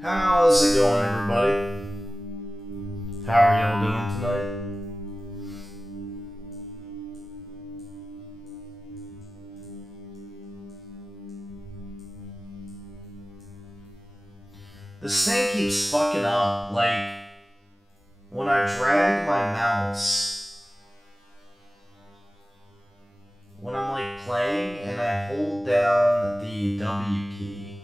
How's it going, everybody? How are y'all doing tonight? This thing keeps fucking up. Like, when I drag my mouse, when I'm like playing and I hold down the W key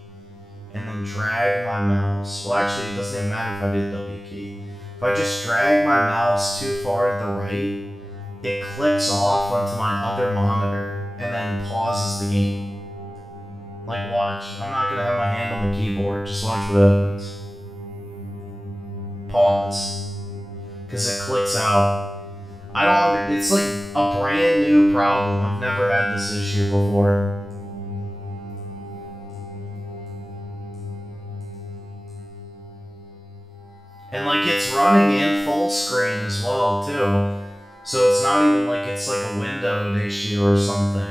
and then drag my mouse, well actually it doesn't even matter if I do the W key. If I just drag my mouse too far to the right, it clicks off onto my other monitor and then pauses the game. Like, watch. I'm not gonna have my hand on the keyboard. Just watch what happens. Pause. Because it clicks out. I don't. It's like a brand new problem. I've never had this issue before. And like, it's running in full screen as well, too. So it's not even like it's like a windowed issue or something.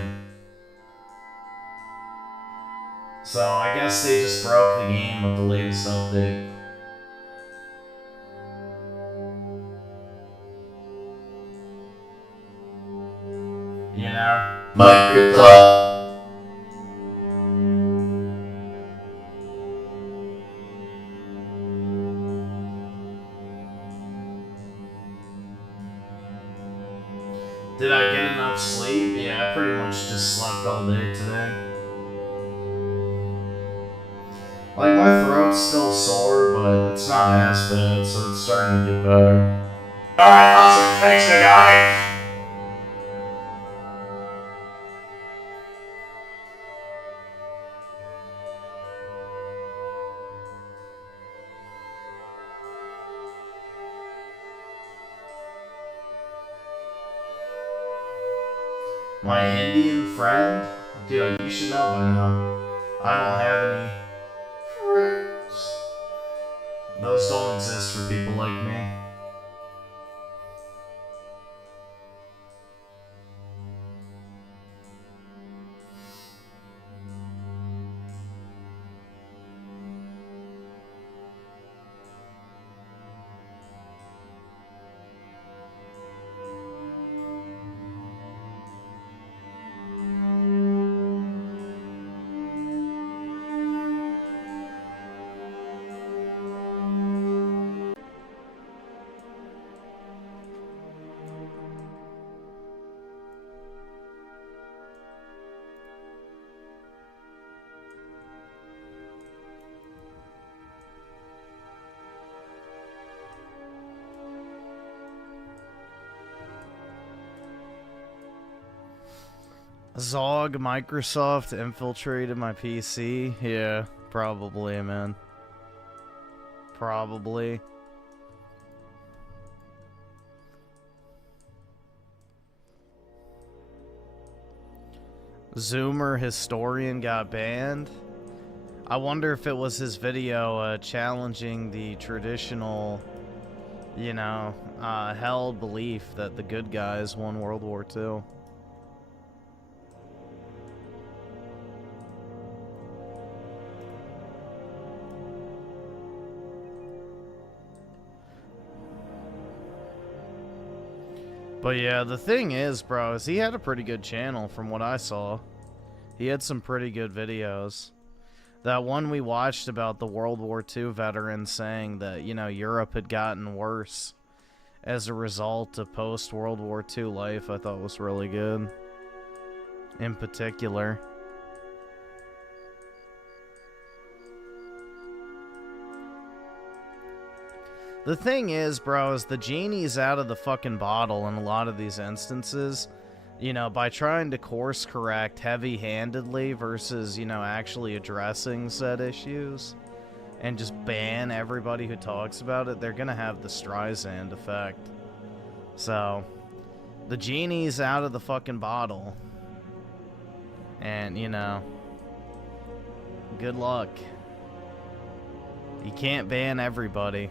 So I guess they just broke the game with the latest update. You know? Microsoft. Did I get enough sleep? Yeah, I pretty much just slept all day today. Like, my throat's still sore, but it's not as bad, so it's starting to get better. Alright, awesome. Thanks, guys. My Indian friend? Dude, you should know by now. I don't have any friends. Those don't exist for people like me. Zog, Microsoft infiltrated my PC? Yeah, probably, man. Probably. Zoomer Historian got banned? I wonder if it was his video challenging the traditional, you know, held belief that the good guys won World War II. But yeah, the thing is, bro, is he had a pretty good channel from what I saw. He had some pretty good videos. That one we watched about the World War II veterans saying that, you know, Europe had gotten worse as a result of post-World War II life, I thought was really good. In particular. The thing is, bro, is the genie's out of the fucking bottle in a lot of these instances. You know, by trying to course correct heavy-handedly versus, you know, actually addressing said issues and just ban everybody who talks about it, they're gonna have the Streisand effect. So, the genie's out of the fucking bottle. And, you know, good luck. You can't ban everybody.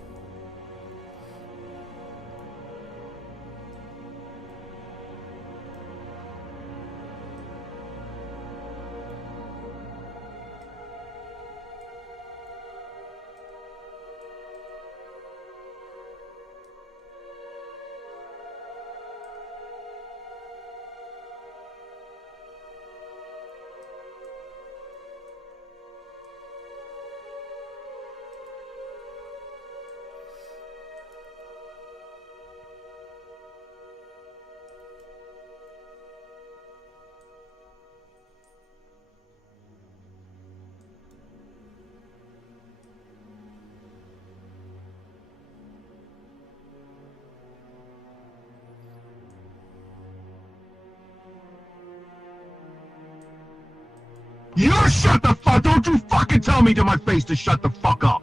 You shut the fuck! Don't you fucking tell me to my face to shut the fuck up!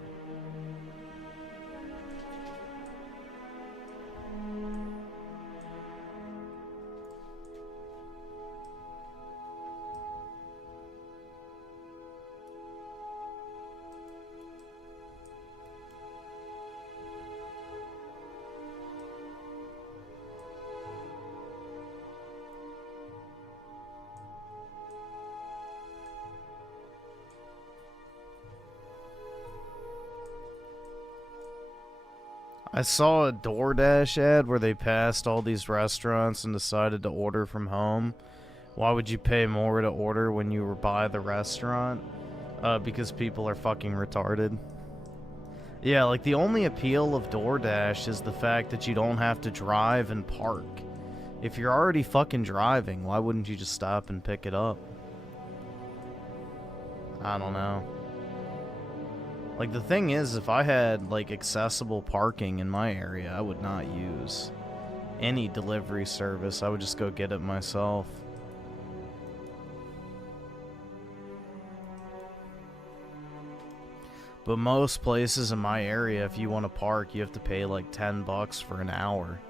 I saw a DoorDash ad where they passed all these restaurants and decided to order from home. Why would you pay more to order when you were by the restaurant? Because people are fucking retarded. Yeah, like the only appeal of DoorDash is the fact that you don't have to drive and park. If you're already fucking driving, why wouldn't you just stop and pick it up? I don't know. Like, the thing is, if I had, like, accessible parking in my area, I would not use any delivery service. I would just go get it myself. But most places in my area, if you want to park, you have to pay, like, $10 for an hour.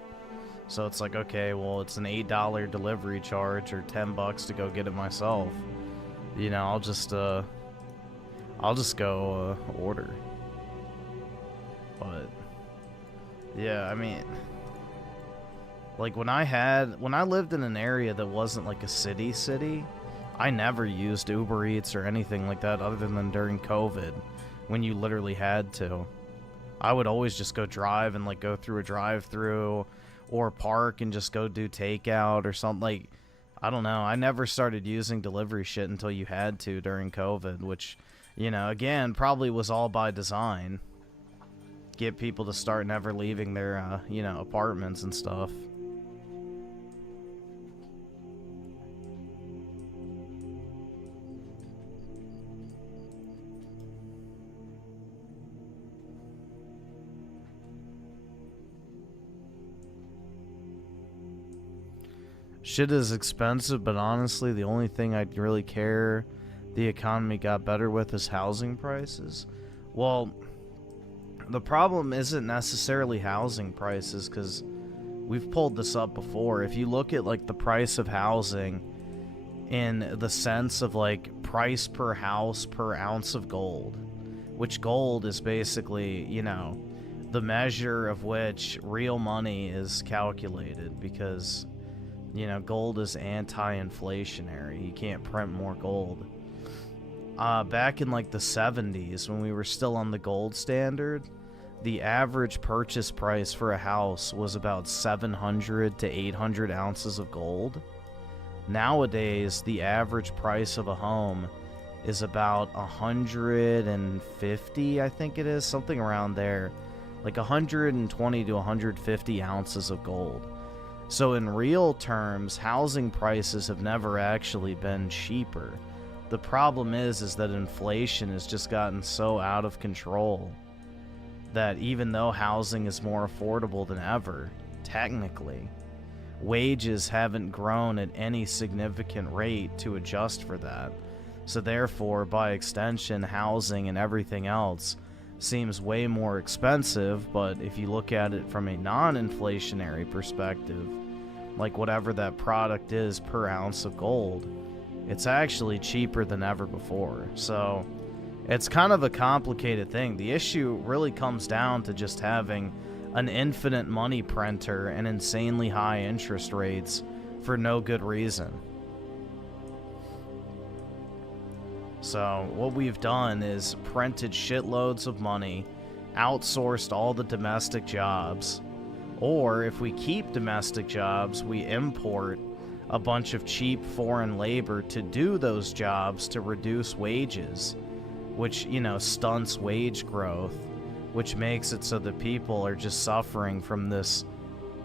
So it's like, okay, well, it's an $8 delivery charge or $10 to go get it myself. You know, I'll just go order. But yeah, I mean, like when I lived in an area that wasn't like a city, I never used Uber Eats or anything like that other than during COVID when you literally had to. I would always just go drive and like go through a drive-through or park and just go do takeout or something. Like, I don't know. I never started using delivery shit until you had to during COVID, which, you know, again, probably was all by design. Get people to start never leaving their, you know, apartments and stuff. Shit is expensive, but honestly, the only thing I'd really care the economy got better with is housing prices. Well, the problem isn't necessarily housing prices, because we've pulled this up before. If you look at like the price of housing in the sense of like price per house per ounce of gold, which gold is basically, you know, the measure of which real money is calculated, because, you know, gold is anti-inflationary. You can't print more gold. Back in like the 70s, when we were still on the gold standard, the average purchase price for a house was about 700 to 800 ounces of gold. Nowadays, the average price of a home is about 150, I think it is, something around there, like 120 to 150 ounces of gold. So in real terms, housing prices have never actually been cheaper. The problem is that inflation has just gotten so out of control that even though housing is more affordable than ever, technically, wages haven't grown at any significant rate to adjust for that. So therefore, by extension, housing and everything else seems way more expensive. But if you look at it from a non-inflationary perspective, like whatever that product is per ounce of gold, it's actually cheaper than ever before. So it's kind of a complicated thing. The issue really comes down to just having an infinite money printer and insanely high interest rates for no good reason. So what we've done is printed shitloads of money, outsourced all the domestic jobs, or if we keep domestic jobs, we import a bunch of cheap foreign labor to do those jobs to reduce wages, which, you know, stunts wage growth, which makes it so that people are just suffering from this,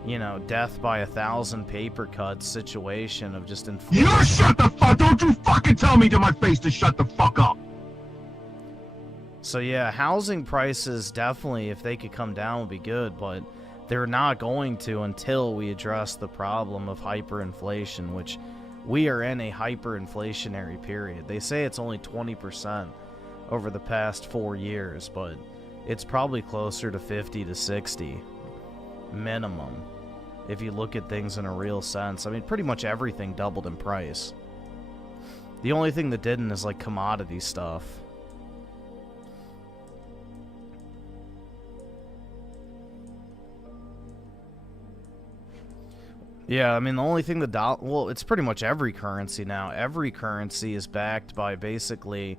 you know, death by 1,000 paper cuts situation of just inflation. You shut the fuck! Don't you fucking tell me to my face to shut the fuck up! So yeah, housing prices definitely, if they could come down, would be good, but they're not going to until we address the problem of hyperinflation, which We are in a hyperinflationary period. They say it's only 20% over the past 4 years, but it's probably closer to 50 to 60 minimum if you look at things in a real sense. I mean, pretty much everything doubled in price. The only thing that didn't is like commodity stuff. Yeah, I mean, the only thing well, it's pretty much every currency now. Every currency is backed by basically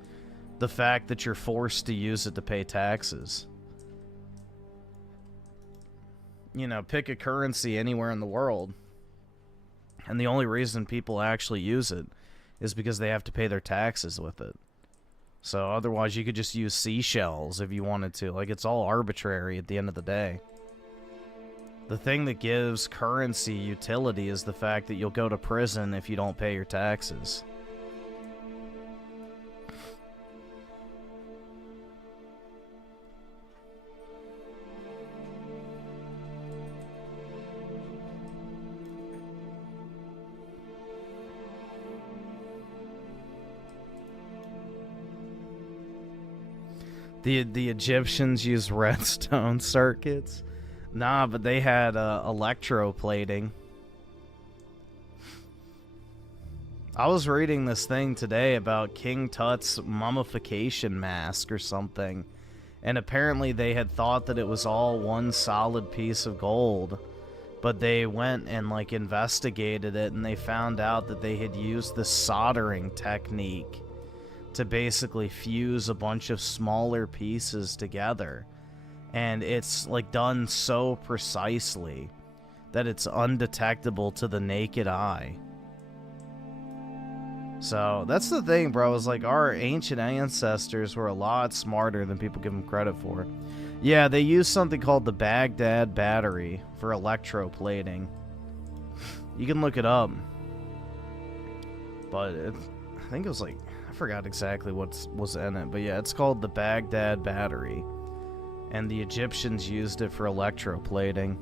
the fact that you're forced to use it to pay taxes. You know, pick a currency anywhere in the world, and the only reason people actually use it is because they have to pay their taxes with it. So otherwise, you could just use seashells if you wanted to. Like, it's all arbitrary at the end of the day. The thing that gives currency utility is the fact that you'll go to prison if you don't pay your taxes. The Egyptians used redstone circuits. Nah, but they had electroplating. I was reading this thing today about King Tut's mummification mask or something, and apparently they had thought that it was all one solid piece of gold, but they went and like investigated it, and they found out that they had used this soldering technique to basically fuse a bunch of smaller pieces together. And it's like done so precisely that it's undetectable to the naked eye. So that's the thing, bro, is like our ancient ancestors were a lot smarter than people give them credit for. Yeah, they used something called the Baghdad battery for electroplating. You can look it up. But I think it was like, I forgot exactly what was in it, but yeah, it's called the Baghdad battery. And the Egyptians used it for electroplating.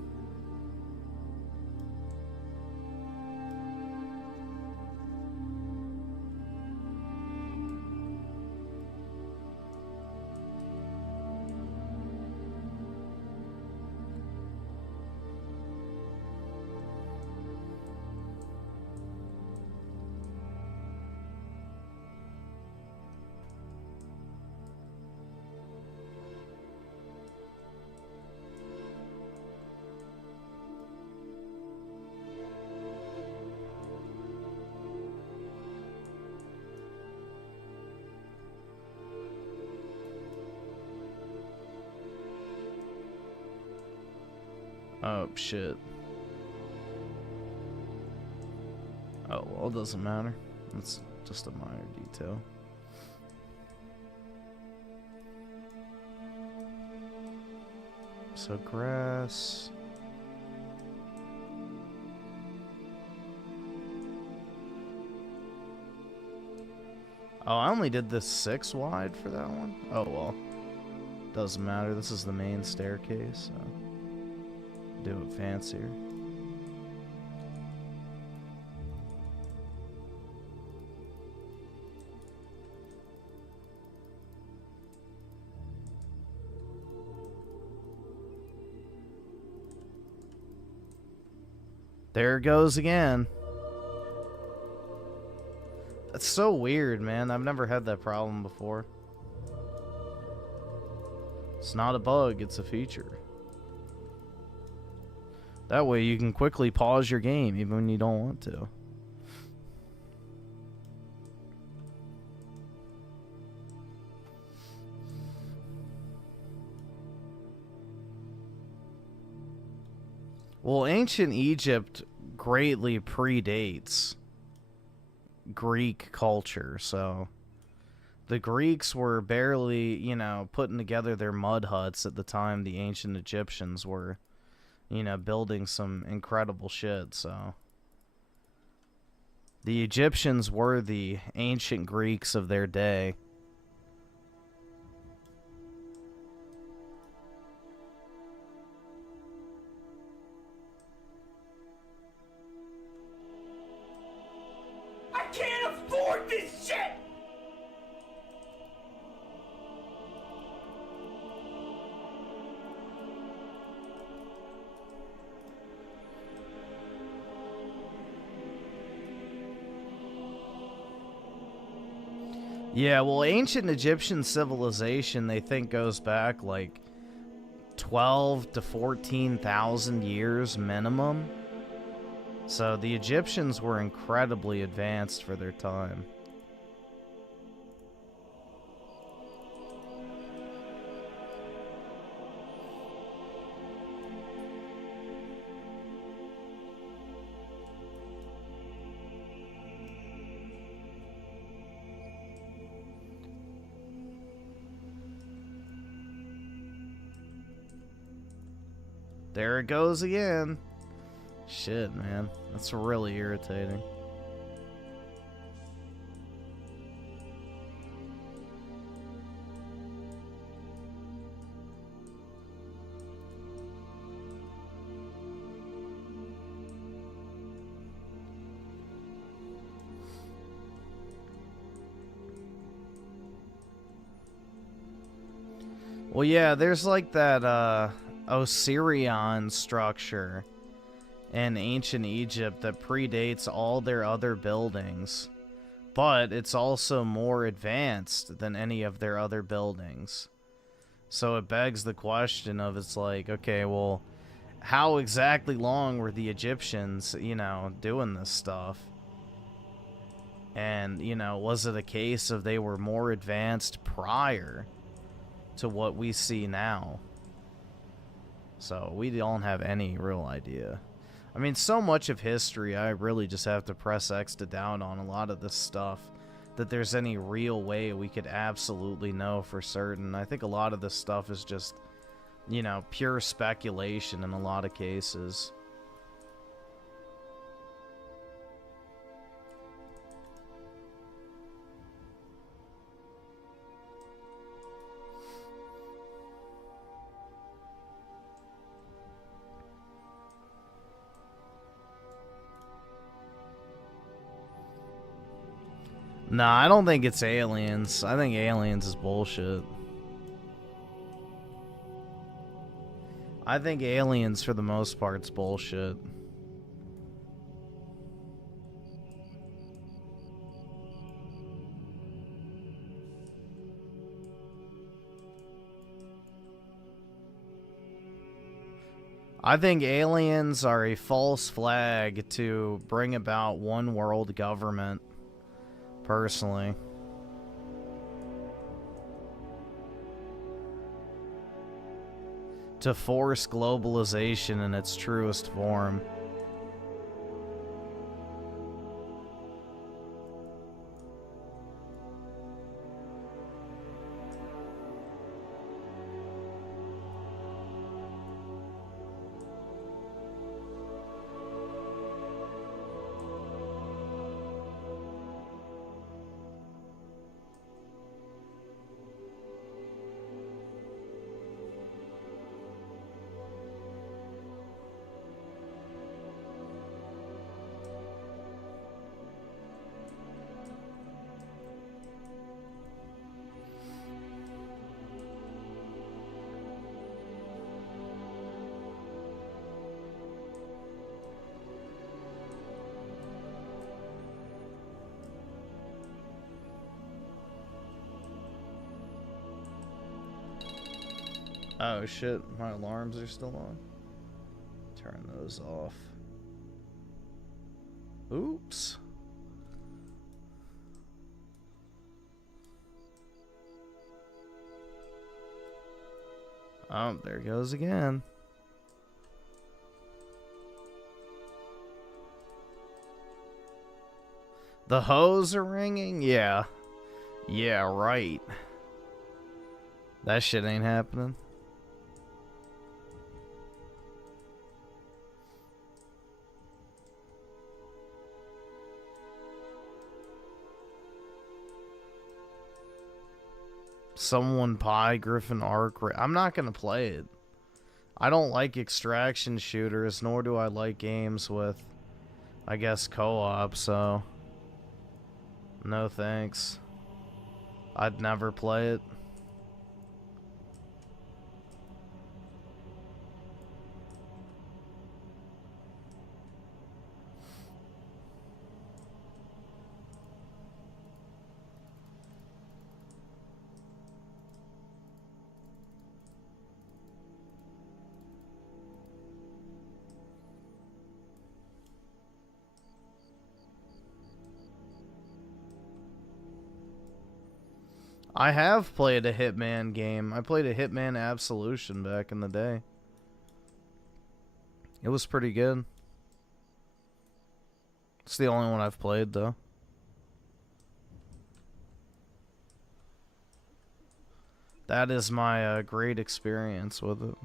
Oh, shit. Oh, well, it doesn't matter. It's just a minor detail. So, grass. Oh, I only did this 6 wide for that one? Oh, well. Doesn't matter. This is the main staircase, so do it fancier. There it goes again. That's so weird, man. I've never had that problem before. It's not a bug, it's a feature. That way you can quickly pause your game even when you don't want to. Well, ancient Egypt greatly predates Greek culture, so the Greeks were barely, you know, putting together their mud huts at the time the ancient Egyptians were, you know, building some incredible shit, so the Egyptians were the ancient Greeks of their day. Yeah, well, ancient Egyptian civilization, they think goes back like 12 to 14,000 years minimum. So the Egyptians were incredibly advanced for their time. There it goes again. Shit, man. That's really irritating. Well, yeah, there's like that, Osirian structure in ancient Egypt that predates all their other buildings, but it's also more advanced than any of their other buildings. So it begs the question of, it's like, okay, well, how exactly long were the Egyptians, you know, doing this stuff? And, you know, was it a case of they were more advanced prior to what we see now? So we don't have any real idea. I mean, so much of history, I really just have to press X to down on a lot of this stuff, that there's any real way we could absolutely know for certain. I think a lot of this stuff is just, you know, pure speculation in a lot of cases. Nah, I don't think it's aliens. I think aliens is bullshit. I think aliens, for the most part, is bullshit. I think aliens are a false flag to bring about one world government, personally. To force globalization in its truest form. Oh shit, my alarms are still on. Turn those off. Oops. Oh, there it goes again. The hose are ringing? Yeah. Yeah, right. That shit ain't happening. Someone buy Griffin Arc. I'm not gonna play it. I don't like extraction shooters, nor do I like games with, I guess, co-op, so no thanks. I'd never play it. I have played a Hitman game. I played a Hitman Absolution back in the day. It was pretty good. It's the only one I've played, though. That is my great experience with it.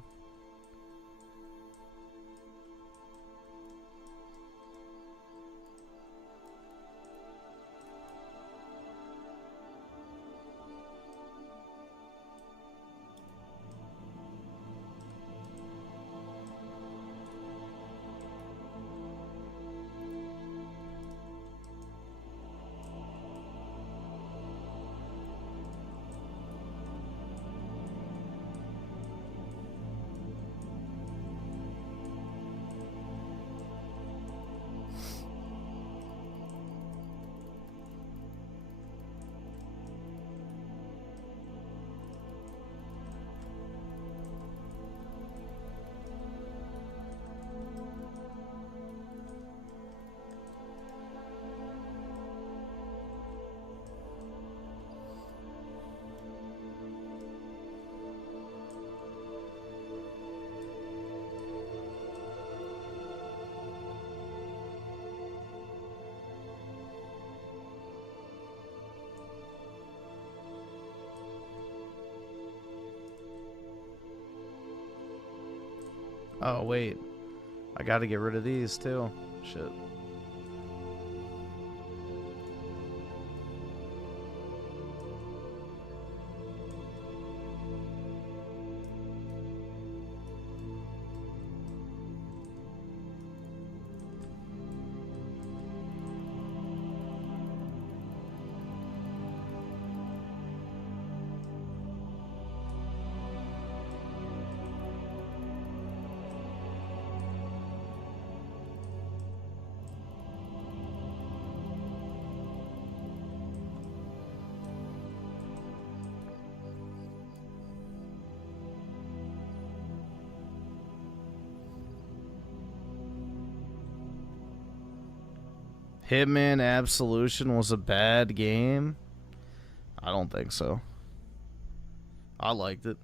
Oh, wait. I gotta get rid of these, too. Shit. Hitman Absolution was a bad game? I don't think so. I liked it.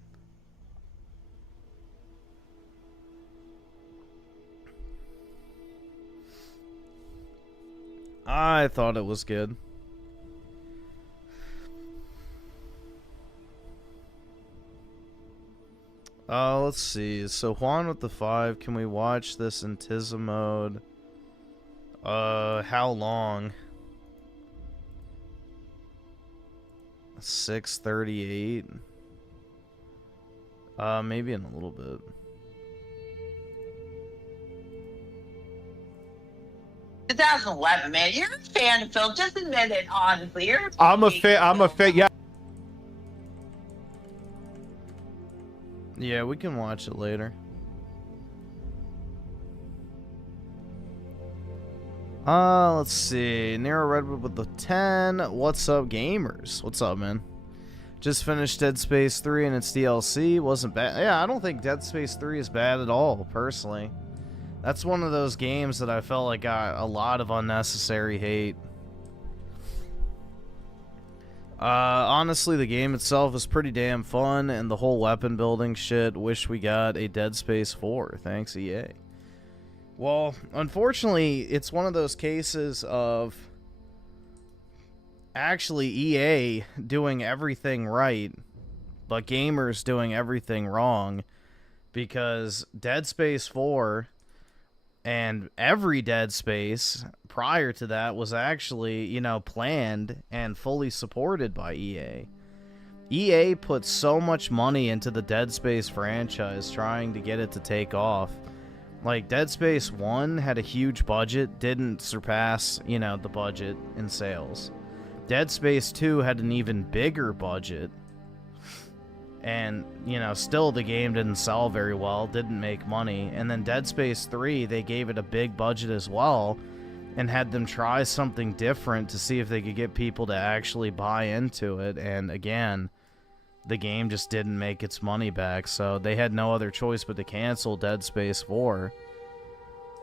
I thought it was good. Let's see. So Juan with the 5, can we watch this in Tizza mode? How long? 6:38. Maybe in a little bit. Two 2011, man. You're a fan of film. Just admit it, honestly. You're I'm a fan. Yeah. Yeah, we can watch it later. Let's see. Nero Redwood with the 10. What's up, gamers? What's up, man? Just finished Dead Space 3 and its DLC. Wasn't bad. Yeah, I don't think Dead Space 3 is bad at all, personally. That's one of those games that I felt like got a lot of unnecessary hate. Honestly, the game itself is pretty damn fun, and the whole weapon building shit, wish we got a Dead Space 4. Thanks, EA. Well, unfortunately, it's one of those cases of actually EA doing everything right, but gamers doing everything wrong, because Dead Space 4 and every Dead Space prior to that was actually, you know, planned and fully supported by EA. EA put so much money into the Dead Space franchise trying to get it to take off. Like, Dead Space 1 had a huge budget, didn't surpass, you know, the budget in sales. Dead Space 2 had an even bigger budget, and, you know, still the game didn't sell very well, didn't make money. And then Dead Space 3, they gave it a big budget as well, and had them try something different to see if they could get people to actually buy into it, and again, the game just didn't make its money back, so they had no other choice but to cancel Dead Space 4.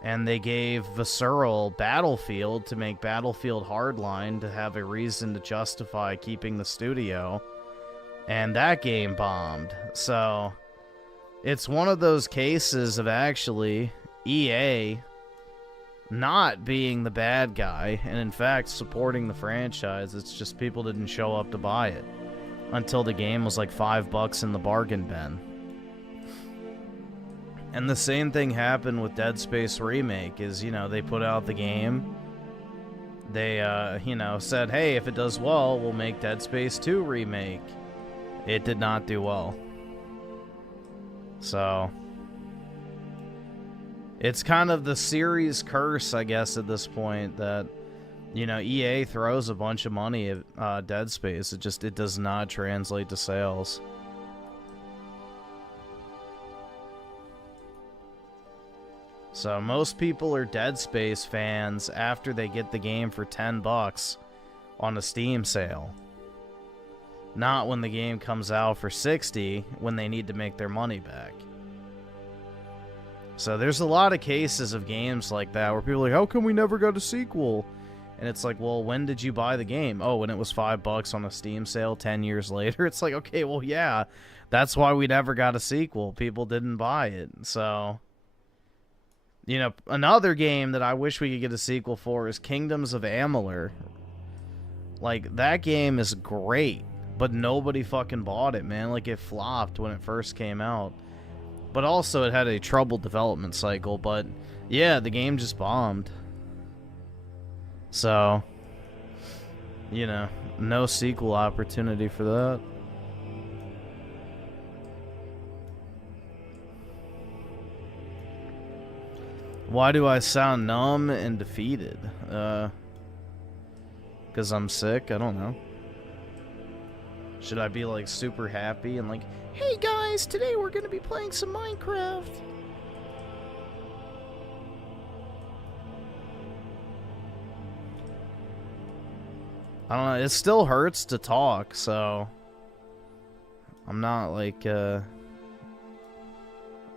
And they gave Visceral Battlefield to make Battlefield Hardline to have a reason to justify keeping the studio. and that game bombed. So it's one of those cases of actually EA not being the bad guy, and in fact supporting the franchise. It's just people didn't show up to buy it until the game was like $5 in the bargain bin. And the same thing happened with Dead Space Remake, is, you know, they put out the game, they, you know, said, hey, if it does well, we'll make Dead Space 2 Remake. It did not do well. So it's kind of the series curse, I guess, at this point, that, you know, EA throws a bunch of money at Dead Space. It does not translate to sales. So most people are Dead Space fans after they get the game for $10 on a Steam sale. Not when the game comes out for $60 when they need to make their money back. So there's a lot of cases of games like that where people are like, how come we never got a sequel? And it's like, well, when did you buy the game? Oh, when it was $5 on a Steam sale 10 years later. It's like, okay, well, yeah, that's why we never got a sequel. People didn't buy it. So, you know, another game that I wish we could get a sequel for is Kingdoms of Amalur. Like, that game is great, but nobody fucking bought it, man. Like, it flopped when it first came out. But also, it had a troubled development cycle. But, yeah, the game just bombed. So, you know, no sequel opportunity for that. Why do I sound numb and defeated? Because I'm sick? I don't know. Should I be, like, super happy and like, hey guys, today we're gonna be playing some Minecraft? I don't know, it still hurts to talk, so I'm not, like, I'm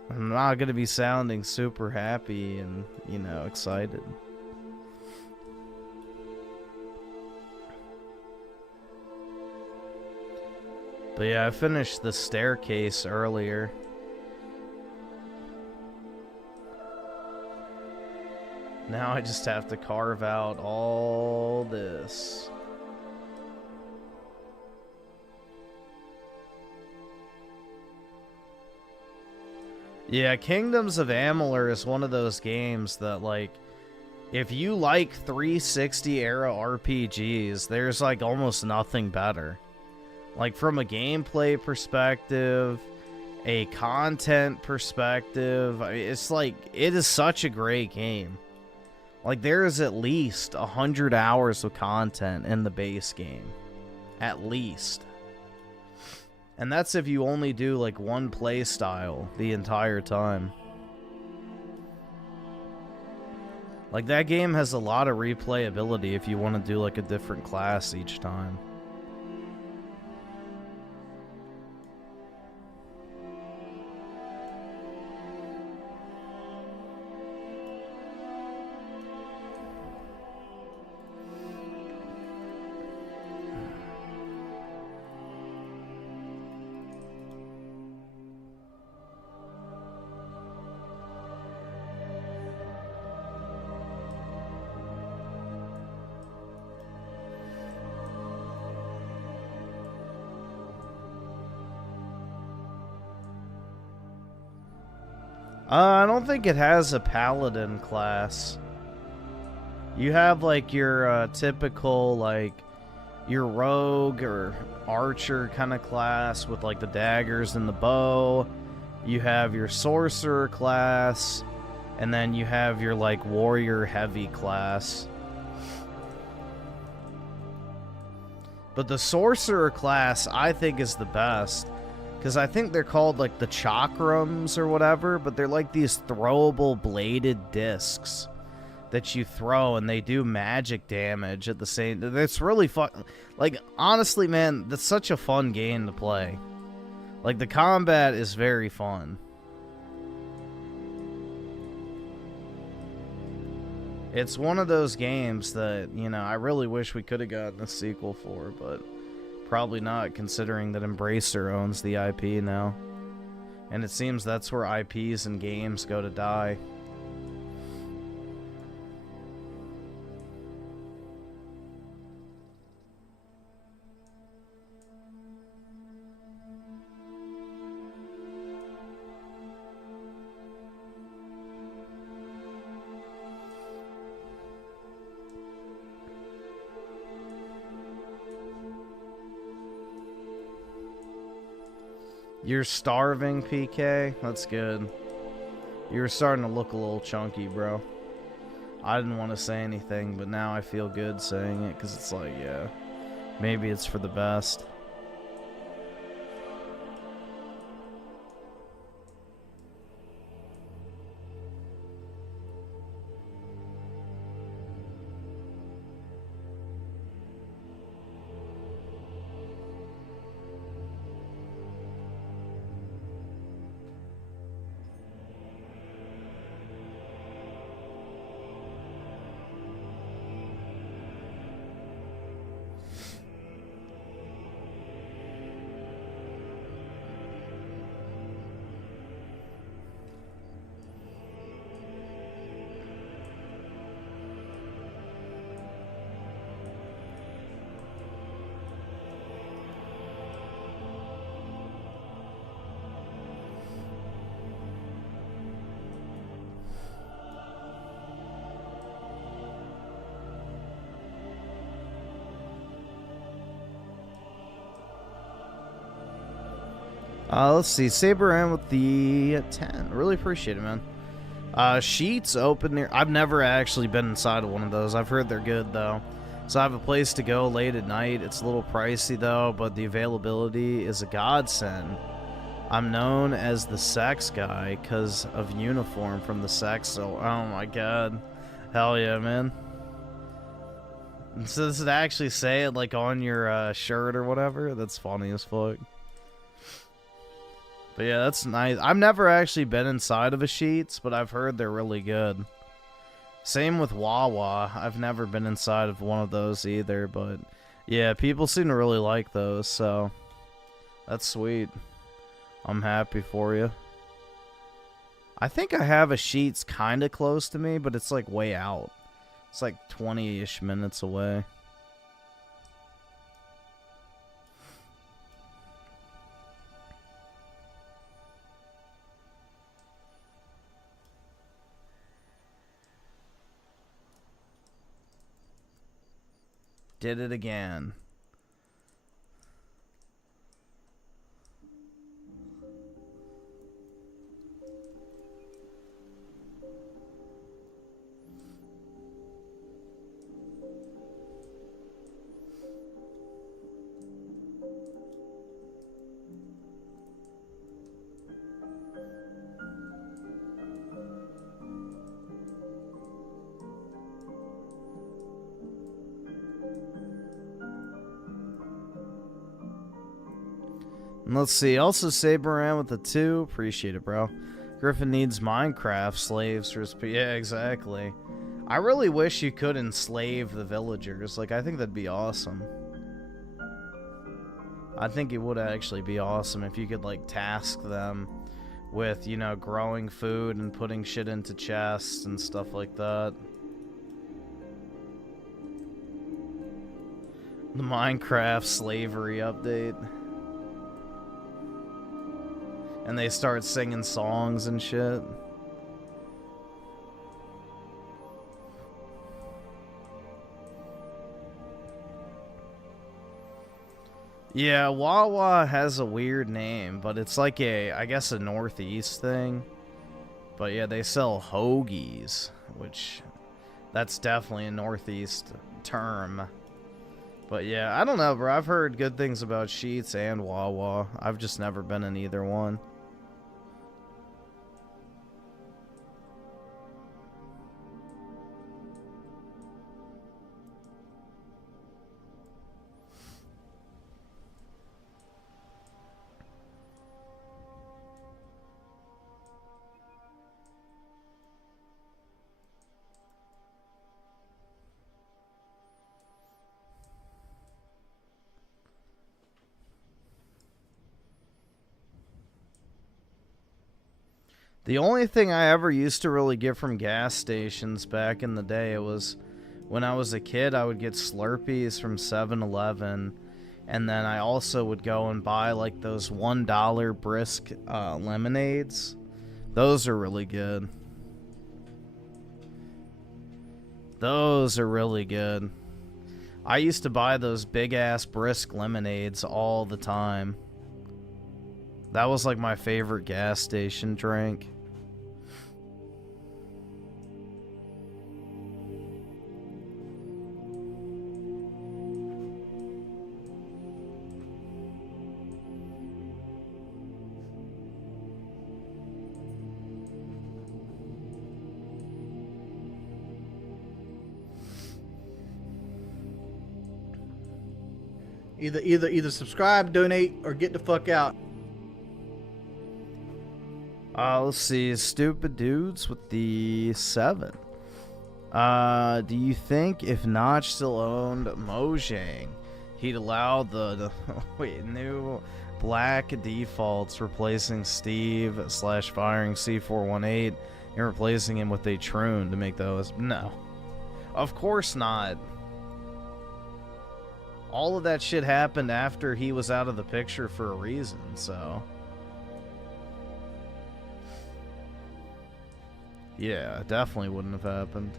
not gonna be sounding super happy and, you know, excited. But yeah, I finished the staircase earlier. Now I just have to carve out all this. Yeah, Kingdoms of Amalur is one of those games that, like, if you like 360 era RPGs, there's, like, almost nothing better. Like, from a gameplay perspective, a content perspective, it's like, it is such a great game. Like, there is at least 100 hours of content in the base game. At least. And that's if you only do, like, one play style the entire time. Like, that game has a lot of replayability if you want to do, like, a different class each time. I don't think it has a paladin class. You have, like, your typical, like, your rogue or archer kind of class with, like, the daggers and the bow. You have your sorcerer class, and then you have your, like, warrior heavy class. But the sorcerer class, I think, is the best. Because I think they're called, like, the chakrams or whatever, but they're like these throwable bladed discs that you throw, and they do magic damage at the same... It's really fun. Like, honestly, man, that's such a fun game to play. Like, the combat is very fun. It's one of those games that, you know, I really wish we could have gotten a sequel for, but Probably not, considering that Embracer owns the IP now. And it seems that's where IPs and games go to die. You're starving, PK? That's good. You're starting to look a little chunky, bro. I didn't want to say anything, but now I feel good saying it, because it's like, yeah, maybe it's for the best. Let's see. Saber in with the 10. Really appreciate it, man. Sheets open near. I've never actually been inside of one of those. I've heard they're good, though. So I have a place to go late at night. It's a little pricey, though, but the availability is a godsend. I'm known as the sex guy because of uniform from the sex. So, oh my god. Hell yeah, man. So does it actually say it, like, on your shirt or whatever? That's funny as fuck. But yeah, that's nice. I've never actually been inside of a Sheets, but I've heard they're really good. Same with Wawa. I've never been inside of one of those either, but yeah, people seem to really like those, so that's sweet. I'm happy for you. I think I have a Sheets kind of close to me, but it's like way out. It's like 20-ish minutes away. Did it again. And let's see, also Saber around with the 2. Appreciate it, bro. Griffin needs Minecraft slaves for his... Yeah, exactly. I really wish you could enslave the villagers. Like, I think that'd be awesome. I think it would actually be awesome if you could, like, task them with, you know, growing food and putting shit into chests and stuff like that. The Minecraft slavery update. And they start singing songs and shit. Yeah, Wawa has a weird name, but it's like I guess a Northeast thing. But yeah, they sell hoagies, which that's definitely a Northeast term. But yeah, I don't know, bro. I've heard good things about Sheets and Wawa. I've just never been in either one. The only thing I ever used to really get from gas stations back in the day, it was when I was a kid, I would get Slurpees from 7-Eleven, and then I also would go and buy like those $1 brisk lemonades. Those are really good. Those are really good. I used to buy those big ass brisk lemonades all the time. That was like my favorite gas station drink. Either subscribe, donate, or get the fuck out. Let's see. Stupid Dudes with the 7. Do you think if Notch still owned Mojang, he'd allow the new black defaults replacing Steve / firing C418 and replacing him with a Troon to make those? No. Of course not. All of that shit happened after he was out of the picture for a reason, so... yeah, definitely wouldn't have happened.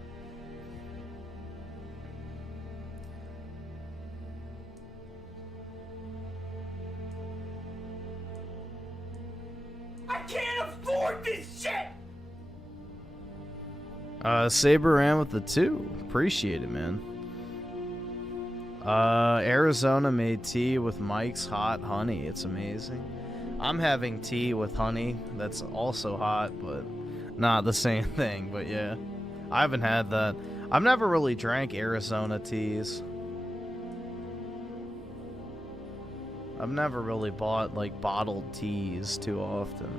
I can't afford this shit! Saber ran with the 2. Appreciate it, man. Arizona made tea with Mike's hot honey. It's amazing. I'm having tea with honey that's also hot, but not the same thing. But yeah, I haven't had that. I've never really drank Arizona teas. I've never really bought like bottled teas too often.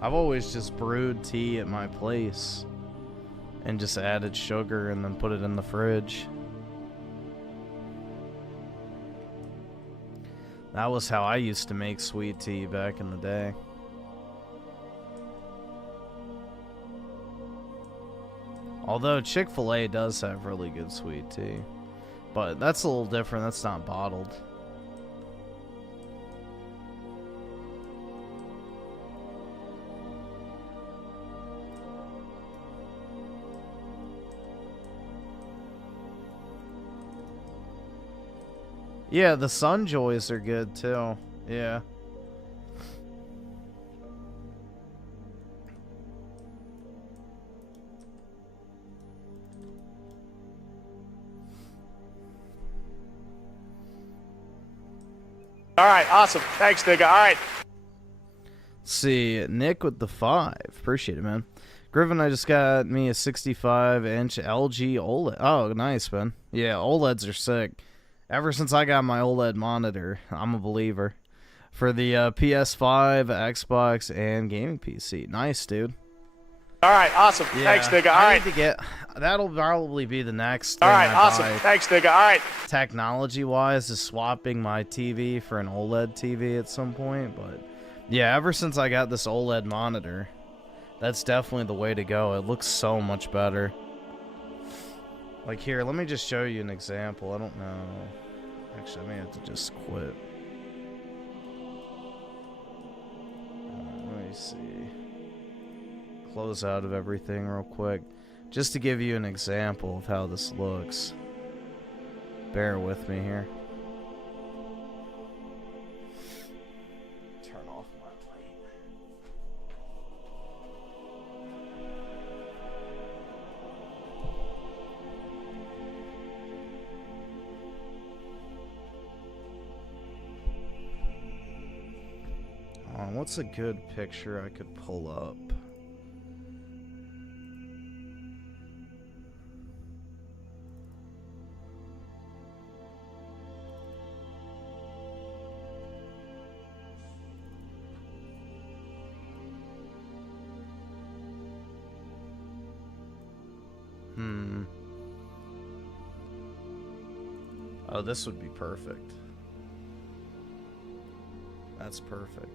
I've always just brewed tea at my place and just added sugar and then put it in the fridge. That was how I used to make sweet tea back in the day. Although Chick-fil-A does have really good sweet tea. But that's a little different. That's not bottled. Yeah, the Sunjoys are good too. Yeah. All right, awesome. Thanks, nigga. All right. See, Nick with the 5. Appreciate it, man. Griffin, I just got me a 65-inch LG OLED. Oh, nice, man. Yeah, OLEDs are sick. Ever since I got my OLED monitor, I'm a believer. For the PS5, Xbox, and gaming PC. Nice, dude. All right, awesome. Yeah, Thanks, nigga. All I right. need to get... that'll probably be the next All thing right, I awesome. buy. Thanks, nigga. All right. Technology-wise, is swapping my TV for an OLED TV at some point, but... yeah, ever since I got this OLED monitor, that's definitely the way to go. It looks so much better. Like here, let me just show you an example. I don't know. Actually, I may have to just quit. Let me see. Close out of everything real quick. Just to give you an example of how this looks. Bear with me here. Turn off my light. What's a good picture I could pull up? Oh, this would be perfect. That's perfect.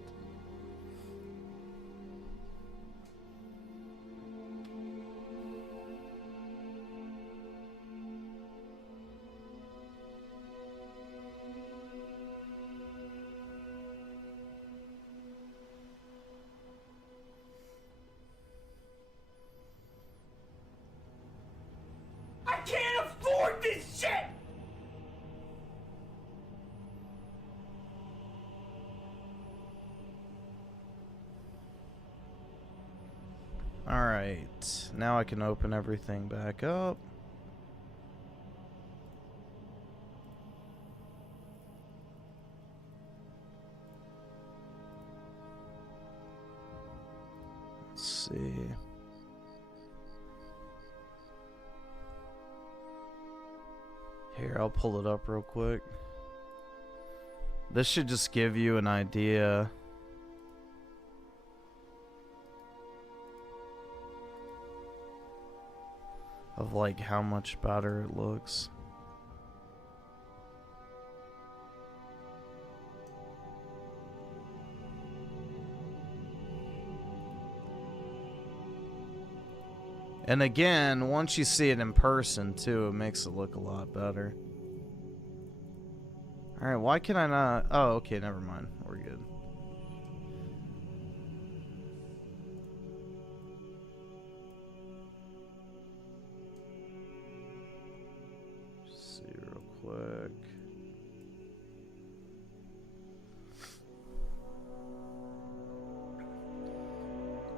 I can't afford this shit! Alright, now I can open everything back up. Let's see. Here, I'll pull it up real quick. This should just give you an idea. Of like how much better it looks. And again, once you see it in person too, it makes it look a lot better. Alright, why can I not? Oh, okay, never mind. We're good. See real quick.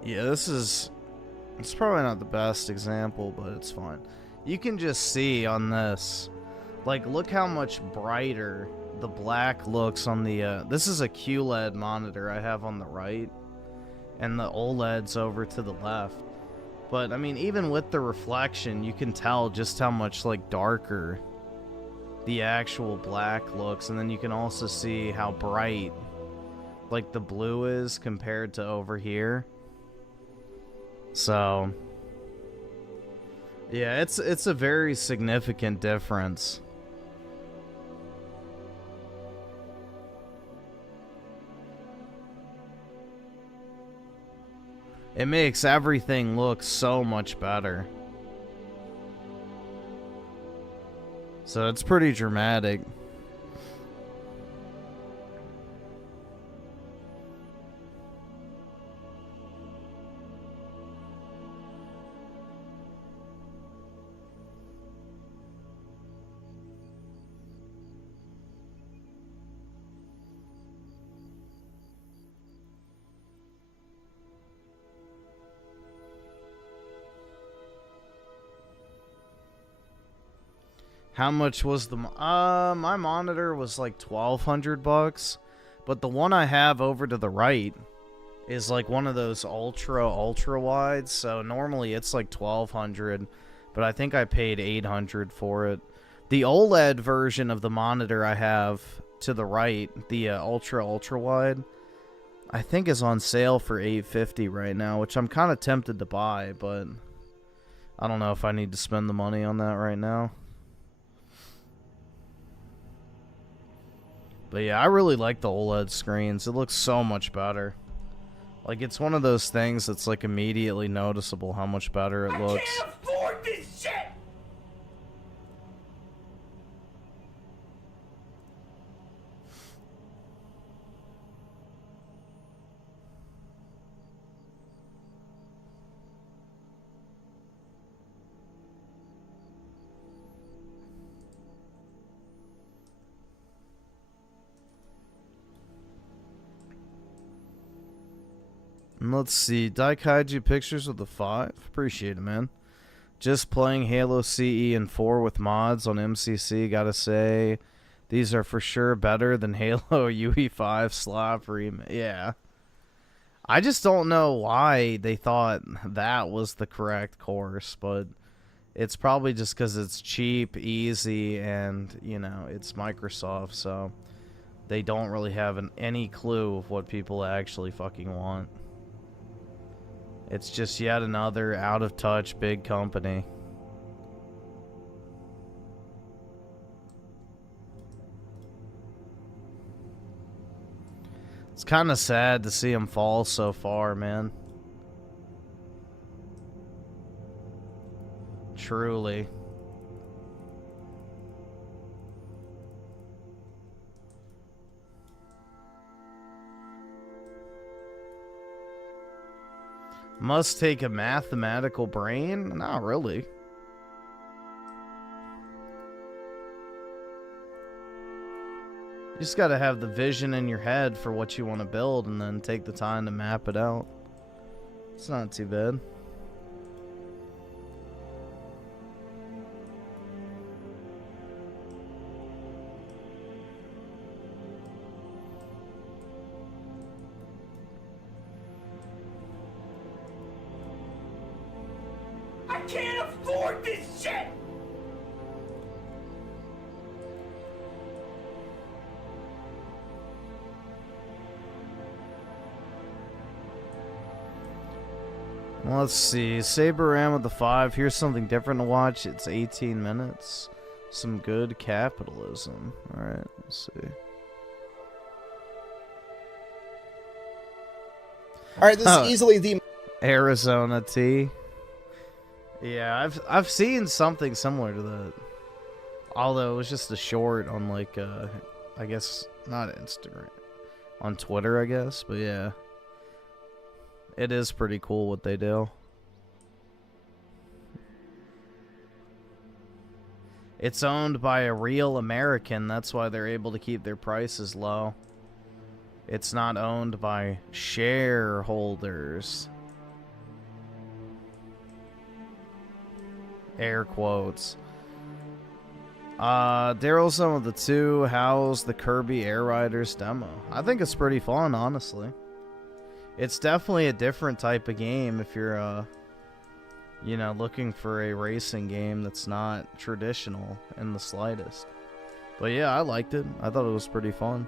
Yeah, it's probably not the best example, but it's fine. You can just see on this, like, look how much brighter the black looks on the, this is a QLED monitor I have on the right, and the OLED's over to the left. But, I mean, even with the reflection, you can tell just how much, like, darker the actual black looks, and then you can also see how bright, like, the blue is compared to over here. So, yeah, it's a very significant difference. It makes everything look so much better. So it's pretty dramatic. How much was the my monitor was like $1,200, but the one I have over to the right is like one of those ultra wides, so normally it's like $1,200, but I think I paid $800 for it. The OLED version of the monitor I have to the right, the ultra wide, I think is on sale for $850 right now, which I'm kind of tempted to buy, but I don't know if I need to spend the money on that right now. But yeah, I really like the OLED screens. It looks so much better. Like, it's one of those things that's like immediately noticeable how much better it looks. I can't afford this shit! And let's see, Daikaiju Pictures with the 5. Appreciate it, man. Just playing Halo CE and 4 with mods on MCC. Gotta say, these are for sure better than Halo UE5 slop remake. Yeah. I just don't know why they thought that was the correct course, but it's probably just because it's cheap, easy, and, you know, it's Microsoft, so they don't really have any clue of what people actually fucking want. It's just yet another out-of-touch big company. It's kind of sad to see him fall so far, man. Truly. Must take a mathematical brain? Not really. You just gotta have the vision in your head for what you want to build and then take the time to map it out. It's not too bad. I can't afford this shit! Let's see. Saber Ram with the 5. Here's something different to watch. It's 18 minutes. Some good capitalism. Alright, let's see. Alright, this is easily the Arizona T. Yeah, I've seen something similar to that. Although it was just a short on like I guess not Instagram. On Twitter, I guess, but yeah. It is pretty cool what they do. It's owned by a real American, that's why they're able to keep their prices low. It's not owned by shareholders. Air quotes. Daryl's Zone of the 2. How's the Kirby Air Riders demo? I think it's pretty fun, honestly. It's definitely a different type of game if you're, you know, looking for a racing game that's not traditional in the slightest. But yeah, I liked it. I thought it was pretty fun.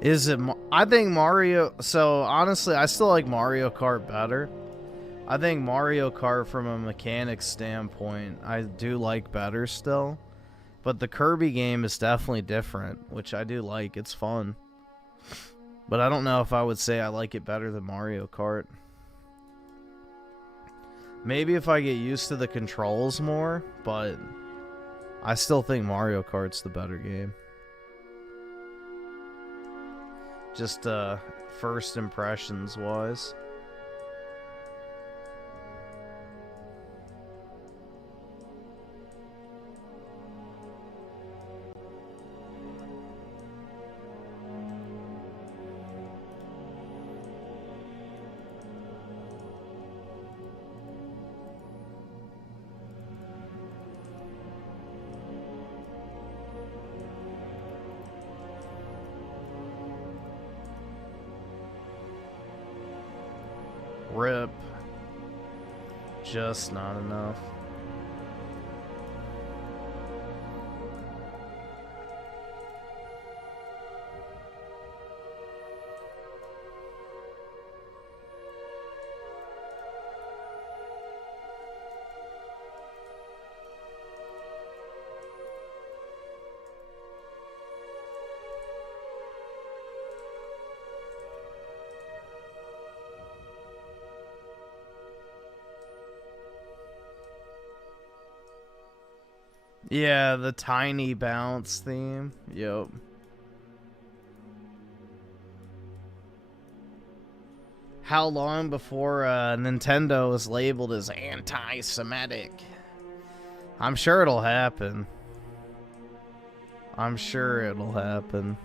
Is it? I think Mario. So honestly, I still like Mario Kart better. I think Mario Kart, from a mechanics standpoint, I do like better still. But the Kirby game is definitely different, which I do like. It's fun. But I don't know if I would say I like it better than Mario Kart. Maybe if I get used to the controls more, but I still think Mario Kart's the better game. Just first impressions wise. Rip. Just not enough. Yeah, the tiny bounce theme. Yep. How long before Nintendo is labeled as anti-Semitic? I'm sure it'll happen. I'm sure it'll happen.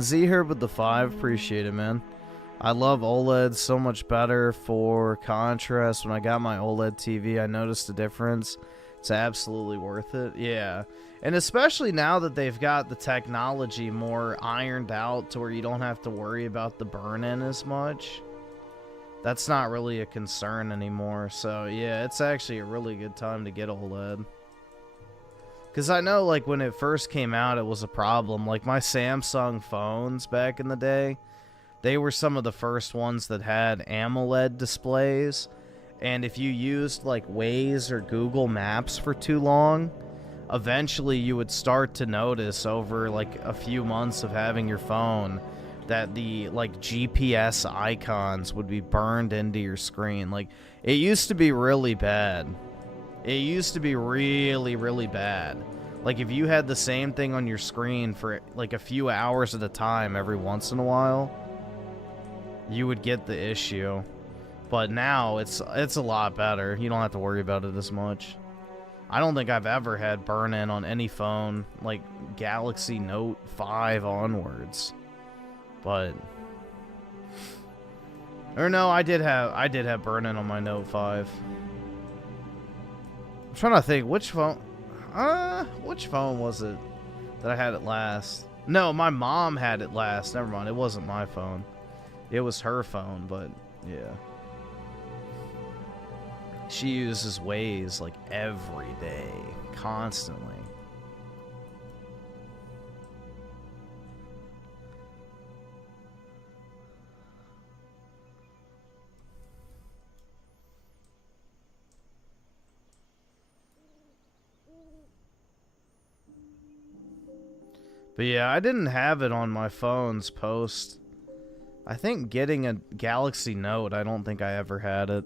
Z here with the 5. Appreciate it, man. I love OLED so much better for contrast. When I got my OLED TV, I noticed a difference. It's absolutely worth it. Yeah. And especially now that they've got the technology more ironed out to where you don't have to worry about the burn-in as much. That's not really a concern anymore. So, yeah, it's actually a really good time to get OLED. Because I know, like, when it first came out, it was a problem. Like, my Samsung phones back in the day, they were some of the first ones that had AMOLED displays. And if you used, like, Waze or Google Maps for too long, eventually you would start to notice over, like, a few months of having your phone that the, like, GPS icons would be burned into your screen. Like, it used to be really bad. It used to be really, really bad. Like, if you had the same thing on your screen for, like, a few hours at a time every once in a while, you would get the issue. But now, it's a lot better. You don't have to worry about it as much. I don't think I've ever had burn-in on any phone, like, Galaxy Note 5 onwards. But... Or no, I did have burn-in on my Note 5. I'm trying to think, which phone was it that I had it last? No, my mom had it last. Never mind, it wasn't my phone. It was her phone, but yeah. She uses Waze like every day, constantly. But yeah, I didn't have it on my phone's post. I think getting a Galaxy Note, I don't think I ever had it.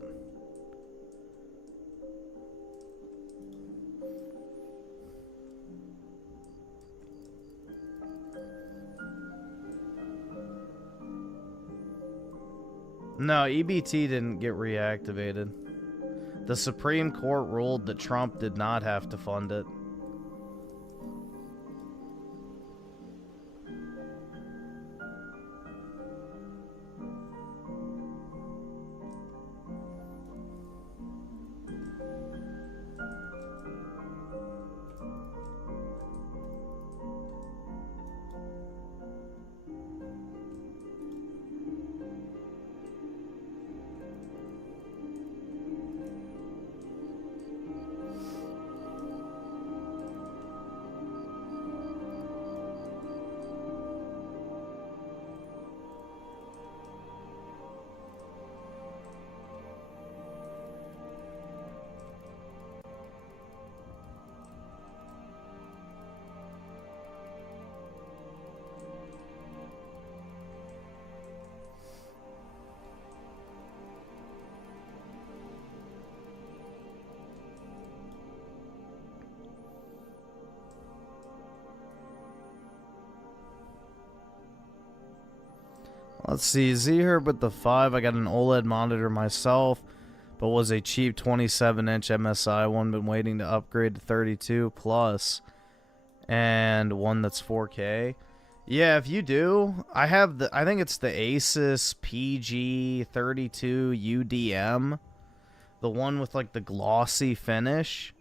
No, EBT didn't get reactivated. The Supreme Court ruled that Trump did not have to fund it. Let's see, Z-Herb with the 5. I got an OLED monitor myself, but was a cheap 27-inch MSI one. Been waiting to upgrade to 32 plus, and one that's 4K. Yeah, if you do, I think it's the Asus PG32 UDM, the one with like the glossy finish.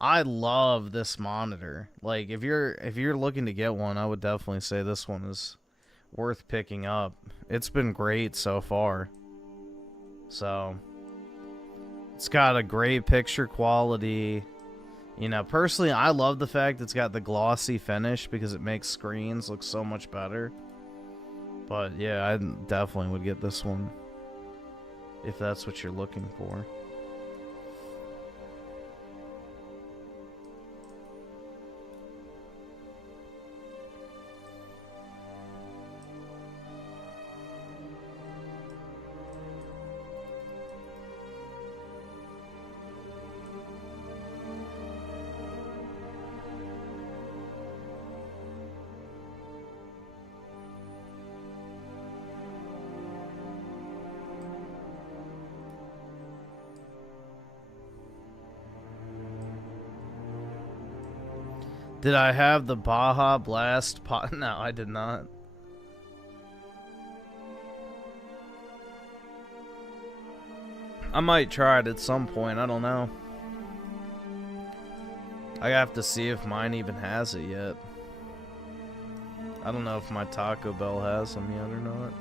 I love this monitor. Like, if you're looking to get one, I would definitely say this one is worth picking up. It's been great so far. So it's got a great picture quality. You know, personally, I love the fact it's got the glossy finish because it makes screens look so much better. But yeah, I definitely would get this one if that's what you're looking for. Did I have the Baja Blast pot? No, I did not. I might try it at some point. I don't know. I have to see if mine even has it yet. I don't know if my Taco Bell has them yet or not.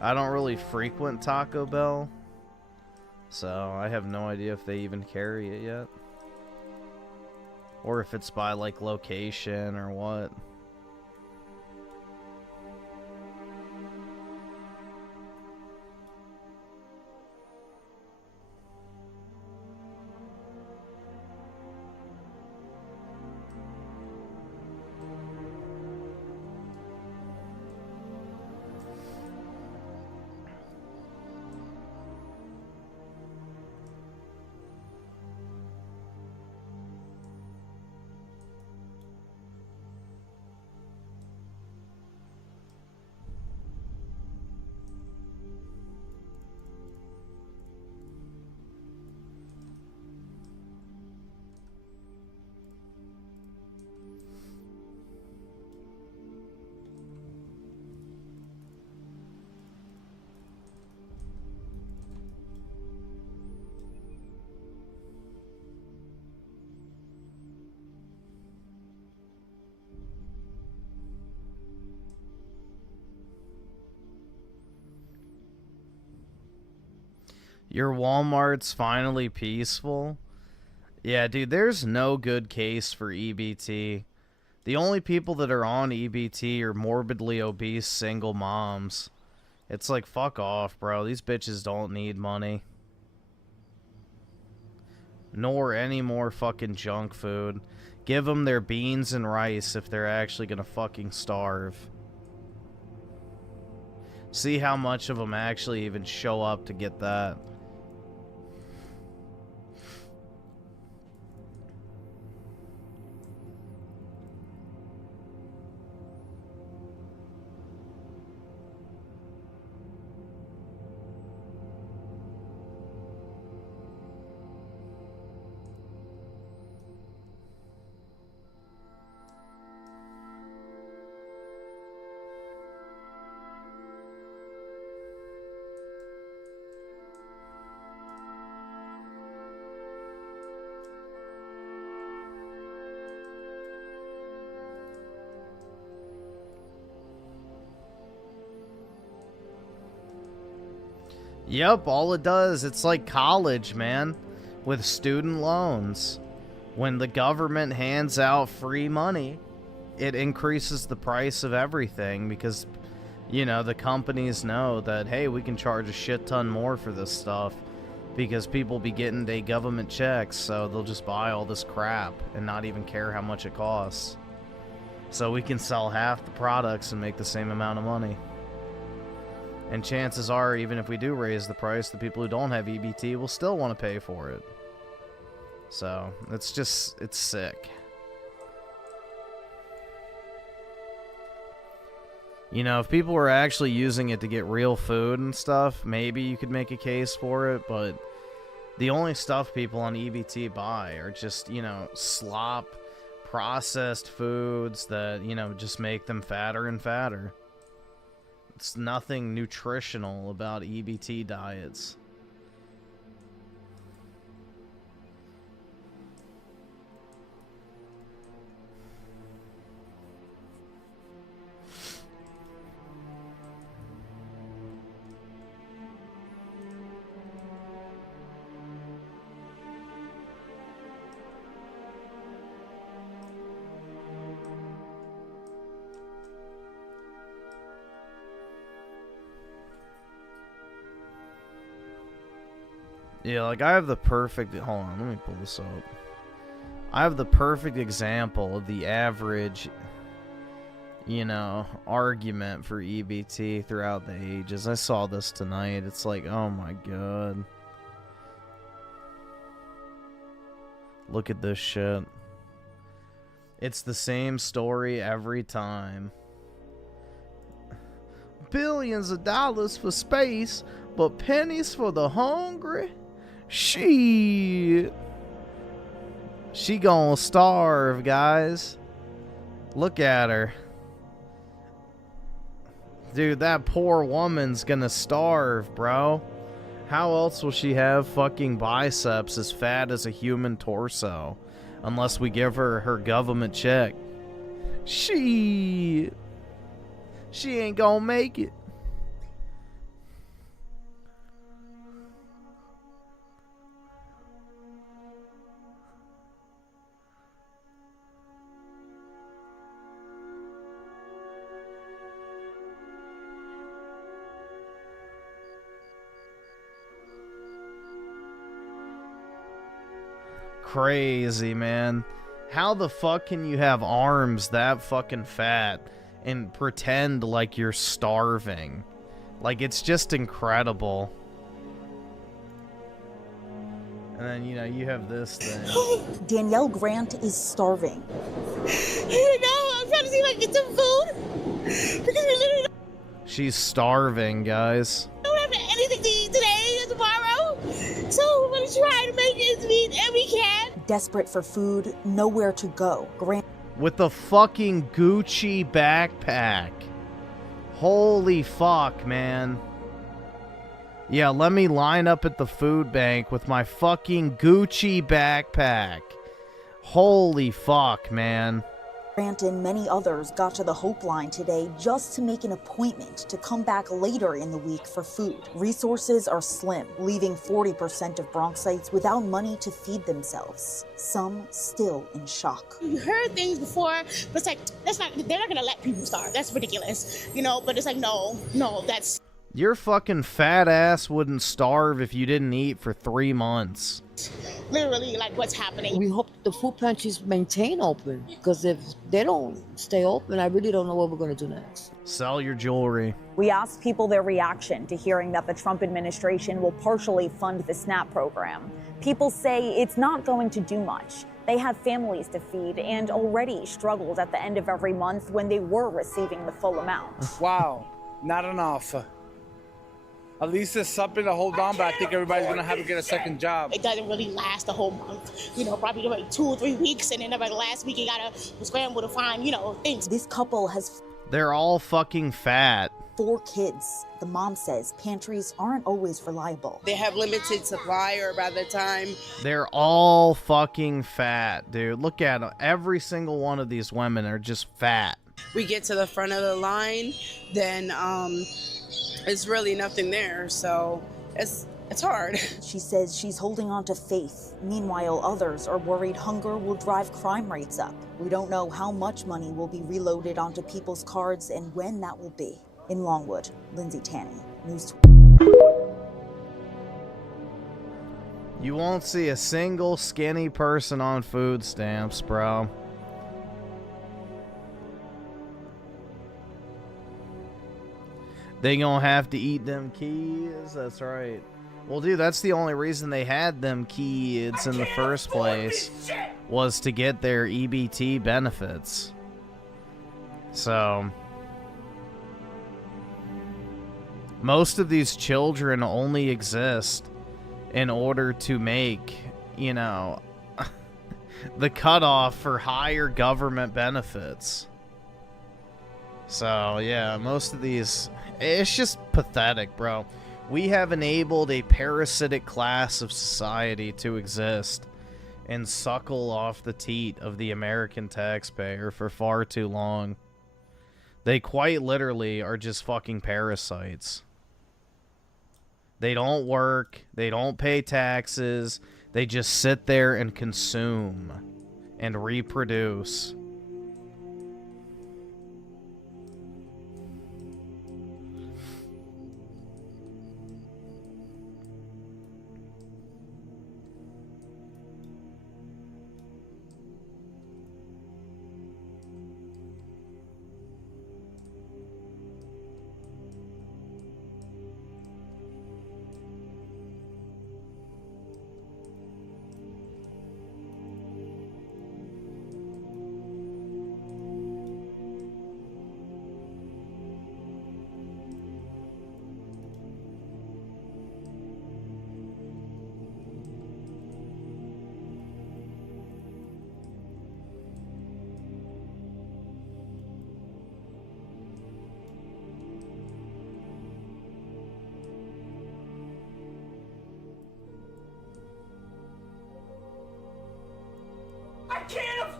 I don't really frequent Taco Bell, so I have no idea if they even carry it yet. Or if it's by, like, location or what. Your Walmart's finally peaceful? Yeah, dude, there's no good case for EBT. The only people that are on EBT are morbidly obese single moms. It's like, fuck off, bro. These bitches don't need money. Nor any more fucking junk food. Give them their beans and rice if they're actually gonna fucking starve. See how much of them actually even show up to get that. Yep, all it does, it's like college, man, with student loans. When the government hands out free money, it increases the price of everything because, you know, the companies know that, hey, we can charge a shit ton more for this stuff because people be getting their government checks, so they'll just buy all this crap and not even care how much it costs. So we can sell half the products and make the same amount of money. And chances are, even if we do raise the price, the people who don't have EBT will still want to pay for it. So, it's just, it's sick. You know, if people were actually using it to get real food and stuff, maybe you could make a case for it, but the only stuff people on EBT buy are just, you know, slop, processed foods that, you know, just make them fatter and fatter. It's nothing nutritional about EBT diets. Yeah, like I have the perfect... Hold on, let me pull this up. I have the perfect example of the average, you know, argument for EBT throughout the ages. I saw this tonight. It's like, oh my god. Look at this shit. It's the same story every time. Billions of dollars for space, but pennies for the hungry? Shit. She gonna starve, guys. Look at her. Dude, that poor woman's gonna starve, bro. How else will she have fucking biceps as fat as a human torso? Unless we give her her government check. She ain't gonna make it. Crazy, man. How the fuck can you have arms that fucking fat and pretend like you're starving? Like, it's just incredible. And then, you know, you have this thing. Danielle Grant is starving. You know, I'm trying to see if I can get some food. Because we literally She's starving, guys. don't have anything to eat today or tomorrow. So we're going to try to make ends meet, and we can. Desperate for food, nowhere to go. Grant With a fucking Gucci backpack. Holy fuck, man. Yeah, let me line up at the food bank with my fucking Gucci backpack. Holy fuck, man. Grant and many others got to the Hope Line today just to make an appointment to come back later in the week for food. Resources are slim, leaving 40% of Bronxites without money to feed themselves. Some still in shock. You heard things before, but it's like, they're not going to let people starve. That's ridiculous. You know, but it's like, no, that's Your fucking fat ass wouldn't starve if you didn't eat for 3 months. literally like what's happening. We hope the food pantries maintain open, because if they don't stay open, I really don't know what we're going to do next. Sell your jewelry. We asked people their reaction to hearing that the Trump administration will partially fund the SNAP program. People say it's not going to do much. They have families to feed and already struggled at the end of every month when they were receiving the full amount. Wow, not enough. At least there's something to hold on, but I think everybody's gonna have to get a second job. It doesn't really last a whole month. You know, probably like 2 or 3 weeks, and then like last week you gotta scramble to find, you know, things. This couple has They're all fucking fat. 4 kids. The mom says pantries aren't always reliable. They have limited supply, or by the time They're all fucking fat, dude. Look at them. Every single one of these women are just fat. we get to the front of the line, then it's really nothing there. So it's hard. She says she's holding on to faith. Meanwhile, others are worried hunger will drive crime rates up. We don't know how much money will be reloaded onto people's cards and when that will be. In Longwood, Lindsay Tanney, News. You won't see a single skinny person on food stamps, bro. They gonna have to eat them kids. That's right. Well, dude, that's the only reason they had them kids in the first place, was to get their EBT benefits. So most of these children only exist in order to make, you know, the cutoff for higher government benefits. So, yeah, most of these, it's just pathetic, bro. We have enabled a parasitic class of society to exist and suckle off the teat of the American taxpayer for far too long. They quite literally are just fucking parasites. They don't work, they don't pay taxes, they just sit there and consume and reproduce.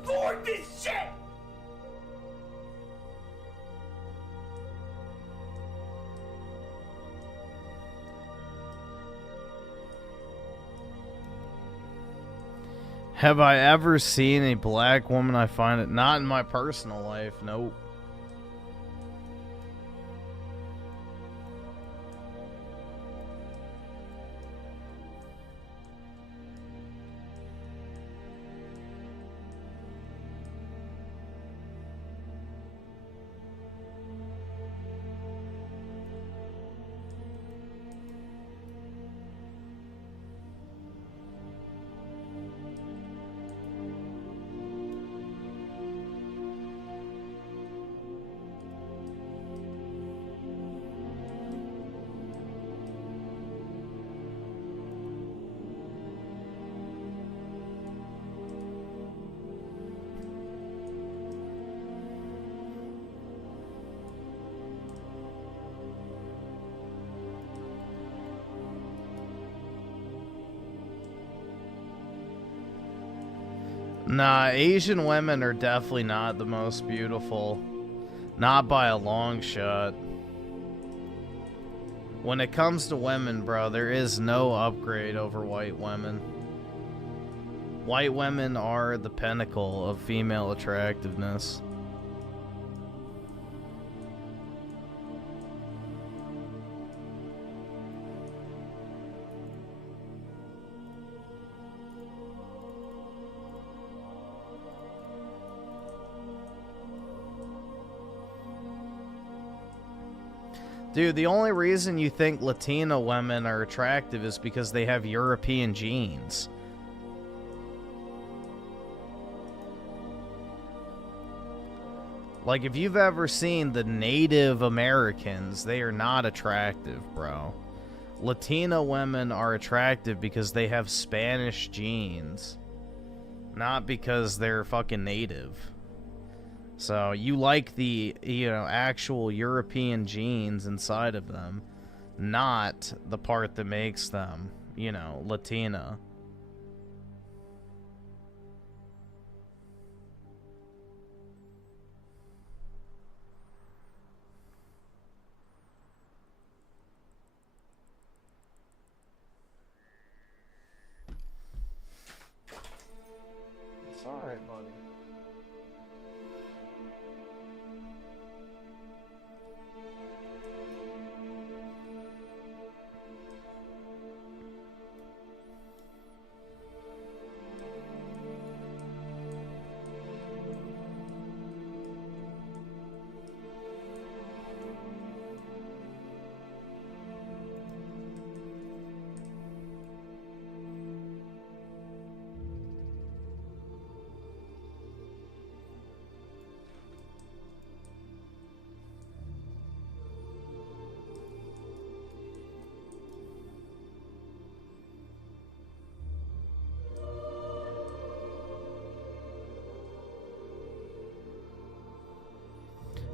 afford this shit! Have I ever seen a black woman? I find it not in my personal life. Nope. Nah, Asian women are definitely not the most beautiful. Not by a long shot. When it comes to women, bro, there is no upgrade over white women. White women are the pinnacle of female attractiveness. Dude, the only reason you think Latina women are attractive is because they have European genes. Like, if you've ever seen the Native Americans, they are not attractive, bro. Latina women are attractive because they have Spanish genes. Not because they're fucking native. So, you like the, actual European genes inside of them, not the part that makes them, Latina. It's alright, buddy.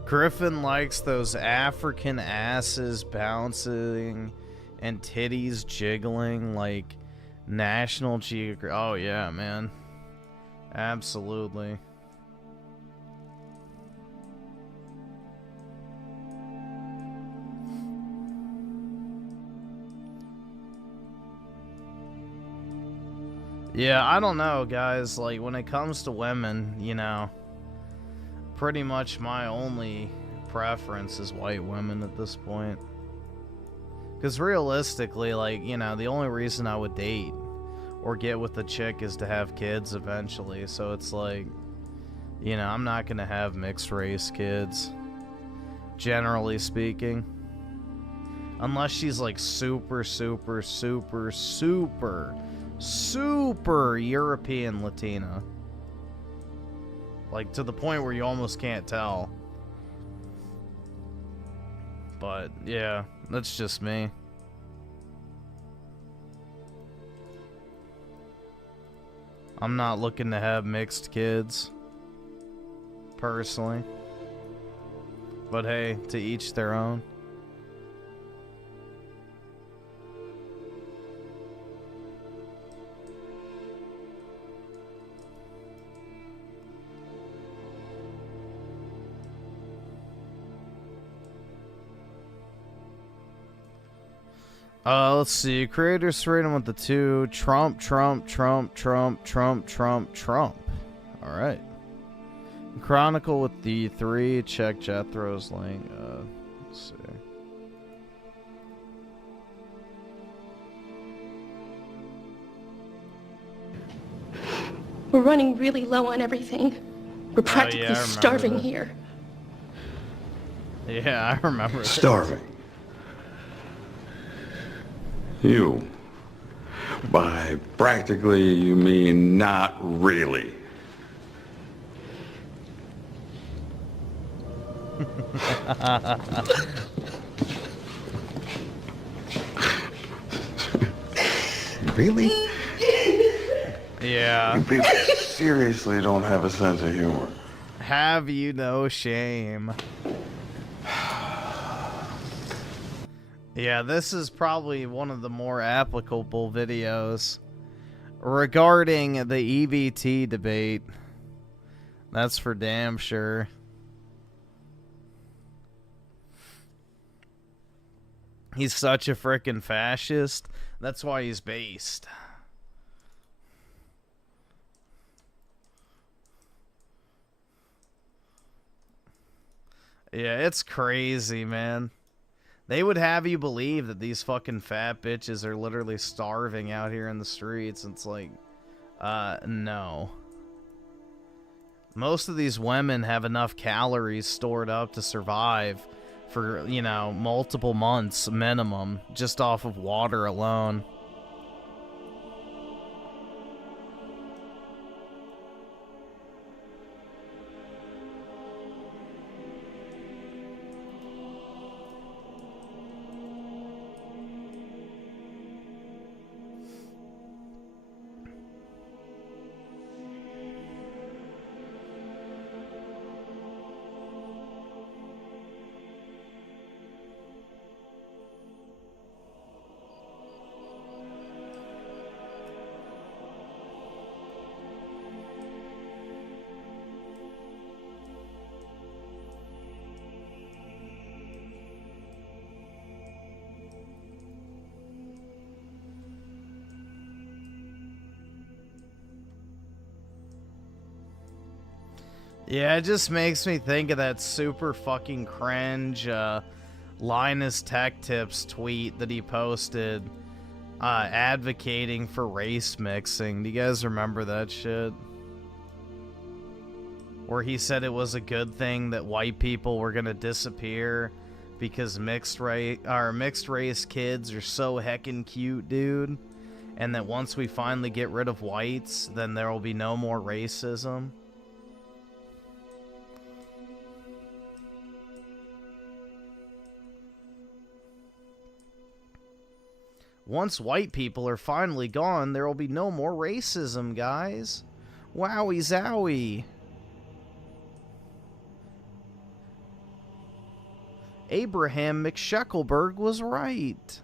Griffin likes those African asses bouncing and titties jiggling like National Geographic. Oh, yeah, man. Absolutely. Yeah, I don't know, guys. Like, when it comes to women, pretty much my only preference is white women at this point. Because realistically, like, the only reason I would date or get with a chick is to have kids eventually. So it's like, I'm not going to have mixed race kids, generally speaking. Unless she's like super, super, super, super, super European Latina. Like, to the point where you almost can't tell. But, yeah, that's just me. I'm not looking to have mixed kids, personally. But hey, to each their own. Let's see. Creators freedom with the 2. Trump, Trump, Trump, Trump, Trump, Trump, Trump. All right. Chronicle with the 3. Check Jethro's link. Let's see. We're running really low on everything. We're practically yeah, starving that. here. Yeah, I remember that. Starving. You. By practically, you mean not really. Really? Yeah. You people seriously don't have a sense of humor. Have you no shame? Yeah, this is probably one of the more applicable videos regarding the EBT debate. That's for damn sure. He's such a frickin' fascist. That's why he's based. Yeah, it's crazy, man. They would have you believe that these fucking fat bitches are literally starving out here in the streets. It's like, no. Most of these women have enough calories stored up to survive for, you know, multiple months minimum, just off of water alone. Yeah, it just makes me think of that super fucking cringe Linus Tech Tips tweet that he posted advocating for race mixing. Do you guys remember that shit? Where he said it was a good thing that white people were gonna disappear because mixed race kids are so heckin' cute, dude. And that once we finally get rid of whites, then there will be no more racism. Once white people are finally gone, there will be no more racism, guys. Wowie zowie. Abraham McShuckleberg was right.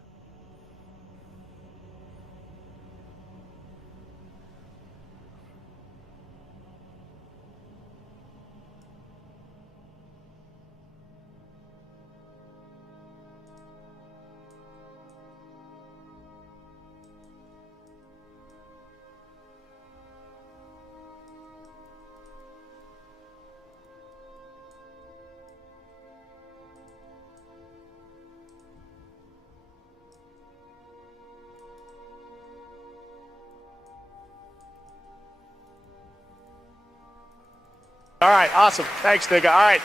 All right, awesome. Thanks, nigga. All right.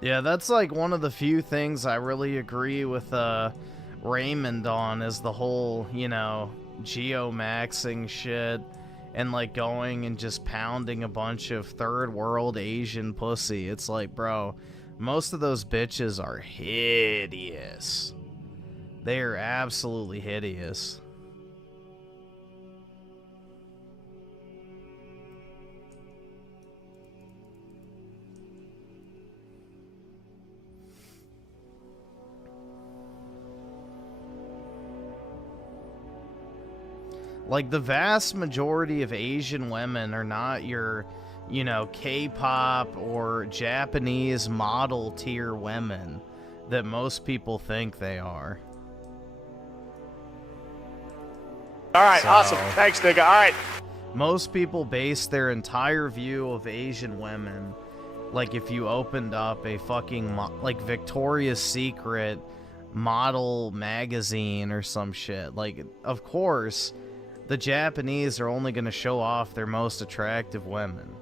Yeah, that's like one of the few things I really agree with Raymond on, is the whole, you know, geomaxing shit and like going and just pounding a bunch of third world Asian pussy. It's like, bro, most of those bitches are hideous. They are absolutely hideous. Like, the vast majority of Asian women are not your, you know, K-pop or Japanese model tier women that most people think they are. All right, awesome. Thanks, nigga. All right. Most people base their entire view of Asian women, like if you opened up a fucking like Victoria's Secret model magazine or some shit. Like, of course, the Japanese are only going to show off their most attractive women.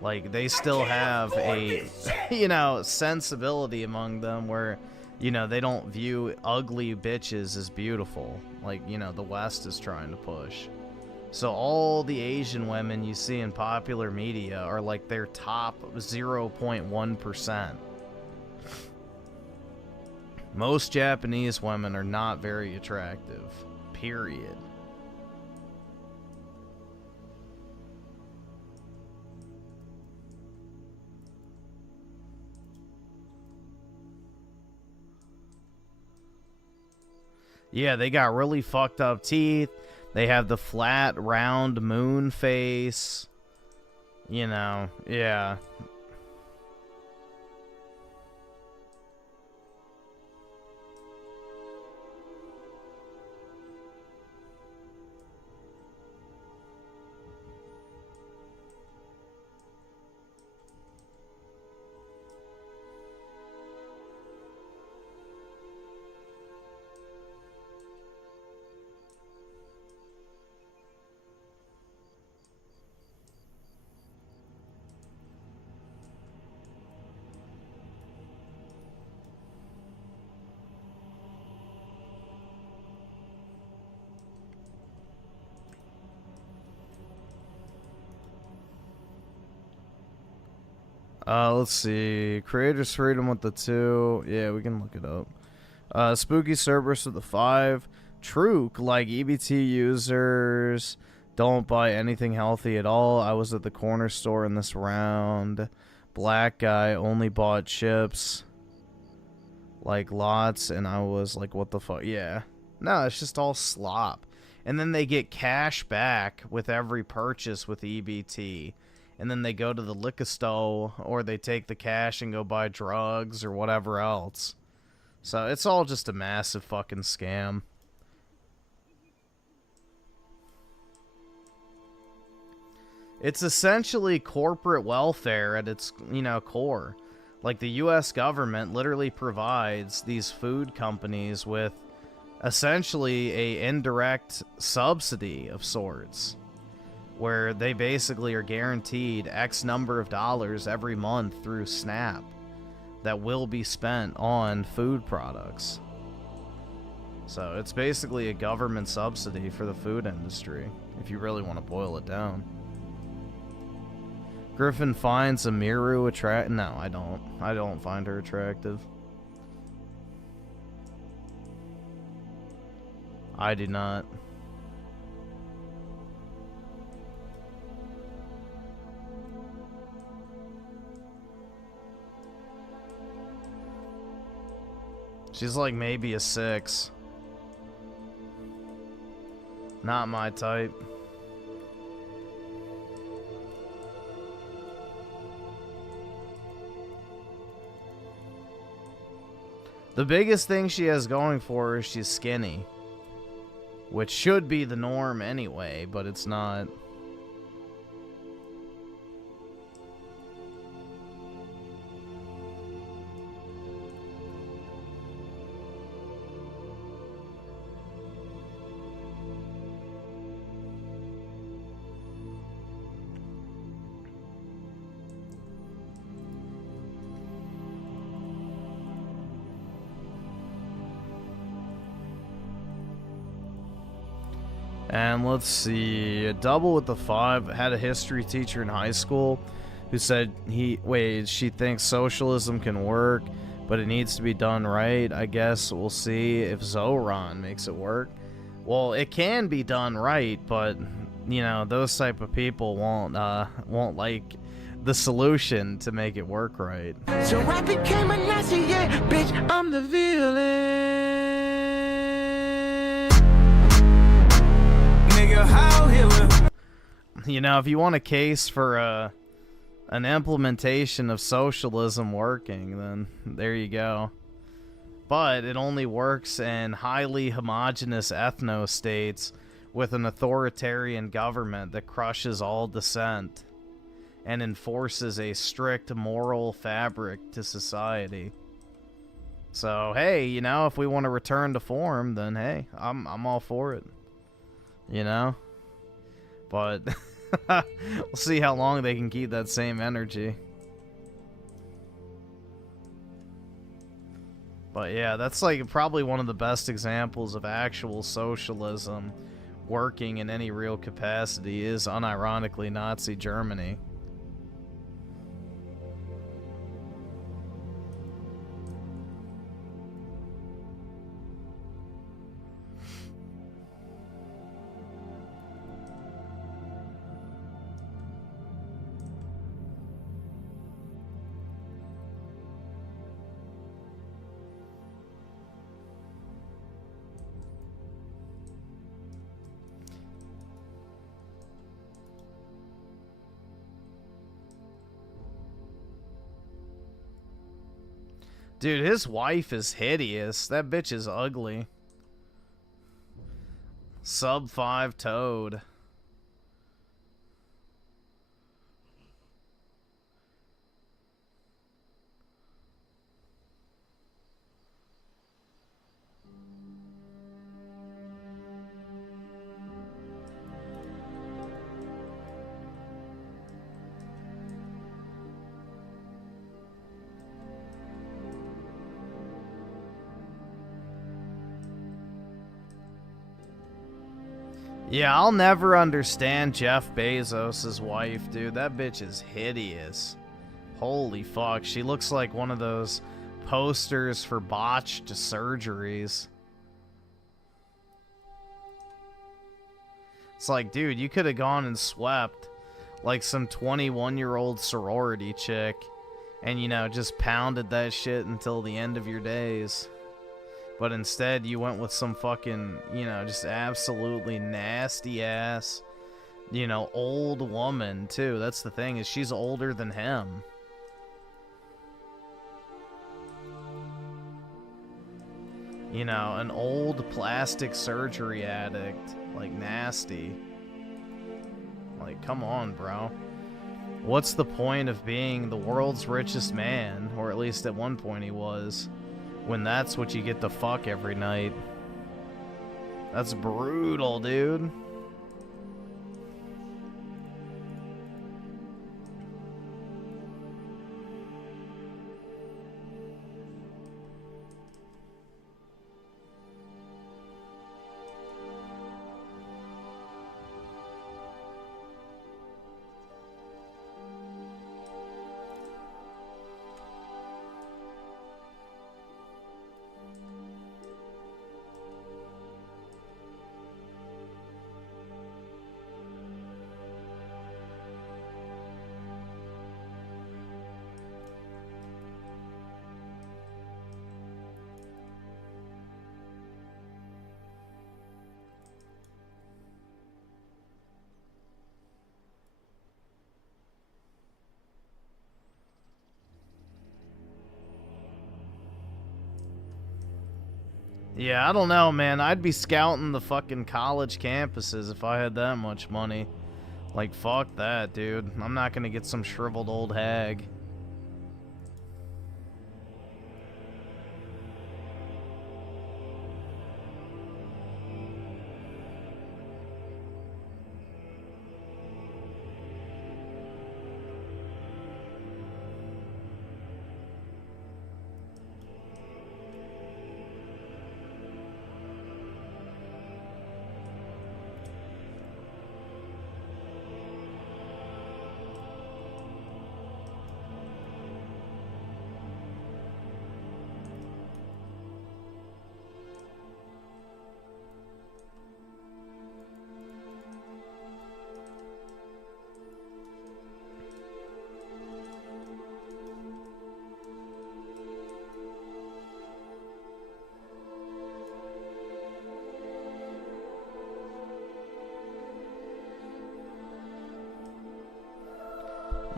Like, they still have a, you know, sensibility among them where, you know, they don't view ugly bitches as beautiful. Like, you know, the West is trying to push. So all the Asian women you see in popular media are like their top 0.1%. Most Japanese women are not very attractive. Period. Yeah, they got really fucked up teeth. They have the flat, round moon face. You know, yeah. Let's see. Creators Freedom with the 2. Yeah, we can look it up. Spooky Cerberus with the 5. Truk, like EBT users don't buy anything healthy at all. I was at the corner store in this round. Black guy only bought chips. Like lots, and I was like, what the fuck? Yeah. No, it's just all slop. And then they get cash back with every purchase with EBT. And then they go to the liquor store, or they take the cash and go buy drugs or whatever else. So it's all just a massive fucking scam. It's essentially corporate welfare at its, you know, core. Like, the U.S. government literally provides these food companies with essentially a indirect subsidy of sorts, where they basically are guaranteed X number of dollars every month through SNAP that will be spent on food products. So it's basically a government subsidy for the food industry, if you really want to boil it down. Griffin finds Amiru attractive. No, I don't. I don't find her attractive. I do not. She's like maybe a 6. Not my type. The biggest thing she has going for her is she's skinny, which should be the norm anyway, but it's not. And let's see, a double with the 5. Had a history teacher in high school who said she thinks socialism can work, but it needs to be done right. I guess we'll see if Zoran makes it work. Well, it can be done right, but you know, those type of people won't like the solution to make it work right. So I became a Nazi, yeah, bitch, I'm the villain. You know, if you want a case for an implementation of socialism working, then there you go. But it only works in highly homogeneous ethno-states with an authoritarian government that crushes all dissent and enforces a strict moral fabric to society. So, hey, you know, if we want to return to form, then hey, I'm all for it. You know? But we'll see how long they can keep that same energy. But yeah, that's like probably one of the best examples of actual socialism working in any real capacity is unironically Nazi Germany. Dude, his wife is hideous. That bitch is ugly. Sub 5 Toad. Yeah, I'll never understand Jeff Bezos' wife, dude. That bitch is hideous. Holy fuck, she looks like one of those posters for botched surgeries. It's like, dude, you could have gone and swept like some 21-year-old sorority chick and, you know, just pounded that shit until the end of your days. But instead, you went with some fucking, you know, just absolutely nasty-ass, you know, old woman, too. That's the thing, is she's older than him. You know, an old plastic surgery addict. Like, nasty. Like, come on, bro. What's the point of being the world's richest man? Or at least at one point he was. When that's what you get to fuck every night. That's brutal, dude. Yeah, I don't know, man. I'd be scouting the fucking college campuses if I had that much money. Like, fuck that, dude. I'm not gonna get some shriveled old hag.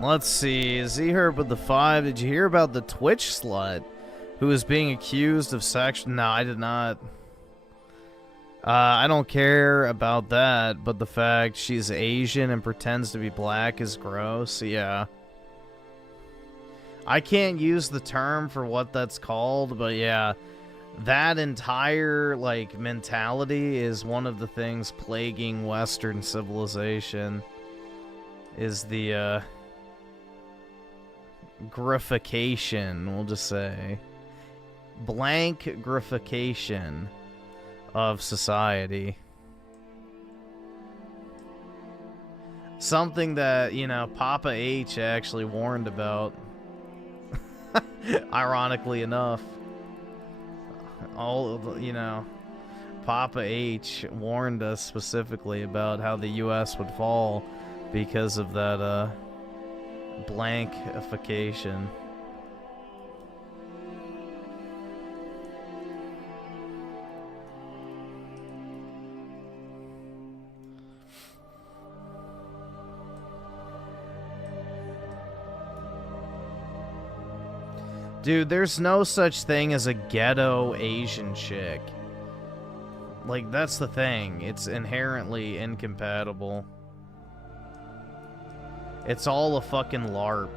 Let's see, Z Herb with the 5. Did you hear about the Twitch slut who is being accused of sexual... No, I did not. I don't care about that, but the fact she's Asian and pretends to be black is gross, yeah. I can't use the term for what that's called, but yeah, that entire, like, mentality is one of the things plaguing Western civilization, is the, griffication, we'll just say. Blank griffication of society. Something that, you know, Papa H actually warned about. Ironically enough. You know, Papa H warned us specifically about how the U.S. would fall because of that, blankification. Dude, there's no such thing as a ghetto Asian chick. Like, that's the thing. It's inherently incompatible. It's all a fucking LARP.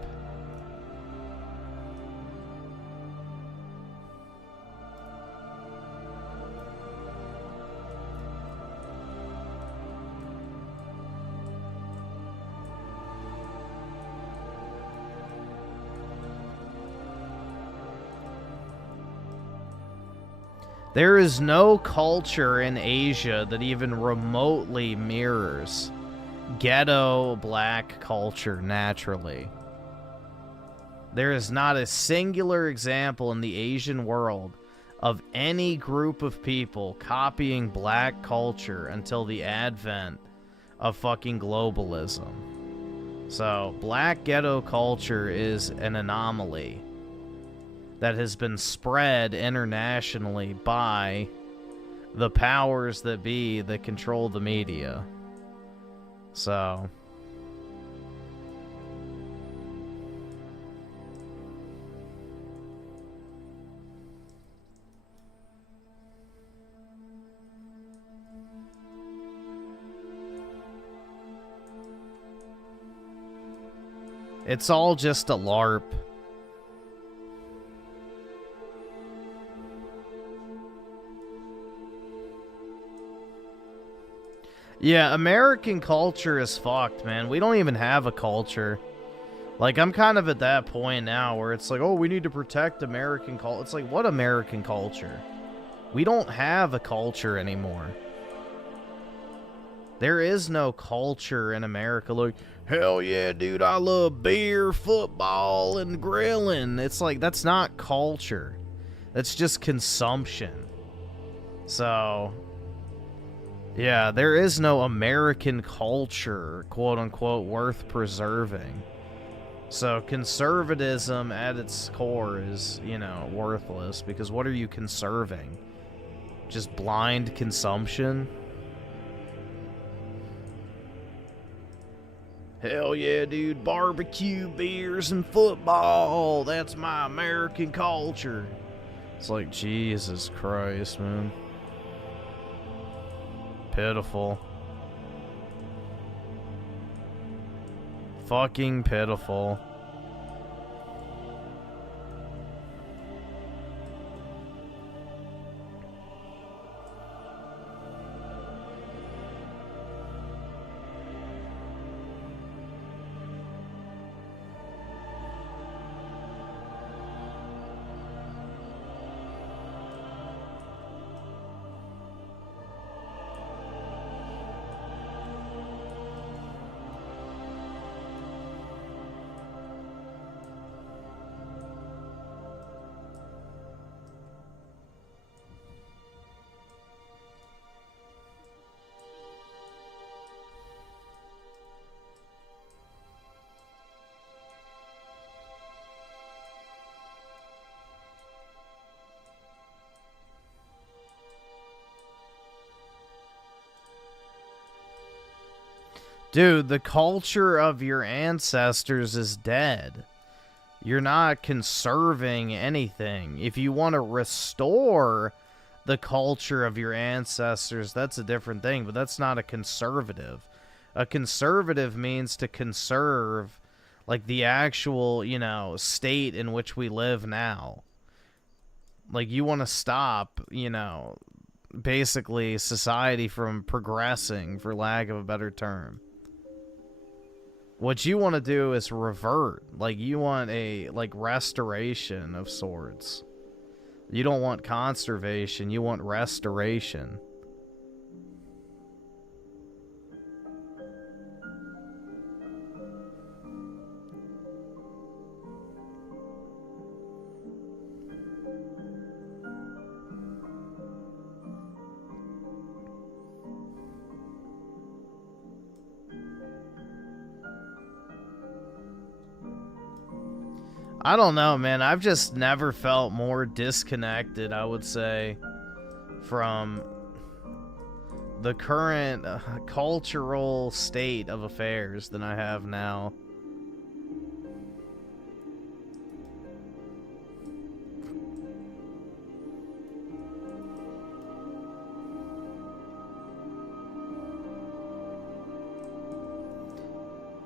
There is no culture in Asia that even remotely mirrors ghetto black culture naturally. There is not a singular example in the Asian world of any group of people copying black culture until the advent of fucking globalism. So, black ghetto culture is an anomaly that has been spread internationally by the powers that be that control the media. So... it's all just a LARP. Yeah, American culture is fucked, man. We don't even have a culture. Like, I'm kind of at that point now where it's like, oh, we need to protect American culture. It's like, what American culture? We don't have a culture anymore. There is no culture in America. Like, hell yeah, dude, I love beer, football, and grilling. It's like, that's not culture. That's just consumption. So... yeah, there is no American culture, quote-unquote, worth preserving. So conservatism at its core is, you know, worthless, because what are you conserving? Just blind consumption? Hell yeah, dude, barbecue, beers, and football. That's my American culture. It's like, Jesus Christ, man. Pitiful. Fucking pitiful. Dude, the culture of your ancestors is dead. You're not conserving anything. If you want to restore the culture of your ancestors, that's a different thing, but that's not a conservative. A conservative means to conserve, like, the actual, you know, state in which we live now. Like, you want to stop, you know, basically society from progressing, for lack of a better term. What you want to do is revert. Like, you want a, like, restoration of sorts. You don't want conservation, you want restoration. I don't know, man. I've just never felt more disconnected, I would say, from the current cultural state of affairs than I have now.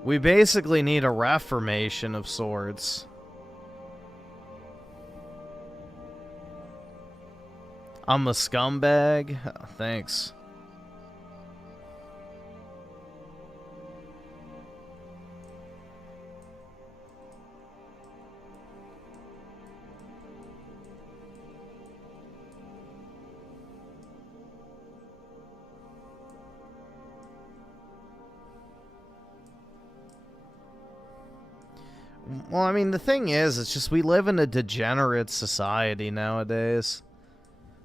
We basically need a reformation of sorts. I'm a scumbag? Oh, thanks. Well, I mean, the thing is, it's just we live in a degenerate society nowadays.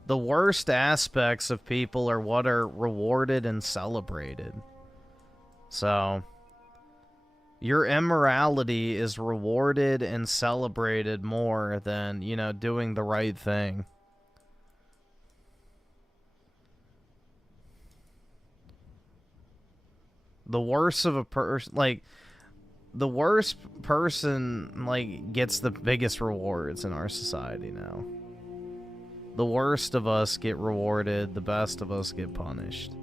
The worst aspects of people are what are rewarded and celebrated. So, your immorality is rewarded and celebrated more than, you know, doing the right thing. The worst of a person, like, the worst person, like, gets the biggest rewards in our society now. The worst of us get rewarded, the best of us get punished.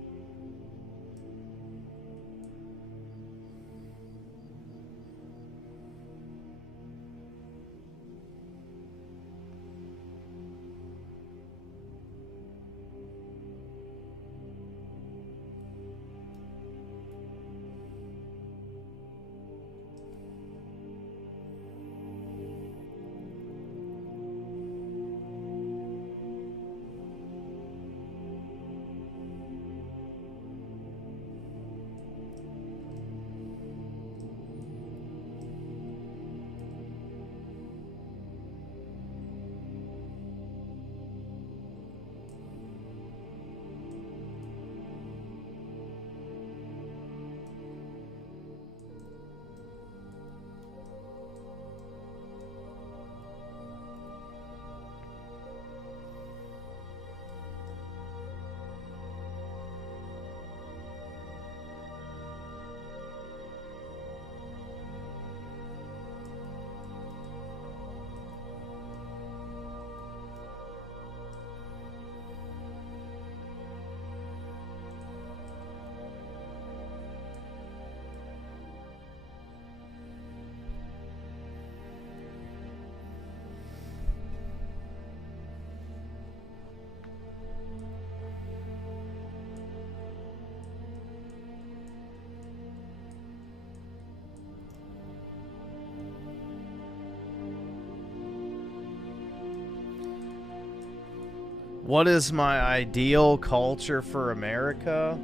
What is my ideal culture for America?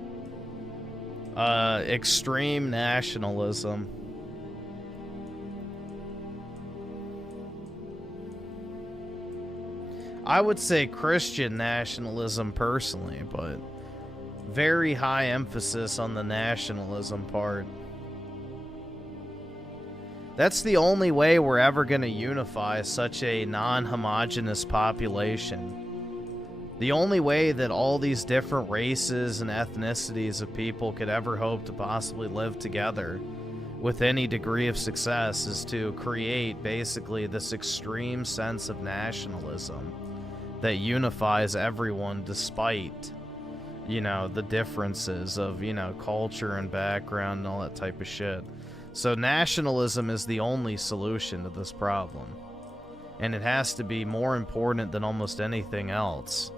Extreme nationalism. I would say Christian nationalism personally, but very high emphasis on the nationalism part. That's the only way we're ever going to unify such a non-homogeneous population. The only way that all these different races and ethnicities of people could ever hope to possibly live together with any degree of success is to create basically this extreme sense of nationalism that unifies everyone despite, you know, the differences of, you know, culture and background and all that type of shit. So nationalism is the only solution to this problem. And it has to be more important than almost anything else.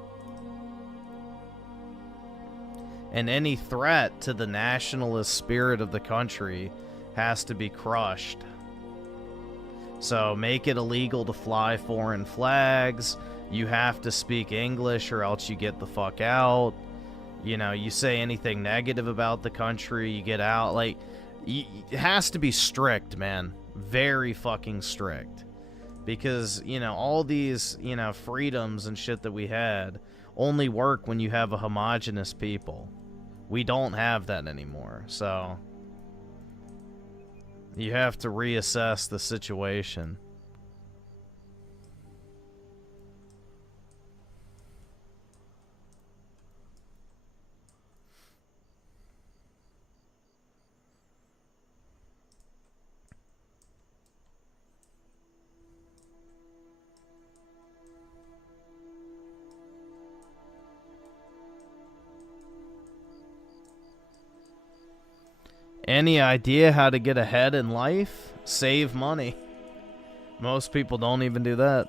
And any threat to the nationalist spirit of the country has to be crushed. So make it illegal to fly foreign flags. You have to speak English or else you get the fuck out. You know, you say anything negative about the country, you get out. Like, it has to be strict, man. Very fucking strict. Because, you know, all these, you know, freedoms and shit that we had only work when you have a homogenous people. We don't have that anymore, so you have to reassess the situation. Any idea how to get ahead in life? Save money. Most people don't even do that.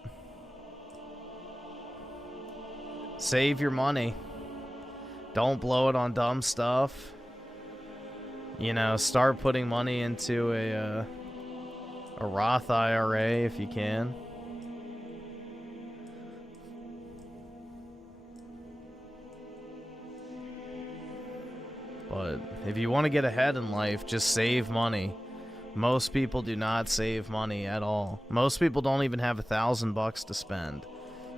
Save your money. Don't blow it on dumb stuff. You know, start putting money into a Roth IRA if you can. But if you want to get ahead in life, just save money. Most people do not save money at all. Most people don't even have $1,000 to spend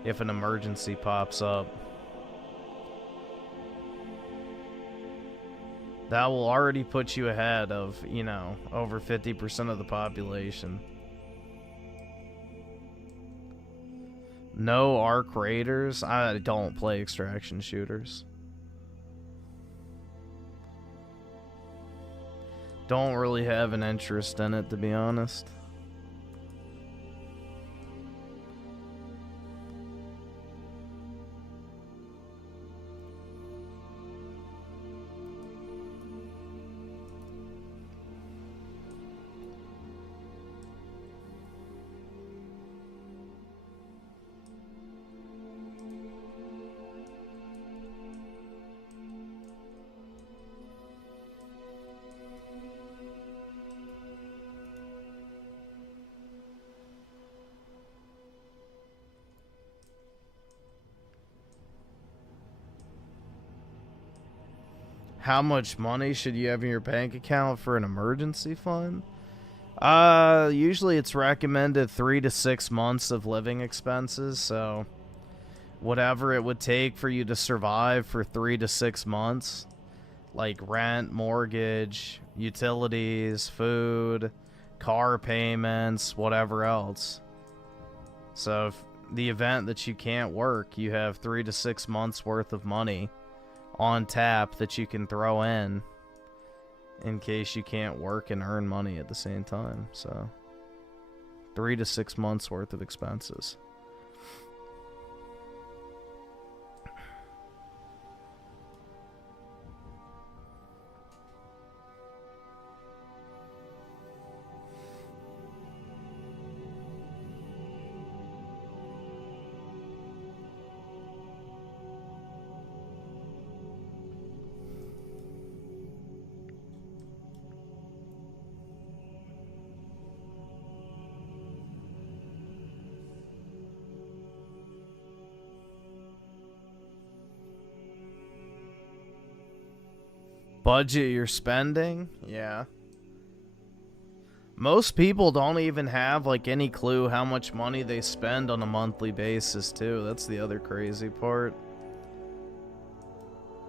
if an emergency pops up. That will already put you ahead of, you know, over 50% of the population. No arc raiders. I don't play extraction shooters. Don't really have an interest in it, to be honest. How much money should you have in your bank account for an emergency fund? Usually it's recommended 3 to 6 months of living expenses, so whatever it would take for you to survive for 3 to 6 months, like rent, mortgage, utilities, food, car payments, whatever else. So if the event that you can't work, you have 3 to 6 months worth of money on tap that you can throw in case you can't work and earn money at the same time. So 3 to 6 months worth of expenses. Budget your spending? Yeah. Most people don't even have like any clue how much money they spend on a monthly basis too. That's the other crazy part.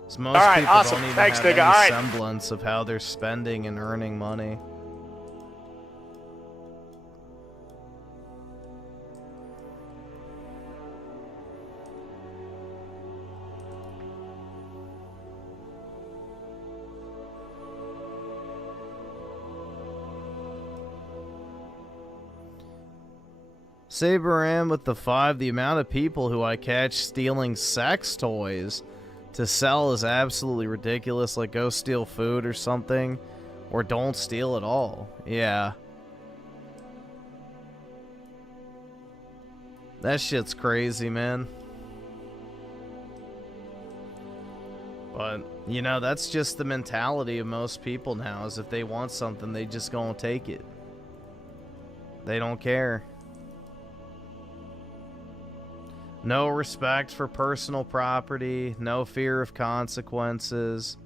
So most people don't even have any semblance of how they're spending and earning money. Saber M with the 5. The amount of people who I catch stealing sex toys to sell is absolutely ridiculous. Like, go steal food or something. Or don't steal at all. Yeah. That shit's crazy, man. But, you know, that's just the mentality of most people now, is if they want something, they just gonna take it. They don't care. No respect for personal property, no fear of consequences.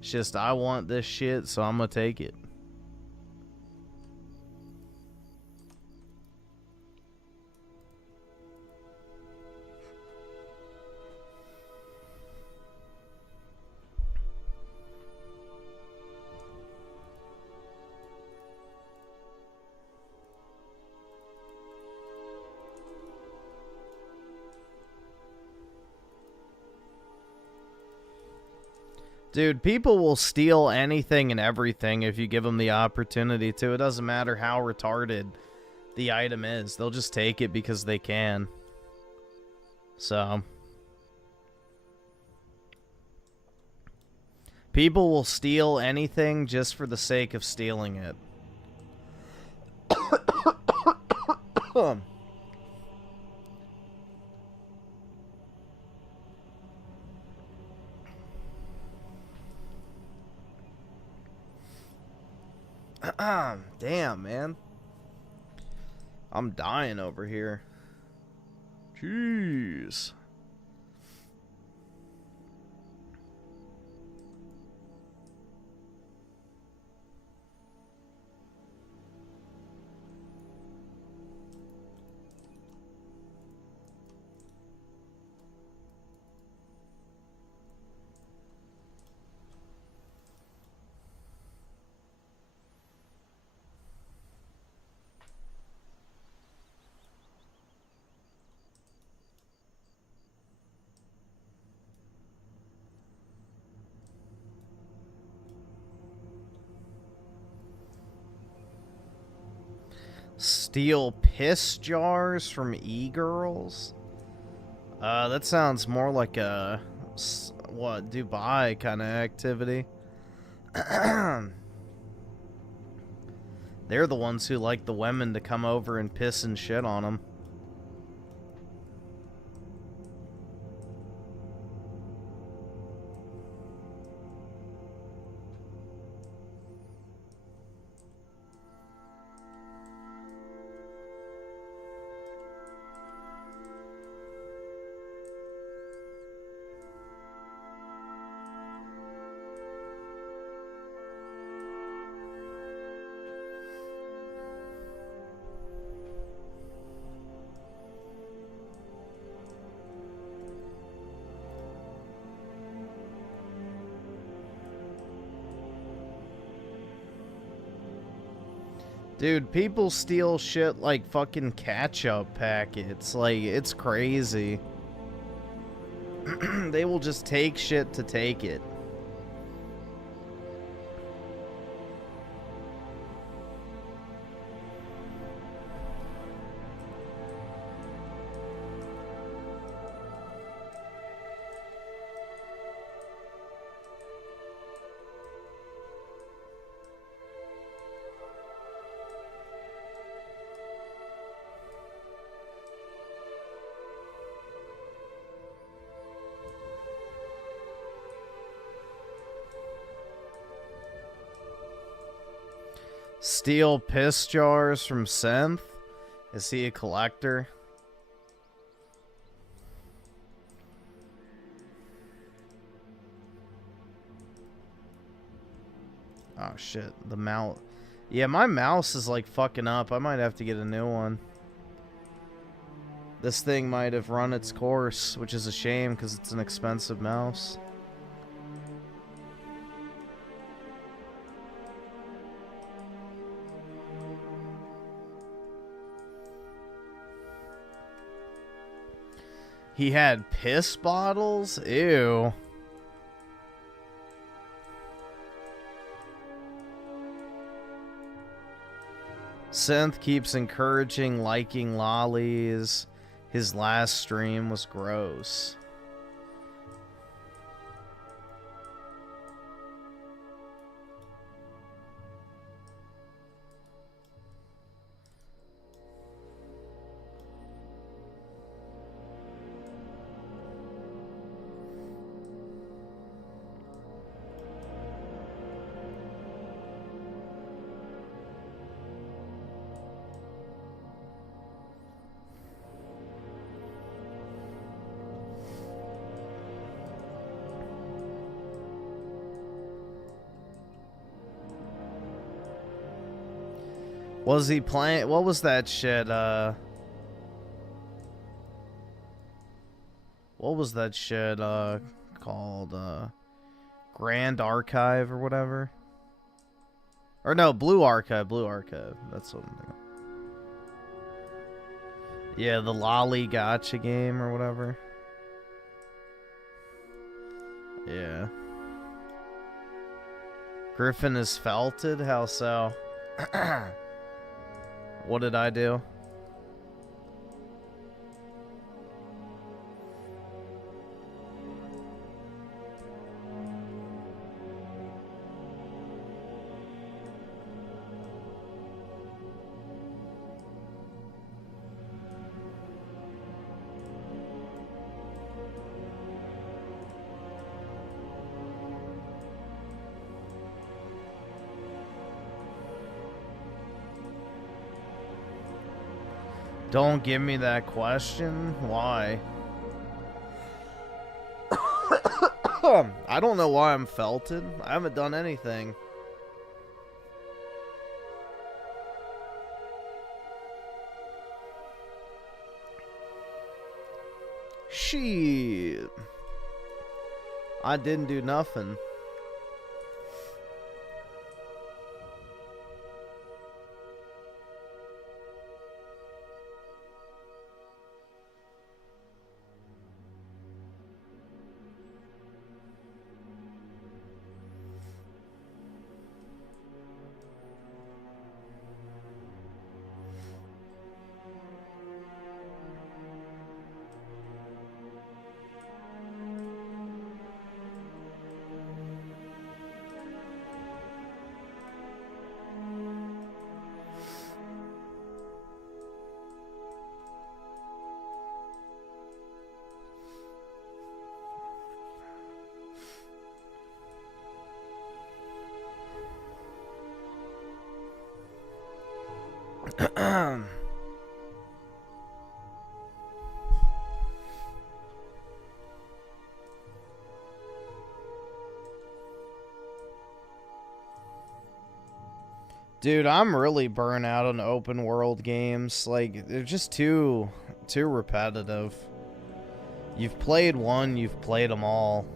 It's just, I want this shit, so I'm gonna take it. Dude, people will steal anything and everything if you give them the opportunity to. It doesn't matter how retarded the item is. They'll just take it because they can. So. People will steal anything just for the sake of stealing it. Damn, man. I'm dying over here. Jeez. Steal piss jars from e-girls? That sounds more like a, what, Dubai kind of activity. They're the ones who like the women to come over and piss and shit on them. Dude, people steal shit like fucking ketchup packets. Like, it's crazy. They will just take shit to take it. Steal piss jars from Synth? Is he a collector? Oh shit, the mouse. Yeah, my mouse is like fucking up. I might have to get a new one. This thing might have run its course, which is a shame because it's an expensive mouse. He had piss bottles? Ew. Synth keeps encouraging liking lollies. His last stream was gross. Was he playing? What was that shit? What was that shit called? Grand Archive or whatever? Or no, Blue Archive. Blue Archive. That's what I'm thinking. Yeah, the Lolly Gotcha game or whatever. Yeah. Griffin is felted? How so? What did I do? Don't give me that question. Why? I don't know why I'm felted. I haven't done anything. Shit. I didn't do nothing. Dude, I'm really burnt out on open world games. Like, they're just too repetitive. You've played one, you've played them all.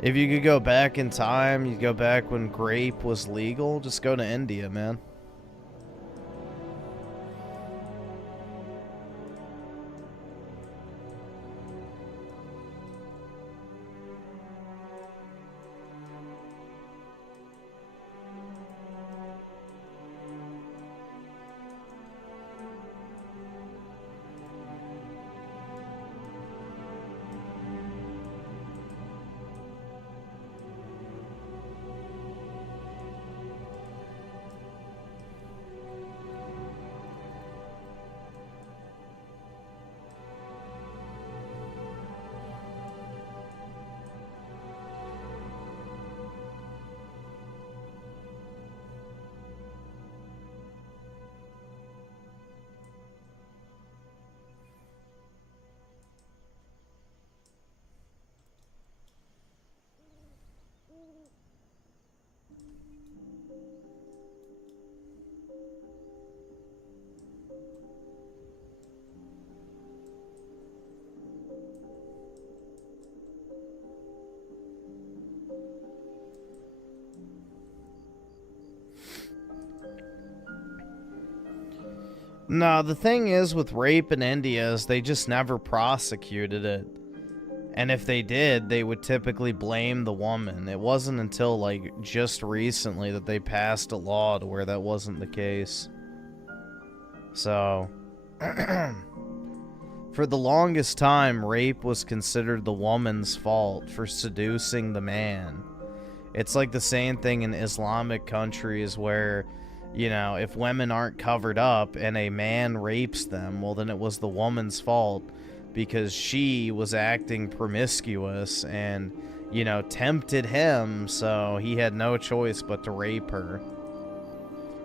If you could go back in time, you'd go back when grape was legal. Just go to India, man. No, the thing is with rape in India is they just never prosecuted it. And if they did, they would typically blame the woman. It wasn't until, like, just recently that they passed a law to where that wasn't the case. So, for the longest time, rape was considered the woman's fault for seducing the man. It's like the same thing in Islamic countries where, you know, if women aren't covered up and a man rapes them, well, then it was the woman's fault because she was acting promiscuous and, you know, tempted him, so he had no choice but to rape her.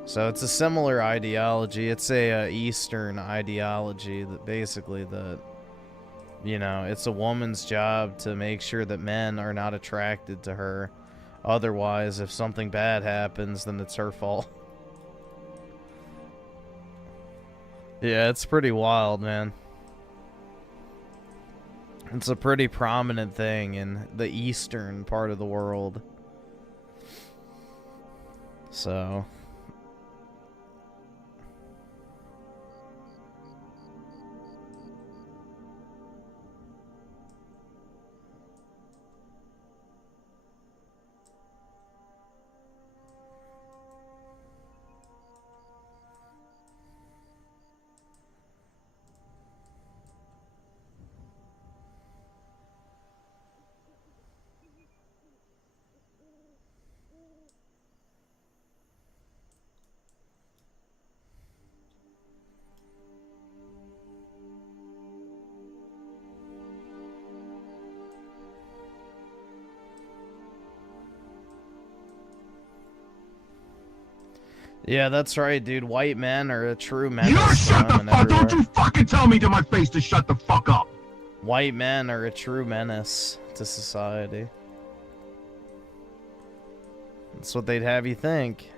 So it's a similar ideology. It's a Eastern ideology that basically that, you know, it's a woman's job to make sure that men are not attracted to her. Otherwise, if something bad happens, then it's her fault. Yeah, it's pretty wild, man. It's a pretty prominent thing in the eastern part of the world. So... Yeah, that's right, dude. White men are a true menace. You shut the fuck! Don't you fucking tell me to my face to shut the fuck up! White men are a true menace to society. That's what they'd have you think.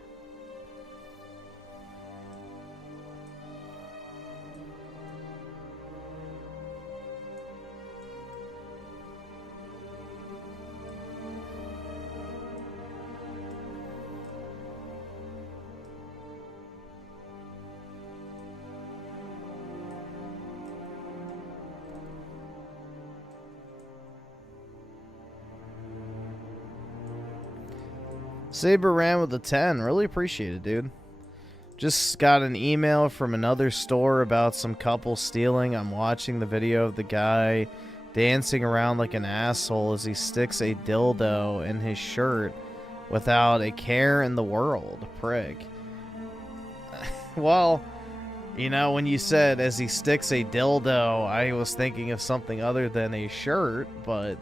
Saber ran with a 10. Really appreciate it, dude. Just got an email from another store about some couple stealing. I'm watching the video of the guy dancing around like an asshole as he sticks a dildo in his shirt without a care in the world. Prick. Well, you know, when you said as he sticks a dildo, I was thinking of something other than a shirt, but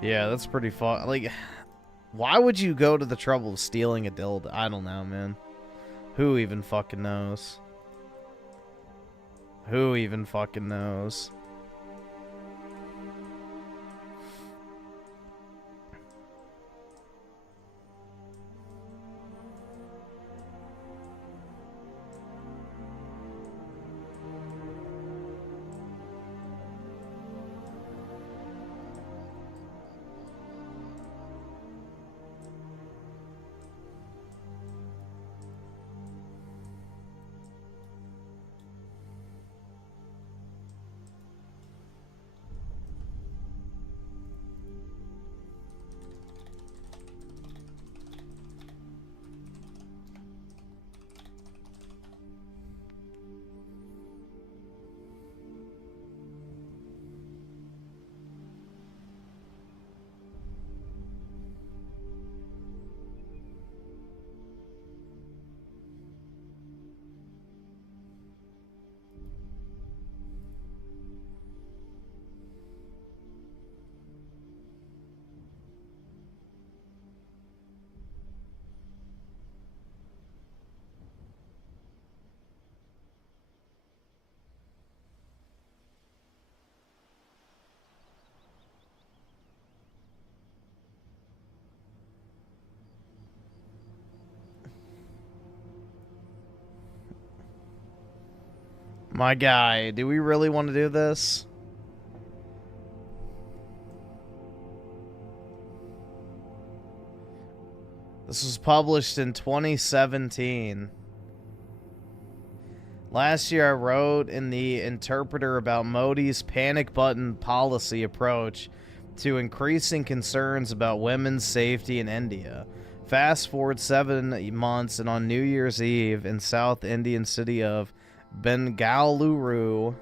yeah, that's pretty fun. Like... Why would you go to the trouble of stealing a dildo? I don't know, man. Who even fucking knows? Who even fucking knows? My guy, do we really want to do this? This was published in 2017. Last year, I wrote in the Interpreter about Modi's panic button policy approach to increasing concerns about women's safety in India. Fast forward 7 months, and on New Year's Eve in South Indian city of Bengaluru,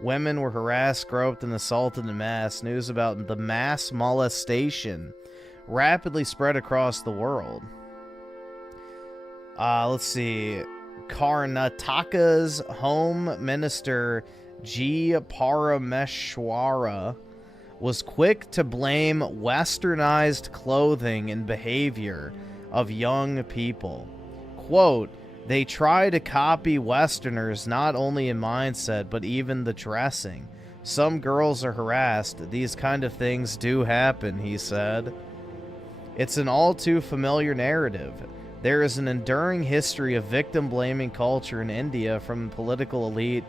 women were harassed, groped, and assaulted en masse. News about the mass molestation rapidly spread across the world. Let's see. Karnataka's Home Minister G. Parameshwara was quick to blame westernized clothing and behavior of young people. Quote, they try to copy Westerners not only in mindset, but even the dressing. Some girls are harassed. These kind of things do happen, he said. It's an all too familiar narrative. There is an enduring history of victim-blaming culture in India, from the political elite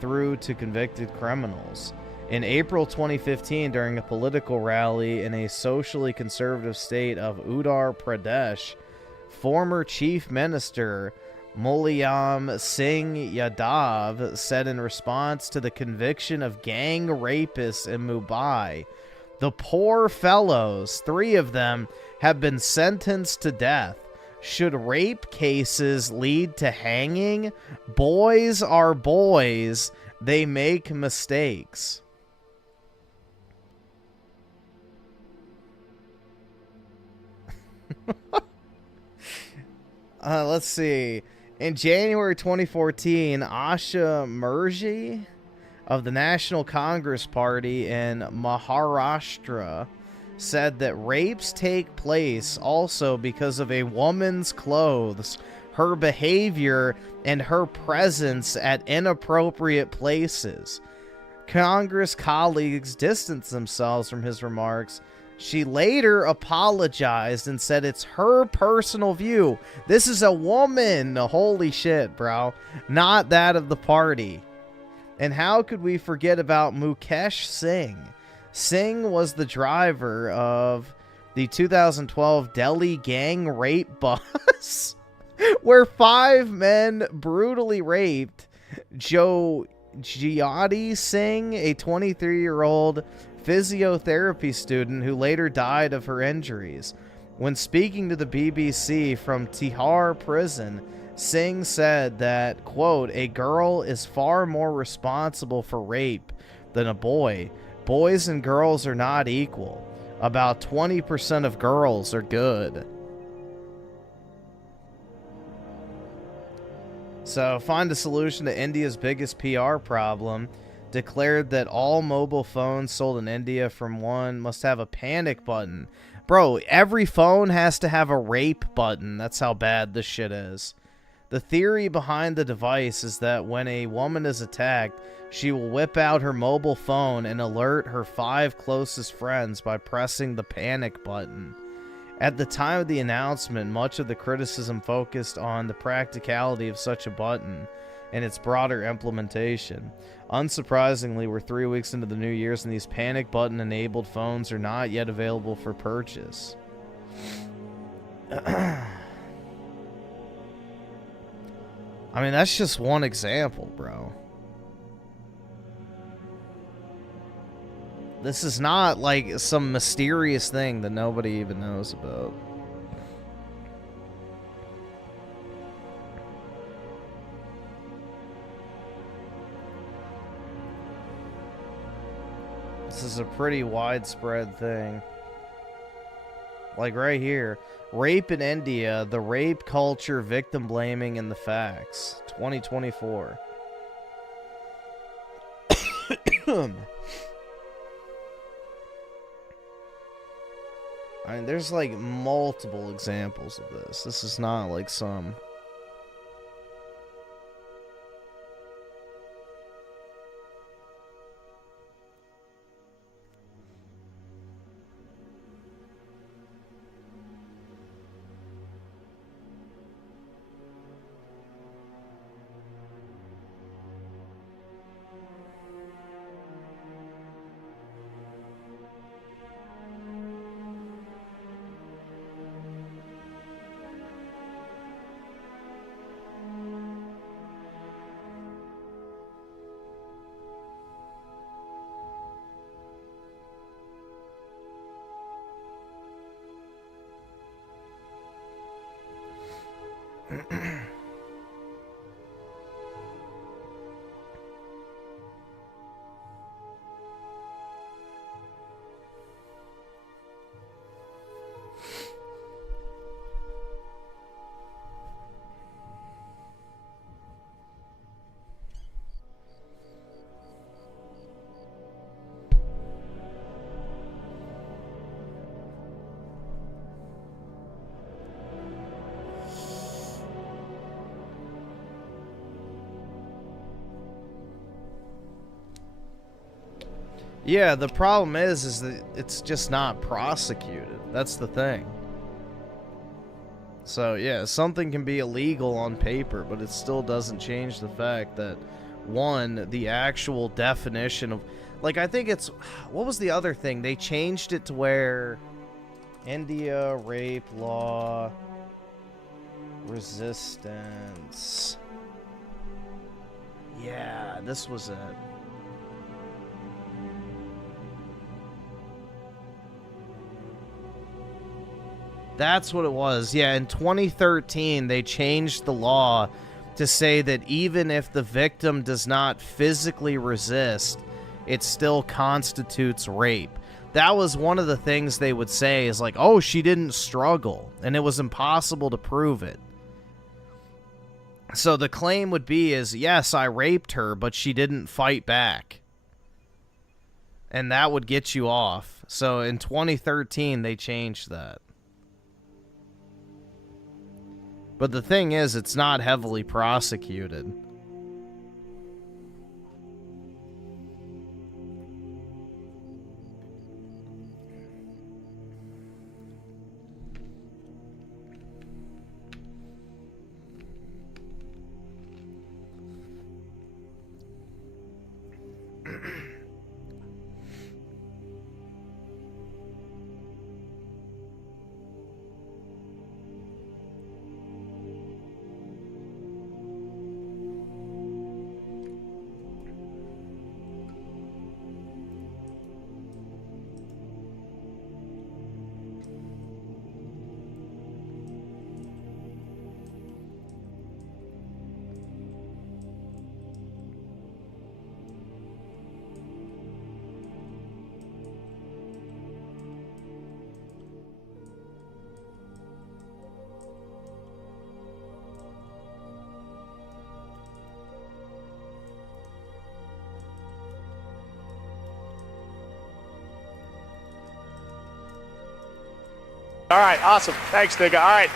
through to convicted criminals. In April 2015, during a political rally in a socially conservative state of Uttar Pradesh, former Chief Minister Mulayam Singh Yadav said in response to the conviction of gang rapists in Mumbai, the poor fellows, 3 of them, have been sentenced to death. Should rape cases lead to hanging? Boys are boys. They make mistakes. Let's see. In January 2014, Asha Murji of the National Congress Party in Maharashtra said that rapes take place also because of a woman's clothes, her behavior, and her presence at inappropriate places. Congress colleagues distanced themselves from his remarks. She later apologized and said it's her personal view. This is a woman. Holy shit, bro. Not that of the party. And how could we forget about Mukesh Singh? Singh was the driver of the 2012 Delhi gang rape bus where 5 men brutally raped Jyoti Singh, a 23-year-old physiotherapy student who later died of her injuries. When speaking to the BBC from Tihar prison, Singh said that, quote, a girl is far more responsible for rape than a boy. Boys and girls are not equal. About 20% of girls are good. So, find a solution to India's biggest PR problem. Declared that all mobile phones sold in India from one must have a panic button. Bro, every phone has to have a rape button. That's how bad this shit is. The theory behind the device is that when a woman is attacked, she will whip out her mobile phone and alert her 5 closest friends by pressing the panic button. At the time of the announcement, much of the criticism focused on the practicality of such a button and its broader implementation. Unsurprisingly, we're 3 weeks into the New Year's and these panic button enabled phones are not yet available for purchase. I mean, that's just one example, bro. This is not like some mysterious thing that nobody even knows about. This is a pretty widespread thing. Like right here. Rape in India, the rape culture, victim blaming, and the facts. 2024. I mean, there's like multiple examples of this. This is not like some... Yeah, the problem is that it's just not prosecuted. That's the thing. So, yeah, something can be illegal on paper, but it still doesn't change the fact that, one, the actual definition of... Like, I think it's... What was the other thing? They changed it to where... India, rape law... Resistance... Yeah, this was it. That's what it was. Yeah, in 2013, they changed the law to say that even if the victim does not physically resist, it still constitutes rape. That was one of the things they would say is like, oh, she didn't struggle, and it was impossible to prove it. So the claim would be is, yes, I raped her, but she didn't fight back. And that would get you off. So in 2013, they changed that. But the thing is, it's not heavily prosecuted. All right, awesome. Thanks, nigga. All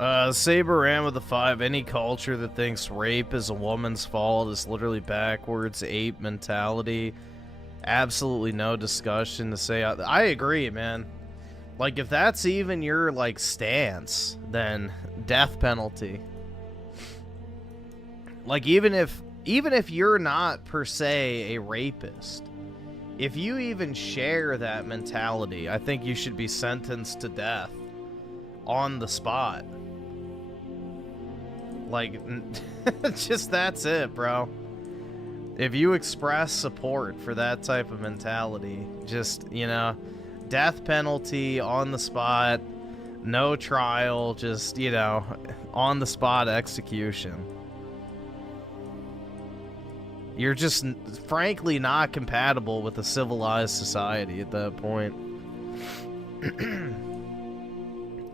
right. Saber ran with the 5. Any culture that thinks rape is a woman's fault is literally backwards ape mentality. Absolutely no discussion to say. I agree, man. Like, if that's even your, like, stance, then death penalty. Like, even if you're not per se a rapist, if you even share that mentality, I think you should be sentenced to death on the spot. Like, just that's it, bro. If you express support for that type of mentality, just, you know, death penalty on the spot, no trial, just, you know, on the spot execution. You're just, frankly, not compatible with a civilized society at that point.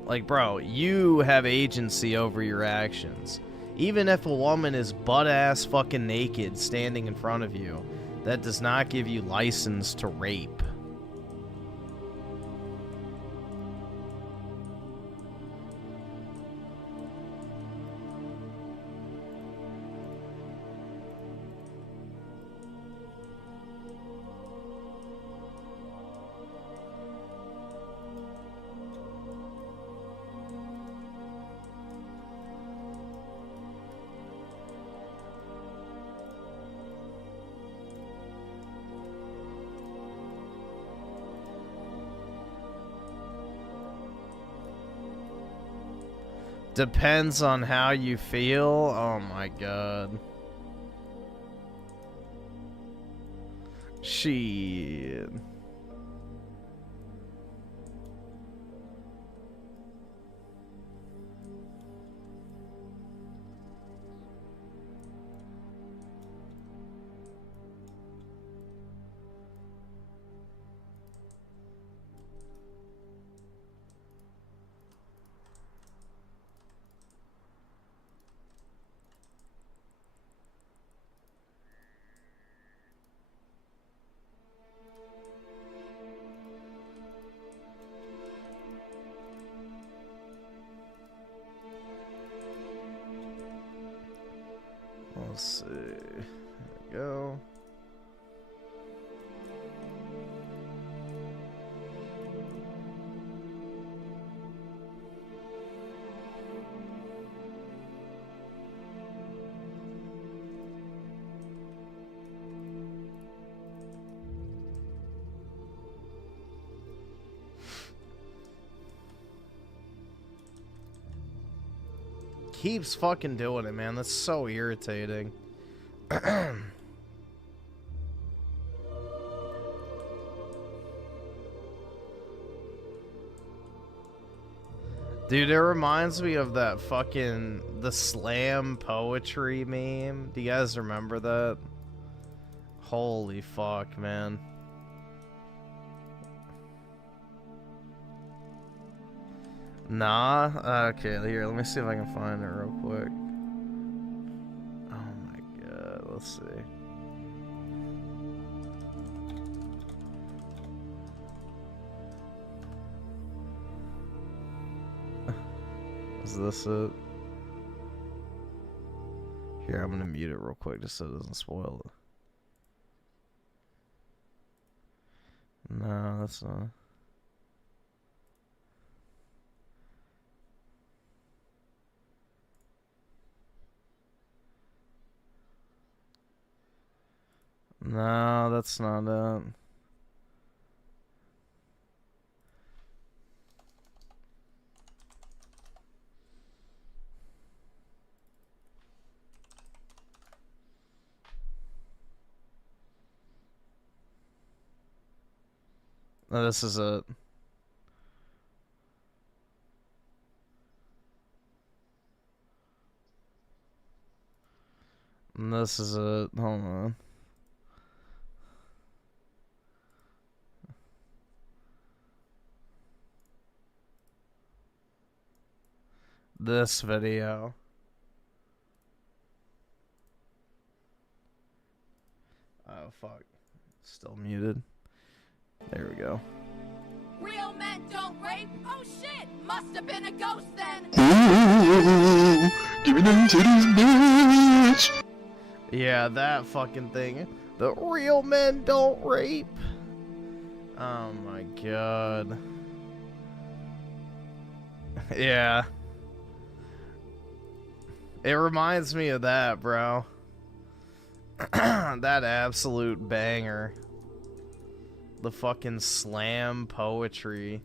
Like, bro, you have agency over your actions. Even if a woman is butt-ass fucking naked standing in front of you, that does not give you license to rape. Depends on how you feel. Oh my god. Shit. Let's see. There we go. Keeps fucking doing it, man. That's so irritating. Dude, it reminds me of that fucking the slam poetry meme. Do you guys remember that? Holy fuck, man. Nah? Okay, here, let me see if I can find it real quick. Oh my god, let's see. Is this it? Here, I'm gonna mute it real quick just so it doesn't spoil it. No, that's not. No, that's not it. No, this is it. And this is it. Hold on. This video. Oh fuck. Still muted. There we go. Real men don't rape? Oh shit! Must have been a ghost then! Ooh, give it them titties, bitch! Yeah, that fucking thing. The real men don't rape. Oh my god. Yeah. It reminds me of that, bro. That absolute banger. The fucking slam poetry.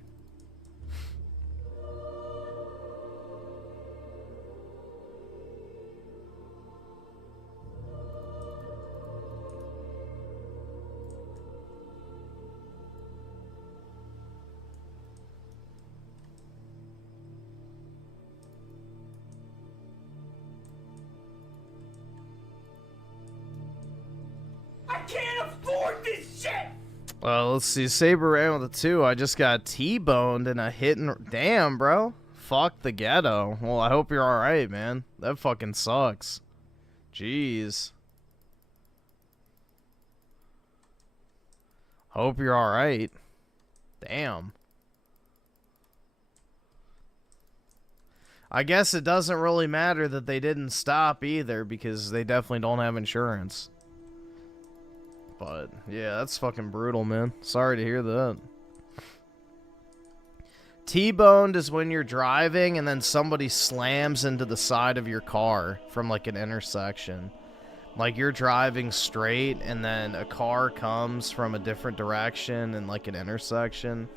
I can't afford this shit! Let's see. Saber ran with a 2. I just got T-boned in a hit and... Damn, bro. Fuck the ghetto. Well, I hope you're alright, man. That fucking sucks. Jeez. Hope you're alright. Damn. I guess it doesn't really matter that they didn't stop either, because they definitely don't have insurance. But, yeah, that's fucking brutal, man. Sorry to hear that. T-boned is when you're driving and then somebody slams into the side of your car from, like, an intersection. Like, you're driving straight and then a car comes from a different direction in, like, an intersection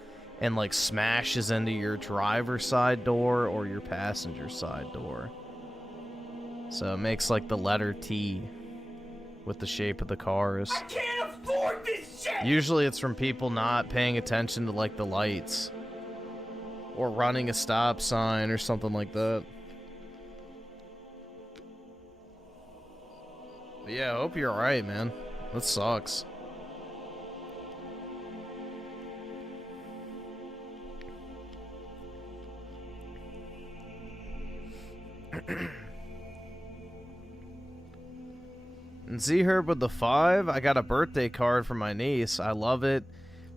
and, like, smashes into your driver's side door or your passenger side door. So it makes, like, the letter T with the shape of the cars. I can't afford this shit! Usually it's from people not paying attention to, like, the lights. Or running a stop sign or something like that. But yeah, I hope you're alright, man. That sucks. And Z-Herb with the 5, I got a birthday card for my niece. I love it,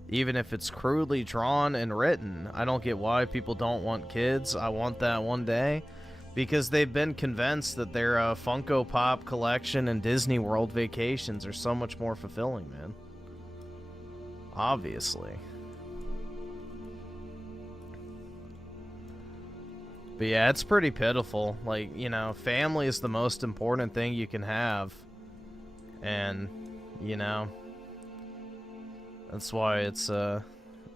even if it's crudely drawn and written. I don't get why people don't want kids. I want that one day. Because they've been convinced that their Funko Pop collection and Disney World vacations are so much more fulfilling, man. Obviously. But yeah, it's pretty pitiful. Like, you know, family is the most important thing you can have. And, you know, that's why it's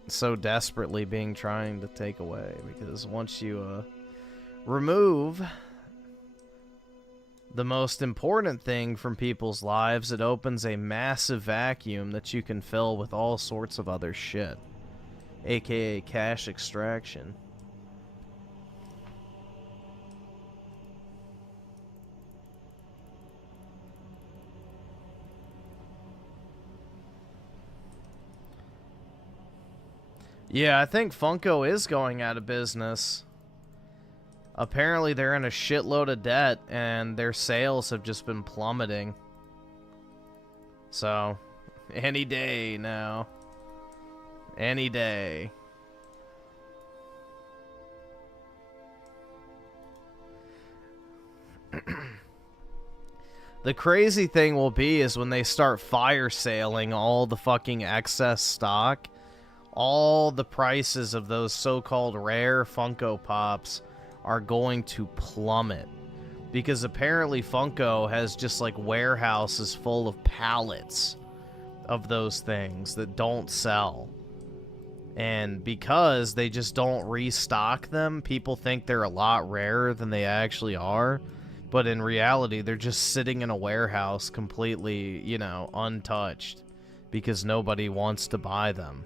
so desperately being trying to take away. Because once you remove the most important thing from people's lives, it opens a massive vacuum that you can fill with all sorts of other shit. AKA cash extraction. Yeah, I think Funko is going out of business. Apparently they're in a shitload of debt and their sales have just been plummeting. So, any day now. Any day. The crazy thing will be is when they start fire sailing all the fucking excess stock, all the prices of those so-called rare Funko Pops are going to plummet. Because apparently Funko has just like warehouses full of pallets of those things that don't sell. And because they just don't restock them, people think they're a lot rarer than they actually are. But in reality, they're just sitting in a warehouse completely, you know, untouched. Because nobody wants to buy them.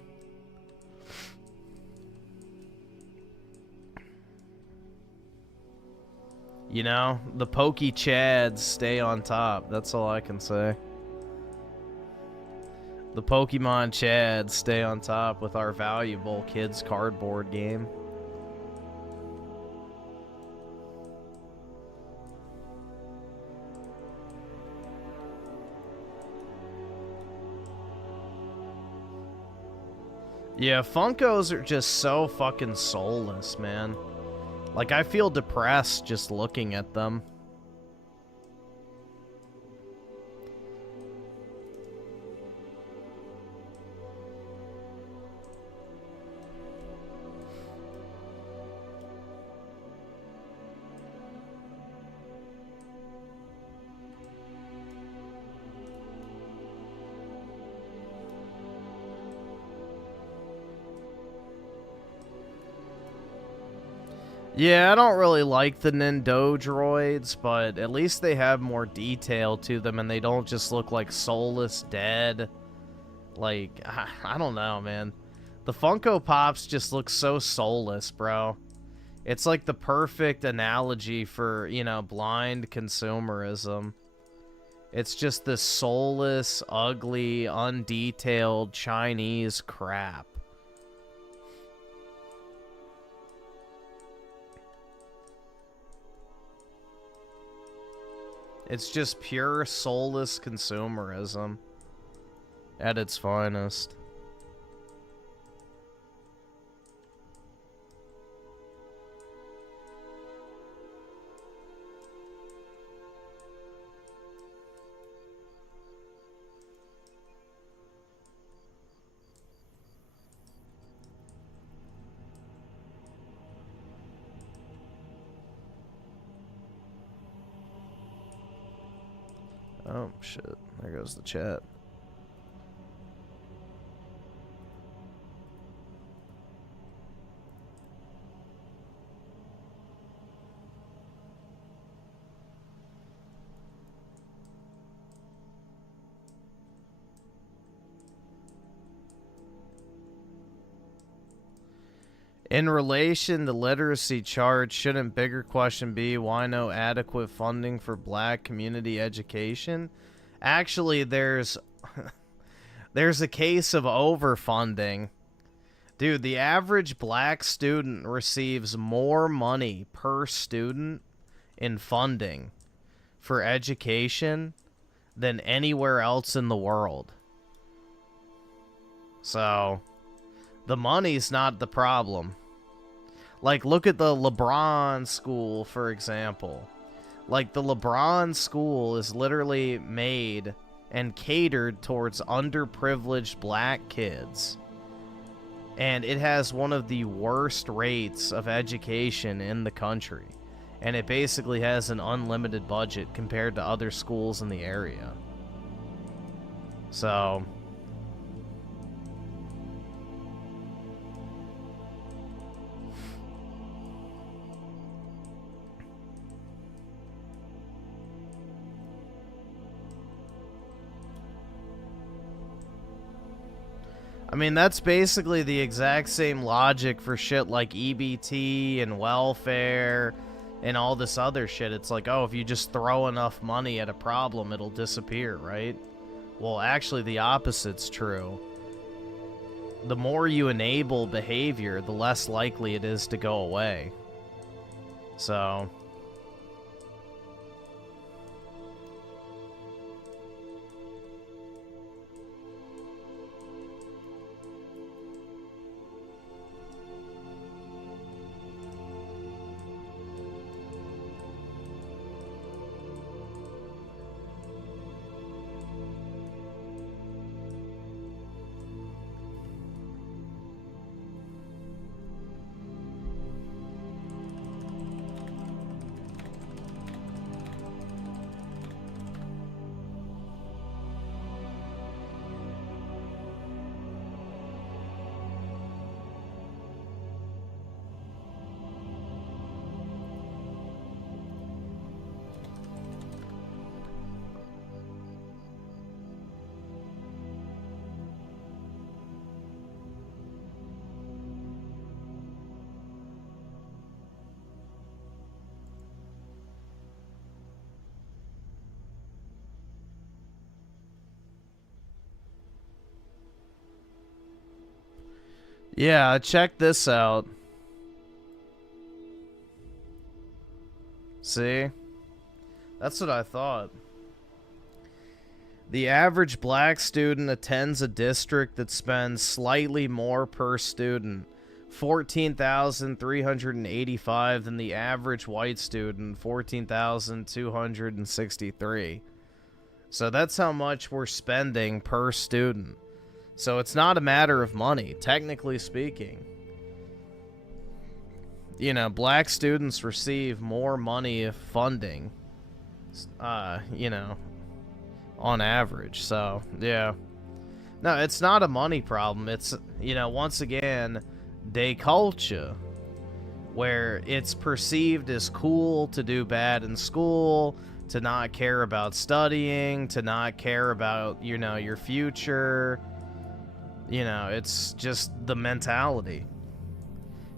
You know, the pokey chads stay on top. That's all I can say. The Pokemon chads stay on top with our valuable kids cardboard game. Yeah, Funkos are just so fucking soulless, man. Like, I feel depressed just looking at them. Yeah, I don't really like the Nindo droids, but at least they have more detail to them and they don't just look like soulless dead. Like, I don't know, man. The Funko Pops just look so soulless, bro. It's like the perfect analogy for, you know, blind consumerism. It's just this soulless, ugly, undetailed Chinese crap. It's just pure soulless consumerism at its finest. Oh, shit. There goes the chat. In relation to literacy charge, shouldn't bigger question be why no adequate funding for black community education? Actually, there's a case of overfunding. Dude, the average black student receives more money per student in funding for education than anywhere else in the world. So, the money's not the problem. Like, look at the LeBron school, for example. Like, the LeBron school is literally made and catered towards underprivileged black kids. And it has one of the worst rates of education in the country. And it basically has an unlimited budget compared to other schools in the area. So... I mean, that's basically the exact same logic for shit like EBT and welfare and all this other shit. It's like, oh, if you just throw enough money at a problem, it'll disappear, right? Well, actually, the opposite's true. The more you enable behavior, the less likely it is to go away. So... yeah, check this out. See? That's what I thought. The average black student attends a district that spends slightly more per student, $14,385, than the average white student, $14,263. So that's how much we're spending per student. So it's not a matter of money, technically speaking. You know, black students receive more money funding, you know, on average. So, yeah. No, it's not a money problem. It's, you know, once again, de culture, where it's perceived as cool to do bad in school, to not care about studying, to not care about, you know, your future. You know, it's just the mentality.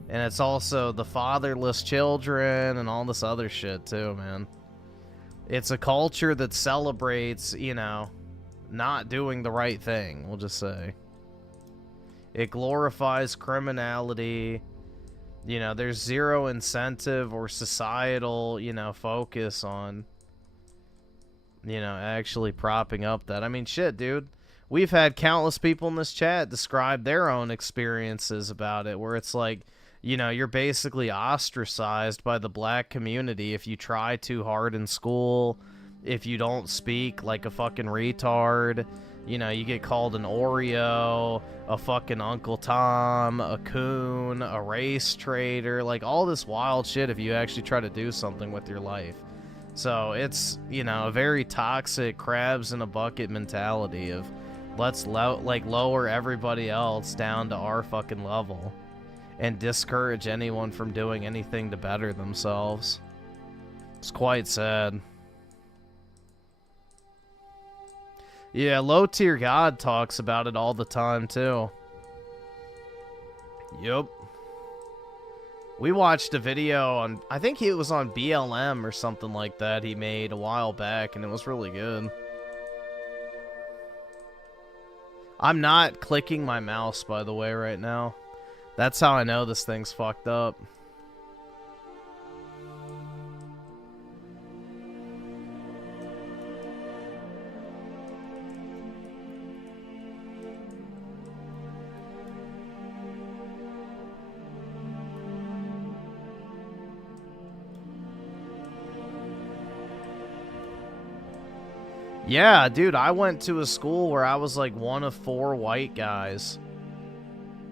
And it's also the fatherless children and all this other shit too, man. It's a culture that celebrates, you know, not doing the right thing, we'll just say. It glorifies criminality. You know, there's zero incentive or societal, you know, focus on, you know, actually propping up that. I mean, shit, dude. We've had countless people in this chat describe their own experiences about it, where it's like, you know, you're basically ostracized by the black community if you try too hard in school, if you don't speak like a fucking retard. You know, you get called an Oreo, a fucking Uncle Tom, a coon, a race traitor, like all this wild shit if you actually try to do something with your life. So it's, you know, a very toxic crabs in a bucket mentality of let's lower everybody else down to our fucking level and discourage anyone from doing anything to better themselves. It's quite sad. Yeah, Low Tier God talks about it all the time too. Yup. We watched a video on, I think it was on BLM or something like that he made a while back, and it was really good. I'm not clicking my mouse, by the way, right now. That's how I know this thing's fucked up. Yeah, dude, I went to a school where I was like one of 4 white guys.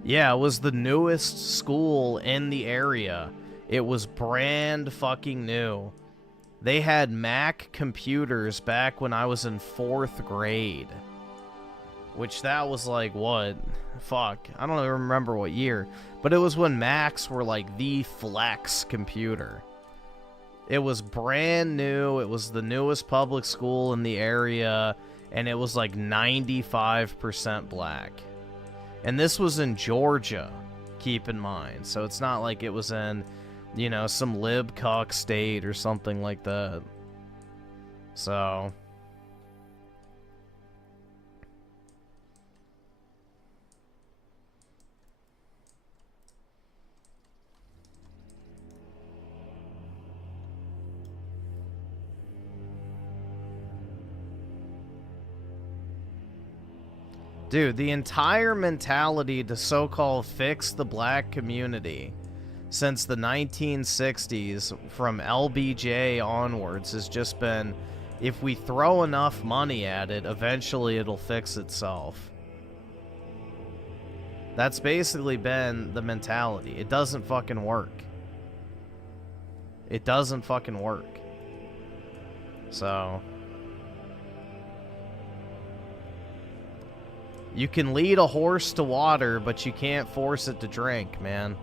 Yeah, it was the newest school in the area. It was brand fucking new. They had Mac computers back when I was in 4th grade. Which that was like, what? Fuck. I don't even remember what year. But it was when Macs were like the flex computer. It was brand new. It was the newest public school in the area. And it was like 95% black. And this was in Georgia, keep in mind. So it's not like it was in, you know, some lib-cuck state or something like that. So... Dude, the entire mentality to so-called fix the black community since the 1960s, from LBJ onwards, has just been, if we throw enough money at it, eventually it'll fix itself. That's basically been the mentality. It doesn't fucking work. It doesn't fucking work. So... you can lead a horse to water, but you can't force it to drink, man.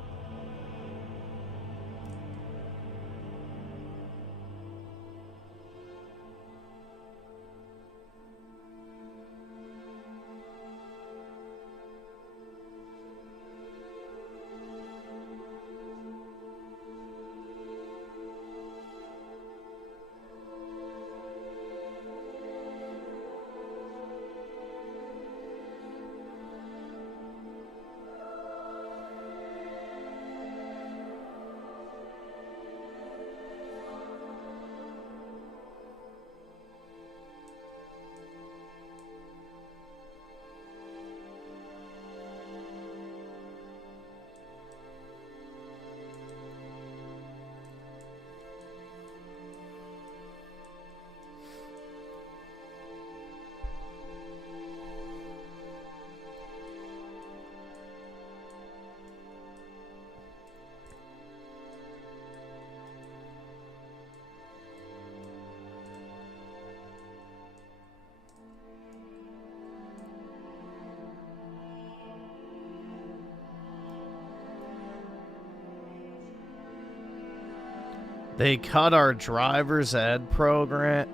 They cut our driver's ed program.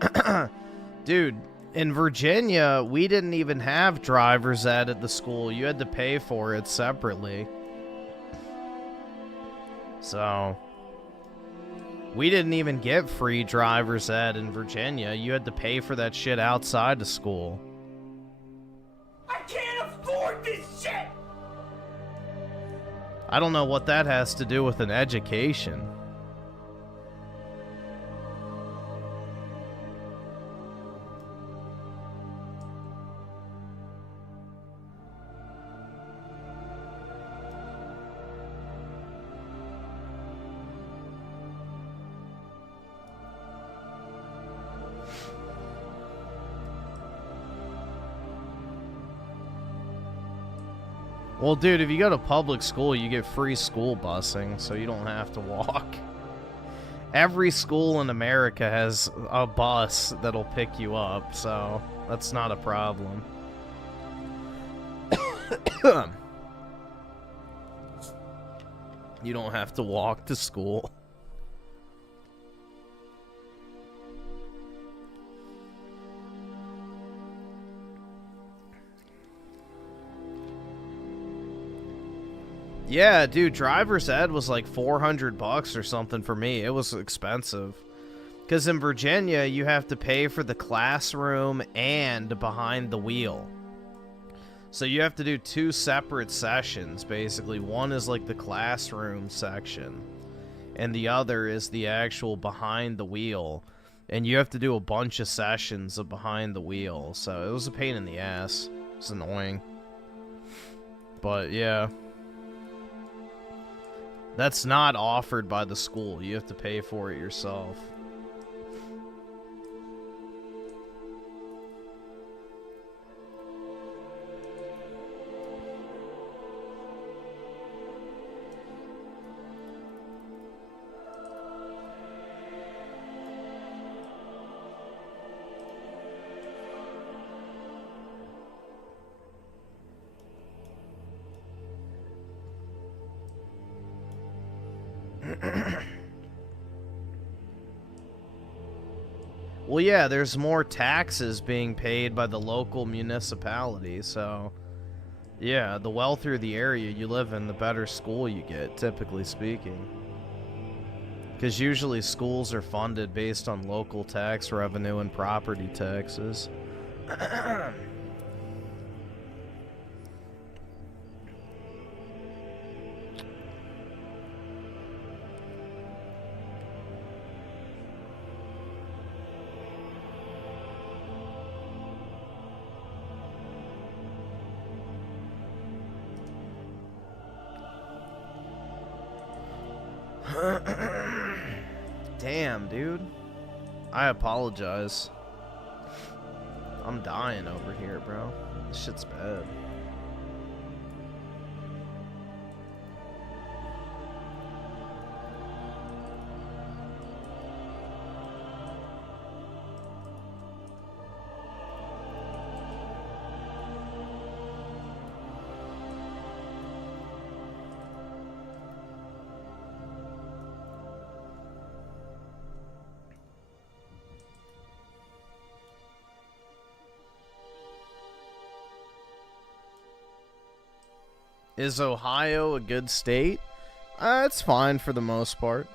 Dude, in Virginia, we didn't even have driver's ed at the school. You had to pay for it separately. So, we didn't even get free driver's ed in Virginia. You had to pay for that shit outside the school. I can't afford this shit! I don't know what that has to do with an education. Well, dude, if you go to public school, you get free school busing, so you don't have to walk. Every school in America has a bus that'll pick you up, so that's not a problem. You don't have to walk to school. Yeah, dude, driver's ed was like $400 or something for me. It was expensive. Because in Virginia, you have to pay for the classroom and behind the wheel. So you have to do 2 separate sessions, basically. One is like the classroom section, and the other is the actual behind the wheel. And you have to do a bunch of sessions of behind the wheel. So it was a pain in the ass. It's annoying. But yeah. That's not offered by the school. You have to pay for it yourself. Well, yeah, there's more taxes being paid by the local municipality, so yeah, the wealthier the area you live in, the better school you get, typically speaking. Because usually schools are funded based on local tax revenue and property taxes. Damn, dude. I apologize. I'm dying over here, bro. This shit's bad. Is Ohio a good state? It's fine for the most part.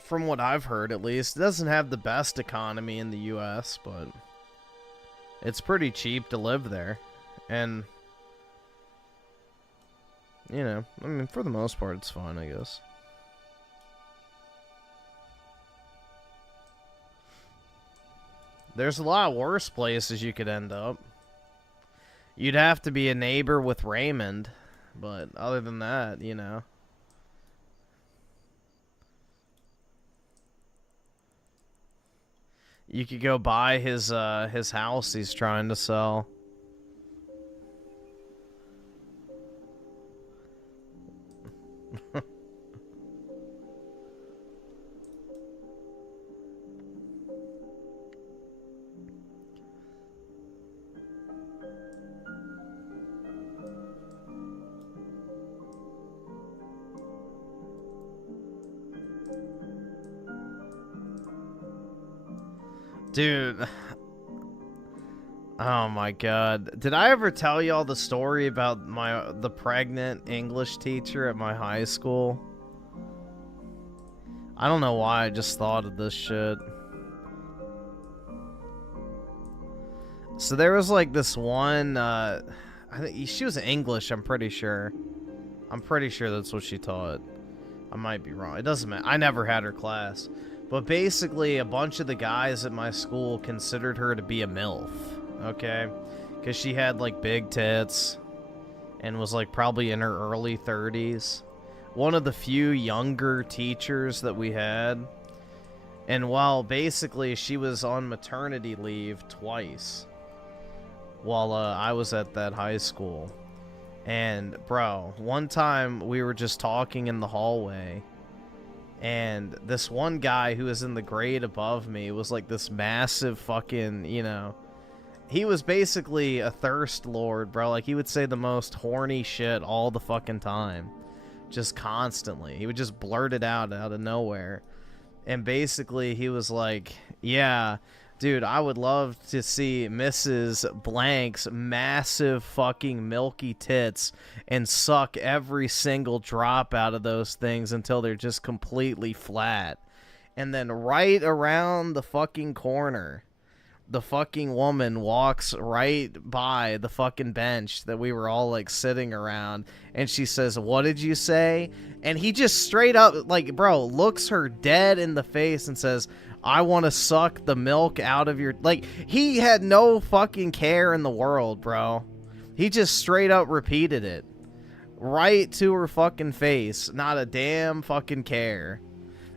From what I've heard, at least. It doesn't have the best economy in the U.S., but it's pretty cheap to live there. And, you know, I mean, for the most part, it's fine, I guess. There's a lot worse places you could end up. You'd have to be a neighbor with Raymond, but other than that, you know. You could go buy his house he's trying to sell. Dude. Oh my god. Did I ever tell y'all the story about the pregnant English teacher at my high school? I don't know why I just thought of this shit. So there was like this one, I think she was English, I'm pretty sure. I'm pretty sure that's what she taught. I might be wrong. It doesn't matter. I never had her class. But basically, a bunch of the guys at my school considered her to be a MILF, okay? Because she had, like, big tits and was, like, probably in her early 30s. One of the few younger teachers that we had. And while basically she was on maternity leave twice while I was at that high school. And, bro, one time we were just talking in the hallway. And this one guy who was in the grade above me was like this massive fucking, you know, he was basically a thirst lord, bro. Like, he would say the most horny shit all the fucking time. Just constantly. He would just blurt it out of nowhere. And basically he was like, yeah, dude, I would love to see Mrs. Blank's massive fucking milky tits and suck every single drop out of those things until they're just completely flat. And then right around the fucking corner, the fucking woman walks right by the fucking bench that we were all like sitting around, and she says, "What did you say?" And he just straight up, like, bro, looks her dead in the face and says, "I want to suck the milk out of your..." Like, he had no fucking care in the world, bro. He just straight up repeated it. Right to her fucking face. Not a damn fucking care.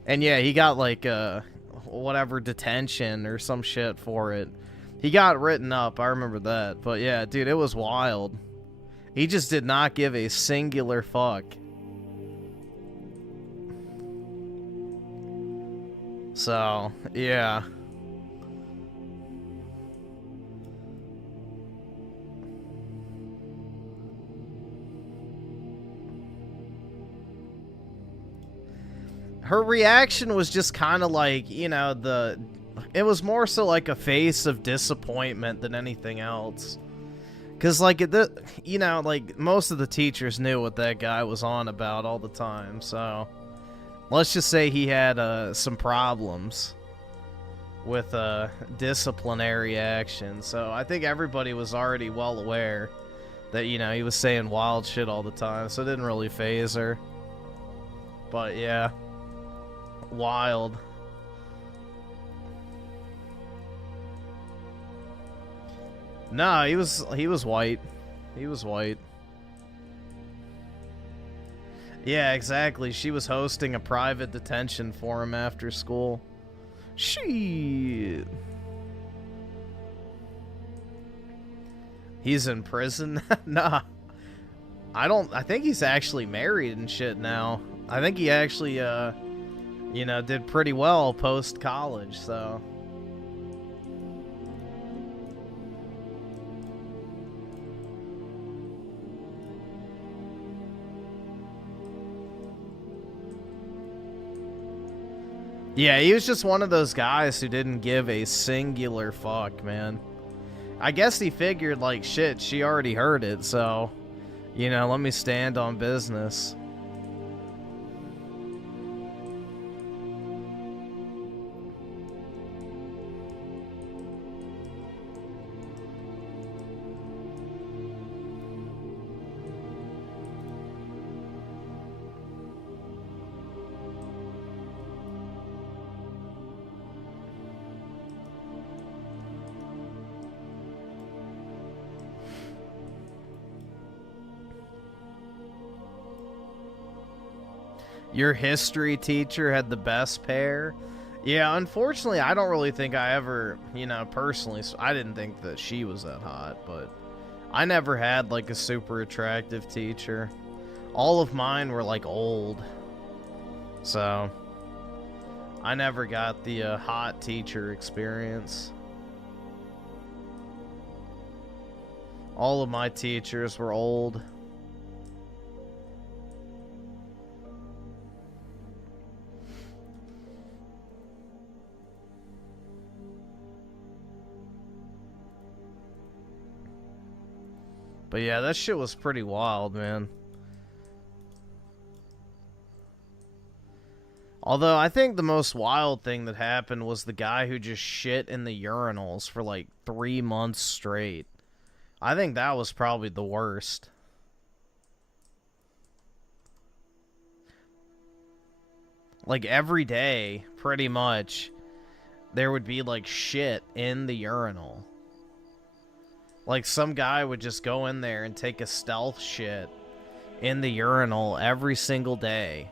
And yeah, he got like, whatever, detention or some shit for it. He got written up, I remember that. But yeah, dude, it was wild. He just did not give a singular fuck. So, yeah. Her reaction was just kind of like, you know, It was more so like a face of disappointment than anything else. Because, like, you know, like, most of the teachers knew what that guy was on about all the time, so... Let's just say he had some problems with disciplinary action, so I think everybody was already well aware that, you know, he was saying wild shit all the time, so it didn't really faze her. But, yeah. Wild. No, he was white. He was white. Yeah, exactly. She was hosting a private detention for him after school. Shit. He's in prison? Nah. I think he's actually married and shit now. I think he actually, you know, did pretty well post-college, so... Yeah, he was just one of those guys who didn't give a singular fuck, man. I guess he figured, like, shit, she already heard it, so, you know, let me stand on business. Your history teacher had the best pair? Yeah, unfortunately, I don't really think I ever, you know, personally, I didn't think that she was that hot, but I never had, like, a super attractive teacher. All of mine were, like, old. So, I never got the hot teacher experience. All of my teachers were old. But yeah, that shit was pretty wild, man. Although, I think the most wild thing that happened was the guy who just shit in the urinals for like 3 months straight. I think that was probably the worst. Like, every day, pretty much, there would be, like, shit in the urinal. Like, some guy would just go in there and take a stealth shit in the urinal every single day.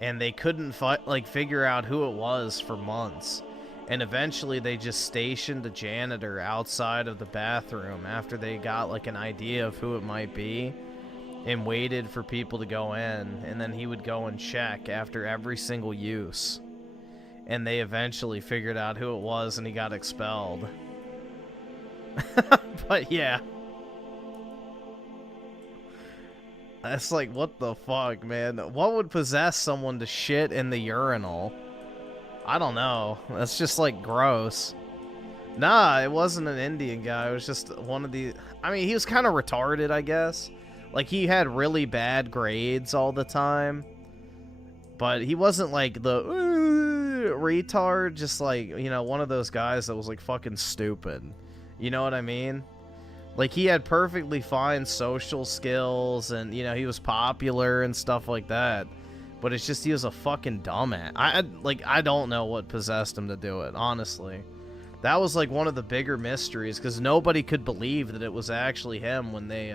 And they couldn't, figure out who it was for months. And eventually they just stationed a janitor outside of the bathroom after they got, like, an idea of who it might be. And waited for people to go in. And then he would go and check after every single use. And they eventually figured out who it was and he got expelled. But yeah, that's like, what the fuck, man? What would possess someone to shit in the urinal? I don't know. That's just like gross. Nah, it wasn't an Indian guy. It was just one of the... I mean, he was kind of retarded, I guess. Like, he had really bad grades all the time. But he wasn't like the retard, just like, you know, one of those guys that was like fucking stupid. You know what I mean? Like, he had perfectly fine social skills, and, you know, he was popular and stuff like that. But it's just he was a fucking dumbass. I don't know what possessed him to do it, honestly. That was, like, one of the bigger mysteries, because nobody could believe that it was actually him when they,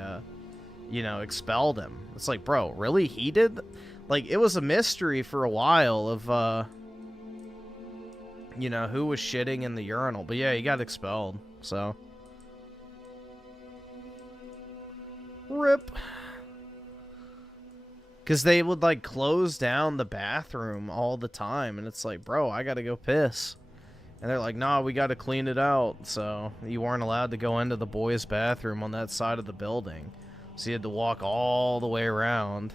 you know, expelled him. It's like, bro, really? He did? Like, it was a mystery for a while of, you know, who was shitting in the urinal. But yeah, he got expelled. So, rip. Because they would, like, close down the bathroom all the time. And it's like, bro, I gotta go piss. And they're like, nah, we gotta clean it out. So, you weren't allowed to go into the boys' bathroom on that side of the building. So, you had to walk all the way around.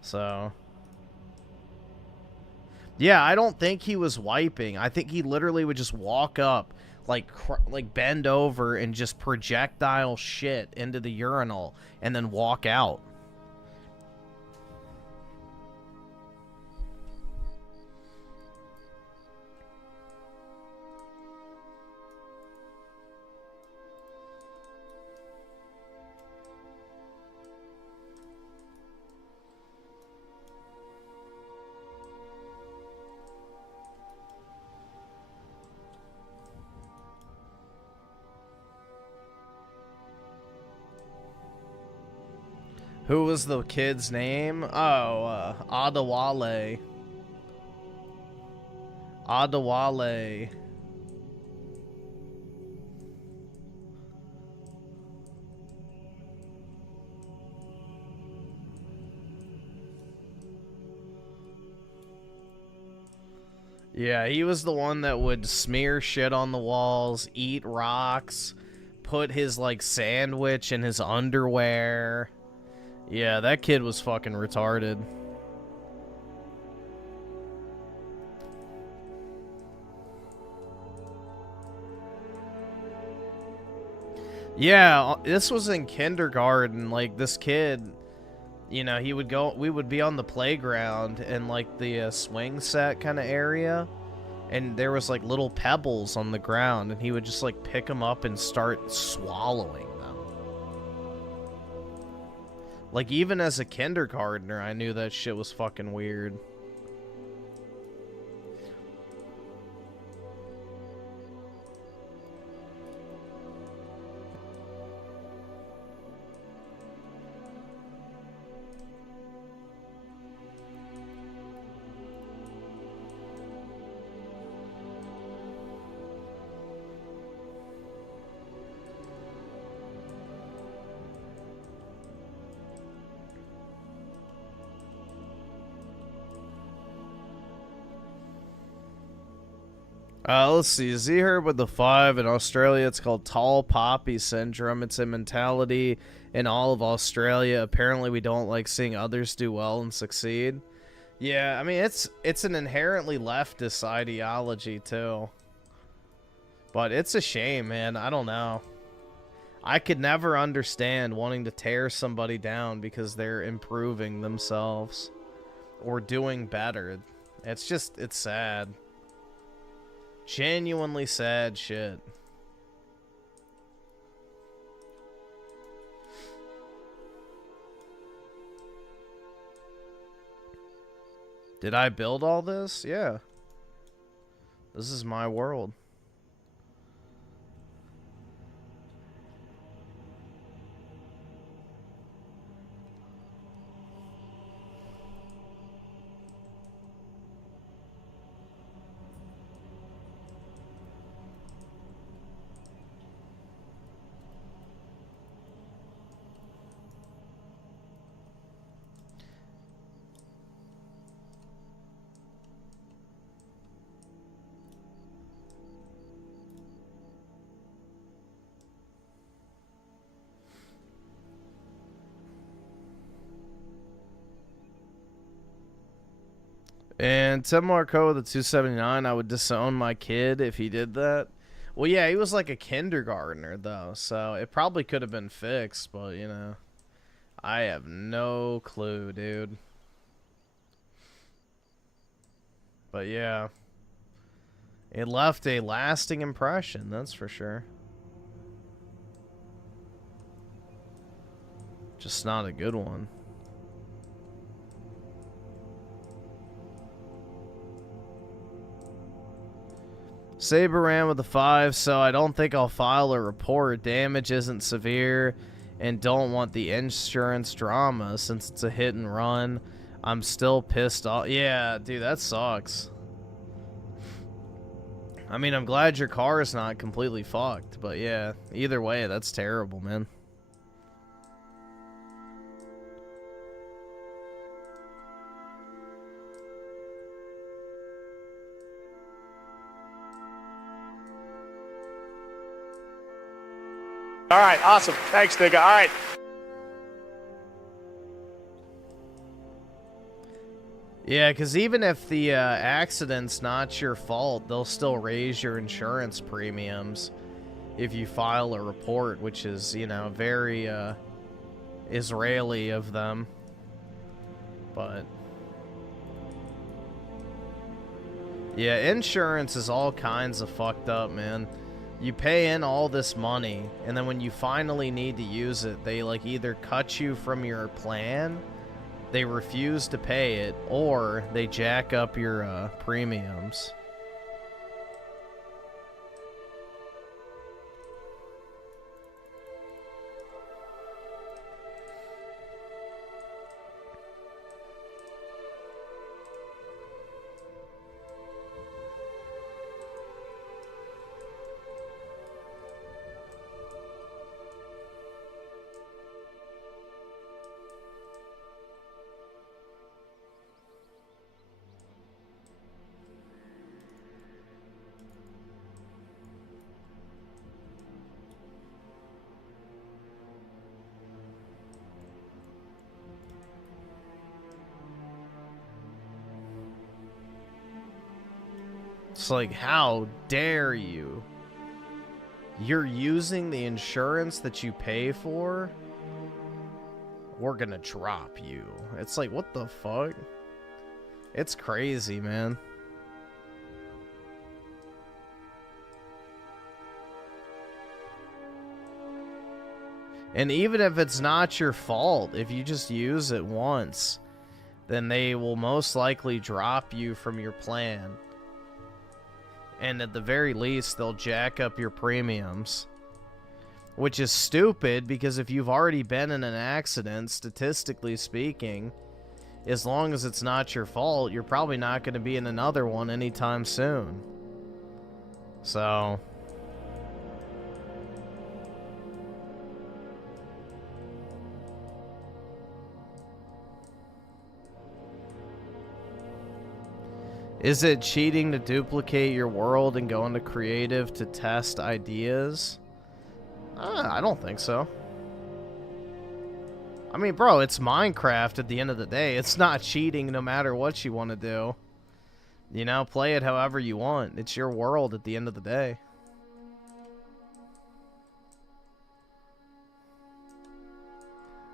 So. Yeah, I don't think he was wiping. I think he literally would just walk up, like bend over and just projectile shit into the urinal and then walk out. Who was the kid's name? Oh, Adewale. Adewale. Yeah, he was the one that would smear shit on the walls, eat rocks, put his, like, sandwich in his underwear. Yeah, that kid was fucking retarded. Yeah, this was in kindergarten. Like, this kid, you know, we would be on the playground in, like, the swing set kind of area, and there was, like, little pebbles on the ground, and he would just, like, pick them up and start swallowing them. Like, even as a kindergartner, I knew that shit was fucking weird. Let's see. Z-Herb with the 5. In Australia, it's called tall poppy syndrome. It's a mentality in all of Australia. Apparently, we don't like seeing others do well and succeed. Yeah, I mean, it's an inherently leftist ideology, too. But it's a shame, man. I don't know. I could never understand wanting to tear somebody down because they're improving themselves or doing better. It's sad. Genuinely sad shit. Did I build all this? Yeah. This is my world. And Tim Marco with the 279, I would disown my kid if he did that. Well, yeah, he was like a kindergartner, though, so it probably could have been fixed, but, you know, I have no clue, dude. But, yeah, it left a lasting impression, that's for sure. Just not a good one. Saber ran with the 5, so I don't think I'll file a report. Damage isn't severe and don't want the insurance drama since it's a hit and run. I'm still pissed off. Yeah, dude, that sucks. I mean, I'm glad your car is not completely fucked, but yeah, either way, that's terrible, man. All right, awesome. Thanks, nigga. All right. Yeah, because even if the accident's not your fault, they'll still raise your insurance premiums if you file a report, which is, you know, very Israeli of them. But yeah, insurance is all kinds of fucked up, man. You pay in all this money, and then when you finally need to use it, they like either cut you from your plan, they refuse to pay it, or they jack up your premiums. It's like, how dare you? You're using the insurance that you pay for? We're gonna drop you. It's like, what the fuck? It's crazy, man. And even if it's not your fault, if you just use it once, then they will most likely drop you from your plan. And at the very least, they'll jack up your premiums. Which is stupid, because if you've already been in an accident, statistically speaking, as long as it's not your fault, you're probably not going to be in another one anytime soon. So is it cheating to duplicate your world and go into creative to test ideas? I don't think so. I mean, bro, it's Minecraft at the end of the day. It's not cheating no matter what you want to do. You know, play it however you want. It's your world at the end of the day.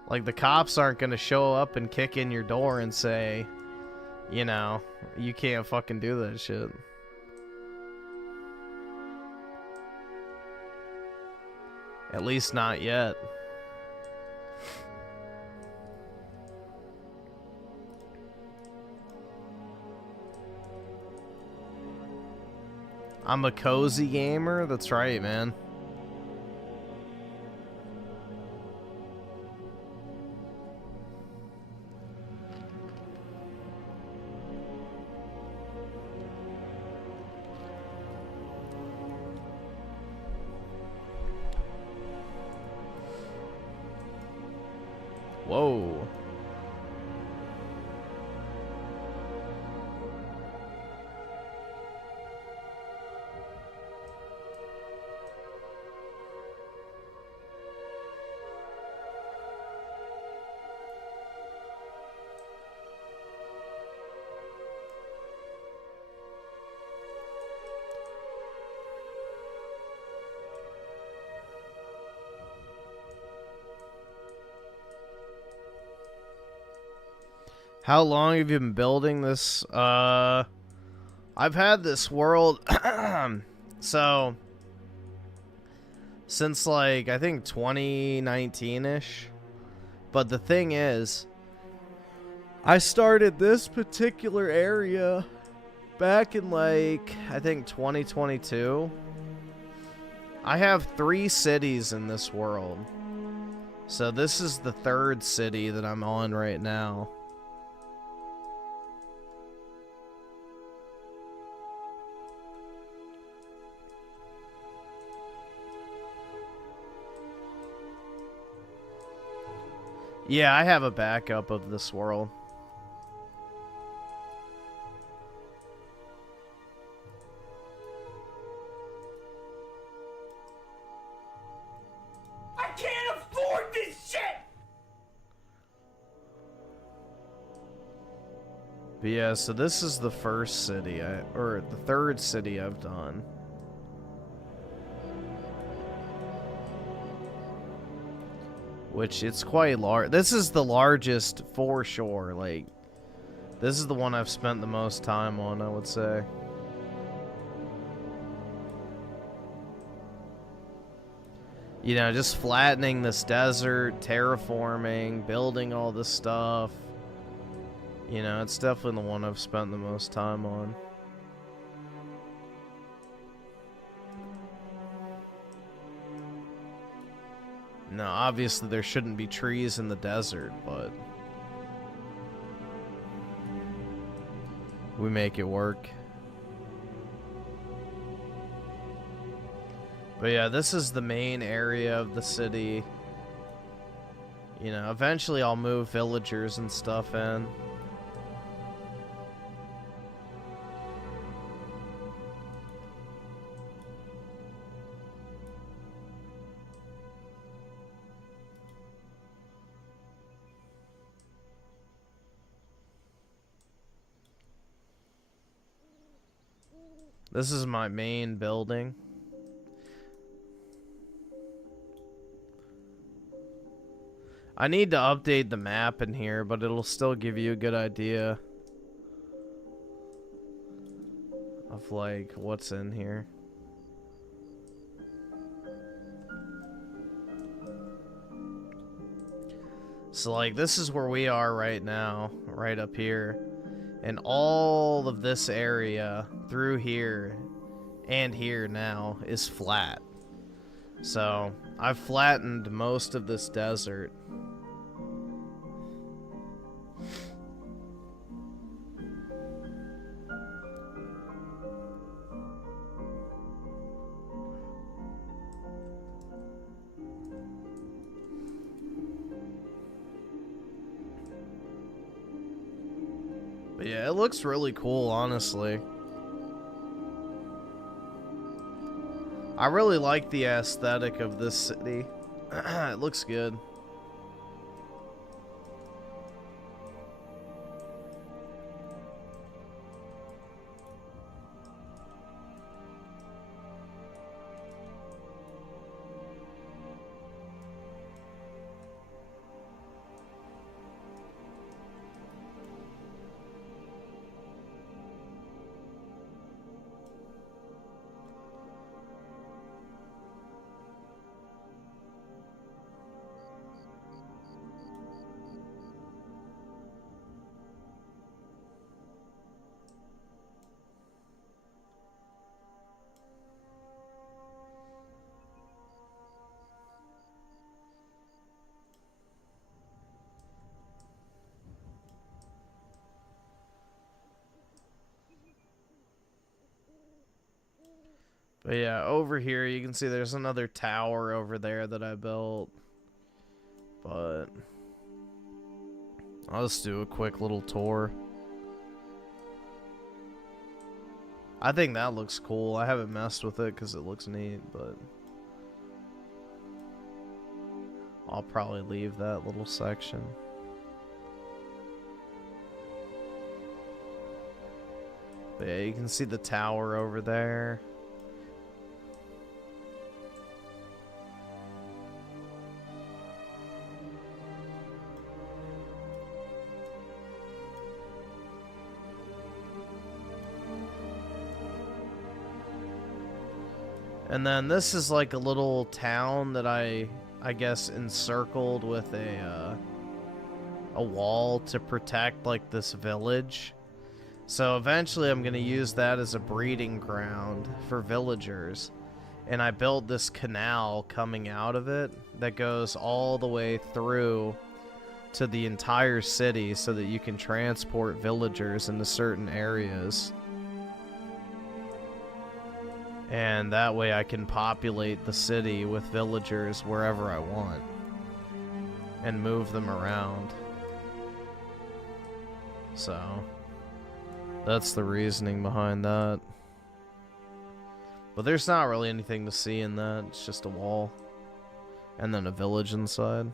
Like, the cops aren't going to show up and kick in your door and say, you know, you can't fucking do that shit. At least not yet. I'm a cozy gamer? That's right, man. Whoa. How long have you been building this? I've had this world so since like I think 2019-ish. But the thing is, I started this particular area back in like I think 2022. I have 3 cities in this world. So this is the 3rd city that I'm on right now. Yeah, I have a backup of this world. I can't afford this shit! But yeah, so this is the first city, or the third city I've done. Which, it's quite large. This is the largest for sure. Like, this is the one I've spent the most time on, I would say. You know, just flattening this desert, terraforming, building all this stuff. You know, it's definitely the one I've spent the most time on. No, obviously there shouldn't be trees in the desert, but we make it work. But yeah, this is the main area of the city. You know, eventually I'll move villagers and stuff in. This is my main building. I need to update the map in here, but it'll still give you a good idea of like what's in here. So like this is where we are right now, right up here. And all of this area through here and here now is flat. So I've flattened most of this desert. But yeah, it looks really cool, honestly. I really like the aesthetic of this city. It looks good. But yeah, over here you can see there's another tower over there that I built. But I'll just do a quick little tour. I think that looks cool. I haven't messed with it because it looks neat, but I'll probably leave that little section. But yeah, you can see the tower over there. And then this is like a little town that I guess encircled with a wall to protect like this village. So eventually I'm going to use that as a breeding ground for villagers. And I built this canal coming out of it that goes all the way through to the entire city so that you can transport villagers into certain areas. And that way I can populate the city with villagers wherever I want and move them around. So that's the reasoning behind that. But there's not really anything to see in that. It's just a wall and then a village inside.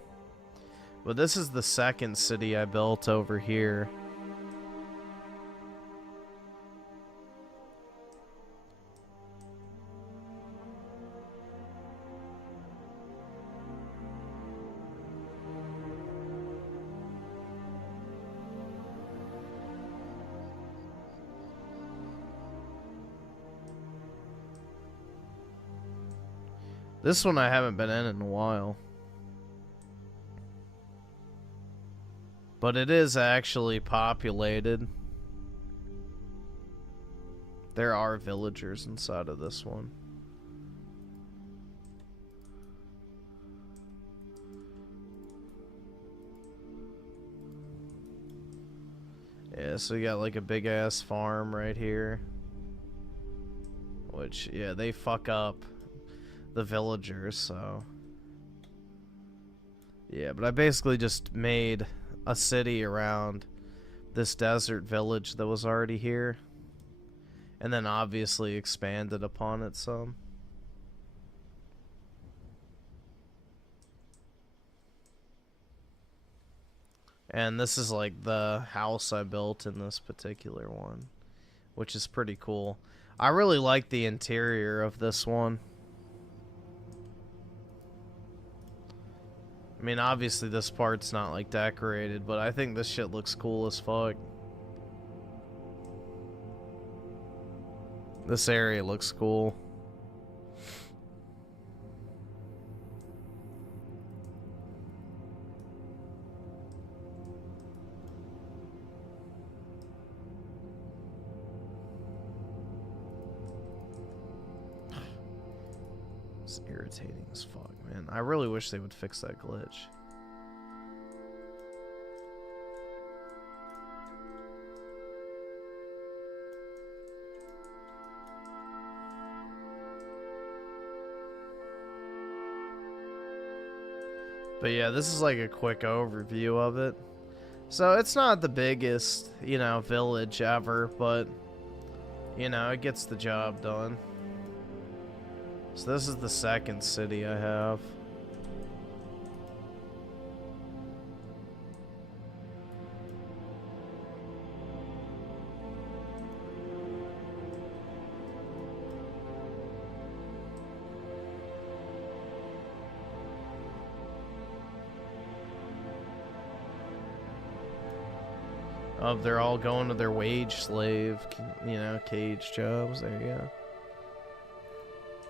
But this is the second city I built over here. This one I haven't been in a while. But it is actually populated. There are villagers inside of this one. Yeah, so you got like a big ass farm right here. Which, yeah, they fuck up the villagers, so. Yeah, but I basically just made a city around this desert village that was already here. And then obviously expanded upon it some. And this is like the house I built in this particular one, which is pretty cool. I really like the interior of this one. I mean, obviously this part's not like decorated, but I think this shit looks cool as fuck. This area looks cool. It's irritating as fuck, man. I really wish they would fix that glitch. But yeah, this is like a quick overview of it. So it's not the biggest, you know, village ever, but, you know, it gets the job done. So this is the second city I have. They're all going to their wage slave, you know, cage jobs. There you go.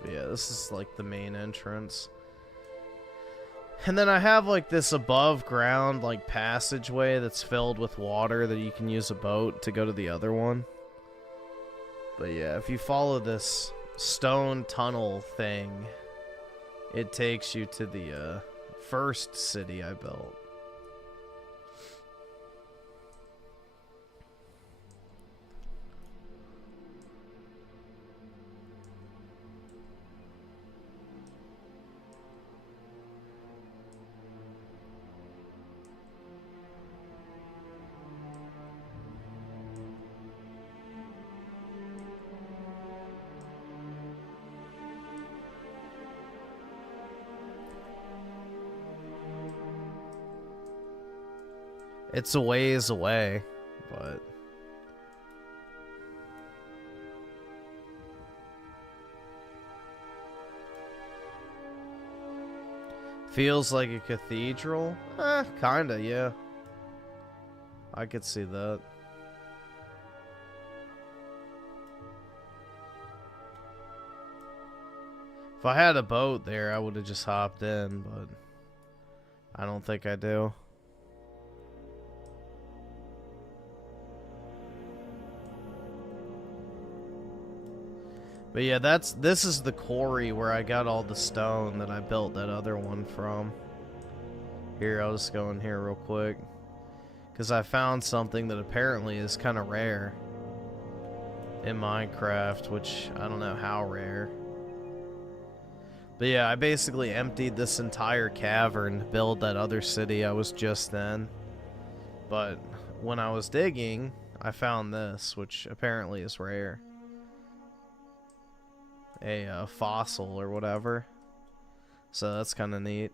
But yeah, this is like the main entrance. And then I have like this above ground like passageway that's filled with water that you can use a boat to go to the other one. But yeah, if you follow this stone tunnel thing, it takes you to the first city I built. It's a ways away, but feels like a cathedral? Kinda, yeah. I could see that. If I had a boat there, I would have just hopped in, but I don't think I do. But yeah, this is the quarry where I got all the stone that I built that other one from. Here, I'll just go in here real quick. Because I found something that apparently is kind of rare in Minecraft, which I don't know how rare. But yeah, I basically emptied this entire cavern to build that other city I was just in. But when I was digging, I found this, which apparently is rare. A fossil or whatever. So that's kind of neat.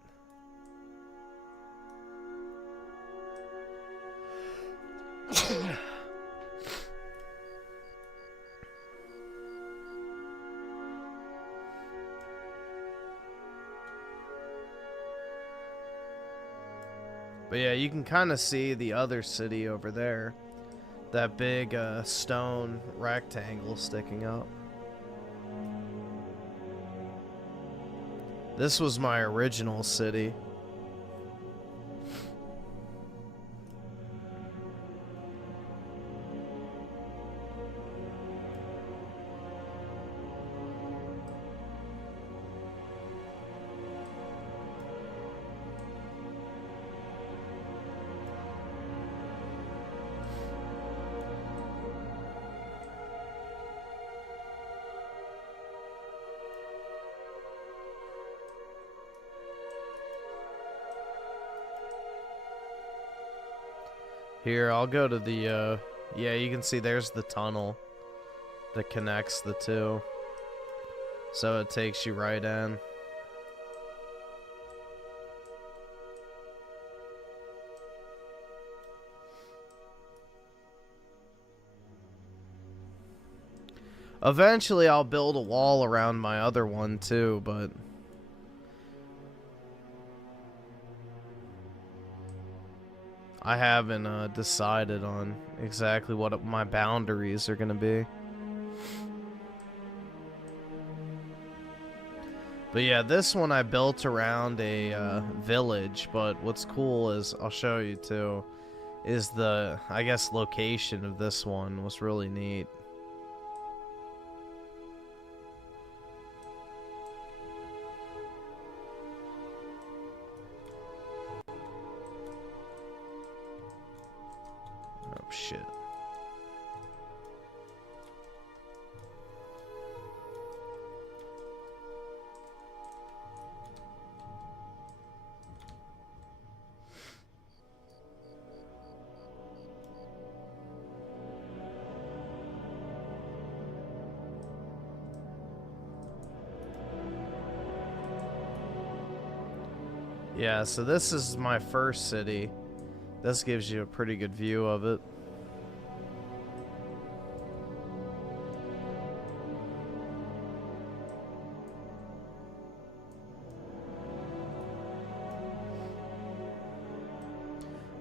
But yeah, you can kind of see the other city over there. That big stone rectangle sticking up. This was my original city. Here, I'll go to the, yeah, you can see there's the tunnel that connects the two. So it takes you right in. Eventually, I'll build a wall around my other one, too, but... I haven't decided on exactly what my boundaries are going to be. But yeah, this one I built around a village, but what's cool is, I'll show you too, is the, I guess, location of this one was really neat. Oh, shit. Yeah, so this is my first city. This gives you a pretty good view of it.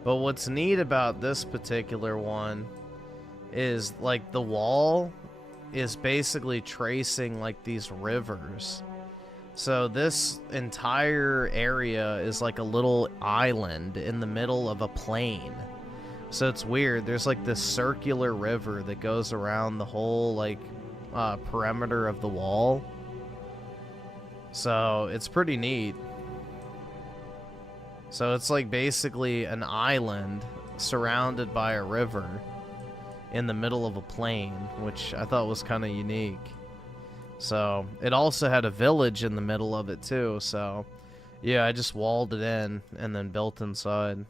But what's neat about this particular one is, like, the wall is basically tracing, like, these rivers. So this entire area is like a little island in the middle of a plain. So it's weird. There's like this circular river that goes around the whole, like, perimeter of the wall. So it's pretty neat. So it's like basically an island surrounded by a river in the middle of a plain, which I thought was kind of unique. So it also had a village in the middle of it too. So yeah, I just walled it in and then built inside.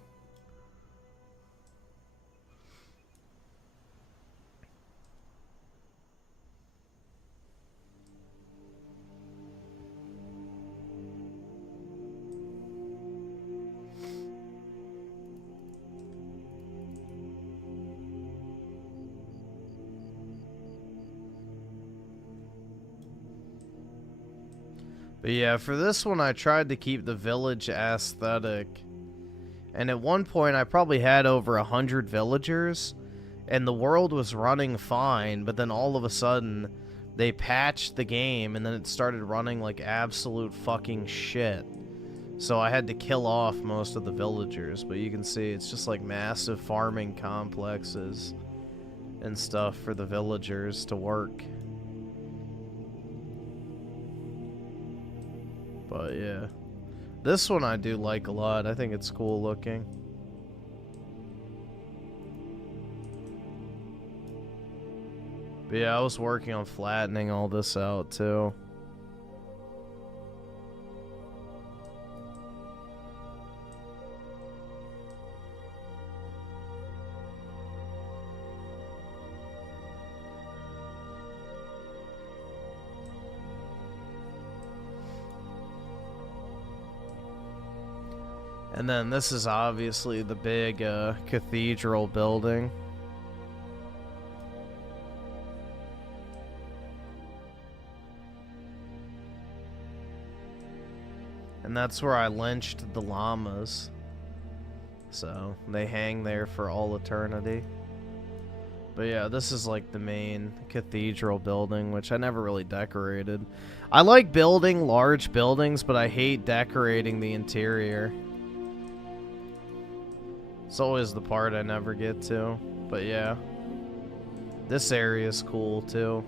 But yeah, for this one I tried to keep the village aesthetic. And at one point I probably had over 100 villagers. And the world was running fine, but then all of a sudden they patched the game and then it started running like absolute fucking shit. So I had to kill off most of the villagers. But you can see it's just like massive farming complexes and stuff for the villagers to work. But yeah, this one I do like a lot. I think it's cool looking. But yeah, I was working on flattening all this out too. And then this is obviously the big cathedral building. And that's where I lynched the llamas. So they hang there for all eternity. But yeah, this is like the main cathedral building, which I never really decorated. I like building large buildings, but I hate decorating the interior. It's always the part I never get to. But yeah, this area is cool too.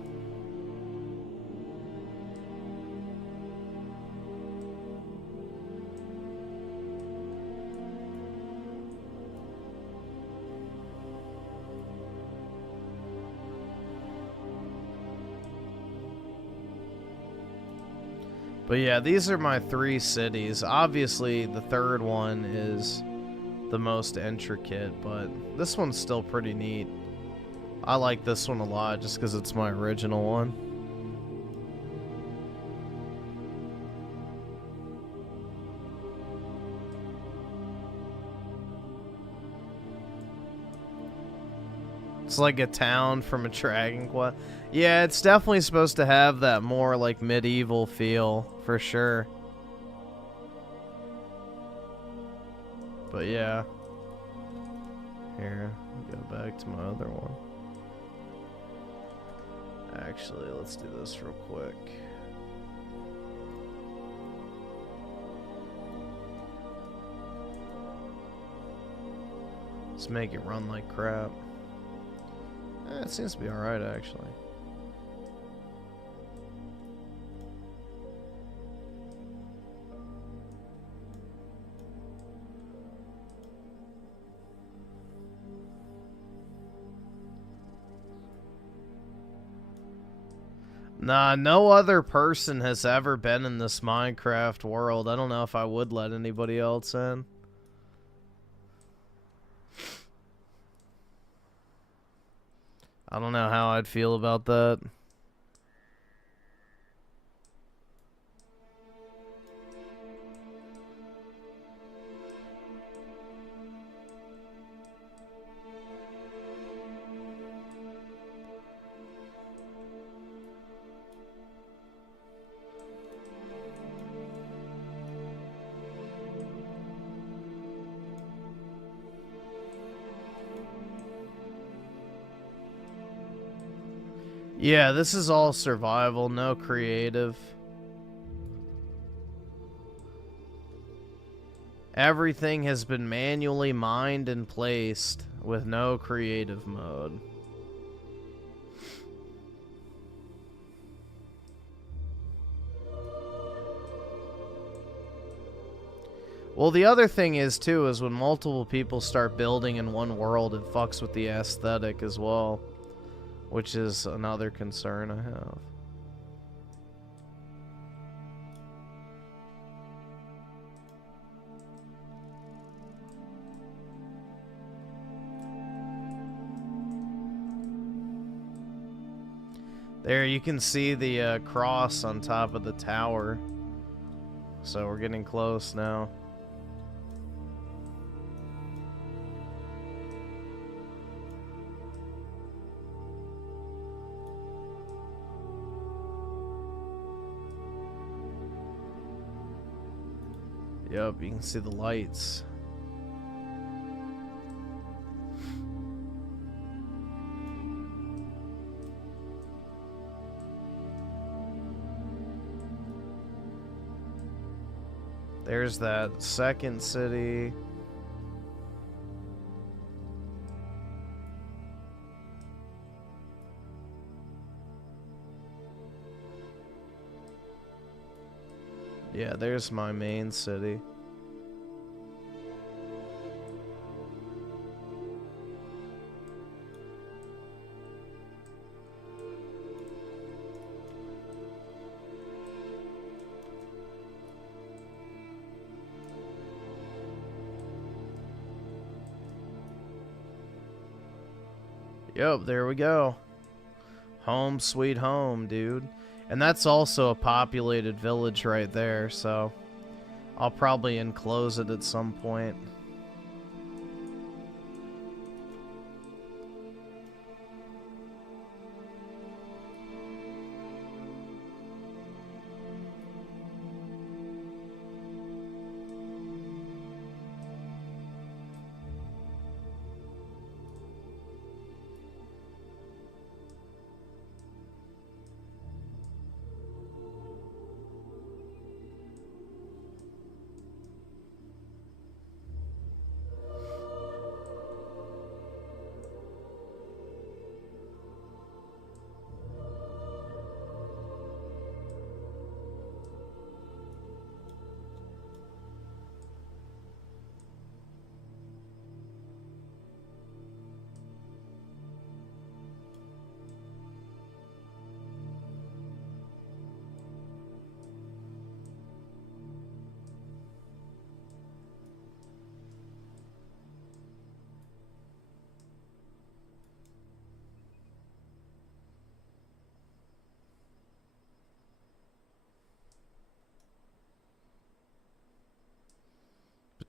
But yeah, these are my 3 cities. Obviously, the third one is the most intricate, but this one's still pretty neat. I like this one a lot just because it's my original one. It's like a town from a Dragon Quest. Yeah, it's definitely supposed to have that more like medieval feel, for sure. But yeah. Here, go back to my other one. Actually, let's do this real quick. Let's make it run like crap. It seems to be alright, actually. Nah, no other person has ever been in this Minecraft world. I don't know if I would let anybody else in. I don't know how I'd feel about that. Yeah, this is all survival, no creative. Everything has been manually mined and placed with no creative mode. Well, the other thing is, too, is when multiple people start building in one world, it fucks with the aesthetic as well. Which is another concern I have. There, you can see the cross on top of the tower. So we're getting close now. Yep, you can see the lights. There's that second city. Yeah, there's my main city. Yep, there we go. Home sweet home, dude. And that's also a populated village right there, so I'll probably enclose it at some point.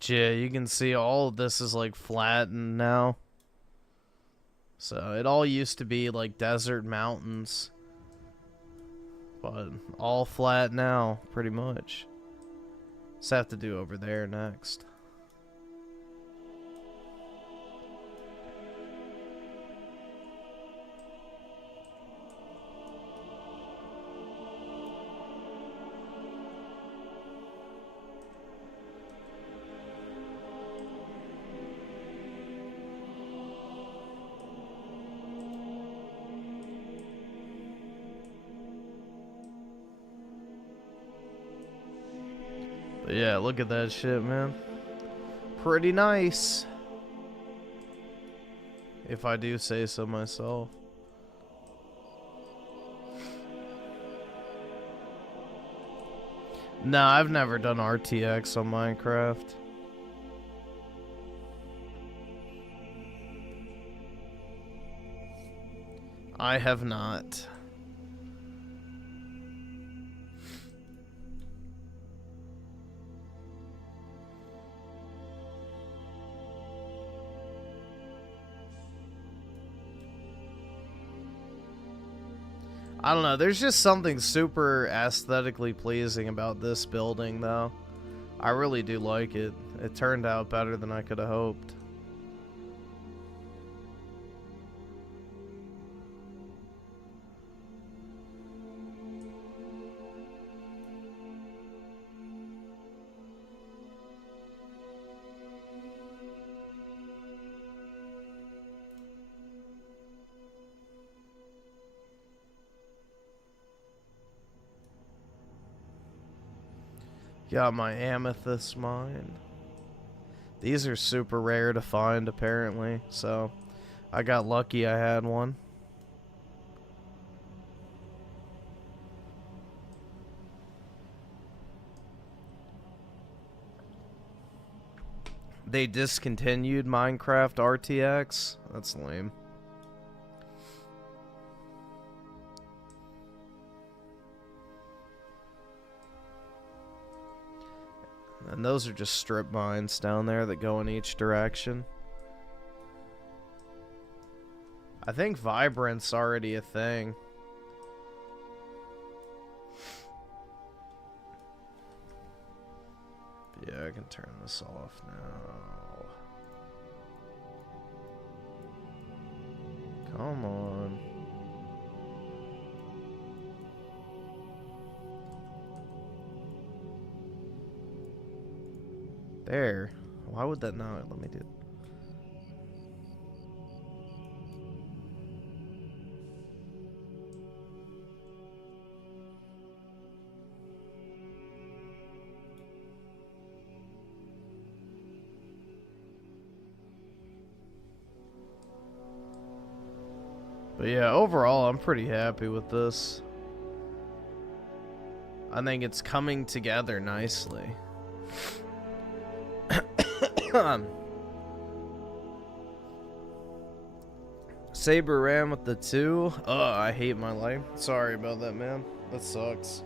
Yeah, you can see all of this is like flattened now. So it all used to be like desert mountains. But all flat now, pretty much. Just have to do over there next. But yeah, look at that shit, man. Pretty nice. If I do say so myself. Nah, I've never done RTX on Minecraft. I have not. I don't know, there's just something super aesthetically pleasing about this building, though. I really do like it. It turned out better than I could have hoped. Got my amethyst mine. These are super rare to find, apparently, so I got lucky I had one. They discontinued Minecraft RTX? That's lame. And those are just strip mines down there that go in each direction. I think Vibrant's already a thing. Yeah, I can turn this off now. Come on. There. Why would that not let me do it? But yeah, overall, I'm pretty happy with this. I think it's coming together nicely. Saber ran with the 2. I hate my life. Sorry about that, man. That sucks.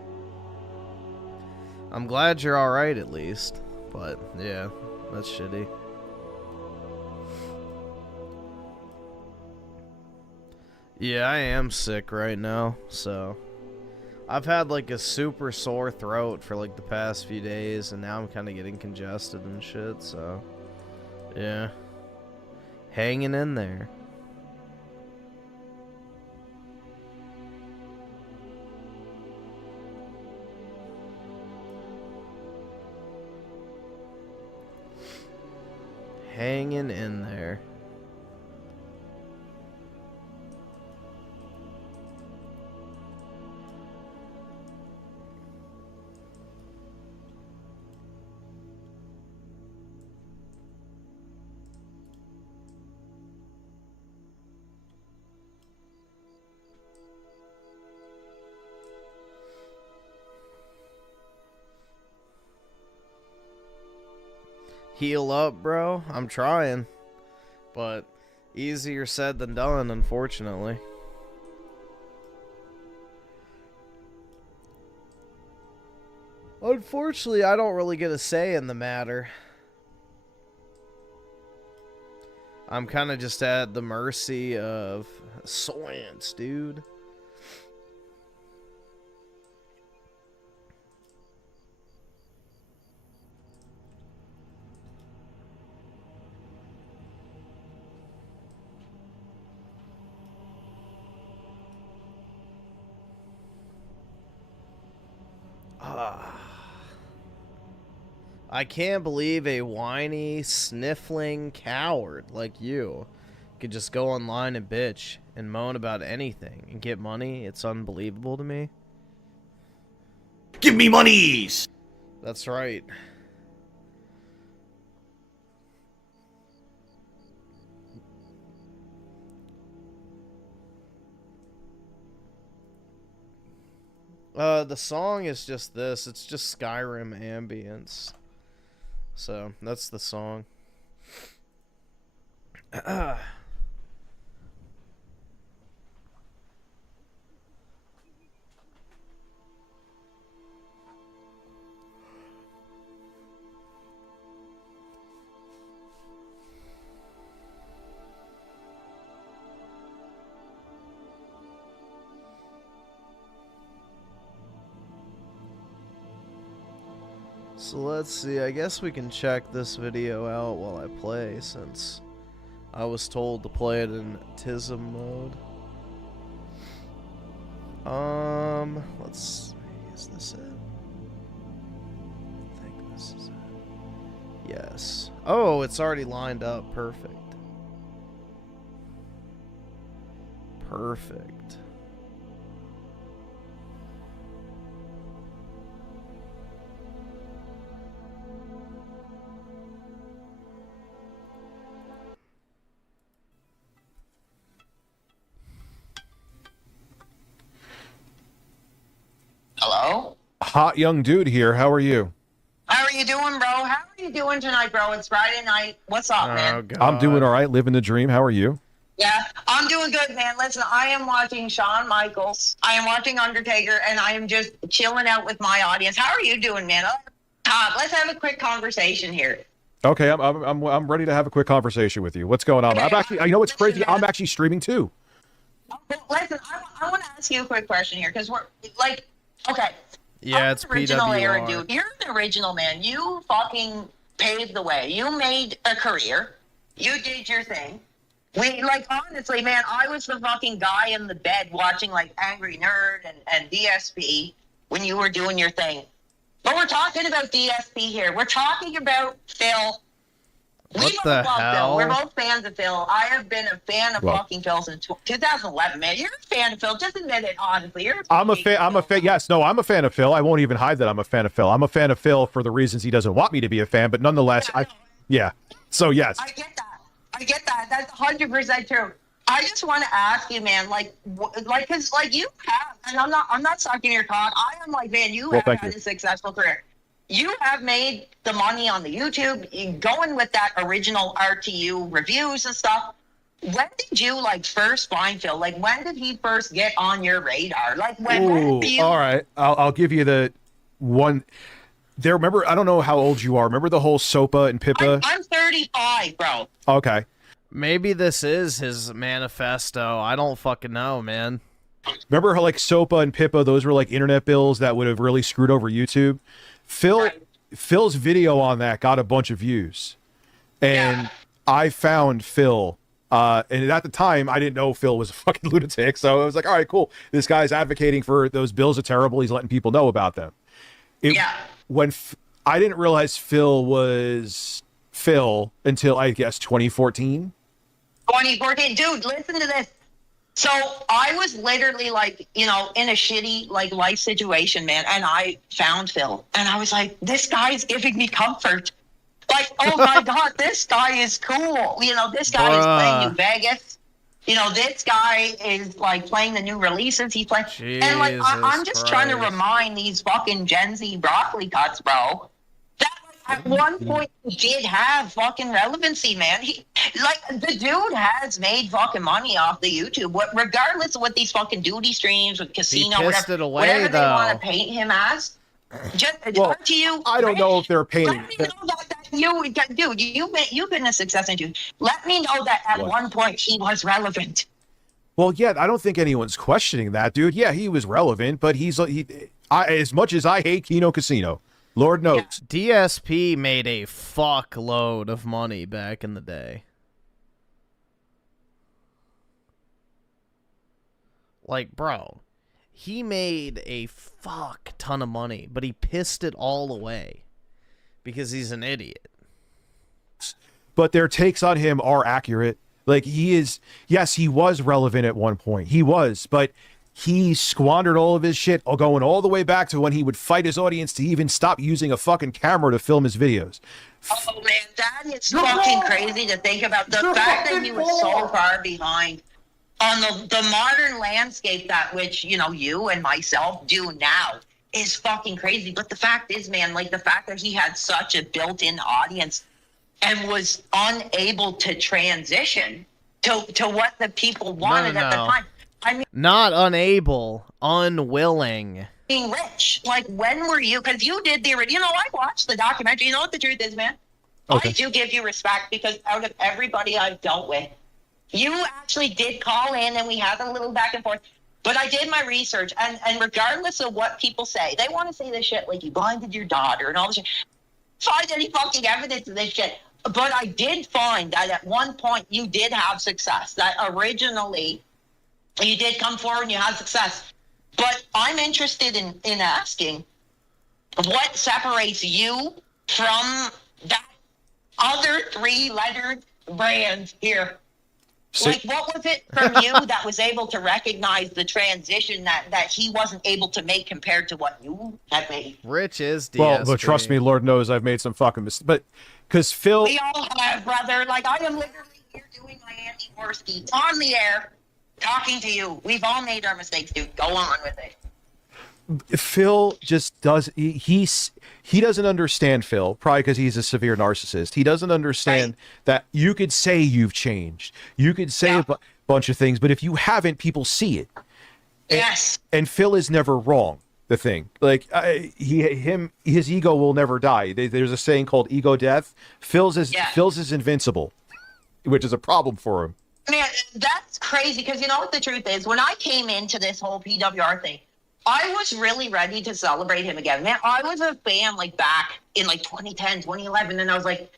I'm glad you're alright at least. But, yeah, that's shitty. Yeah, I am sick right now, so... I've had like a super sore throat for like the past few days, and now I'm kind of getting congested and shit, so... Yeah. Hanging in there. Hanging in there. Heal up, bro. I'm trying. But easier said than done, unfortunately. Unfortunately, I don't really get a say in the matter. I'm kind of just at the mercy of science, dude. I can't believe a whiny, sniffling coward like you could just go online and bitch and moan about anything and get money. It's unbelievable to me. Give me monies! That's right. The song is just this. It's just Skyrim ambience. So, that's the song. So let's see, I guess we can check this video out while I play, since I was told to play it in TISM mode. Let's see, is this it? I think this is it. Yes. Oh, it's already lined up, perfect. Perfect. Hello? Hot young dude here. How are you? How are you doing, bro? How are you doing tonight, bro? It's Friday night. What's up, man? God. I'm doing all right, living the dream. How are you? Yeah, I'm doing good, man. Listen, I am watching Shawn Michaels. I am watching Undertaker, and I am just chilling out with my audience. How are you doing, man? Let's have a quick conversation here. Okay, I'm ready to have a quick conversation with you. What's going on? Okay, I'm actually, you know what's crazy? I'm actually streaming too. Listen, I want to ask you a quick question here, because we're like, okay. Yeah, it's original PWR. era, dude. You're the original, man. You fucking paved the way. You made a career. You did your thing. Honestly, man, I was the fucking guy in the bed watching, like, Angry Nerd and DSP when you were doing your thing. But we're talking about DSP here. We're talking about Phil. What the hell? Phil. We're both fans of Phil. I have been a fan of fucking Phil since 2011, man. You're a fan of Phil. Just admit it, honestly. I'm a fan. Yes, no, I'm a fan of Phil. I won't even hide that I'm a fan of Phil. I'm a fan of Phil for the reasons he doesn't want me to be a fan, but nonetheless, yeah. So, yes. I get that. That's 100% true. I just want to ask you, man, because you have, and I'm not sucking your cock. I am like, man, you have had a successful career. You have made the money on the YouTube, going with that original RTU reviews and stuff. When did you first find Phil? When did he first get on your radar? When did you... All right, I'll give you the one. There, remember? I don't know how old you are. Remember the whole SOPA and Pippa? I'm 35, bro. Okay. Maybe this is his manifesto. I don't fucking know, man. Remember how SOPA and Pippa? Those were internet bills that would have really screwed over YouTube. Phil's video on that got a bunch of views, and I found Phil. And at the time, I didn't know Phil was a fucking lunatic, so I was like, all right, cool. This guy's advocating for those bills are terrible. He's letting people know about them. When I didn't realize Phil was Phil until, I guess, 2014. 2014. Dude, listen to this. So I was literally in a shitty life situation, man, and I found Phil, and I was like, this guy's giving me comfort. Oh my God, this guy is cool. This guy is playing New Vegas. This guy is playing the new releases he's playing. And I'm just trying to remind these fucking Gen Z broccoli cuts, bro, that at one point he did have fucking relevancy, man. He the dude has made fucking money off the YouTube. Regardless of what these fucking duty streams with casino, he pissed whatever it away, they want to paint him as. Just Well, to you, I don't know if they're paying. Let me know that dude, you've been a success in you. Let me know that at one point he was relevant. Well, yeah, I don't think anyone's questioning that, dude. Yeah, he was relevant, but as much as I hate Kino Casino, Lord knows. DSP made a fuckload of money back in the day. Like, bro, he made a fuck ton of money, but he pissed it all away because he's an idiot. But their takes on him are accurate. Like, yes, he was relevant at one point. He was, but he squandered all of his shit, going all the way back to when he would fight his audience to even stop using a fucking camera to film his videos. Oh, man, that is fucking crazy to think about. The fact that he was so far behind on the modern landscape that which, you and myself do now is fucking crazy. But the fact is, man, like the fact that he had such a built-in audience and was unable to transition to what the people wanted at the time. I mean, not unable, unwilling. Being rich. Like, when were you? Because you did I watched the documentary. You know what the truth is, man? Okay. I do give you respect because out of everybody I've dealt with, you actually did call in and we had a little back and forth. But I did my research, and regardless of what people say, they want to say this shit like you blinded your daughter and all this shit. Find any fucking evidence of this shit. But I did find that at one point you did have success. That originally you did come forward and you had success. But I'm interested in asking what separates you from that other 3-lettered brand here. Like, what was it from you that was able to recognize the transition that he wasn't able to make compared to what you had made? Rich is DSP. Well, but trust me, Lord knows I've made some fucking mistakes. But because Phil... We all have, brother. Like, I am literally here doing my Andy Worski on the air, talking to you. We've all made our mistakes, dude. Go on with it. Phil just does... He doesn't understand Phil, probably because he's a severe narcissist. He doesn't understand that you could say you've changed. You could say a bunch of things, but if you haven't, people see it. Yes. And Phil is never wrong, the thing. Like, his ego will never die. There's a saying called ego death. Phil's is invincible, which is a problem for him. Man, that's crazy, because you know what the truth is? When I came into this whole PWR thing, I was really ready to celebrate him again. Man, I was a fan, like, back in, like, 2010, 2011, and I was like,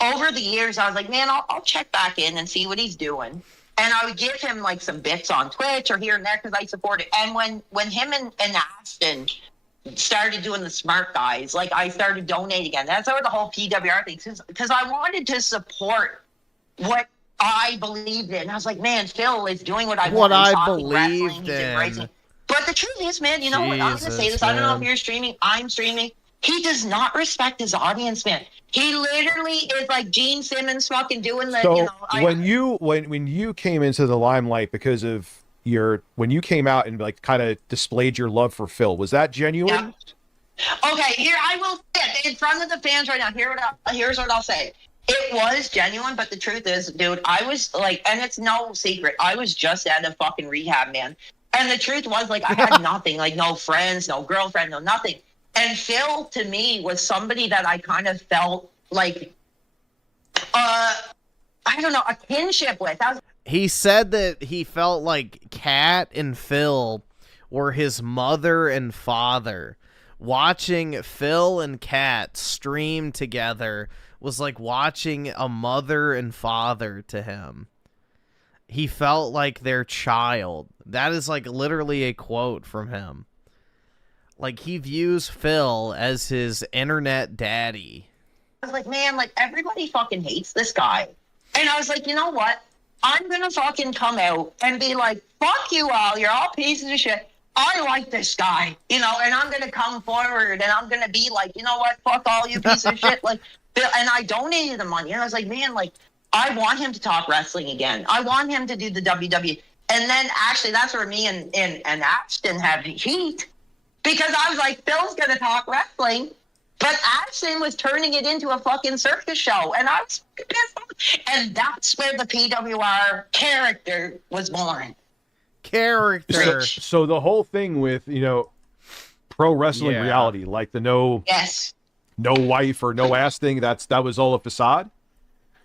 over the years, I was like, man, I'll check back in and see what he's doing. And I would give him, like, some bits on Twitch or here and there because I support it. And when him and Ashton started doing the smart guys, like, I started donating again. That's how the whole PWR thing, because I wanted to support what I believed in. I was like, man, Phil is doing what I want. What I believed in. But the truth is, man, you know what? I'm going to say this. I don't know if you're streaming. I'm streaming. He does not respect his audience, man. He literally is like Gene Simmons fucking doing the, so when you came into the limelight because of when you came out and like kind of displayed your love for Phil, was that genuine? Yeah. Okay, here I will sit in front of the fans right now. Here's what I'll say. It was genuine, but the truth is, dude, I was like, and it's no secret, I was just at a fucking rehab, man. And the truth was, like, I had nothing, like, no friends, no girlfriend, no nothing. And Phil, to me, was somebody that I kind of felt like, I don't know, a kinship with. He said that he felt like Kat and Phil were his mother and father. Watching Phil and Kat stream together was like watching a mother and father to him. He felt like their child. That is like literally a quote from him. Like, he views Phil as his internet daddy. I was like, man, like, everybody fucking hates this guy. And I was like, you know what? I'm going to fucking come out and be like, fuck you all. You're all pieces of shit. I like this guy, you know, and I'm going to come forward and I'm going to be like, you know what? Fuck all you pieces of shit. Like, and I donated the money. And I was like, man, like, I want him to talk wrestling again. I want him to do the WWE. And then actually that's where me and Ashton have heat, because I was like, Phil's going to talk wrestling, but Ashton was turning it into a fucking circus show. And I was pissed off. And that's where the PWR character was born. Character. So the whole thing with, you know, pro wrestling Yeah. reality, like the no wife or no ass thing. That was all a facade.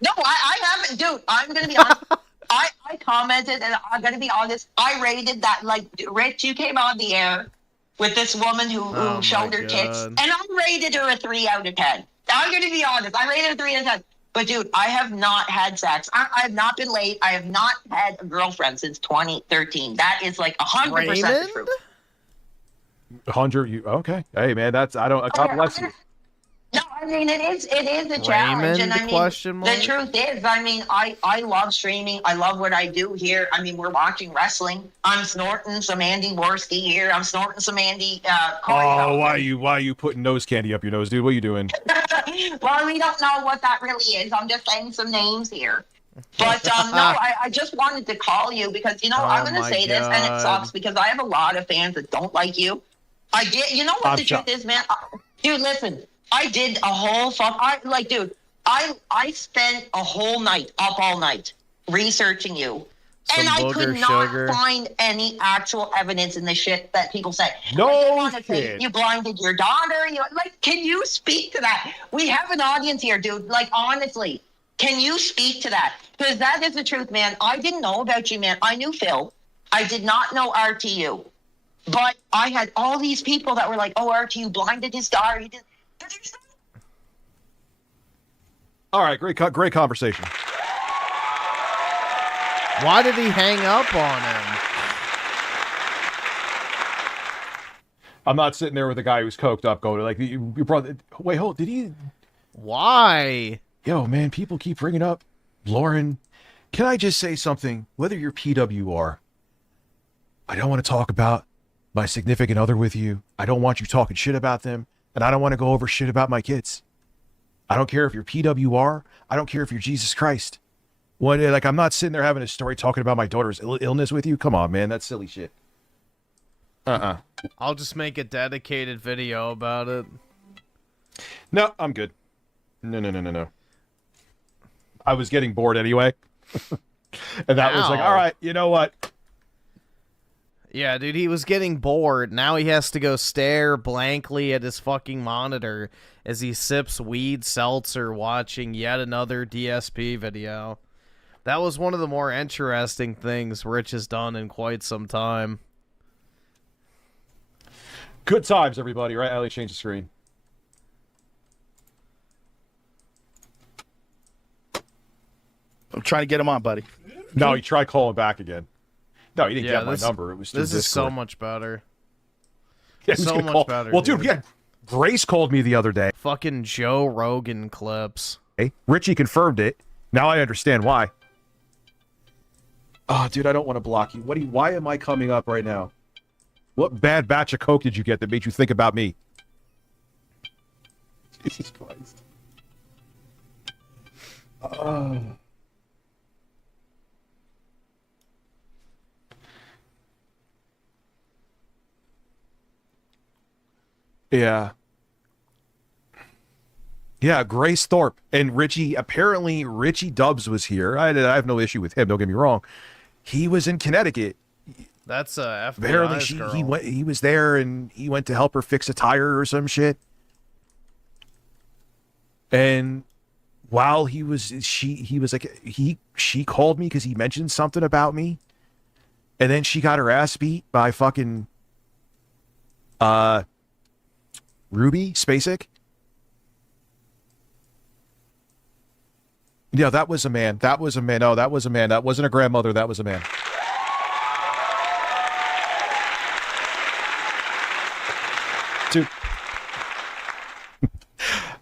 No, I haven't, dude. I'm gonna be honest. I commented, and I'm gonna be honest. I rated that, like, Rich, you came on the air with this woman who showed her tits, and I rated her a 3 out of 10. I'm gonna be honest. I rated her 3 out of 10. But dude, I have not had sex. I have not been laid. I have not had a girlfriend since 2013. That is like 100% the truth. 100. Okay. Hey man, that's God bless you. No, I mean it is a challenge, and I mean the truth is, I mean I love streaming. I love what I do here. I mean we're watching wrestling. I'm snorting some Andy Worski here. I'm snorting some Andy. Oh, why are you putting nose candy up your nose, dude? What are you doing? Well, we don't know what that really is. I'm just saying some names here. But no, I just wanted to call you because I'm going to say this, and it sucks because I have a lot of fans that don't like you. I get. You know what the truth is, man? Dude, listen. I did a whole I spent a whole night up all night researching you. Some and I could not sugar. find any actual evidence in the shit that people say. No shit. You blinded your daughter. Can you speak to that? We have an audience here, dude. Like, honestly, can you speak to that? Because that is the truth, man. I didn't know about you, man. I knew Phil. I did not know RTU. But I had all these people that were like, oh, RTU blinded his daughter. He did. All right, great conversation. Why did he hang up on him? I'm not sitting there with a guy who's coked up going like, your brother. Wait, hold. Did he? Why? Yo, man, people keep bringing up Lauren. Can I just say something? Whether you're PWR, I don't want to talk about my significant other with you. I don't want you talking shit about them. And I don't want to go over shit about my kids. I don't care if you're PWR. I don't care if you're Jesus Christ. I'm not sitting there having a story talking about my daughter's illness with you. Come on, man. That's silly shit. I'll just make a dedicated video about it. No, I'm good. No. I was getting bored anyway. And that was like, all right, you know what? Yeah, dude, he was getting bored. Now he has to go stare blankly at his fucking monitor as he sips weed seltzer watching yet another DSP video. That was one of the more interesting things Rich has done in quite some time. Good times, everybody, right? Ellie, change the screen. I'm trying to get him on, buddy. No, he tried calling back again. No, you didn't get my number. It was through This is Discord. so much better. Yeah, so much better. Well, dude, yeah, Grace called me the other day. Fucking Joe Rogan clips. Hey, Richie confirmed it. Now I understand why. Oh, dude, I don't want to block you. Why am I coming up right now? What bad batch of coke did you get that made you think about me? Jesus Christ. Yeah. Yeah, Grace Thorpe and Richie. Apparently, Richie Dubs was here. I have no issue with him. Don't get me wrong. He was in Connecticut. That's a Apparently, girl. he was there and he went to help her fix a tire or some shit. And while he was, she called me because he mentioned something about me, and then she got her ass beat by fucking Ruby Spacek. Yeah, that was a man. That was a man. No, that was a man. That wasn't a grandmother. That was a man. Dude.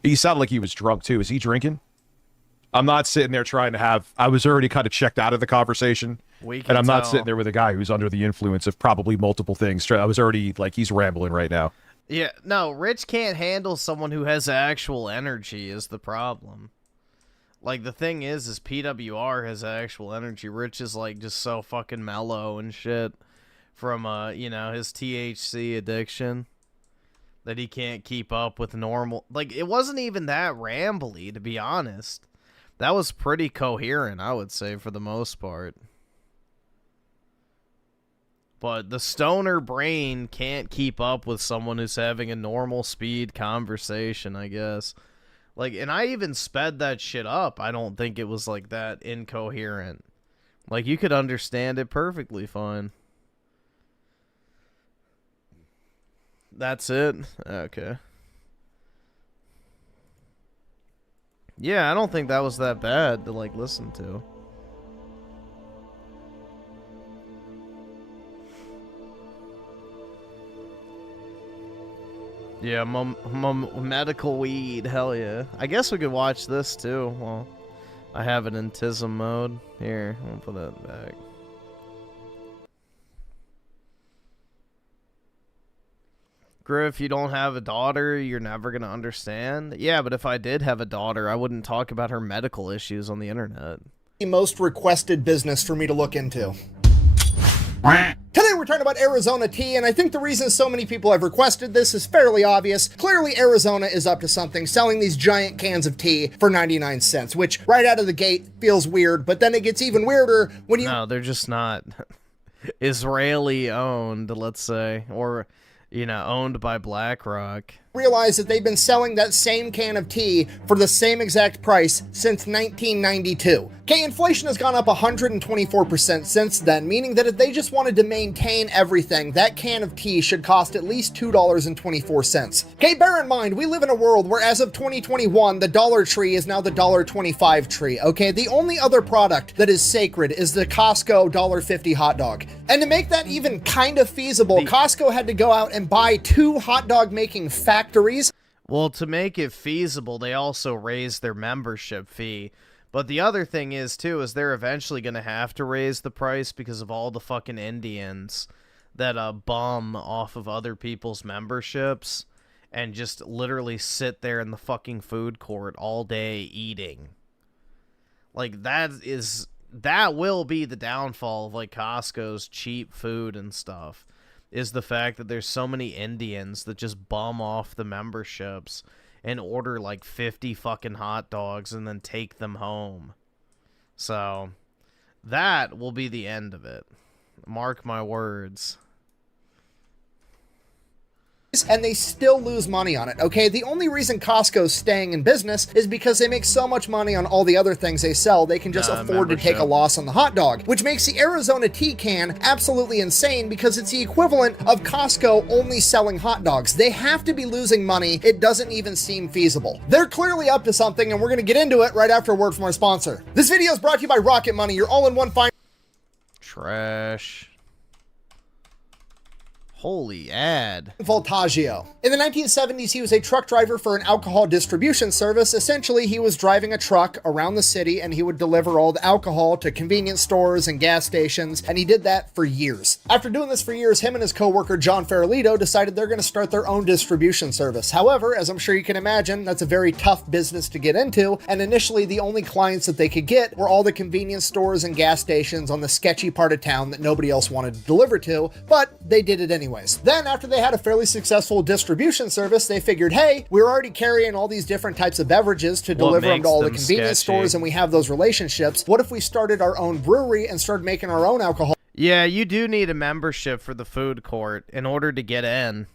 He sounded like he was drunk, too. Is he drinking? I'm not sitting there trying to have... I was already kind of checked out of the conversation. And I'm not sitting there with a guy who's under the influence of probably multiple things. I was already, like, he's rambling right now. Yeah, no, Rich can't handle someone who has actual energy is the problem. Like, the thing is PWR has actual energy. Rich is, like, just so fucking mellow and shit from, his THC addiction that he can't keep up with normal. Like, it wasn't even that rambly, to be honest. That was pretty coherent, I would say, for the most part. But the stoner brain can't keep up with someone who's having a normal speed conversation, I guess. Like, and I even sped that shit up. I don't think it was, like, that incoherent. Like, you could understand it perfectly fine. That's it? Okay. Yeah, I don't think that was that bad to, like, listen to. Yeah, medical weed, hell yeah. I guess we could watch this too. Well, I have it in TISM mode. Here, I'll put that back. Griff, you don't have a daughter, you're never gonna understand. Yeah, but if I did have a daughter, I wouldn't talk about her medical issues on the internet. The most requested business for me to look into. Today we're talking about Arizona tea, and I think the reason so many people have requested this is fairly obvious. Clearly Arizona is up to something, selling these giant cans of tea for 99 cents, which right out of the gate feels weird, but then it gets even weirder when you... No, they're just not Israeli owned, let's say, or, you know, owned by BlackRock. Realize that they've been selling that same can of tea for the same exact price since 1992. Okay, inflation has gone up 124% since then, meaning that if they just wanted to maintain everything, that can of tea should cost at least $2.24. Okay, bear in mind, we live in a world where as of 2021, the Dollar Tree is now the $1.25 tree, okay? The only other product that is sacred is the Costco $1.50 hot dog. And to make that even kind of feasible, Costco had to go out and buy 2 hot dog making factories. Well, to make it feasible, they also raised their membership fee. But the other thing is, too, is they're eventually going to have to raise the price because of all the fucking Indians that bum off of other people's memberships and just literally sit there in the fucking food court all day eating. Like, that will be the downfall of, like, Costco's cheap food and stuff, is the fact that there's so many Indians that just bum off the memberships and order like 50 fucking hot dogs and then take them home. So that will be the end of it. Mark my words. And they still lose money on it, okay? The only reason Costco's staying in business is because they make so much money on all the other things they sell, they can just afford to take a loss on the hot dog, which makes the Arizona tea can absolutely insane because it's the equivalent of Costco only selling hot dogs. They have to be losing money. It doesn't even seem feasible. They're clearly up to something, and we're going to get into it right after a word from our sponsor. This video is brought to you by Rocket Money, your all-in-one fine... Trash. Holy ad. Voltaggio. In the 1970s, he was a truck driver for an alcohol distribution service. Essentially, he was driving a truck around the city and he would deliver all the alcohol to convenience stores and gas stations, and he did that for years. After doing this for years, him and his co-worker John Farolito decided they're going to start their own distribution service. However, as I'm sure you can imagine, that's a very tough business to get into, and initially the only clients that they could get were all the convenience stores and gas stations on the sketchy part of town that nobody else wanted to deliver to, but they did it anyways. Then, after they had a fairly successful distribution service, they figured, hey, we're already carrying all these different types of beverages to deliver them to all the convenience stores, and we have those relationships. What if we started our own brewery and started making our own alcohol? Yeah, you do need a membership for the food court in order to get in.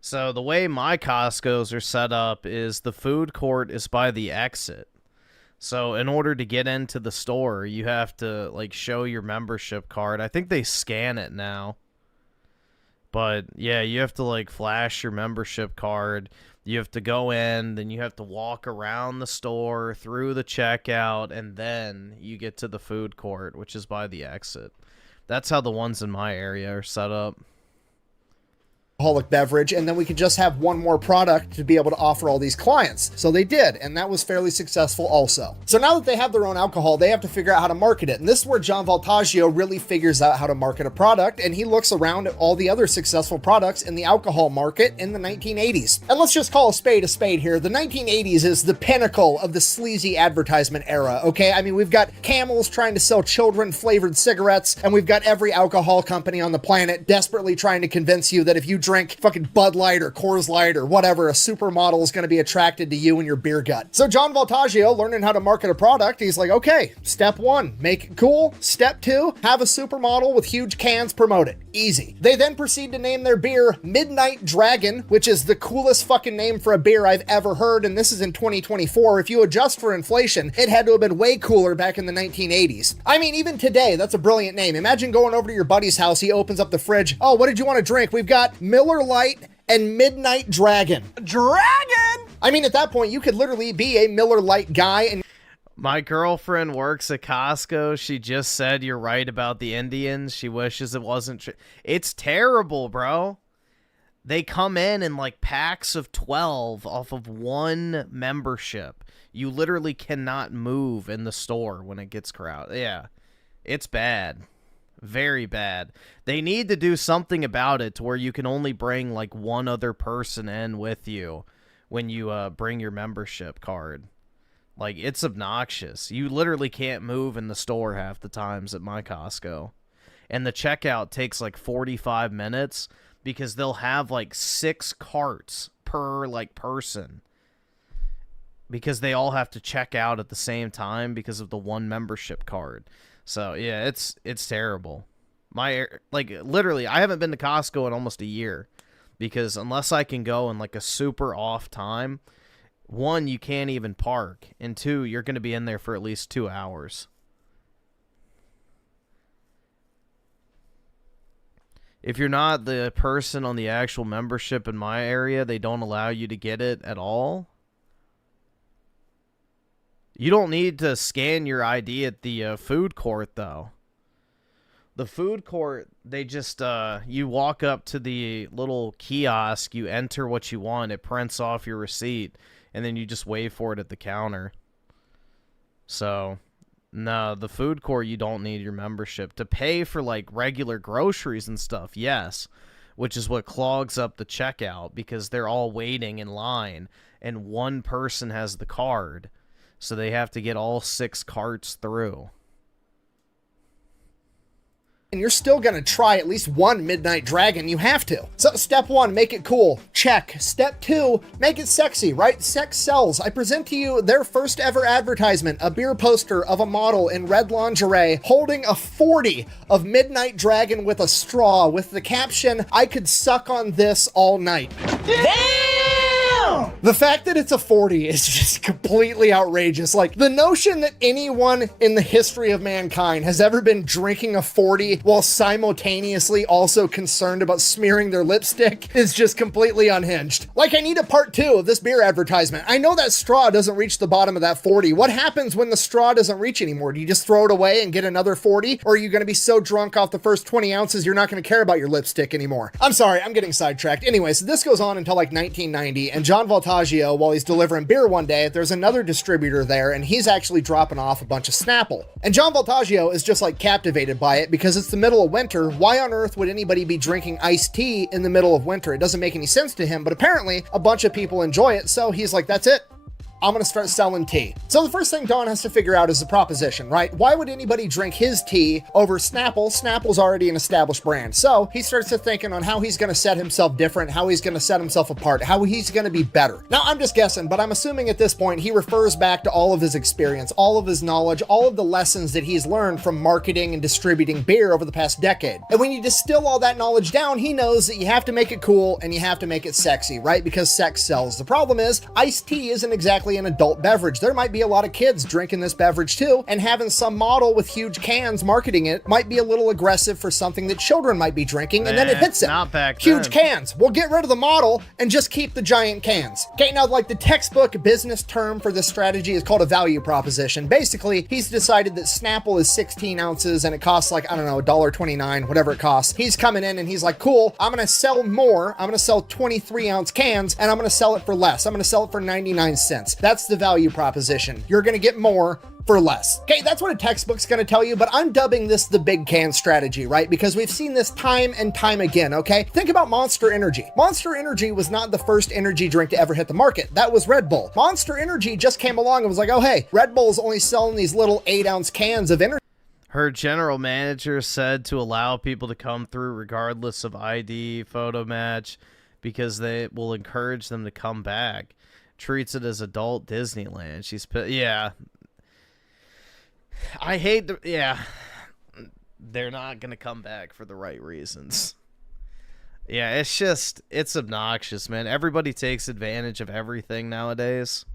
So the way my Costco's are set up is the food court is by the exit. So in order to get into the store, you have to, like, show your membership card. I think they scan it now. But, yeah, you have to, like, flash your membership card. You have to go in, then you have to walk around the store, through the checkout, and then you get to the food court, which is by the exit. That's how the ones in my area are set up. Alcoholic beverage, and then we could just have one more product to be able to offer all these clients. So they did, and that was fairly successful also. So now that they have their own alcohol, they have to figure out how to market it. And this is where John Voltaggio really figures out how to market a product, and he looks around at all the other successful products in the alcohol market in the 1980s. And let's just call a spade here. The 1980s is the pinnacle of the sleazy advertisement era, okay? I mean, we've got Camels trying to sell children-flavored cigarettes, and we've got every alcohol company on the planet desperately trying to convince you that if you drink fucking Bud Light or Coors Light or whatever, a supermodel is going to be attracted to you and your beer gut. So John Voltaggio, learning how to market a product, he's like, okay, step 1, make it cool. Step 2, have a supermodel with huge cans, promote it. Easy. They then proceed to name their beer Midnight Dragon, which is the coolest fucking name for a beer I've ever heard, and this is in 2024. If you adjust for inflation, it had to have been way cooler back in the 1980s. I mean, even today, that's a brilliant name. Imagine going over to your buddy's house, he opens up the fridge. Oh, what did you want to drink? We've got Miller Lite and Midnight Dragon. Dragon! I mean, at that point, you could literally be a Miller Lite guy. And my girlfriend works at Costco. She just said you're right about the Indians. She wishes it wasn't true. It's terrible, bro. They come in like packs of 12 off of one membership. You literally cannot move in the store when it gets crowded. Yeah, it's bad. Very bad. They need to do something about it to where you can only bring like one other person in with you when you bring your membership card. Like, it's obnoxious. You literally can't move in the store half the times at my Costco. And the checkout takes like 45 minutes because they'll have like 6 carts per like person. Because they all have to check out at the same time because of the one membership card. So, yeah, it's terrible. Literally, I haven't been to Costco in almost a year. Because unless I can go in like a super off time, 1, you can't even park, and 2, you're going to be in there for at least 2 hours. If you're not the person on the actual membership in my area, they don't allow you to get it at all. You don't need to scan your ID at the food court, though. The food court, they just, you walk up to the little kiosk, you enter what you want, it prints off your receipt, and then you just wait for it at the counter. So, no, the food court, you don't need your membership. To pay for, like, regular groceries and stuff, yes, which is what clogs up the checkout, because they're all waiting in line, and one person has the card, so they have to get all 6 carts through. And you're still going to try at least one Midnight Dragon. You have to. So step 1, make it cool. Check. Step 2, make it sexy, right? Sex sells. I present to you their first ever advertisement, a beer poster of a model in red lingerie holding a 40 of Midnight Dragon with a straw with the caption, "I could suck on this all night." Damn! The fact that it's a 40 is just completely outrageous. Like, the notion that anyone in the history of mankind has ever been drinking a 40 while simultaneously also concerned about smearing their lipstick is just completely unhinged. Like, I need a part 2 of this beer advertisement. I know that straw doesn't reach the bottom of that 40. What happens when the straw doesn't reach anymore? Do you just throw it away and get another 40? Or are you going to be so drunk off the first 20 ounces you're not going to care about your lipstick anymore? I'm sorry, I'm getting sidetracked. Anyway, so this goes on until like 1990, and John Voltaggio, while he's delivering beer one day, there's another distributor there, and he's actually dropping off a bunch of Snapple. And John Voltaggio is just like captivated by it because it's the middle of winter. Why on earth would anybody be drinking iced tea in the middle of winter? It doesn't make any sense to him, but apparently a bunch of people enjoy it, so he's like, that's it. I'm going to start selling tea. So the first thing Don has to figure out is the proposition, right? Why would anybody drink his tea over Snapple? Snapple's already an established brand. So he starts to thinking on how he's going to set himself different, how he's going to set himself apart, how he's going to be better. Now, I'm just guessing, but I'm assuming at this point he refers back to all of his experience, all of his knowledge, all of the lessons that he's learned from marketing and distributing beer over the past decade. And when you distill all that knowledge down, he knows that you have to make it cool and you have to make it sexy, right? Because sex sells. The problem is iced tea isn't exactly an adult beverage. There might be a lot of kids drinking this beverage too, and having some model with huge cans marketing it might be a little aggressive for something that children might be drinking, and then it hits it. Not back Huge then. cans. We'll get rid of the model and just keep the giant cans. Okay, now like the textbook business term for this strategy is called a value proposition. Basically, he's decided that Snapple is 16 ounces and it costs like, I don't know, $1.29, whatever it costs. He's coming in and he's like, cool, I'm going to sell more. I'm going to sell 23 ounce cans and I'm going to sell it for less. I'm going to sell it for 99 cents. That's the value proposition. You're going to get more for less. Okay, that's what a textbook's going to tell you, but I'm dubbing this the big can strategy, right? Because we've seen this time and time again, okay? Think about Monster Energy. Monster Energy was not the first energy drink to ever hit the market. That was Red Bull. Monster Energy just came along and was like, oh, hey, Red Bull's only selling these little 8-ounce cans of energy. Her general manager said to allow people to come through regardless of ID, photo match, because they will encourage them to come back. Treats it as adult Disneyland. Yeah. I hate yeah. They're not going to come back for the right reasons. Yeah, it's obnoxious, man. Everybody takes advantage of everything nowadays.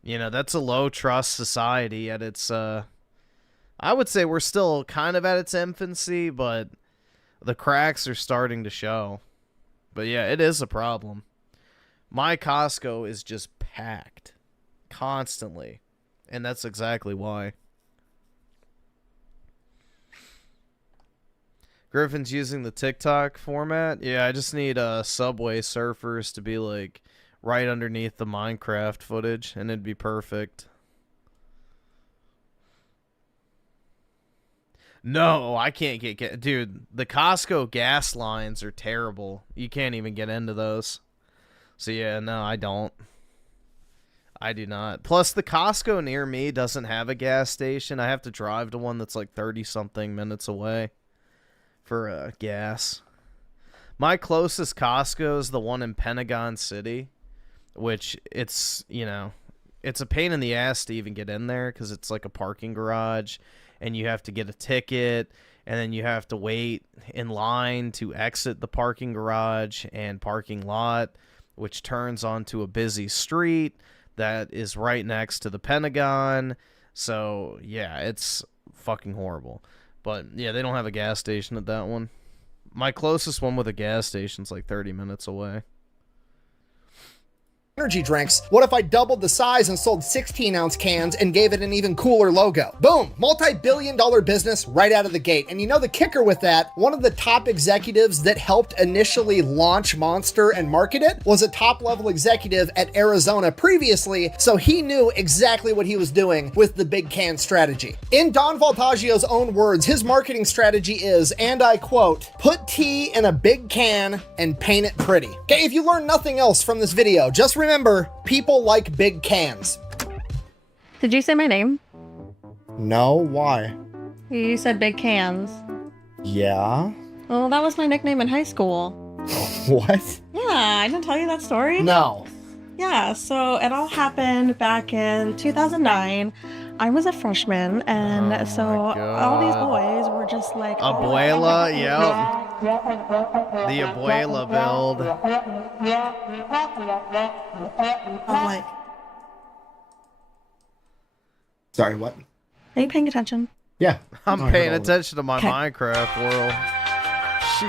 You know, that's a low trust society at its, I would say we're still kind of at its infancy, but the cracks are starting to show. But yeah, it is a problem. My Costco is just packed constantly, and that's exactly why. Griffin's using the TikTok format. Yeah, I just need Subway Surfers to be like right underneath the Minecraft footage, and it'd be perfect. No, I can't get... Dude, the Costco gas lines are terrible. You can't even get into those. So yeah, no, I don't. I do not. Plus, the Costco near me doesn't have a gas station. I have to drive to one that's like 30-something minutes away for gas. My closest Costco is the one in Pentagon City, which it's, you know, it's a pain in the ass to even get in there because it's like a parking garage, and you have to get a ticket, and then you have to wait in line to exit the parking garage and parking lot, which turns onto a busy street that is right next to the Pentagon. So, yeah, it's fucking horrible. But, yeah, they don't have a gas station at that one. My closest one with a gas station's like 30 minutes away. Energy drinks. What if I doubled the size and sold 16-ounce cans and gave it an even cooler logo? Boom! Multi-billion-dollar business right out of the gate. And you know the kicker with that, one of the top executives that helped initially launch Monster and market it was a top-level executive at Arizona previously, so he knew exactly what he was doing with the big can strategy. In Don Voltaggio's own words, his marketing strategy is, and I quote, "Put tea in a big can and paint it pretty." Okay, if you learn nothing else from this video, just remember, people like big cans. Did you say my name? No, why? You said big cans. Yeah? Well, that was my nickname in high school. What? Yeah, I didn't tell you that story? No. Yeah, so it all happened back in 2009. I was a freshman, and all these boys were just like... Abuela, yep. The Abuela build. I'm like... Sorry, what? Are you paying attention? Yeah. I'm paying attention to my Minecraft world.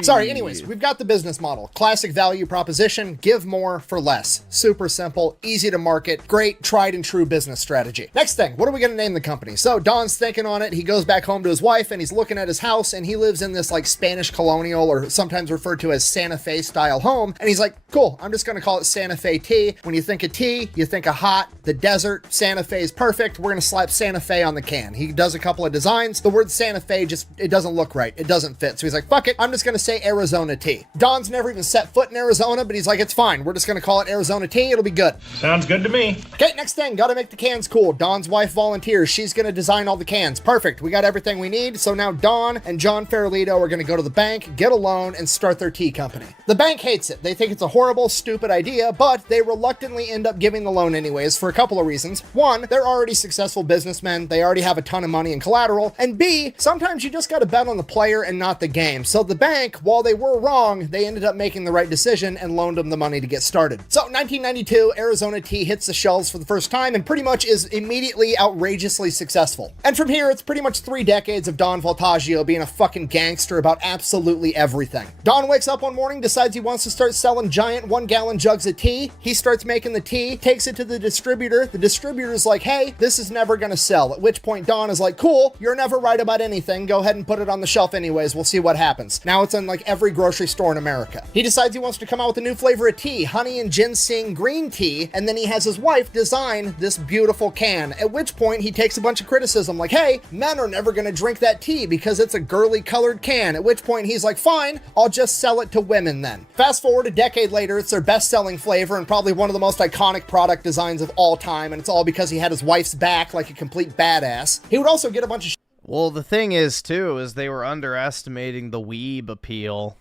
Sorry, anyways, we've got the business model. Classic value proposition, give more for less. Super simple, easy to market, great, tried and true business strategy. Next thing, what are we going to name the company? So Don's thinking on it. He goes back home to his wife and he's looking at his house, and he lives in this like Spanish colonial, or sometimes referred to as Santa Fe style home. And he's like, cool, I'm just going to call it Santa Fe Tea. When you think of tea, you think of hot, the desert. Santa Fe is perfect. We're going to slap Santa Fe on the can. He does a couple of designs. The word Santa Fe just, it doesn't look right. It doesn't fit. So he's like, fuck it, I'm just going to say Arizona tea. Don's never even set foot in Arizona, but he's like, it's fine. We're just going to call it Arizona tea. It'll be good. Sounds good to me. Okay, next thing, got to make the cans cool. Don's wife volunteers. She's going to design all the cans. Perfect. We got everything we need. So now Don and John Farolito are going to go to the bank, get a loan, and start their tea company. The bank hates it. They think it's a horrible, stupid idea, but they reluctantly end up giving the loan anyways for a couple of reasons. One, they're already successful businessmen. They already have a ton of money and collateral. And B, sometimes you just got to bet on the player and not the game. So the bank, while they were wrong, they ended up making the right decision and loaned them the money to get started. So 1992, Arizona tea hits the shelves for the first time and pretty much is immediately outrageously successful. And from here, it's pretty much 3 decades of Don Voltaggio being a fucking gangster about absolutely everything. Don wakes up one morning, decides he wants to start selling giant 1-gallon jugs of tea. He starts making the tea, takes it to the distributor. The distributor's like, hey, this is never gonna sell. At which point Don is like, cool, you're never right about anything. Go ahead and put it on the shelf anyways. We'll see what happens. Now it's in like every grocery store in America. He decides he wants to come out with a new flavor of tea, honey and ginseng green tea, and then he has his wife design this beautiful can, at which point he takes a bunch of criticism like, hey, men are never going to drink that tea because it's a girly colored can, at which point he's like, fine, I'll just sell it to women then. Fast forward a decade later, it's their best-selling flavor and probably one of the most iconic product designs of all time, and it's all because he had his wife's back like a complete badass. He would also get a bunch of Well, the thing is, too, is they were underestimating the weeb appeal.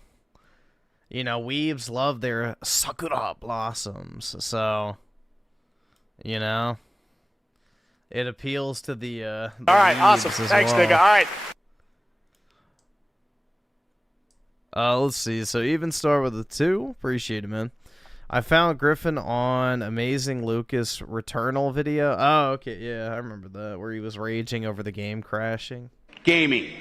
You know, weebs love their sakura blossoms, so, you know, it appeals to the All right, awesome. weebs as Thanks, well. nigga. All right. Let's see. So even start with a 2. Appreciate it, man. I found Griffin on Amazing Lucas Returnal video. Oh, okay. Yeah, I remember that, where he was raging over the game crashing. Gaming.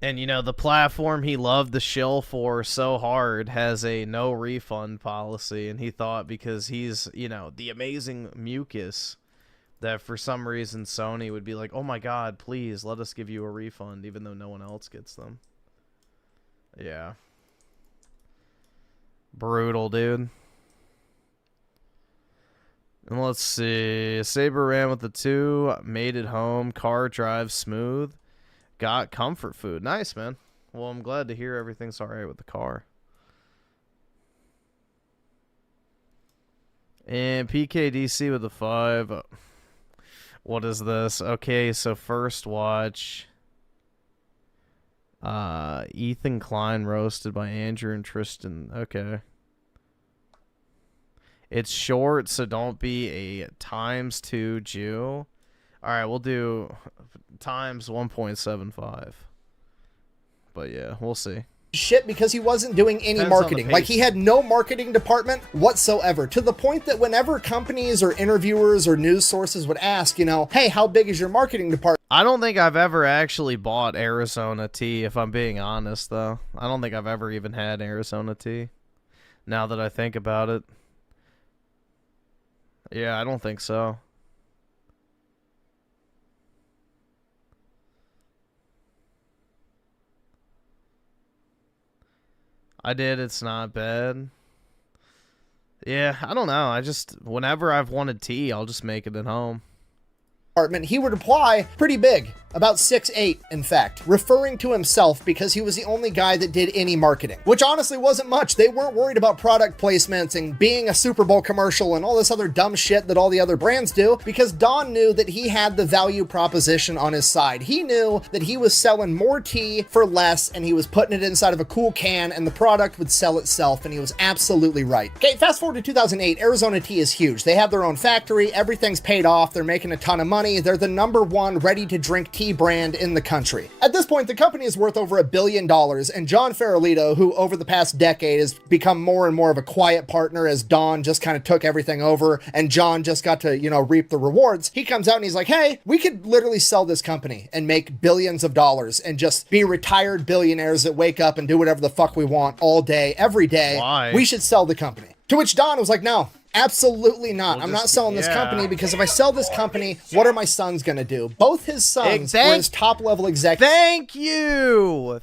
And, you know, the platform he loved the shill for so hard has a no refund policy. And he thought because he's, you know, the amazing mucus, that for some reason Sony would be like, oh my god, please let us give you a refund, even though no one else gets them. Yeah. Brutal, dude. And let's see. Saber ran with the 2, made it home, car drive smooth. Got comfort food. Nice, man. Well, I'm glad to hear everything's alright with the car. And PKDC with a 5. What is this? Okay, so first watch. Ethan Klein roasted by Andrew and Tristan. Okay. It's short, so don't be a ×2 Jew. Alright, we'll do times 1.75. But yeah, we'll see. Shit because he wasn't doing any Depends on the marketing. Like, he had no marketing department whatsoever, to the point that whenever companies or interviewers or news sources would ask, you know, hey, how big is your marketing department? I don't think I've ever actually bought Arizona tea, if I'm being honest, though. I don't think I've ever even had Arizona tea, now that I think about it. Yeah, I don't think so. I did. It's not bad. Yeah, I don't know. I just, whenever I've wanted tea, I'll just make it at home. He would apply pretty big, about 6'8", in fact, referring to himself because he was the only guy that did any marketing, which honestly wasn't much. They weren't worried about product placements and being a Super Bowl commercial and all this other dumb shit that all the other brands do, because Don knew that he had the value proposition on his side. He knew that he was selling more tea for less, and he was putting it inside of a cool can, and the product would sell itself, and he was absolutely right. Okay, fast forward to 2008, Arizona Tea is huge. They have their own factory, everything's paid off, they're making a ton of money. They're the #1 ready-to-drink tea brand in the country. At this point, the company is worth over $1 billion, and John Farolito, who over the past decade has become more and more of a quiet partner as Don just kind of took everything over, and John just got to, you know, reap the rewards. He comes out and he's like, hey, we could literally sell this company and make billions of dollars and just be retired billionaires that wake up and do whatever the fuck we want all day, every day. Why? We should sell the company. To which Don was like, no. Absolutely not. I'm not selling this company, because if I sell this company, what are my sons going to do? Both his sons were his top-level executives. Thank you!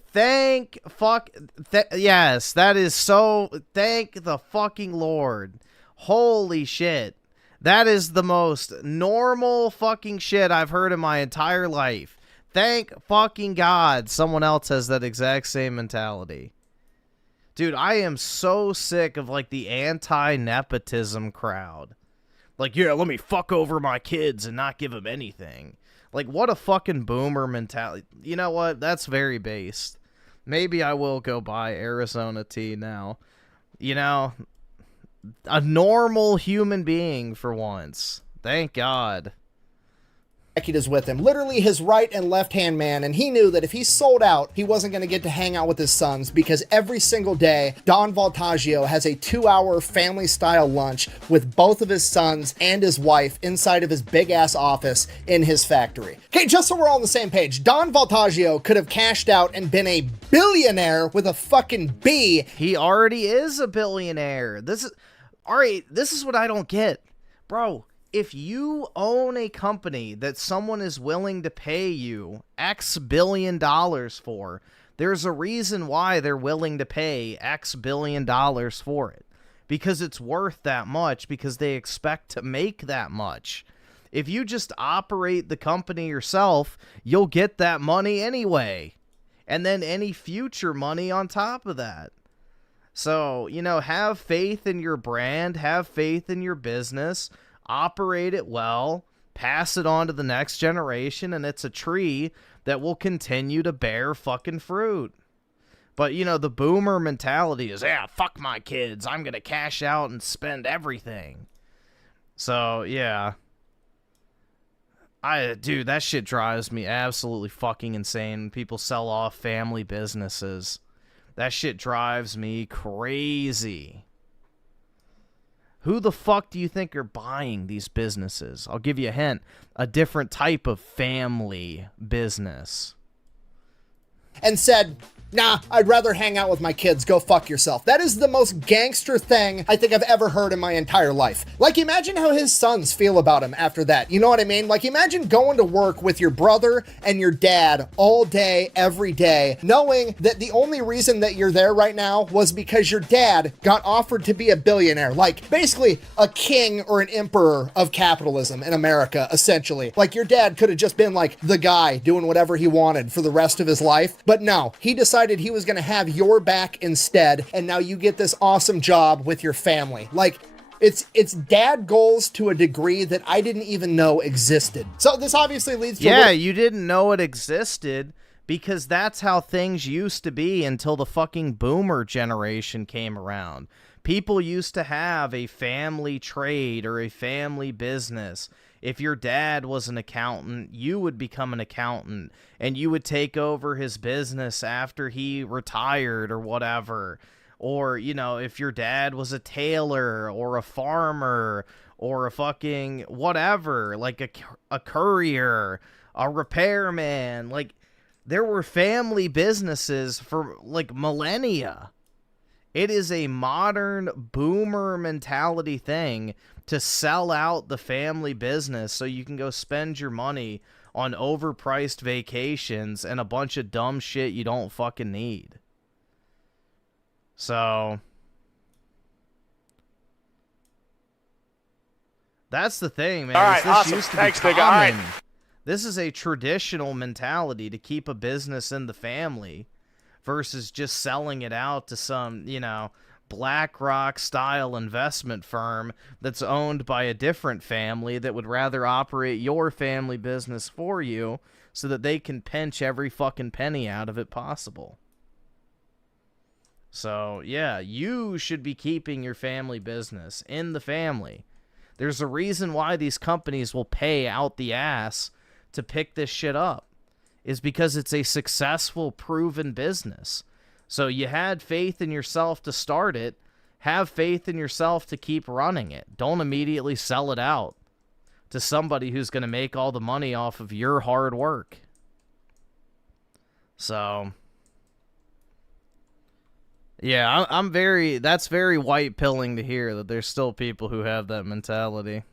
Yes, that is so... Thank the fucking Lord. Holy shit. That is the most normal fucking shit I've heard in my entire life. Thank fucking God someone else has that exact same mentality. Dude, I am so sick of, like, the anti-nepotism crowd. Like, yeah, let me fuck over my kids and not give them anything. Like, what a fucking boomer mentality. You know what? That's very based. Maybe I will go buy Arizona tea now. You know, a normal human being for once. Thank God. Executives with him, literally his right and left hand man, and he knew that if he sold out, he wasn't going to get to hang out with his sons, because every single day Don Voltaggio has a 2-hour family style lunch with both of his sons and his wife inside of his big ass office in his factory. Okay, just so we're all on the same page, Don Voltaggio could have cashed out and been a billionaire with a fucking B. He already is a billionaire. This is what I don't get, bro. If you own a company that someone is willing to pay you X billion dollars for, there's a reason why they're willing to pay X billion dollars for it. Because it's worth that much, because they expect to make that much. If you just operate the company yourself, you'll get that money anyway. And then any future money on top of that. So, you know, have faith in your brand, have faith in your business. Operate it well, pass it on to the next generation, and it's a tree that will continue to bear fucking fruit. But, you know, the boomer mentality is, yeah, fuck my kids. I'm going to cash out and spend everything. So, yeah. Dude, that shit drives me absolutely fucking insane when people sell off family businesses. That shit drives me crazy. Who the fuck do you think are buying these businesses? I'll give you a hint. A different type of family business. And said, nah, I'd rather hang out with my kids. Go fuck yourself. That is the most gangster thing I think I've ever heard in my entire life. Like, imagine how his sons feel about him after that. You know what I mean? Like, imagine going to work with your brother and your dad all day, every day, knowing that the only reason that you're there right now was because your dad got offered to be a billionaire. Like, basically a king or an emperor of capitalism in America, essentially. Like, your dad could have just been like the guy doing whatever he wanted for the rest of his life. But no, he decided he was going to have your back instead, and now you get this awesome job with your family. Like, it's dad goals to a degree that I didn't even know existed. So this obviously leads to... Yeah, you didn't know it existed because that's how things used to be until the fucking boomer generation came around. People used to have a family trade or a family business. If your dad was an accountant, you would become an accountant, and you would take over his business after he retired or whatever. Or, you know, if your dad was a tailor or a farmer or a fucking whatever, like a courier, a repairman, like, there were family businesses for, like, millennia. It is a modern boomer mentality thing to sell out the family business so you can go spend your money on overpriced vacations and a bunch of dumb shit you don't fucking need. So that's the thing, man. All right, this awesome. used to Thanks, be nigga. All right. common. This is a traditional mentality to keep a business in the family versus just selling it out to some, you know, BlackRock-style investment firm that's owned by a different family that would rather operate your family business for you so that they can pinch every fucking penny out of it possible. So, yeah, you should be keeping your family business in the family. There's a reason why these companies will pay out the ass to pick this shit up. Is because it's a successful, proven business. So you had faith in yourself to start it. Have faith in yourself to keep running it. Don't immediately sell it out to somebody who's going to make all the money off of your hard work. So, yeah, that's very white pilling to hear that there's still people who have that mentality.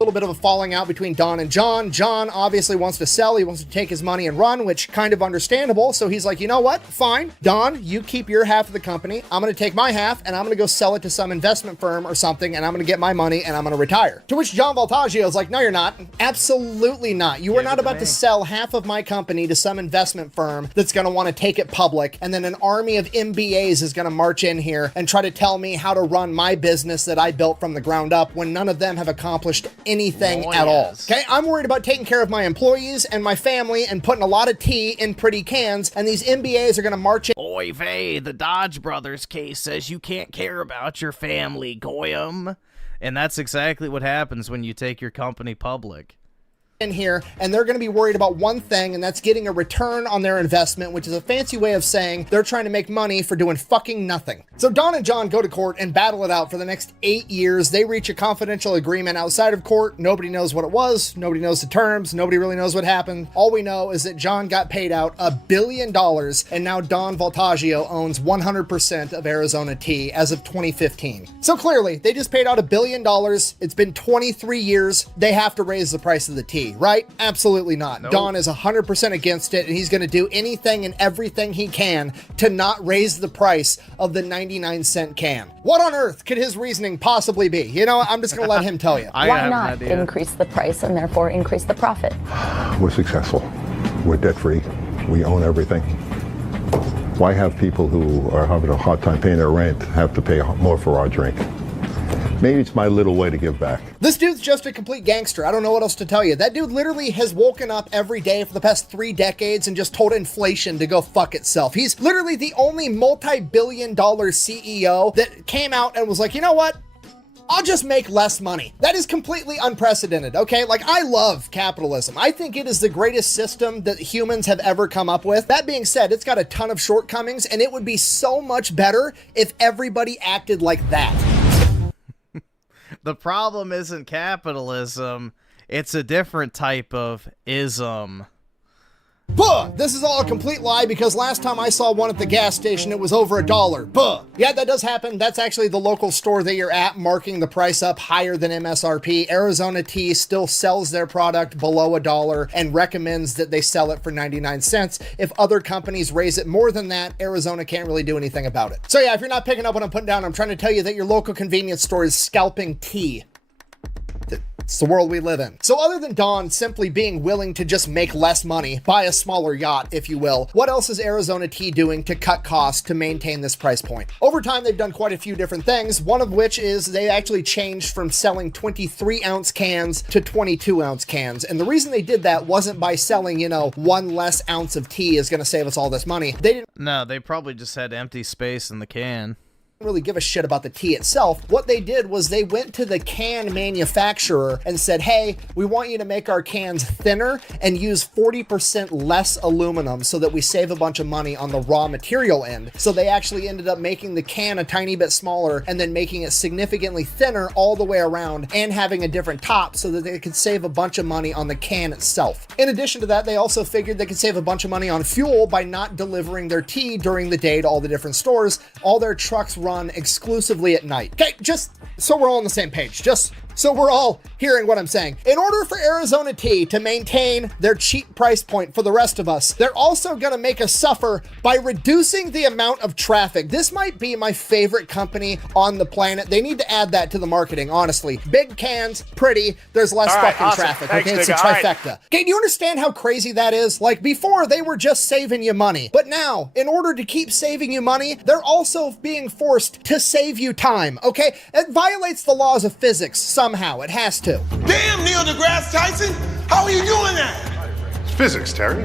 Little bit of a falling out between Don and John. John obviously wants to sell. He wants to take his money and run, which kind of understandable. So he's like, you know what? Fine. Don, you keep your half of the company. I'm going to take my half and I'm going to go sell it to some investment firm or something, and I'm going to get my money and I'm going to retire. To which John Voltaggio is like, no, you're not. Absolutely not. You are not about to sell half of my company to some investment firm that's going to want to take it public, and then an army of MBAs is going to march in here and try to tell me how to run my business that I built from the ground up when none of them have accomplished anything at all. Okay, I'm worried about taking care of my employees and my family and putting a lot of tea in pretty cans, and these MBAs are going to march in. Oy vey, the Dodge Brothers case says you can't care about your family, goyim. And that's exactly what happens when you take your company public. In here, and they're going to be worried about one thing, and that's getting a return on their investment, which is a fancy way of saying they're trying to make money for doing fucking nothing. So Don and John go to court and battle it out for the next 8 years. They reach a confidential agreement outside of court. Nobody knows what it was. Nobody knows the terms. Nobody really knows what happened. All we know is that John got paid out $1 billion, and now Don Voltaggio owns 100% of Arizona Tea as of 2015. So clearly, they just paid out $1 billion. It's been 23 years. They have to raise the price of the tea, right? Absolutely not. Nope. Don is 100% against it, and he's going to do anything and everything he can to not raise the price of the 99-cent can. What on earth could his reasoning possibly be? You know, I'm just going to let him tell you. Why not increase the price and therefore increase the profit? We're successful. We're debt-free. We own everything. Why have people who are having a hard time paying their rent have to pay more for our drink? Maybe it's my little way to give back. This dude's just a complete gangster. I don't know what else to tell you. That dude literally has woken up every day for the past 3 decades and just told inflation to go fuck itself. He's literally the only multi-billion-dollar CEO that came out and was like, you know what? I'll just make less money. That is completely unprecedented, okay? Like, I love capitalism. I think it is the greatest system that humans have ever come up with. That being said, it's got a ton of shortcomings, and it would be so much better if everybody acted like that. The problem isn't capitalism, it's a different type of ism. Buh! This is all a complete lie because last time I saw one at the gas station, it was over $1. Buh! Yeah, that does happen. That's actually the local store that you're at, marking the price up higher than MSRP. Arizona Tea still sells their product below $1 and recommends that they sell it for 99 cents. If other companies raise it more than that, Arizona can't really do anything about it. So yeah, if you're not picking up what I'm putting down, I'm trying to tell you that your local convenience store is scalping tea. It's the world we live in. So other than Don simply being willing to just make less money, buy a smaller yacht, if you will, what else is Arizona Tea doing to cut costs to maintain this price point? Over time, they've done quite a few different things, one of which is they actually changed from selling 23-ounce cans to 22-ounce cans. And the reason they did that wasn't by selling, you know, 1 less ounce of tea is going to save us all this money. They didn't. No, they probably just had empty space in the can. Really give a shit about the tea itself. What they did was they went to the can manufacturer and said, hey, we want you to make our cans thinner and use 40% less aluminum so that we save a bunch of money on the raw material end. So they actually ended up making the can a tiny bit smaller and then making it significantly thinner all the way around and having a different top so that they could save a bunch of money on the can itself. In addition to that, they also figured they could save a bunch of money on fuel by not delivering their tea during the day to all the different stores. All their trucks run exclusively at night. Okay, just so we're all on the same page, just so we're all hearing what I'm saying. In order for Arizona Tea to maintain their cheap price point for the rest of us, they're also gonna make us suffer by reducing the amount of traffic. This might be my favorite company on the planet. They need to add that to the marketing, honestly. Big cans, pretty, there's less fucking traffic. Thanks, okay, it's a nigga. trifecta. Okay, do you understand how crazy that is? Like, before, they were just saving you money. But now, in order to keep saving you money, they're also being forced to save you time, okay? It violates the laws of physics somehow. It has to. Damn, Neil deGrasse Tyson! How are you doing that? It's physics, Terry.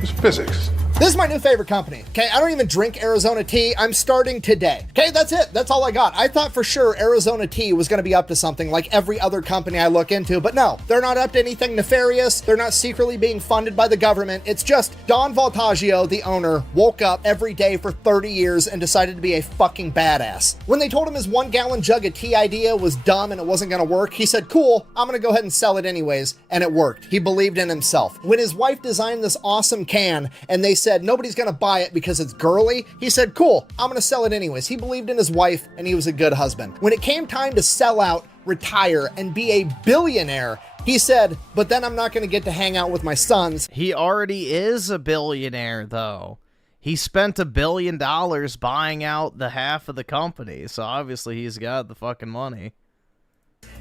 It's physics. This is my new favorite company, okay? I don't even drink Arizona Tea. I'm starting today. Okay, that's it. That's all I got. I thought for sure Arizona Tea was gonna be up to something like every other company I look into, but no, they're not up to anything nefarious. They're not secretly being funded by the government. It's just Don Voltaggio, the owner, woke up every day for 30 years and decided to be a fucking badass. When they told him his 1-gallon jug of tea idea was dumb and it wasn't gonna work, he said, cool, I'm gonna go ahead and sell it anyways, and it worked. He believed in himself. When his wife designed this awesome can and they said nobody's gonna buy it because it's girly, he said, cool, I'm gonna sell it anyways. He believed in his wife and he was a good husband. When it came time to sell out, retire, and be a billionaire, he said, but then I'm not gonna get to hang out with my sons. He already is a billionaire, though. He spent $1 billion buying out the half of the company, so obviously he's got the fucking money.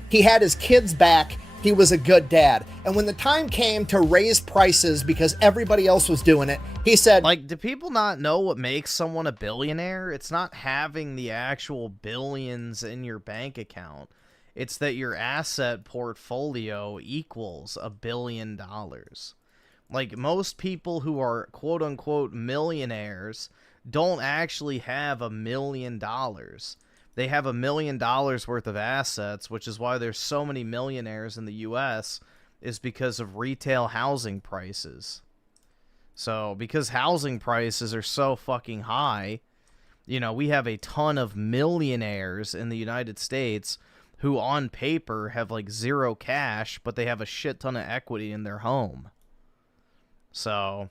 He had his kids back. He was a good dad. And when the time came to raise prices because everybody else was doing it, he said, like, do people not know what makes someone a billionaire? It's not having the actual billions in your bank account. It's that your asset portfolio equals $1 billion. Like, most people who are quote-unquote millionaires don't actually have $1 million. They have $1 million worth of assets, which is why there's so many millionaires in the U.S., is because of retail housing prices. So, because housing prices are so fucking high, you know, we have a ton of millionaires in the United States who on paper have like zero cash, but they have a shit ton of equity in their home. So,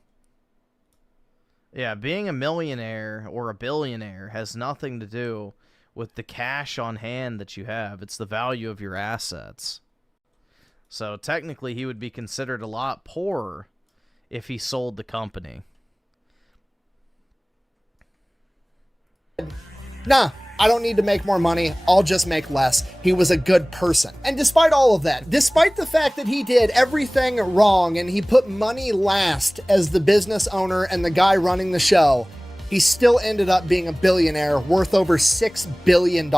yeah, being a millionaire or a billionaire has nothing to do with the cash on hand that you have. It's the value of your assets. So technically he would be considered a lot poorer if he sold the company. Nah, I don't need to make more money. I'll just make less. He was a good person. And despite all of that, despite the fact that he did everything wrong and he put money last as the business owner and the guy running the show, he still ended up being a billionaire worth over $6 billion.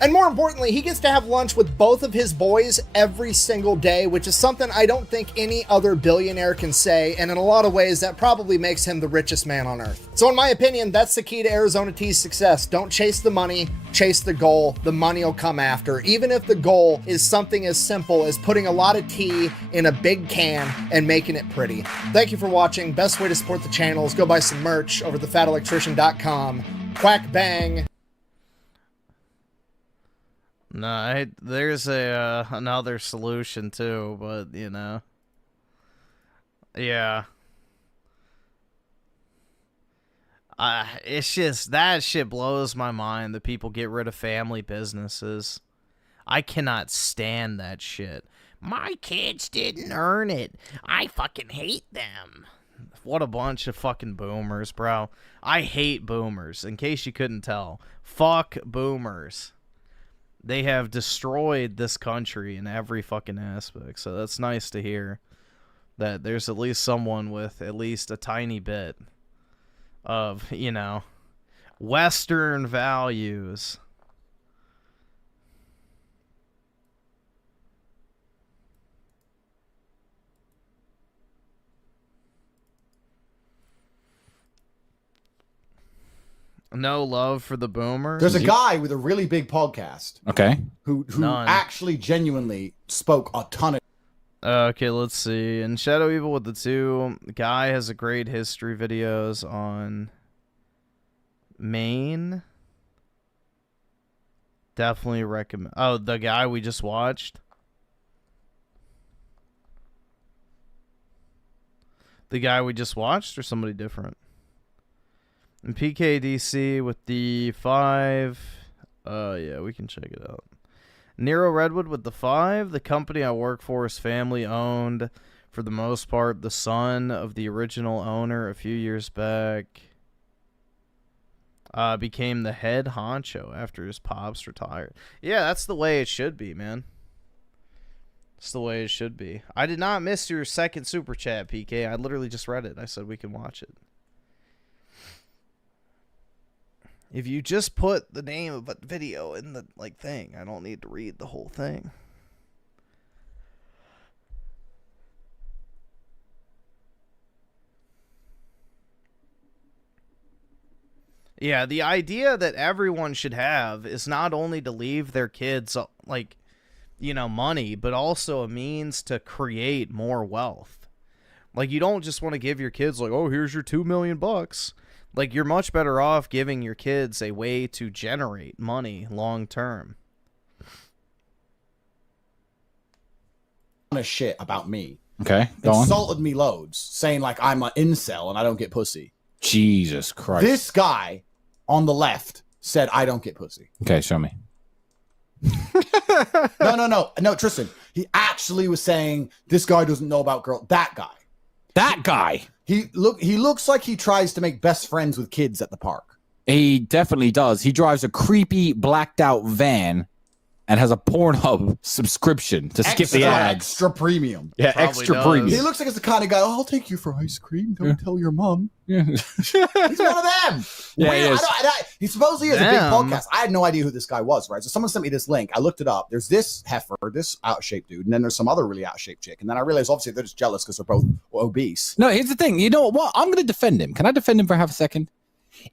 And more importantly, he gets to have lunch with both of his boys every single day, which is something I don't think any other billionaire can say, and in a lot of ways that probably makes him the richest man on earth. So in my opinion, that's the key to Arizona T's success. Don't chase the money, chase the goal. The money will come after, even if the goal is something as simple as putting a lot of tea in a big can and making it pretty. Thank you for watching. Best way to support the channel is go buy some merch over at thefatelectrician.com. Quack bang. No, there's a another solution too, but you know, yeah. It's just, that shit blows my mind that people get rid of family businesses. I cannot stand that shit. My kids didn't earn it. I fucking hate them. What a bunch of fucking boomers, bro. I hate boomers, in case you couldn't tell. Fuck boomers. They have destroyed this country in every fucking aspect, so that's nice to hear that there's at least someone with at least a tiny bit of, you know, Western values. No love for the boomers. There's a guy with a really big podcast. Okay. Who actually genuinely spoke a ton of. Okay, let's see. And Shadow Evil with the 2. The guy has a great history videos on Maine. Definitely recommend. Oh, the guy we just watched. The guy we just watched, or somebody different? And PKDC with the 5. Yeah, we can check it out. Nero Redwood with the 5. The company I work for is family owned. For the most part, the son of the original owner a few years back became the head honcho after his pops retired. Yeah, that's the way it should be, man. That's the way it should be. I did not miss your second super chat, PK. I literally just read it. I said we can watch it. If you just put the name of a video in the thing, I don't need to read the whole thing. Yeah, the idea that everyone should have is not only to leave their kids money, but also a means to create more wealth. Like, you don't just want to give your kids oh, here's your $2 million. Like, you're much better off giving your kids a way to generate money long term. Shit about me. Okay, go on. Insulted me loads, saying I'm an incel and I don't get pussy. Jesus Christ. This guy on the left said I don't get pussy. Okay, show me. No, Tristan. He actually was saying this guy doesn't know about girl. That guy. That guy. He looks like he tries to make best friends with kids at the park. He definitely does. He drives a creepy blacked out van and has a Pornhub subscription to skip the ads. Extra premium. Yeah, extra premium. He looks like it's the kind of guy, I'll take you for ice cream. Don't tell your mom. Yeah. He's one of them. Yeah, Weird. he He supposedly has a big podcast. I had no idea who this guy was, right? So someone sent me this link. I looked it up. There's this heifer, this out-of-shape dude, and then there's some other really out-of-shape chick. And then I realized, obviously, they're just jealous because they're both obese. No, here's the thing. You know what? I'm going to defend him. Can I defend him for half a second?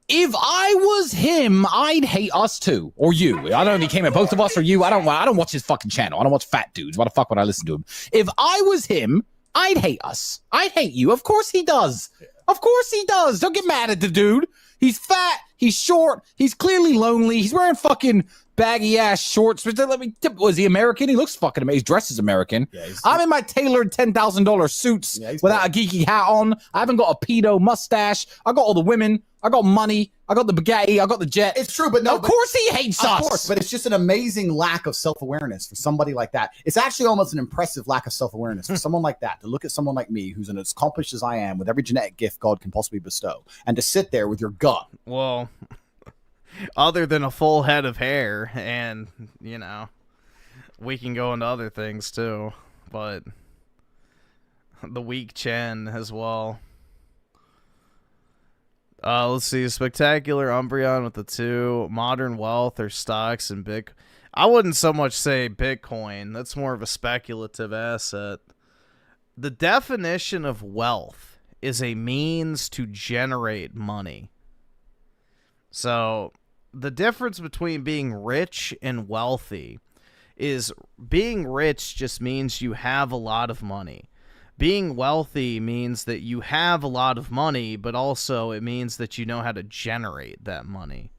If I was him, I'd hate us too, or you. I don't know if he came at both of us or you. I don't watch his fucking channel. I don't watch fat dudes. Why the fuck would I listen to him? If I was him, I'd hate us. I'd hate you. Of course he does. Of course he does. Don't get mad at the dude. He's fat. He's short. He's clearly lonely. He's wearing fucking baggy ass shorts. Was he American? He looks fucking amazing. He's dressed as American. Yeah, I'm in my tailored $10,000 suits without a geeky hat on. I haven't got a pedo mustache. I got all the women. I got money. I got the Bugatti. I got the jet. It's true, but no. Of course he hates us. Of course, but it's just an amazing lack of self-awareness for somebody like that. It's actually almost an impressive lack of self-awareness for someone like that to look at someone like me, who's as accomplished as I am, with every genetic gift God can possibly bestow, and to sit there with your gut. Well, other than a full head of hair, and we can go into other things too, but the weak chin as well. Let's see. Spectacular Umbreon with the 2. Modern Wealth or stocks and Bitcoin. I wouldn't so much say Bitcoin. That's more of a speculative asset. The definition of wealth is a means to generate money. So the difference between being rich and wealthy is being rich just means you have a lot of money. Being wealthy means that you have a lot of money, but also it means that you know how to generate that money.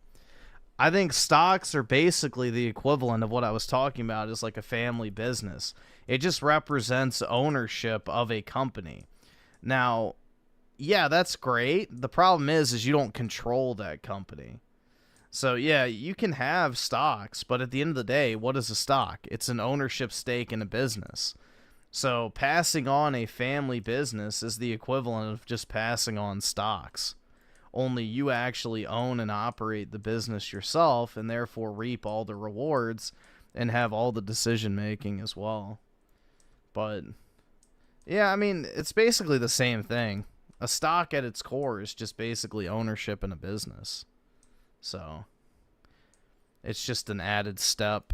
I think stocks are basically the equivalent of what I was talking about is like a family business. It just represents ownership of a company. Now, yeah, that's great. The problem is you don't control that company. So, yeah, you can have stocks, but at the end of the day, what is a stock? It's an ownership stake in a business. So, passing on a family business is the equivalent of just passing on stocks. Only you actually own and operate the business yourself and therefore reap all the rewards and have all the decision-making as well. But, yeah, I mean, it's basically the same thing. A stock at its core is just basically ownership in a business. So, it's just an added step.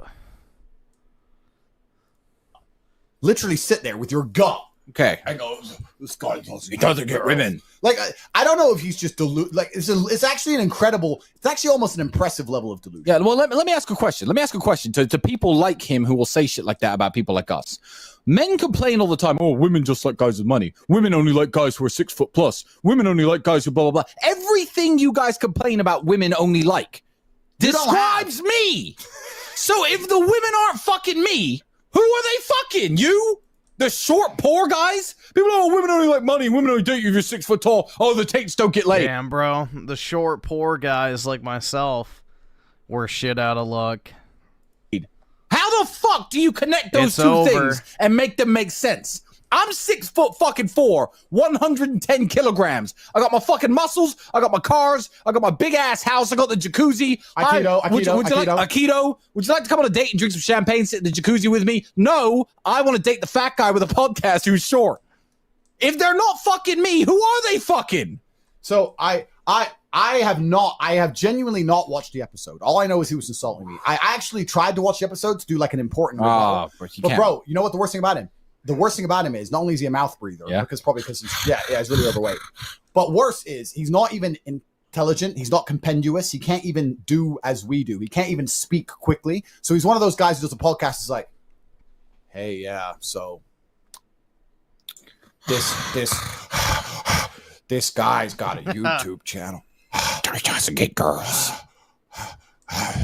Literally sit there with your gut. Okay. I go, this guy doesn't. He doesn't get women. Like, I don't know if he's just like, it's actually an incredible, it's actually almost an impressive level of delusion. Yeah, well, let me ask a question. Let me ask a question to people like him who will say shit like that about people like us. Men complain all the time, oh, women just like guys with money. Women only like guys who are 6 foot plus. Women only like guys who blah, blah, blah. Everything you guys complain about women only like describes me. So if the women aren't fucking me, who are they fucking? You? The short, poor guys? People are, oh, women only like money. Women only date you if you're 6 foot tall. Oh, the Tates don't get laid. Damn, bro. The short, poor guys like myself were shit out of luck. How the fuck do you connect those two things and make them make sense? I'm 6'4", 110 kilograms. I got my fucking muscles. I got my cars. I got my big ass house. I got the jacuzzi. Would you like to come on a date and drink some champagne, sit in the jacuzzi with me? No, I want to date the fat guy with a podcast who's short. If they're not fucking me, who are they fucking? So I have genuinely not watched the episode. All I know is he was insulting me. I actually tried to watch the episode to do like an important rebuttal. But bro, you know what the worst thing about him? The worst thing about him is not only is he a mouth breather, because he's really overweight. But worse is he's not even intelligent. He's not compendious. He can't even do as we do. He can't even speak quickly. So he's one of those guys who does a podcast. Is like, hey, yeah, so this guy's got a YouTube channel. He tries to get girls.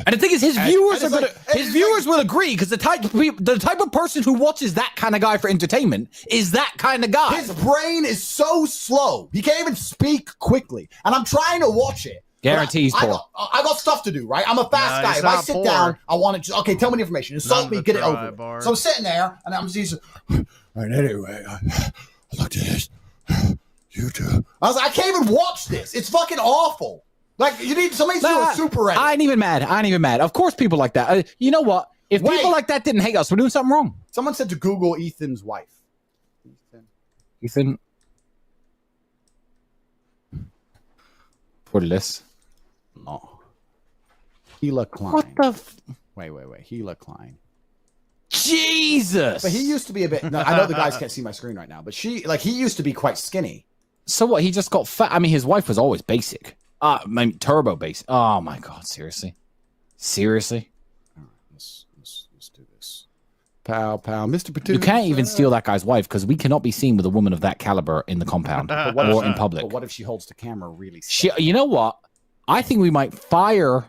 And the thing is, his viewers will agree because the type of person who watches that kind of guy for entertainment is that kind of guy. His brain is so slow; he can't even speak quickly. And I'm trying to watch it. Guarantees poor. I got stuff to do, right? I'm a fast guy. If I sit down, I want to. Okay, tell me the information. Insult me, get it over with. So I'm sitting there, and I'm just. And anyway, I looked at this YouTube. I was like, I can't even watch this. It's fucking awful. Like, you need somebody to do a super edit. I ain't even mad. Of course people like that. You know what? If people like that didn't hate us, we're doing something wrong. Someone said to Google Ethan's wife. Ethan. What is this? No. Hila Klein. What the Wait. Hila Klein. Jesus! But he used to be a bit... No, I know the guys can't see my screen right now, but he used to be quite skinny. So what? He just got fat? I mean, his wife was always basic. Turbo basic. Oh, my God. Seriously? Seriously? All right, let's do this. Pow, Mr. Producer. You can't even steal that guy's wife because we cannot be seen with a woman of that caliber in the compound or in public. But what if she holds the camera really You know what? I think we might fire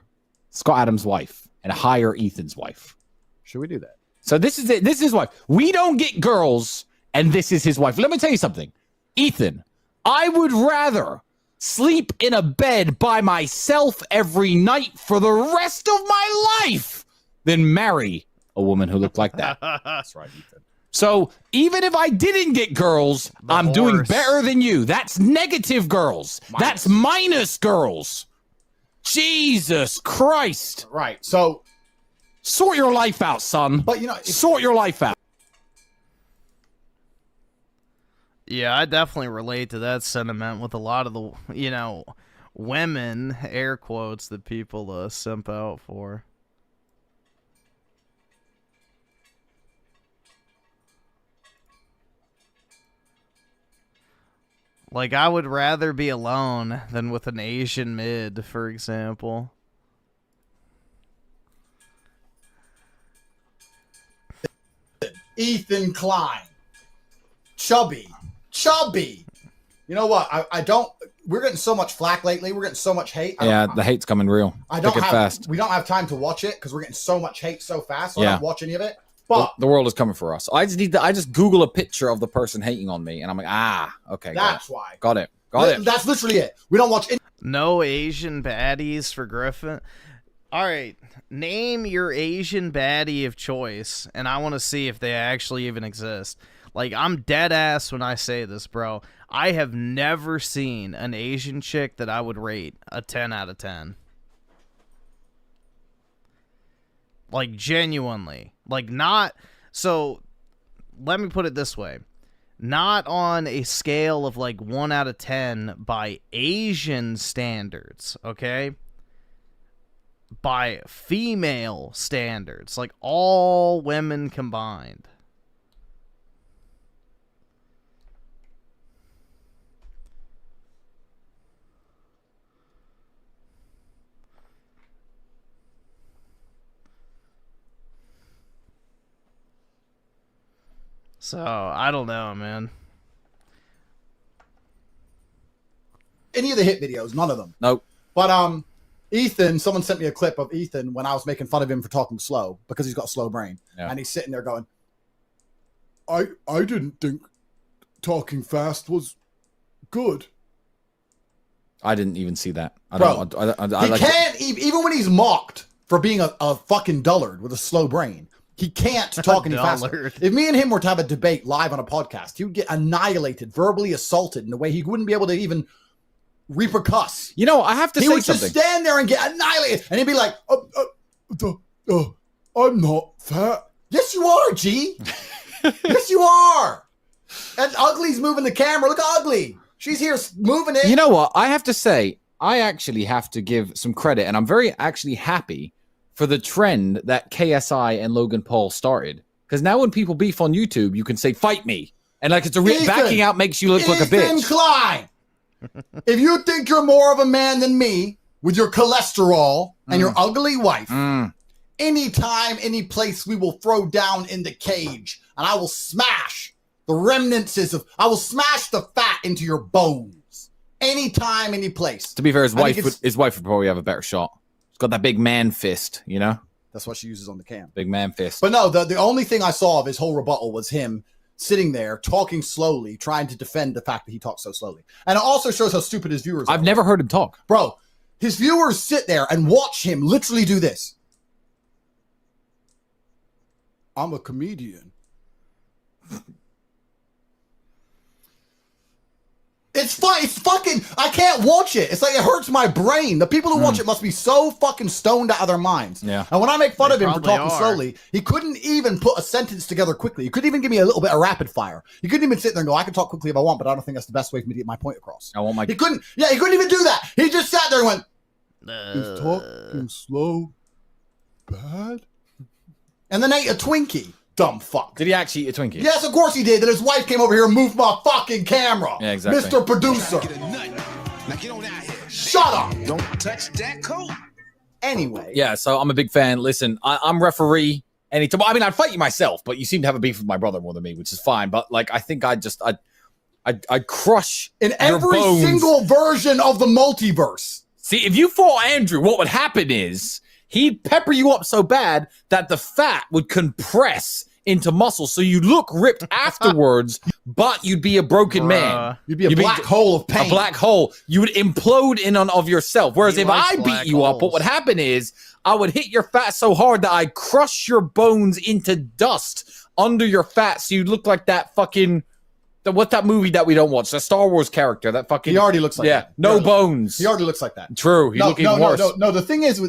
Scott Adams' wife and hire Ethan's wife. Should we do that? So this is it. This is his wife. We don't get girls, and this is his wife. Let me tell you something. Ethan, I would rather sleep in a bed by myself every night for the rest of my life than marry a woman who looked like that. That's right, Ethan. So even if I didn't get girls, I'm doing better than you. That's negative girls. That's minus girls. Jesus Christ. Right. So sort your life out, son. But you know, sort your life out. Yeah, I definitely relate to that sentiment with a lot of the, women, air quotes, that people simp out for. Like, I would rather be alone than with an Asian mid, for example. Ethan Klein. Chubby. You know what? I don't. We're getting so much flack lately. We're getting so much hate. Yeah, the hate's coming real. I don't Thick and have. fast. We don't have time to watch it because we're getting so much hate so fast. So I Yeah. don't watch any of it. But The world is coming for us. I just Google a picture of the person hating on me, and I'm like, okay. That's why. Got it. That's literally it. We don't watch any. No Asian baddies for Griffin. All right, name your Asian baddie of choice, and I want to see if they actually even exist. Like, I'm dead ass when I say this, bro. I have never seen an Asian chick that I would rate a 10 out of 10. Like, genuinely. Like, not... So, let me put it this way. Not on a scale of, like, 1 out of 10 by Asian standards, okay? By female standards. Like, all women combined. So, I don't know, man. Any of the hit videos, none of them. Nope. But Ethan, someone sent me a clip of Ethan when I was making fun of him for talking slow because he's got a slow brain. Yeah. And he's sitting there going, I didn't think talking fast was good. I didn't even see that. I Bro, don't. He can't, even when he's mocked for being a fucking dullard with a slow brain, he can't talk any faster. If me and him were to have a debate live on a podcast, he would get annihilated, verbally assaulted in a way he wouldn't be able to even repercuss. You know, I have to say something. He would just stand there and get annihilated, and he'd be like, I'm not fat. Yes, you are, G. Yes, you are. And Ugly's moving the camera. Look at Ugly. She's here moving it. You know what? I have to say, I actually have to give some credit, and I'm very actually happy for the trend that KSI and Logan Paul started. Because now when people beef on YouTube, you can say, fight me. And like it's a backing out makes you look like a bitch. Ethan Klein, if you think you're more of a man than me with your cholesterol and your ugly wife, anytime, any place we will throw down in the cage, and I will smash the remnants I will smash the fat into your bones. Anytime, any place. To be fair, his wife would probably have a better shot. He's got that big man fist, you know? That's what she uses on the cam. Big man fist. But no, the only thing I saw of his whole rebuttal was him sitting there, talking slowly, trying to defend the fact that he talks so slowly. And it also shows how stupid his viewers are. I've never heard him talk. Bro, his viewers sit there and watch him literally do this. I'm a comedian. It's fun. It's fucking. I can't watch it. It's like it hurts my brain. The people who watch it must be so fucking stoned out of their minds. Yeah. And when I make fun of him for probably talking are. slowly, he couldn't even put a sentence together quickly. He couldn't even give me a little bit of rapid fire. He couldn't even sit there and go, "I can talk quickly if I want, but I don't think that's the best way for me to get my point across." I want my. He couldn't. Yeah, he couldn't even do that. He just sat there and went, "Is talking slow bad?" And then ate a Twinkie. Dumb fuck. Did he actually eat a Twinkie? Yes, of course he did. Then his wife came over here and moved my fucking camera. Yeah, exactly. Mr. Producer. Now get on out here. Shut up. Don't touch that coat. Anyway. Yeah, so I'm a big fan. Listen, I'm referee anytime. I mean, I'd fight you myself, but you seem to have a beef with my brother more than me, which is fine. But like, I think I'd crush in your every bones. single version of the multiverse. See, if you fought Andrew, what would happen is he'd pepper you up so bad that the fat would compress into muscle, so you look ripped afterwards, but you'd be a broken man. You'd be a black hole of pain. A black hole. You would implode in on of yourself. Whereas if I beat black you up, what would happen is I would hit your fat so hard that I'd crush your bones into dust under your fat, so you'd look like that fucking... What's that movie that we don't watch? The Star Wars character. That fucking... He already looks like that. No bones. He already looks like that. True. He's looking worse. No. The thing is,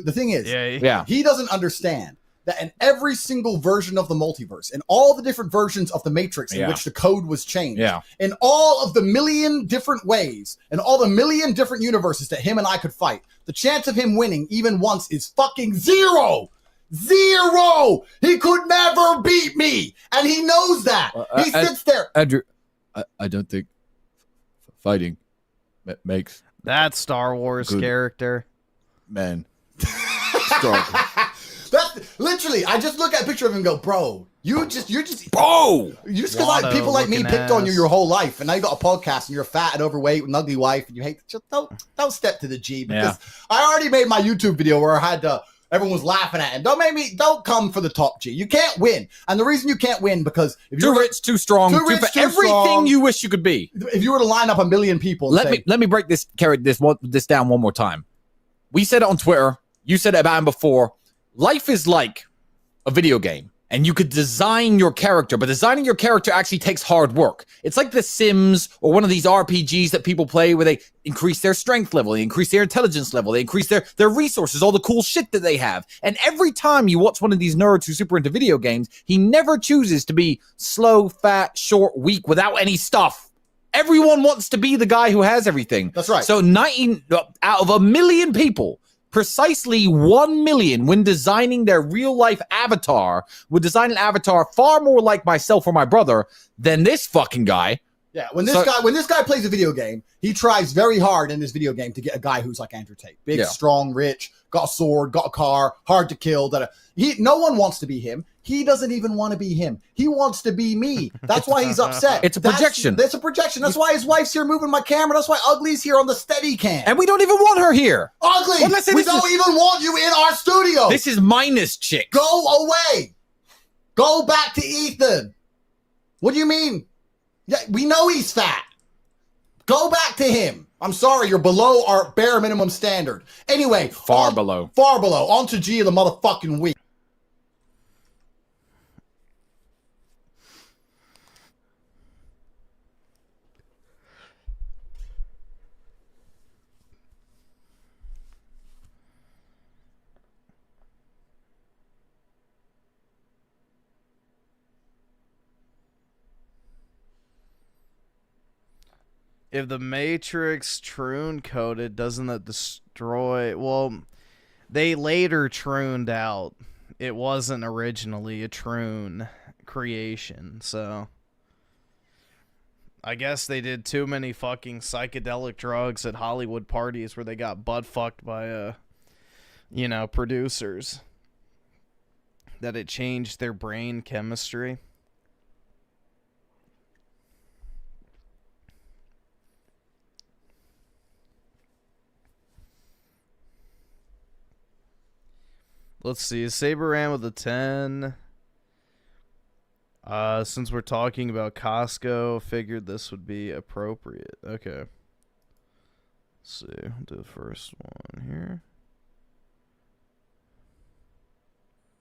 yeah. he doesn't understand that in every single version of the multiverse, in all the different versions of the Matrix in which the code was changed, in all of the million different ways, in all the million different universes that him and I could fight, the chance of him winning even once is fucking 0. 0. He could never beat me, and he knows that. He sits there. Andrew, I don't think fighting makes that Star Wars character. Man. That's literally, I just look at a picture of him and go, bro, you're just bro. You just because like people like me picked on you your whole life, and now you got a podcast and you're fat and overweight with an ugly wife, and you hate. Just don't step to the G, because I already made my YouTube video where I had everyone was laughing at him. Don't come for the top, G. You can't win, and the reason you can't win because if you're too rich, too strong, too everything strong, you wish you could be. If you were to line up a million people, and let me break this down one more time. We said it on Twitter. You said it about him before. Life is like a video game, and you could design your character, but designing your character actually takes hard work. It's like The Sims or one of these RPGs that people play where they increase their strength level, they increase their intelligence level, they increase their resources, all the cool shit that they have. And every time you watch one of these nerds who's super into video games, he never chooses to be slow, fat, short, weak, without any stuff. Everyone wants to be the guy who has everything. That's right. So 90 out of 1 million people, precisely 1 million, when designing their real life avatar, would design an avatar far more like myself or my brother than this fucking guy. Yeah, when this guy plays a video game, he tries very hard in this video game to get a guy who's like Andrew Tate, big, strong, rich, got a sword, got a car, hard to kill. No one wants to be him. He doesn't even want to be him. He wants to be me. That's why he's upset. It's a projection. It's a projection. That's why his wife's here moving my camera. That's why Ugly's here on the Steadicam. And we don't even want her here. Ugly, we don't even want you in our studio. This is minus chick. Go away. Go back to Ethan. What do you mean? Yeah, we know he's fat. Go back to him. I'm sorry, you're below our bare minimum standard. Anyway. Far below. Far below. On to G of the motherfucking week. If the Matrix Troon coded, doesn't that destroy... Well, they later trooned out. It wasn't originally a Troon creation, so... I guess they did too many fucking psychedelic drugs at Hollywood parties where they got butt-fucked by, producers. That it changed their brain chemistry. Let's see, Saber ran with a 10. Since we're talking about Costco, figured this would be appropriate. Okay. Let's see, I'll do the first one here.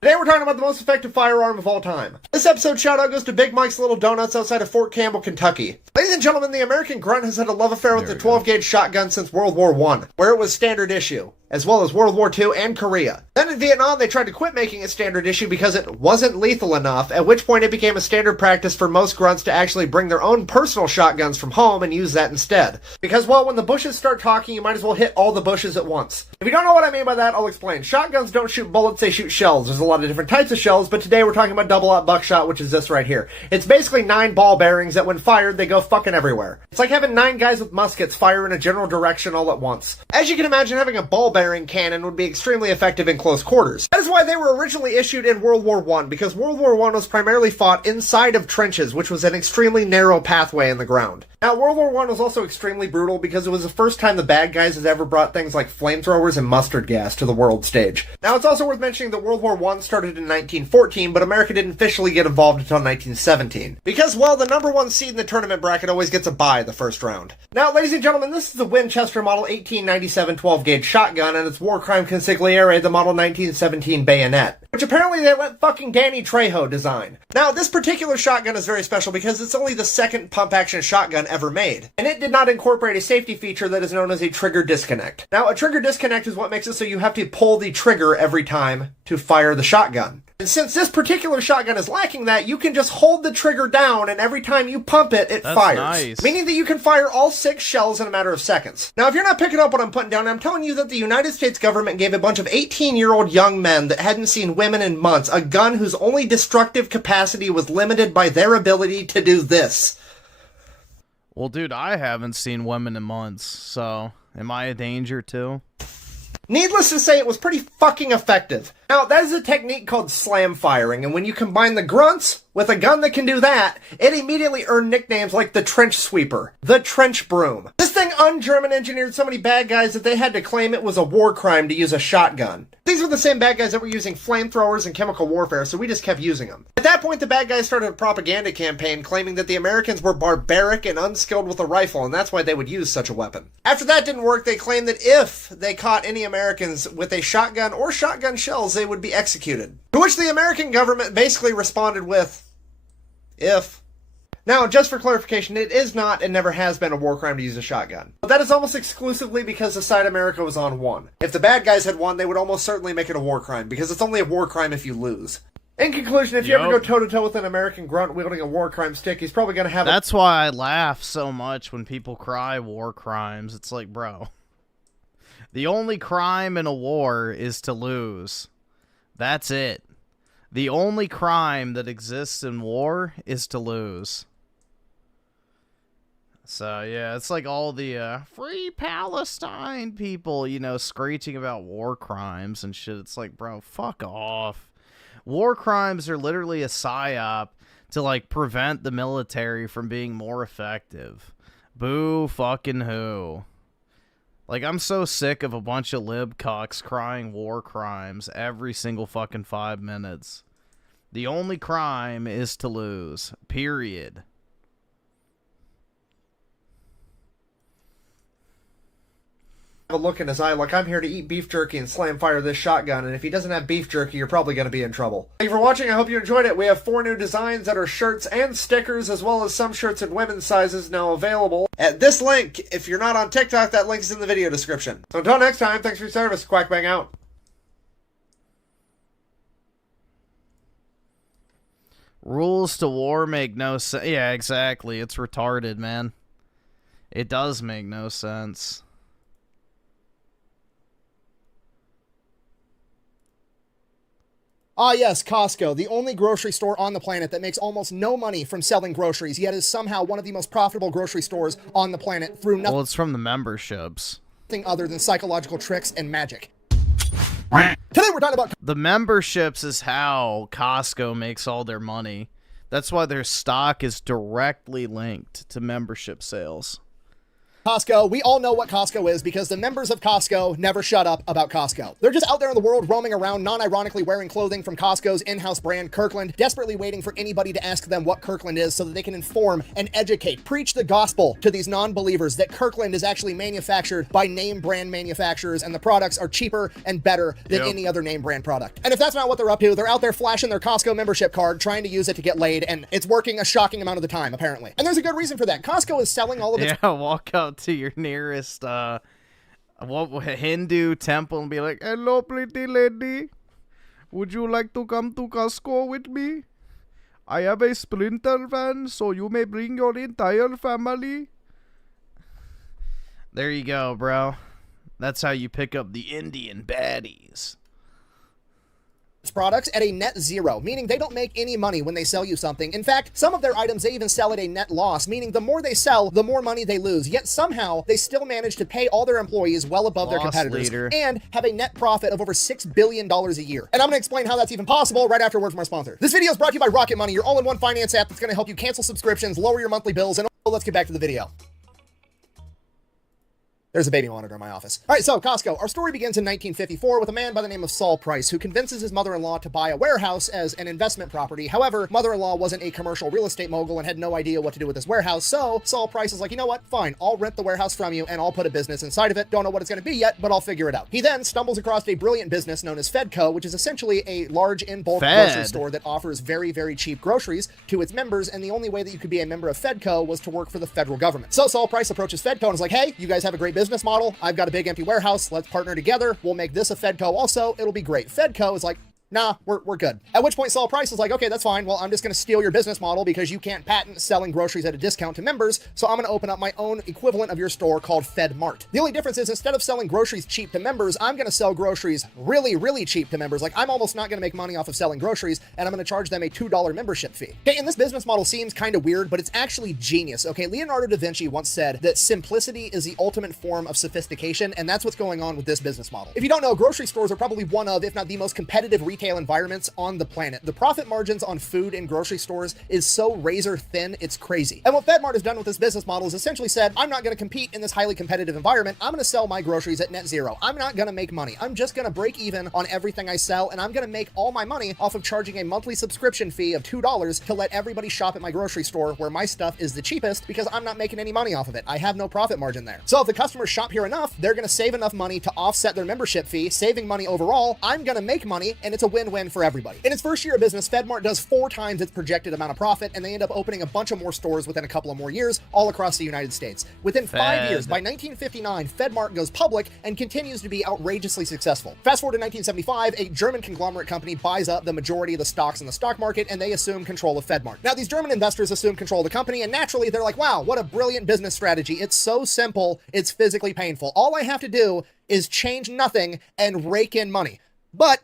Today we're talking about the most effective firearm of all time. This episode shout-out goes to Big Mike's Little Donuts outside of Fort Campbell, Kentucky. Ladies and gentlemen, the American grunt has had a love affair with the 12-gauge shotgun since World War I, where it was standard issue, as well as World War II and Korea. Then in Vietnam, they tried to quit making it standard issue because it wasn't lethal enough, at which point it became a standard practice for most grunts to actually bring their own personal shotguns from home and use that instead. Because, well, when the bushes start talking, you might as well hit all the bushes at once. If you don't know what I mean by that, I'll explain. Shotguns don't shoot bullets, they shoot shells. There's a lot of different types of shells, but today we're talking about double-aught buckshot, which is this right here. It's basically 9 ball bearings that when fired, they go fucking everywhere. It's like having 9 guys with muskets fire in a general direction all at once. As you can imagine, having a ball bearing cannon would be extremely effective in close quarters. That is why they were originally issued in World War I, because World War I was primarily fought inside of trenches, which was an extremely narrow pathway in the ground. Now, World War I was also extremely brutal because it was the first time the bad guys had ever brought things like flamethrowers and mustard gas to the world stage. Now, it's also worth mentioning that World War I started in 1914, but America didn't officially get involved until 1917. Because, well, the number 1 seed in the tournament bracket always gets a bye the first round. Now, ladies and gentlemen, this is the Winchester Model 1897 12-gauge shotgun and its war crime consigliere, the Model 1917 bayonet, which apparently they let fucking Danny Trejo design. Now, this particular shotgun is very special because it's only the second pump-action shotgun ever made, and it did not incorporate a safety feature that is known as a trigger disconnect. Now, a trigger disconnect is what makes it so you have to pull the trigger every time to fire the shotgun. And since this particular shotgun is lacking that, you can just hold the trigger down and every time you pump it, it fires. Nice. Meaning that you can fire all 6 shells in a matter of seconds. Now, if you're not picking up what I'm putting down, I'm telling you that the United States government gave a bunch of 18-year-old young men that hadn't seen women in months a gun whose only destructive capacity was limited by their ability to do this. Well, dude, I haven't seen women in months, so am I a danger too? Needless to say, it was pretty fucking effective. Now, that is a technique called slam firing, and when you combine the grunts with a gun that can do that, it immediately earned nicknames like the Trench Sweeper, the Trench Broom. This thing un-German engineered so many bad guys that they had to claim it was a war crime to use a shotgun. These were the same bad guys that were using flamethrowers and chemical warfare, so we just kept using them. At that point, the bad guys started a propaganda campaign claiming that the Americans were barbaric and unskilled with a rifle, and that's why they would use such a weapon. After that didn't work, they claimed that if they caught any Americans with a shotgun or shotgun shells, they would be executed. To which the American government basically responded with, if. Now, just for clarification, it is not and never has been a war crime to use a shotgun. But that is almost exclusively because the side America was on won. If the bad guys had won, they would almost certainly make it a war crime, because it's only a war crime if you lose. In conclusion, if you ever go toe-to-toe with an American grunt wielding a war crime stick, he's probably going to have That's why I laugh so much when people cry war crimes. It's like, bro, the only crime in a war is to lose. That's it. The only crime that exists in war is to lose. So, yeah, it's like all the Free Palestine people, you know, screeching about war crimes and shit. It's like, bro, fuck off. War crimes are literally a psyop to, like, prevent the military from being more effective. Boo fucking who. Like, I'm so sick of a bunch of libcocks crying war crimes every single fucking 5 minutes. The only crime is to lose. Period. a look in his eye like, I'm here to eat beef jerky and slam fire this shotgun, and if he doesn't have beef jerky, you're probably going to be in trouble. Thank you for watching. I hope you enjoyed it. We have 4 new designs that are shirts and stickers, as well as some shirts in women's sizes now available at this link. If you're not on TikTok, that link is in the video description. So until next time, thanks for your service. Quack bang out. Rules to war make no sense. Yeah, exactly. It's retarded, man. It does make no sense. Ah yes, Costco, the only grocery store on the planet that makes almost no money from selling groceries, yet is somehow one of the most profitable grocery stores on the planet through nothing. Well, it's from the memberships. Other than psychological tricks and magic. Today we're talking about the memberships is how Costco makes all their money. That's why their stock is directly linked to membership sales. Costco. We all know what Costco is because the members of Costco never shut up about Costco. They're just out there in the world roaming around, non-ironically wearing clothing from Costco's in-house brand, Kirkland, desperately waiting for anybody to ask them what Kirkland is so that they can inform and educate, preach the gospel to these non-believers that Kirkland is actually manufactured by name brand manufacturers and the products are cheaper and better than any other name brand product. And if that's not what they're up to, they're out there flashing their Costco membership card, trying to use it to get laid, and it's working a shocking amount of the time, apparently. And there's a good reason for that. Costco is selling all of its... Yeah, walk up to your nearest Hindu temple and be like, hello, pretty lady. Would you like to come to Costco with me? I have a Sprinter van, so you may bring your entire family. There you go, bro. That's how you pick up the Indian baddies. Products at a net zero, meaning they don't make any money when they sell you something. In fact, some of their items they even sell at a net loss, meaning the more they sell, the more money they lose. Yet somehow they still manage to pay all their employees well above their competitors and have a net profit of over $6 billion a year. And I'm going to explain how that's even possible right after a word from our sponsor. This video is brought to you by Rocket Money, your all-in-one finance app that's going to help you cancel subscriptions, lower your monthly bills, and let's get back to the video. There's a baby monitor in my office. All right, so Costco. Our story begins in 1954 with a man by the name of Saul Price who convinces his mother-in-law to buy a warehouse as an investment property. However, mother-in-law wasn't a commercial real estate mogul and had no idea what to do with this warehouse. So Saul Price is like, you know what? Fine, I'll rent the warehouse from you and I'll put a business inside of it. Don't know what it's going to be yet, but I'll figure it out. He then stumbles across a brilliant business known as Fedco, which is essentially a large in-bulk grocery store that offers very, very cheap groceries to its members. And the only way that you could be a member of Fedco was to work for the federal government. So Saul Price approaches Fedco and is like, hey, you guys have a great business model. I've got a big empty warehouse. Let's partner together. We'll make this a Fedco also. It'll be great. Fedco is like, nah, we're good. At which point Saul Price is like, okay, that's fine. Well, I'm just going to steal your business model because you can't patent selling groceries at a discount to members, so I'm going to open up my own equivalent of your store called FedMart. The only difference is instead of selling groceries cheap to members, I'm going to sell groceries really, really cheap to members. Like, I'm almost not going to make money off of selling groceries, and I'm going to charge them a $2 membership fee. Okay, and this business model seems kind of weird, but it's actually genius. Okay, Leonardo da Vinci once said that simplicity is the ultimate form of sophistication, and that's what's going on with this business model. If you don't know, grocery stores are probably one of, if not the most competitive retail environments on the planet. The profit margins on food in grocery stores is so razor thin, it's crazy. And what FedMart has done with this business model is essentially said, I'm not going to compete in this highly competitive environment. I'm going to sell my groceries at net zero. I'm not going to make money. I'm just going to break even on everything I sell, and I'm going to make all my money off of charging a monthly subscription fee of $2 to let everybody shop at my grocery store where my stuff is the cheapest because I'm not making any money off of it. I have no profit margin there. So if the customers shop here enough, they're going to save enough money to offset their membership fee, saving money overall. I'm going to make money, and it's a win-win for everybody. In its first year of business, FedMart does 4 times its projected amount of profit, and they end up opening a bunch of more stores within a couple of more years all across the United States. Within 5 years, by 1959, FedMart goes public and continues to be outrageously successful. Fast forward to 1975, a German conglomerate company buys up the majority of the stocks in the stock market, and they assume control of FedMart. Now, these German investors assume control of the company, and naturally, they're like, wow, what a brilliant business strategy. It's so simple, it's physically painful. All I have to do is change nothing and rake in money. But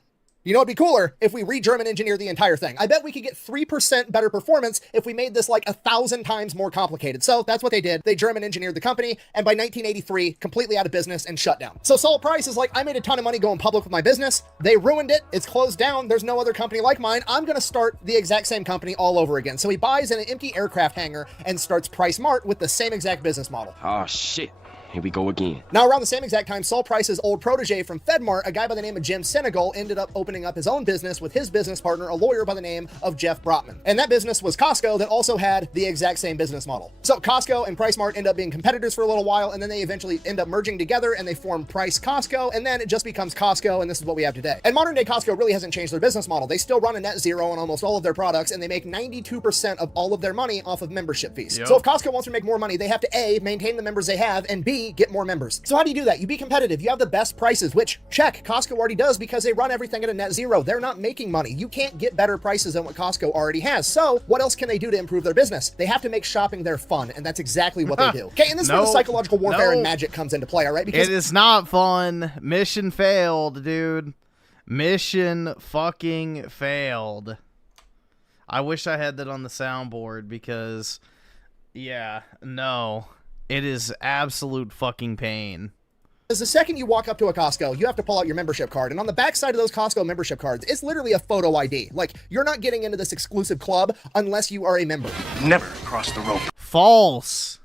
you know, it'd be cooler if we re-German engineer the entire thing. I bet we could get 3% better performance if we made this like 1,000 times more complicated. So that's what they did. They German engineered the company, and by 1983, completely out of business and shut down. So Saul Price is like, I made a ton of money going public with my business. They ruined it. It's closed down. There's no other company like mine. I'm going to start the exact same company all over again. So he buys an empty aircraft hangar and starts Price Mart with the same exact business model. Oh, shit. Here we go again. Now, around the same exact time, Saul Price's old protege from FedMart, a guy by the name of Jim Senegal, ended up opening up his own business with his business partner, a lawyer by the name of Jeff Brotman. And that business was Costco, that also had the exact same business model. So Costco and Price Mart end up being competitors for a little while, and then they eventually end up merging together, and they form Price Costco, and then it just becomes Costco, and this is what we have today. And modern day Costco really hasn't changed their business model. They still run a net zero on almost all of their products, and they make 92% of all of their money off of membership fees. Yep. So if Costco wants to make more money, they have to A, maintain the members they have, and B, get more members. So how do you do that? You be competitive. You have the best prices, which check, Costco already does because they run everything at a net zero. They're not making money. You can't get better prices than what Costco already has. So what else can they do to improve their business? They have to make shopping their fun, and that's exactly what they do. Okay, and this is where the psychological warfare and magic comes into play, all right? Because it is not fun. Mission failed, dude. Mission fucking failed. I wish I had that on the soundboard because, yeah, no. It is absolute fucking pain. Because the second you walk up to a Costco, you have to pull out your membership card. And on the back side of those Costco membership cards, it's literally a photo ID. Like, you're not getting into this exclusive club unless you are a member. Never cross the road. False.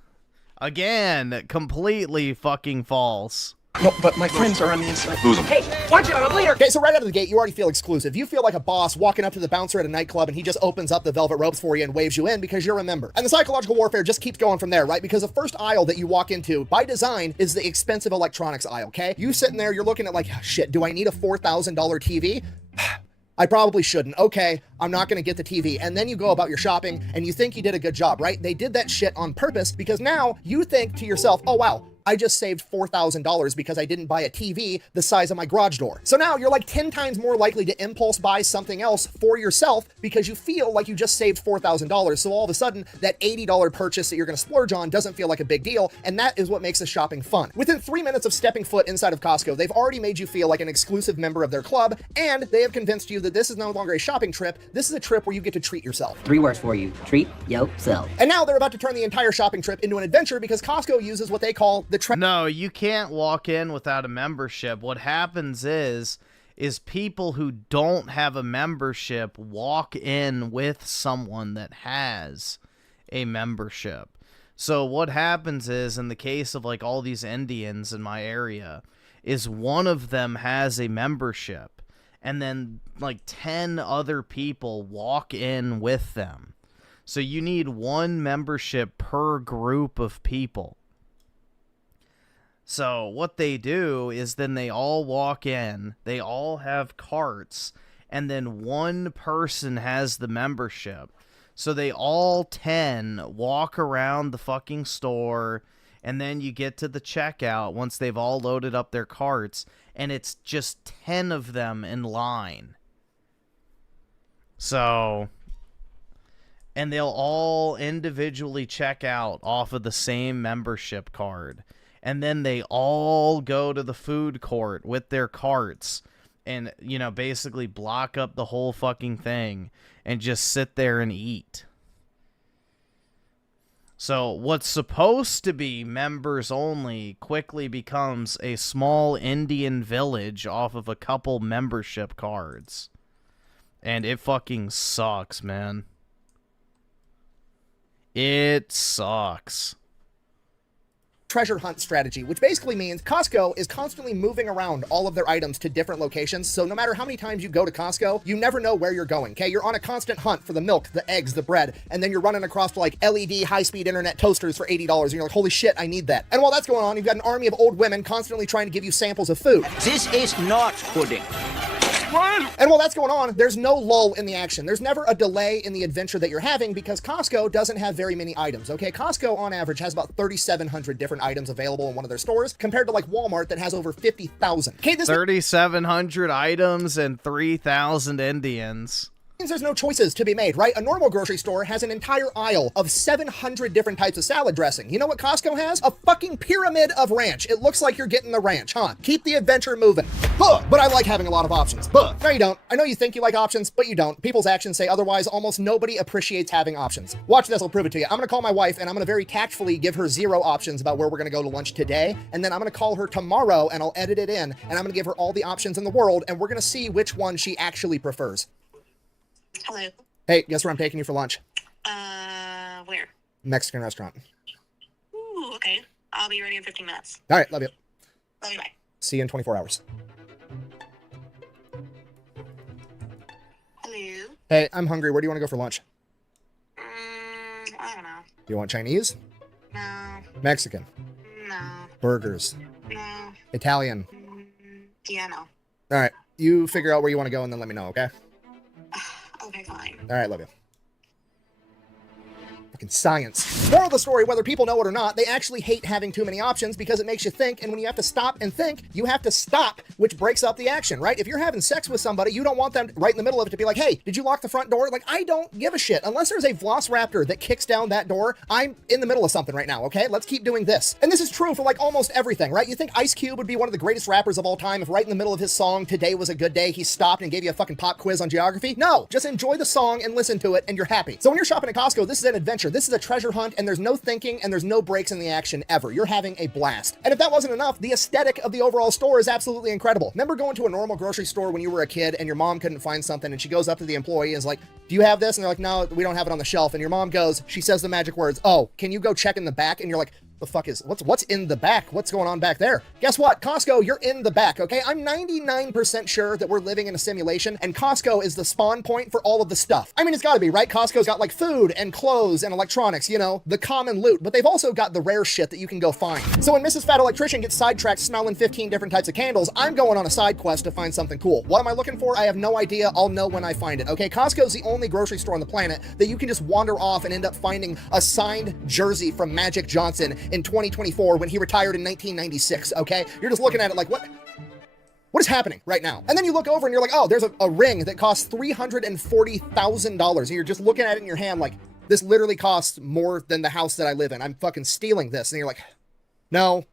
Again, completely fucking false. No, but my friends are on the inside. Lose them. Hey, watch it, I'm a leader. Okay, so right out of the gate, you already feel exclusive. You feel like a boss walking up to the bouncer at a nightclub, and he just opens up the velvet ropes for you and waves you in because you're a member. And the psychological warfare just keeps going from there, right? Because the first aisle that you walk into, by design, is the expensive electronics aisle, okay? You sitting there, you're looking at like, shit, do I need a $4,000 TV? I probably shouldn't. Okay, I'm not going to get the TV. And then you go about your shopping, and you think you did a good job, right? They did that shit on purpose because now you think to yourself, oh, wow, I just saved $4,000 because I didn't buy a TV the size of my garage door. So now you're like 10 times more likely to impulse buy something else for yourself because you feel like you just saved $4,000. So all of a sudden, that $80 purchase that you're going to splurge on doesn't feel like a big deal, and that is what makes the shopping fun. Within 3 minutes of stepping foot inside of Costco, they've already made you feel like an exclusive member of their club, and they have convinced you that this is no longer a shopping trip. This is a trip where you get to treat yourself. 3 words for you. Treat yourself. And now they're about to turn the entire shopping trip into an adventure because Costco uses what they call the No, you can't walk in without a membership. What happens is people who don't have a membership walk in with someone that has a membership. So what happens is, in the case of like all these Indians in my area, is one of them has a membership, and then like 10 other people walk in with them. So you need one membership per group of people. So what they do is then they all walk in, they all have carts, and then one person has the membership. So they all 10 walk around the fucking store, and then you get to the checkout once they've all loaded up their carts, and it's just 10 of them in line. So, and they'll all individually check out off of the same membership card. And then they all go to the food court with their carts and, you know, basically block up the whole fucking thing and just sit there and eat. So what's supposed to be members only quickly becomes a small Indian village off of a couple membership cards. And it fucking sucks, man. It sucks. Treasure hunt strategy, which basically means Costco is constantly moving around all of their items to different locations. So no matter how many times you go to Costco, you never know where you're going. Okay, you're on a constant hunt for the milk, the eggs, the bread, and then you're running across to like LED high-speed internet toasters for $80, and you're like, holy shit, I need that. And while that's going on, you've got an army of old women constantly trying to give you samples of food. This is not pudding. And while that's going on, there's no lull in the action. There's never a delay in the adventure that you're having because Costco doesn't have very many items, okay? Costco, on average, has about 3,700 different items available in one of their stores compared to, like, Walmart that has over 50,000. Okay, this 3,700 items and 3,000 Indians. means there's no choices to be made, right? A normal grocery store has an entire aisle of 700 different types of salad dressing. You know what Costco has? A fucking pyramid of ranch. It looks like you're getting the ranch, huh? Keep the adventure moving. But I like having a lot of options. No, you don't. I know you think you like options, but you don't. People's actions say otherwise. Almost nobody appreciates having options. Watch this, I'll prove it to you. I'm gonna call my wife and I'm gonna very tactfully give her 0 options about where we're gonna go to lunch today. And then I'm gonna call her tomorrow and I'll edit it in and I'm gonna give her all the options in the world and we're gonna see which one she actually prefers. Hello. Hey, guess where I'm taking you for lunch? Where? Mexican restaurant. Ooh, okay. I'll be ready in 15 minutes. All right, love you. Love you, bye. See you in 24 hours. Hello. Hey, I'm hungry. Where do you want to go for lunch? I don't know. Do you want Chinese? No. Mexican? No. Burgers? No. Italian? Yeah, no. All right, you figure out where you want to go and then let me know, okay? Okay, fine. All right, love you. Fucking science. Moral of the story, whether people know it or not, they actually hate having too many options because it makes you think, and when you have to stop and think, you have to stop, which breaks up the action, right? If you're having sex with somebody, you don't want them right in the middle of it to be like, hey, did you lock the front door? Like, I don't give a shit. Unless there's a velociraptor that kicks down that door, I'm in the middle of something right now, okay? Let's keep doing this. And this is true for like almost everything, right? You think Ice Cube would be one of the greatest rappers of all time if right in the middle of his song, Today Was a Good Day, he stopped and gave you a fucking pop quiz on geography? No, just enjoy the song and listen to it and you're happy. So when you're shopping at Costco, this is an adventure. This is a treasure hunt and there's no thinking and there's no breaks in the action ever. You're having a blast. And if that wasn't enough, the aesthetic of the overall store is absolutely incredible. Remember going to a normal grocery store when you were a kid and your mom couldn't find something and she goes up to the employee and is like, do you have this? And they're like, no, we don't have it on the shelf. And your mom goes, she says the magic words, oh, can you go check in the back? And you're like, the fuck is, what's in the back? What's going on back there? Guess what? Costco, you're in the back, okay? I'm 99% sure that we're living in a simulation and Costco is the spawn point for all of the stuff. I mean, it's gotta be, right? Costco's got like food and clothes and electronics, you know, the common loot, but they've also got the rare shit that you can go find. So when Mrs. Fat Electrician gets sidetracked smelling 15 different types of candles, I'm going on a side quest to find something cool. What am I looking for? I have no idea. I'll know when I find it, okay? Costco's the only grocery store on the planet that you can just wander off and end up finding a signed jersey from Magic Johnson in 2024 when he retired in 1996, okay? You're just looking at it like, what is happening right now? And then you look over and you're like, oh, there's a ring that costs $340,000. And you're just looking at it in your hand like, this literally costs more than the house that I live in. I'm fucking stealing this. And you're like, no,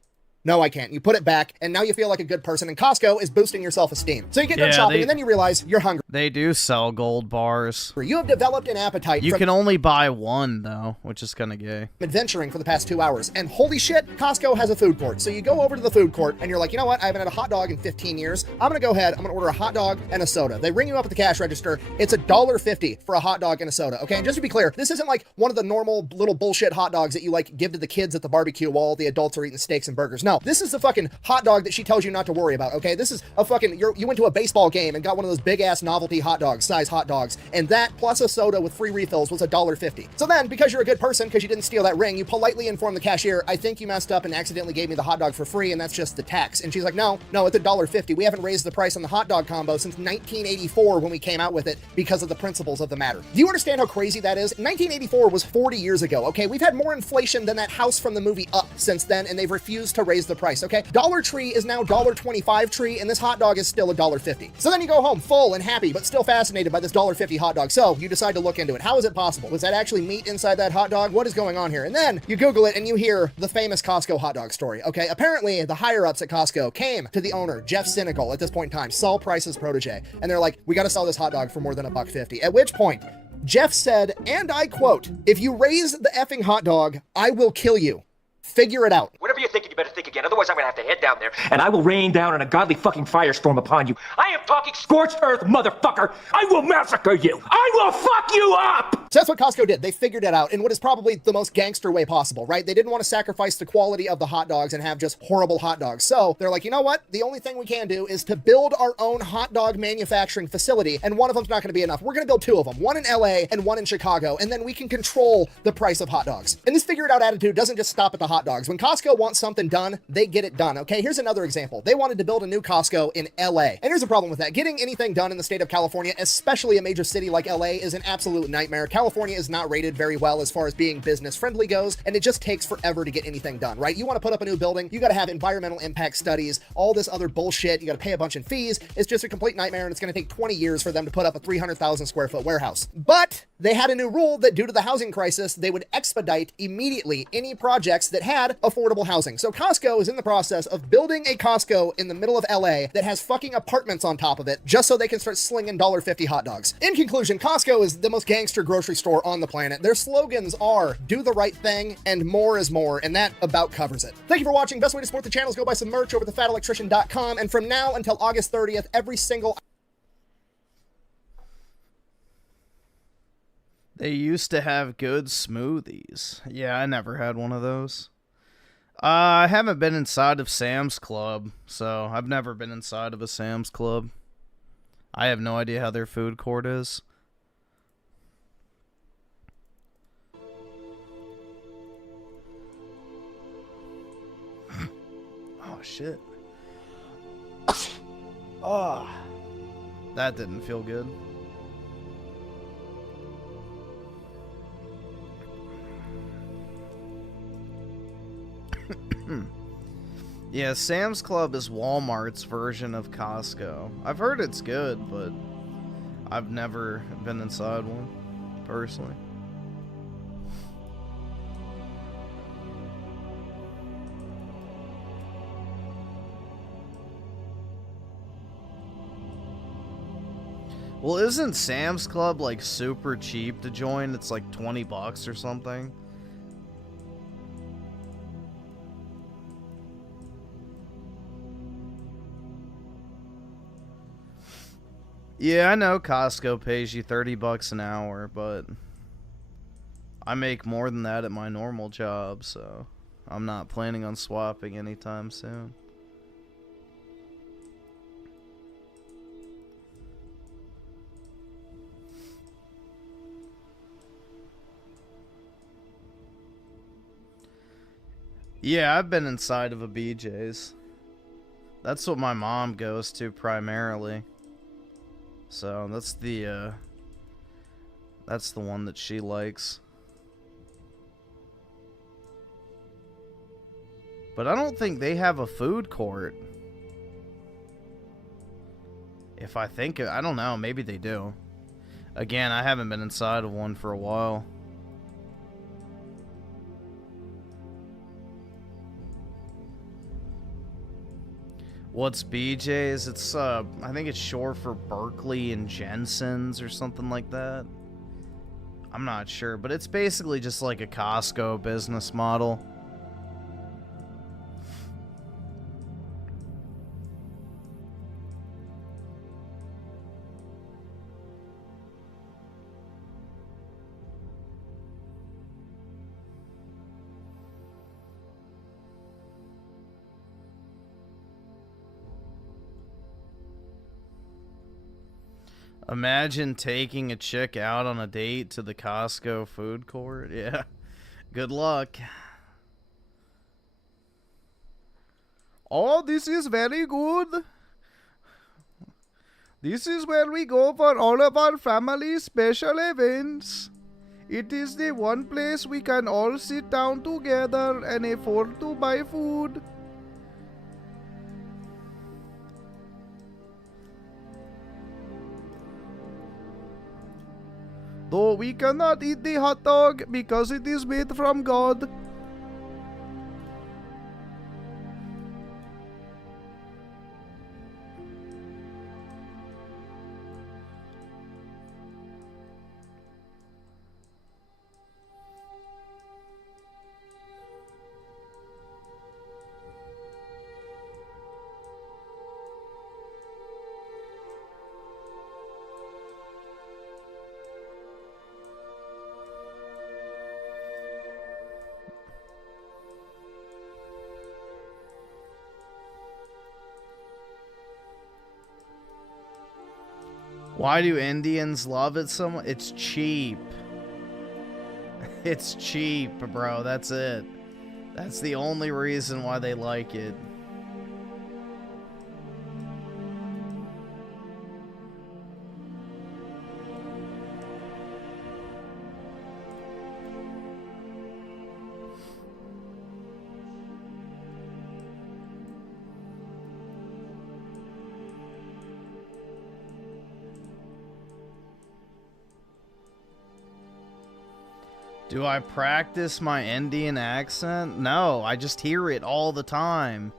I can't. You put it back, and now you feel like a good person, and Costco is boosting your self-esteem. So you get done shopping, and then you realize you're hungry. They do sell gold bars. You have developed an appetite. You can only buy one, though, which is kind of gay. Adventuring for the past 2 hours, and holy shit, Costco has a food court. So you go over to the food court, and you're like, you know what? I haven't had a hot dog in 15 years. I'm gonna go ahead, I'm gonna order a hot dog and a soda. They ring you up at the cash register. It's $1.50 for a hot dog and a soda, okay? And just to be clear, this isn't like one of the normal little bullshit hot dogs that you like give to the kids at the barbecue while all the adults are eating steaks and burgers. No, this is the fucking hot dog that she tells you not to worry about, okay? This is a fucking, you went to a baseball game and got one of those big-ass novelty hot dogs, size hot dogs, and that plus a soda with free refills was $1.50. So then, because you're a good person, because you didn't steal that ring, you politely inform the cashier, I think you messed up and accidentally gave me the hot dog for free, and that's just the tax. And she's like, no, it's $1.50. We haven't raised the price on the hot dog combo since 1984 when we came out with it because of the principles of the matter. Do you understand how crazy that is? 1984 was 40 years ago, okay? We've had more inflation than that house from the movie Up since then, and they've refused to raise the price, okay? Dollar Tree is now $1.25 tree, and this hot dog is still $1.50. So then you go home full and happy, already, but still fascinated by this $1.50 hot dog. So you decide to look into it. How is it possible? Was that actually meat inside that hot dog? What is going on here? And then you Google it and you hear the famous Costco hot dog story. Okay, apparently the higher-ups at Costco came to the owner, Jeff Sinegal, at this point in time, Saul Price's protege, and they're like, we got to sell this hot dog for more than $1.50. At which point, Jeff said, and I quote, "If you raise the effing hot dog, I will kill you. Figure it out." Whatever you're thinking, you better think again. Otherwise, I'm gonna have to head down there, and I will rain down in a godly fucking firestorm upon you. I am talking scorched earth, motherfucker. I will massacre you. I will fuck you up. So that's what Costco did. They figured it out in what is probably the most gangster way possible, right? They didn't want to sacrifice the quality of the hot dogs and have just horrible hot dogs. So they're like, you know what? The only thing we can do is to build our own hot dog manufacturing facility, and one of them's not going to be enough. We're going to build two of them, one in LA and one in Chicago, and then we can control the price of hot dogs. And this figure it out attitude doesn't just stop at the hot dogs. When Costco wants something done, they get it done, okay? Here's another example. They wanted to build a new Costco in LA. And here's the problem with that. Getting anything done in the state of California, especially a major city like LA, is an absolute nightmare. California is not rated very well as far as being business friendly goes, and it just takes forever to get anything done, right? You want to put up a new building, you got to have environmental impact studies, all this other bullshit, you got to pay a bunch in fees. It's just a complete nightmare, and it's going to take 20 years for them to put up a 300,000 square foot warehouse. But they had a new rule that due to the housing crisis, they would expedite immediately any projects that had affordable housing. So Costco is in the process of building a Costco in the middle of LA that has fucking apartments on top of it, just so they can start slinging $1.50 hot dogs. In conclusion, Costco is the most gangster grocery store on the planet. Their slogans are do the right thing and more is more, and that about covers it. Thank you for watching. Best way to support the channel is go buy some merch over at thefatelectrician.com, and from now until August 30th, every single... They used to have good smoothies. Yeah, I never had one of those. I haven't been inside of Sam's Club, so I've never been inside of a Sam's Club. I have no idea how their food court is. Oh, shit. Oh, that didn't feel good. Yeah, Sam's Club is Walmart's version of Costco. I've heard it's good, but I've never been inside one, personally. Well, isn't Sam's Club like super cheap to join? It's like 20 bucks or something. Yeah, I know Costco pays you 30 bucks an hour, but I make more than that at my normal job, so I'm not planning on swapping anytime soon. Yeah, I've been inside of a BJ's. That's what my mom goes to primarily. So that's the one that she likes. But I don't think they have a food court. If I think, I don't know, maybe they do. Again, I haven't been inside of one for a while. What's BJ's? It's, I think it's short for Berkeley and Jensen's or something like that. I'm not sure, but it's basically just like a Costco business model. Imagine taking a chick out on a date to the Costco food court. Yeah. Good luck. Oh, this is very good. This is where we go for all of our family special events. It is the one place we can all sit down together and afford to buy food. Though we cannot eat the hot dog because it is made from God. Why do Indians love it so much? It's cheap. It's cheap, bro. That's it. That's the only reason why they like it. Do I practice my Indian accent? No, I just hear it all the time.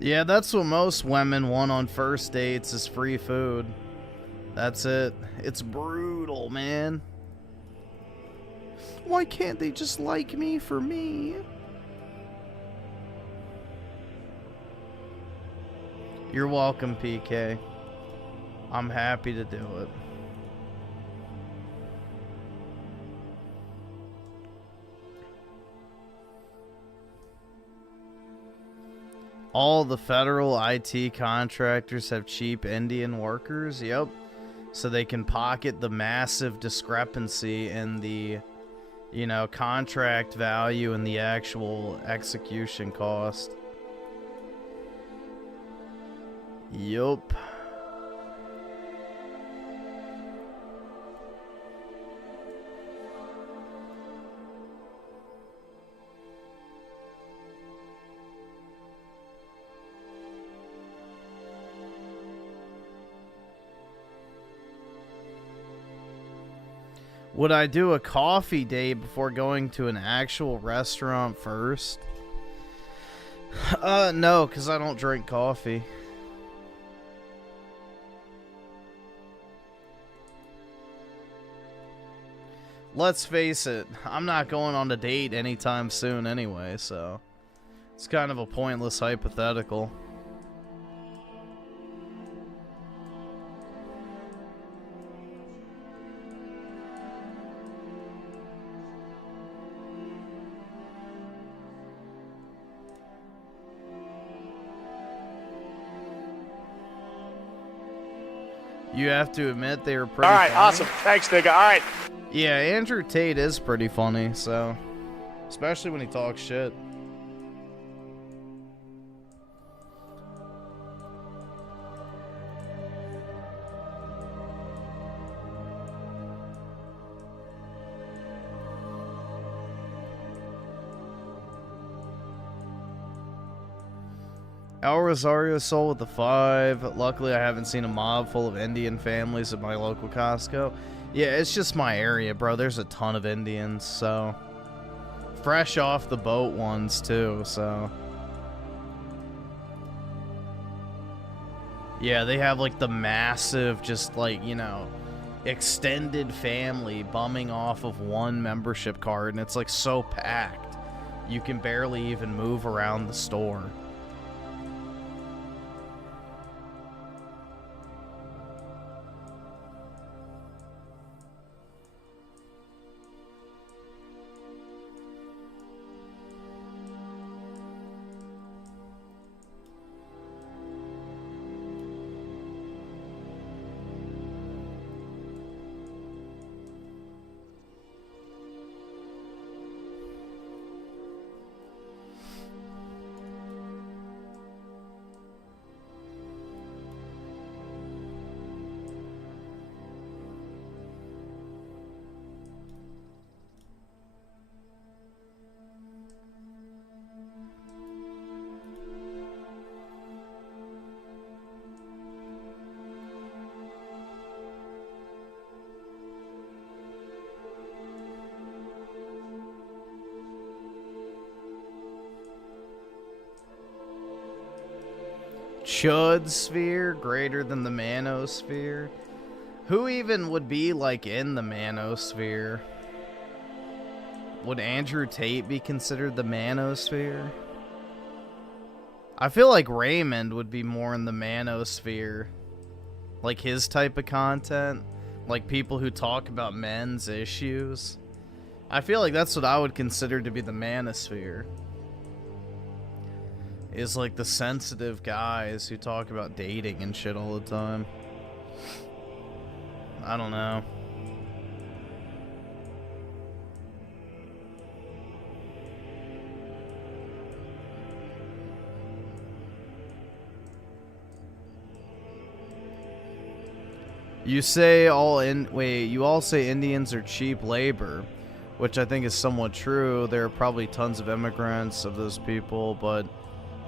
Yeah, that's what most women want on first dates is free food. That's it. It's brutal, man. Why can't they just like me for me? You're welcome, PK. I'm happy to do it. All the federal IT contractors have cheap Indian workers. Yep. So they can pocket the massive discrepancy in the, you know, contract value and the actual execution cost. Yup. Would I do a coffee date before going to an actual restaurant first? No, because I don't drink coffee. Let's face it, I'm not going on a date anytime soon anyway, so it's kind of a pointless hypothetical. You have to admit they were pretty All right, funny. awesome. Thanks, nigga. All right. Yeah, Andrew Tate is pretty funny, so especially when he talks shit. El Rosario sold with the 5. Luckily, I haven't seen a mob full of Indian families at my local Costco. Yeah, it's just my area, bro. There's a ton of Indians, so fresh off the boat ones too, so yeah, they have like the massive, just like, you know, extended family bumming off of one membership card, and it's like so packed you can barely even move around the store. Chud sphere greater than the manosphere? Who even would be like in the manosphere? Would Andrew Tate be considered the manosphere? I feel like Raymond would be more in the manosphere. Like his type of content. Like people who talk about men's issues. I feel like that's what I would consider to be the manosphere. Is like the sensitive guys who talk about dating and shit all the time. I don't know. You all say Indians are cheap labor, which I think is somewhat true. There are probably tons of immigrants of those people, but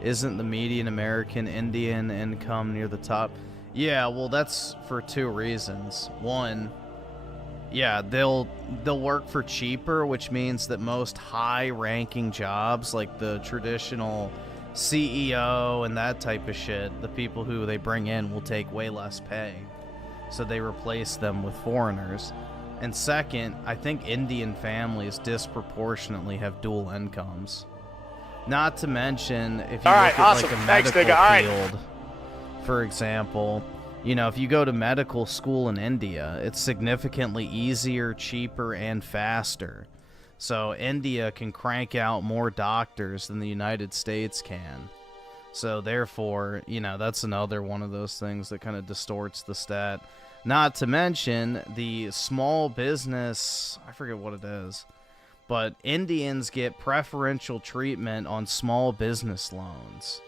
isn't the median American Indian income near the top? Yeah, well, that's for two reasons. One, yeah, they'll work for cheaper, which means that most high-ranking jobs, like the traditional CEO and that type of shit, the people who they bring in will take way less pay. So they replace them with foreigners. And second, I think Indian families disproportionately have dual incomes. Not to mention, if you look at like a medical field, for example, you know, if you go to medical school in India, it's significantly easier, cheaper, and faster. So India can crank out more doctors than the United States can. So therefore, you know, that's another one of those things that kind of distorts the stat. Not to mention the small business, I forget what it is, but Indians get preferential treatment on small business loans.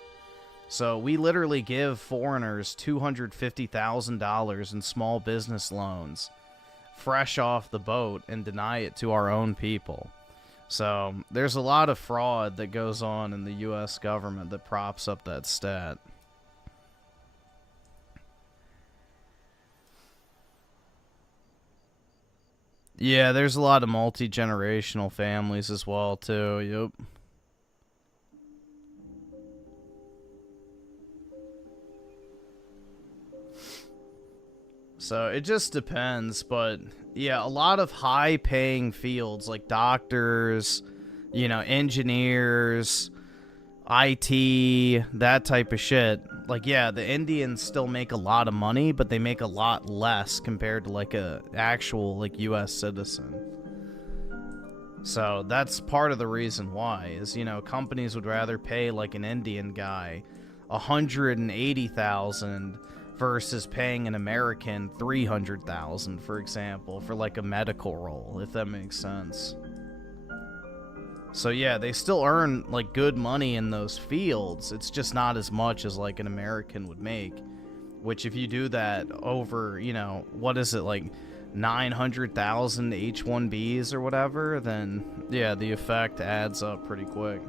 So we literally give foreigners $250,000 in small business loans fresh off the boat and deny it to our own people. So there's a lot of fraud that goes on in the U.S. government that props up that stat. Yeah, there's a lot of multi-generational families as well, too. Yep. So it just depends, but yeah, a lot of high-paying fields like doctors, you know, engineers, IT, that type of shit. Like, yeah, the Indians still make a lot of money, but they make a lot less compared to like a actual like U.S. citizen. So that's part of the reason why is, you know, companies would rather pay like an Indian guy $180,000 versus paying an American $300,000, for example, for like a medical role, if that makes sense. So yeah, they still earn like good money in those fields. It's just not as much as like an American would make, which if you do that over, you know, what is it, like 900,000 H-1Bs or whatever, then yeah, the effect adds up pretty quick.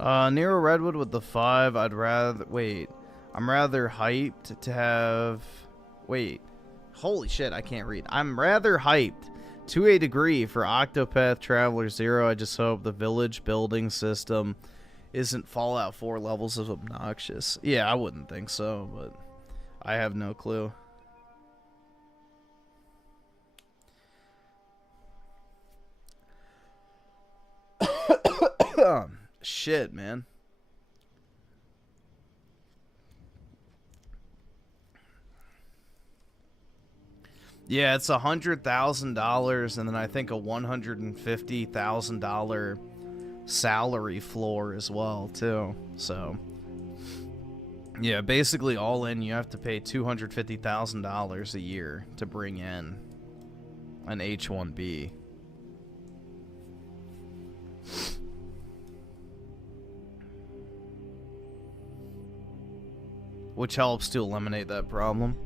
Nero Redwood with the 5. I'm rather hyped to have... Wait. Holy shit, I can't read. I'm rather hyped to a degree for Octopath Traveler 0. I just hope the village building system isn't Fallout 4 levels of obnoxious. Yeah, I wouldn't think so, but I have no clue. Shit, man. Yeah, it's $100,000 and then I think a $150,000 salary floor as well, too. So, yeah, basically all in, you have to pay $250,000 a year to bring in an H-1B. Which helps to eliminate that problem.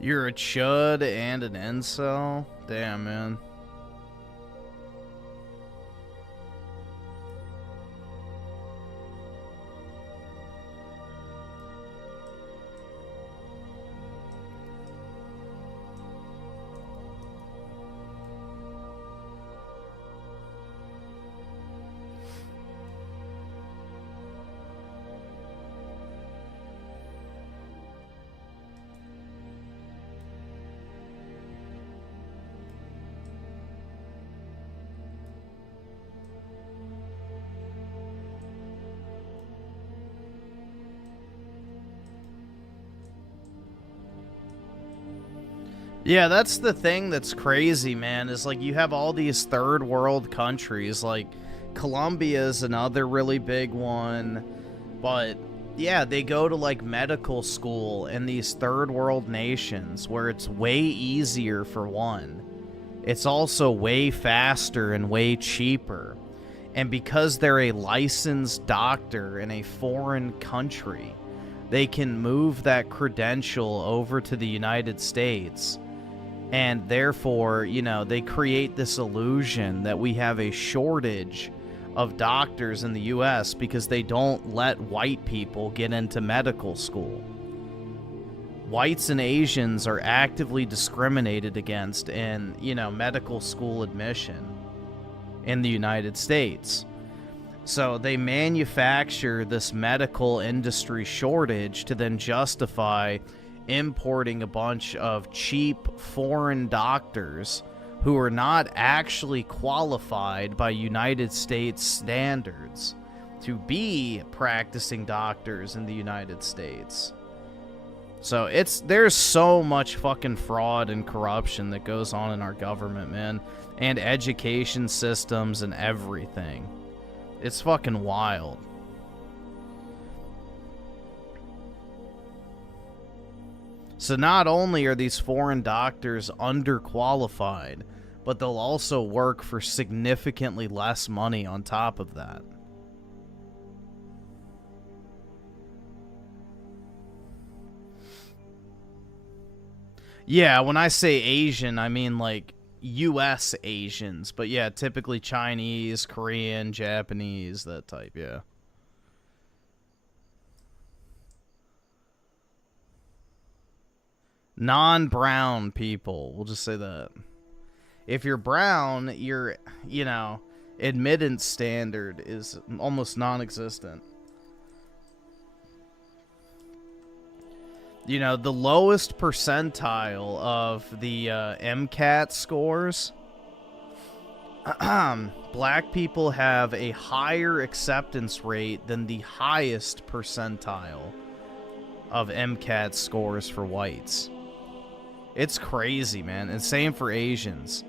You're a chud and an incel? Damn, man. Yeah, that's the thing that's crazy, man, is like you have all these third world countries, like Colombia is another really big one, but yeah, they go to like medical school in these third world nations where it's way easier for one. It's also way faster and way cheaper. And because they're a licensed doctor in a foreign country, they can move that credential over to the United States. And therefore, you know, they create this illusion that we have a shortage of doctors in the US because they don't let white people get into medical school. Whites and Asians are actively discriminated against in, you know, medical school admission in the United States. So they manufacture this medical industry shortage to then justify importing a bunch of cheap foreign doctors who are not actually qualified by United States standards to be practicing doctors in the United States. So there's so much fucking fraud and corruption that goes on in our government, man, and education systems and everything. It's fucking wild. So not only are these foreign doctors underqualified, but they'll also work for significantly less money on top of that. Yeah, when I say Asian, I mean like US Asians, but yeah, typically Chinese, Korean, Japanese, that type, yeah. Non-brown people, we'll just say that. If you're brown, your, you know, admittance standard is almost non-existent. You know, the lowest percentile of the MCAT scores, black people have a higher acceptance rate than the highest percentile of MCAT scores for whites. It's crazy, man. And same for Asians.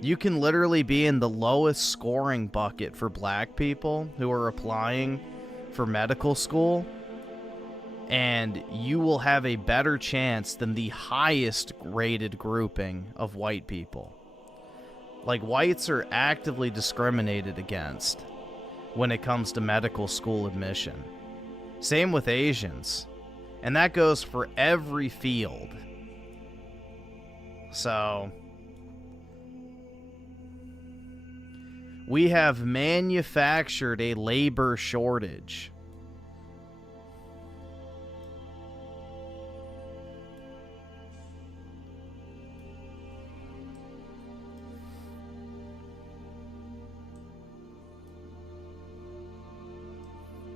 You can literally be in the lowest scoring bucket for black people who are applying for medical school, and you will have a better chance than the highest rated grouping of white people. Like, whites are actively discriminated against when it comes to medical school admission. Same with Asians. And that goes for every field. So, we have manufactured a labor shortage.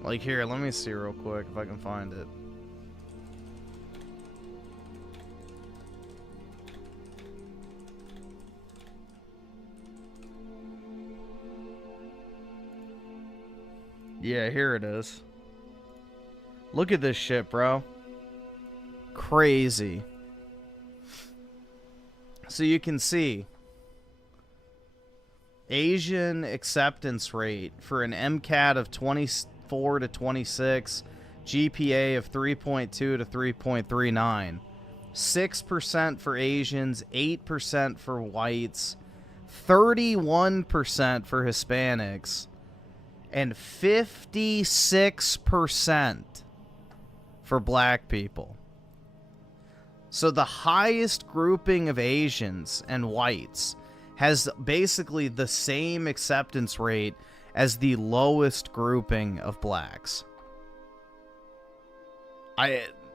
Like, here, let me see real quick if I can find it. Yeah, here it is. Look at this shit, bro. Crazy. So you can see Asian acceptance rate for an MCAT of 24 to 26, GPA of 3.2 to 3.39. 6% for Asians, 8% for whites, 31% for Hispanics, and 56% for black people. So the highest grouping of Asians and whites has basically the same acceptance rate as the lowest grouping of blacks.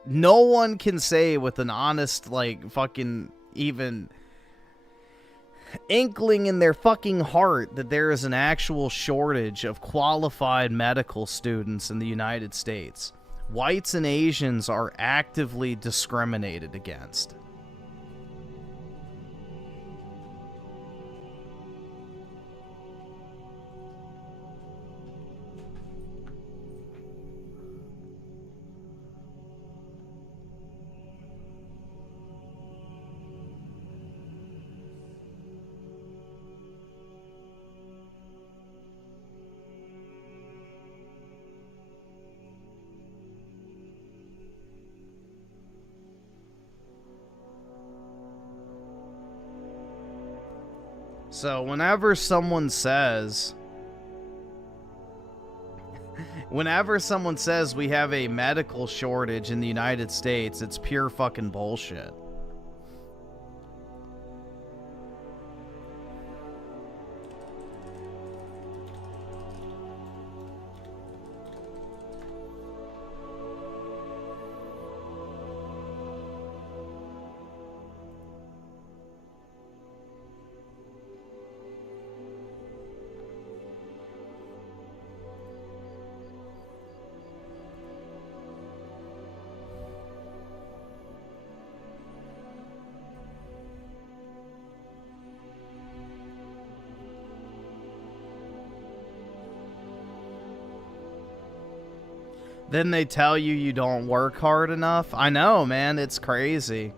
No one can say with an honest, like, fucking even inkling in their fucking heart that there is an actual shortage of qualified medical students in the United States. Whites and Asians are actively discriminated against. So whenever someone says we have a medical shortage in the United States, it's pure fucking bullshit. Then they tell you you don't work hard enough. I know, man. It's crazy.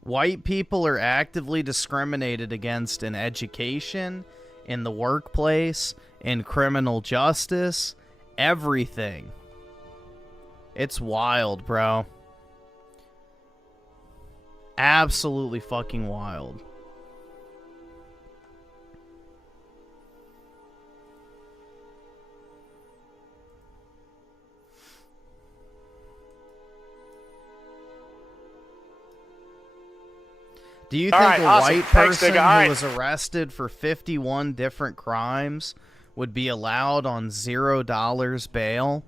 White people are actively discriminated against in education, in the workplace, in criminal justice, everything. It's wild, bro. Absolutely fucking wild. Do you think right, a awesome. white Thanks, person nigga. All who was arrested for 51 different crimes would be allowed on $0 bail?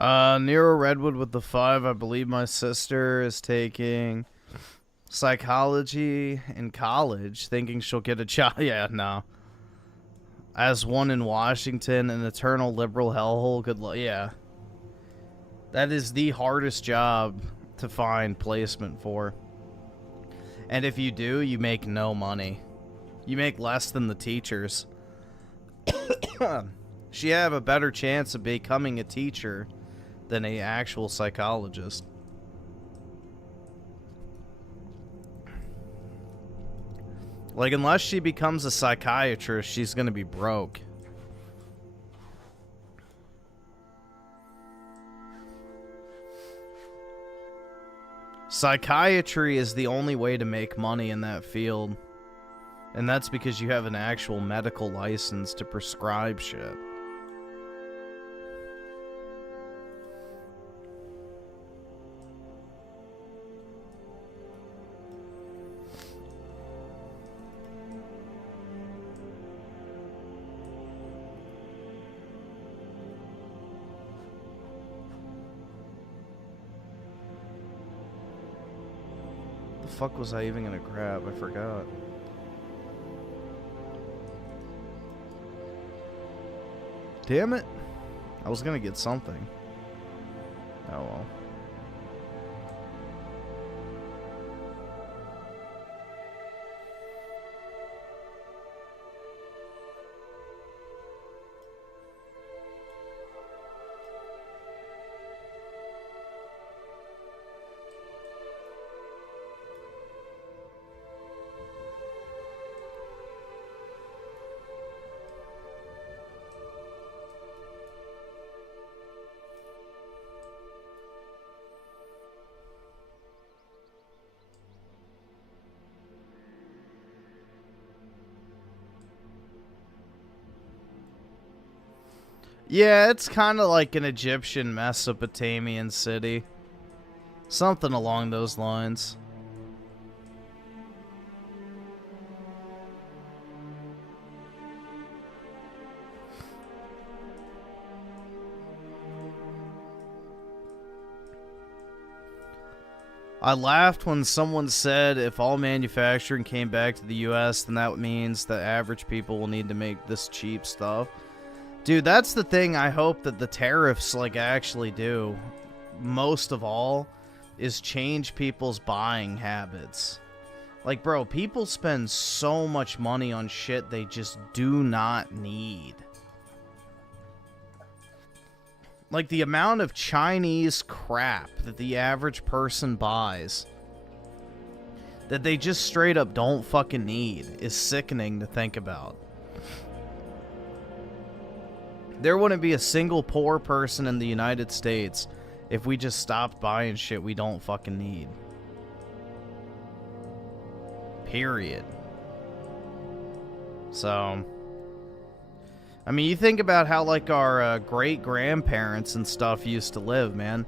Nero Redwood with the 5. I believe my sister is taking psychology in college, thinking she'll get a job. Yeah, no. As one in Washington, an eternal liberal hellhole. Good luck. Yeah. That is the hardest job to find placement for. And if you do, you make no money. You make less than the teachers. She have a better chance of becoming a teacher than a actual psychologist. Like, unless she becomes a psychiatrist, she's gonna be broke. Psychiatry is the only way to make money in that field. And that's because you have an actual medical license to prescribe shit. The fuck was I even gonna grab? I forgot. Damn it. I was gonna get something. Oh well. Yeah, it's kind of like an Egyptian Mesopotamian city. Something along those lines. I laughed when someone said if all manufacturing came back to the US, then that means that average people will need to make this cheap stuff. Dude, that's the thing I hope that the tariffs, like, actually do, most of all, is change people's buying habits. Like, bro, people spend so much money on shit they just do not need. Like, the amount of Chinese crap that the average person buys that they just straight up don't fucking need is sickening to think about. There wouldn't be a single poor person in the United States if we just stopped buying shit we don't fucking need. Period. So, I mean, you think about how, like, our great-grandparents and stuff used to live, man.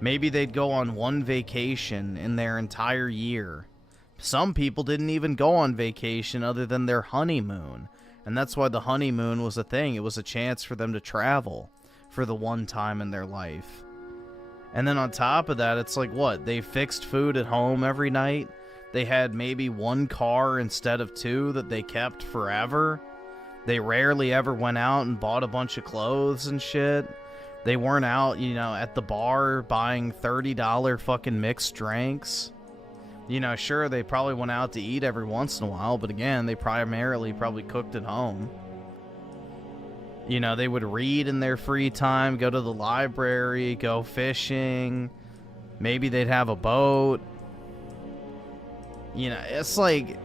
Maybe they'd go on one vacation in their entire year. Some people didn't even go on vacation other than their honeymoon. And that's why the honeymoon was a thing. It was a chance for them to travel for the one time in their life. And then on top of that, it's like, what? They fixed food at home every night. They had maybe one car instead of two that they kept forever. They rarely ever went out and bought a bunch of clothes and shit. They weren't out, you know, at the bar buying $30 fucking mixed drinks. You know, sure, they probably went out to eat every once in a while, but again, they primarily probably cooked at home. You know, they would read in their free time, go to the library, go fishing. Maybe they'd have a boat. You know, it's like,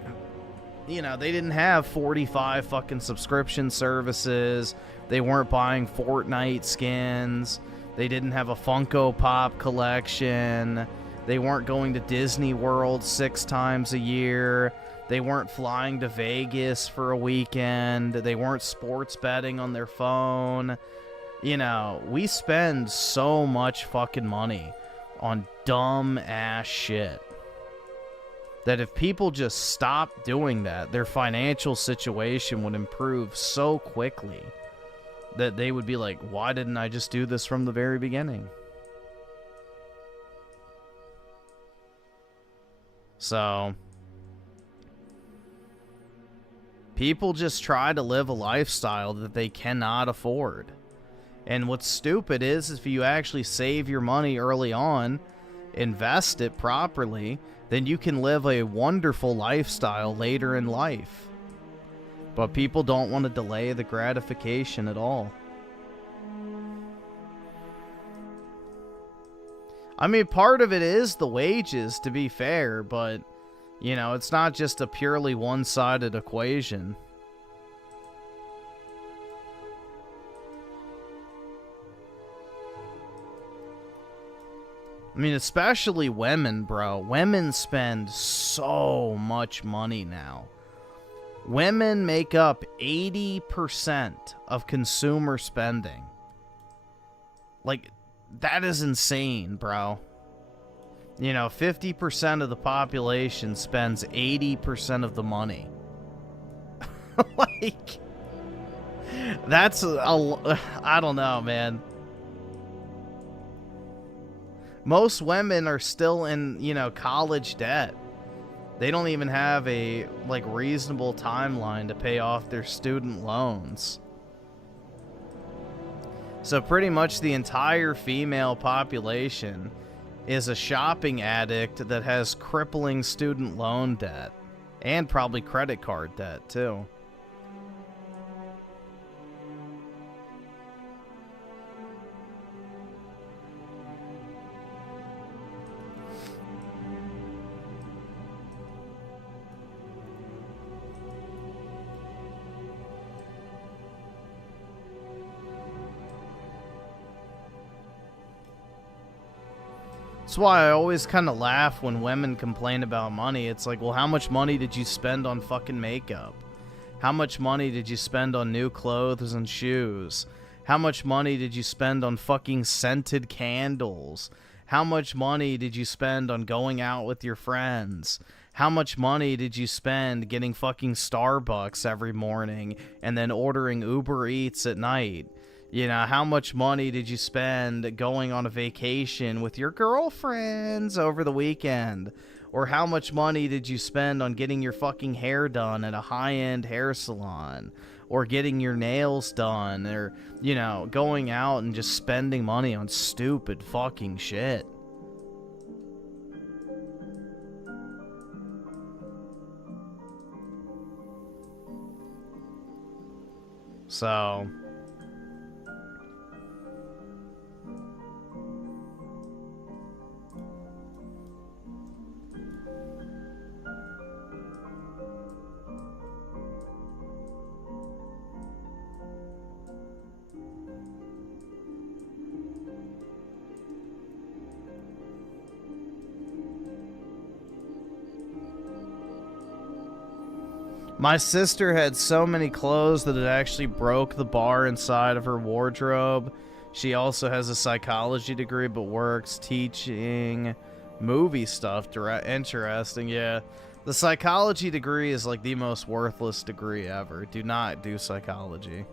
you know, they didn't have 45 fucking subscription services. They weren't buying Fortnite skins. They didn't have a Funko Pop collection. They weren't going to Disney World 6 times a year. They weren't flying to Vegas for a weekend. They weren't sports betting on their phone. You know, we spend so much fucking money on dumb ass shit that if people just stopped doing that, their financial situation would improve so quickly. that they would be like, why didn't I just do this from the very beginning? So, people just try to live a lifestyle that they cannot afford. And what's stupid is if you actually save your money early on, invest it properly, then you can live a wonderful lifestyle later in life. But people don't want to delay the gratification at all. I mean, part of it is the wages, to be fair, but, you know, it's not just a purely one-sided equation. I mean, especially women, bro. Women spend so much money now. Women make up 80% of consumer spending. Like, that is insane, bro. You know, 50% of the population spends 80% of the money. Like, that's I don't know, man. Most women are still in, you know, college debt. They don't even have a, like, reasonable timeline to pay off their student loans. So pretty much the entire female population is a shopping addict that has crippling student loan debt. And probably credit card debt, too. That's why I always kind of laugh when women complain about money. It's like, well, how much money did you spend on fucking makeup? How much money did you spend on new clothes and shoes? How much money did you spend on fucking scented candles? How much money did you spend on going out with your friends? How much money did you spend getting fucking Starbucks every morning and then ordering Uber Eats at night? You know, how much money did you spend going on a vacation with your girlfriends over the weekend? Or how much money did you spend on getting your fucking hair done at a high-end hair salon? Or getting your nails done? Or, you know, going out and just spending money on stupid fucking shit. So... My sister had so many clothes that it actually broke the bar inside of her wardrobe. She also has a psychology degree but works teaching movie stuff. Interesting, yeah. The psychology degree is like the most worthless degree ever. Do not do psychology.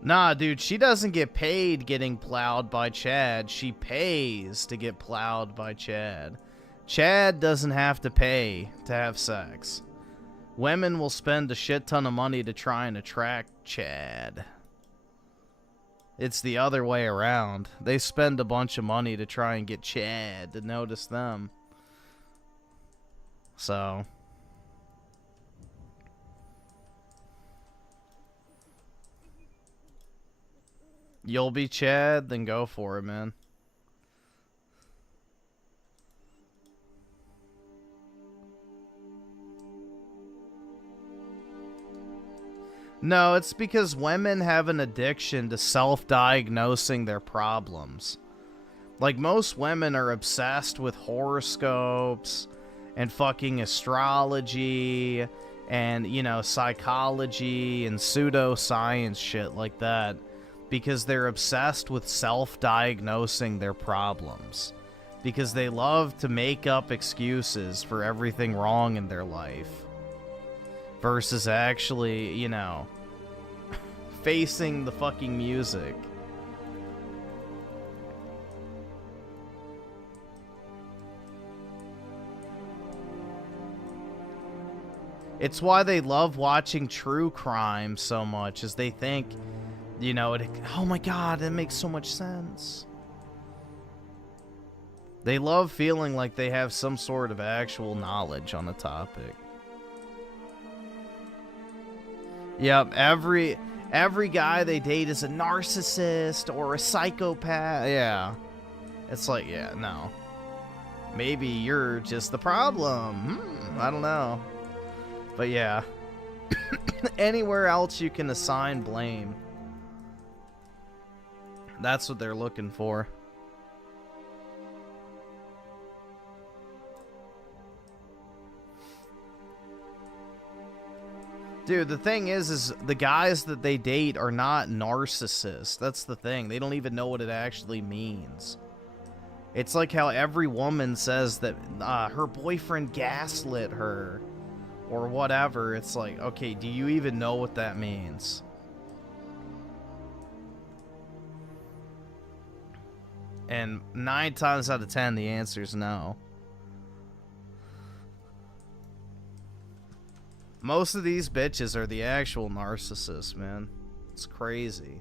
Nah, dude, she doesn't get paid getting plowed by Chad. She pays to get plowed by Chad. Chad doesn't have to pay to have sex. Women will spend a shit ton of money to try and attract Chad. It's the other way around. They spend a bunch of money to try and get Chad to notice them. So... You'll be Chad, then go for it, man. No, it's because women have an addiction to self-diagnosing their problems. Like, most women are obsessed with horoscopes and fucking astrology and, you know, psychology and pseudoscience shit like that. Because they're obsessed with self-diagnosing their problems. because they love to make up excuses for everything wrong in their life versus actually, you know, facing the fucking music. It's why they love watching true crime so much, is they think, you know, oh my god, it makes so much sense. They love feeling like they have some sort of actual knowledge on the topic. Yep, every guy they date is a narcissist or a psychopath. Yeah. It's like, yeah, no. Maybe you're just the problem. I don't know. But yeah. Anywhere else you can assign blame. That's what they're looking for. Dude, the thing is the guys that they date are not narcissists. That's the thing. They don't even know what it actually means. It's like how every woman says that her boyfriend gaslit her or whatever. It's like, okay, do you even know what that means? And 9 times out of 10, the answer is no. Most of these bitches are the actual narcissists, man. It's crazy.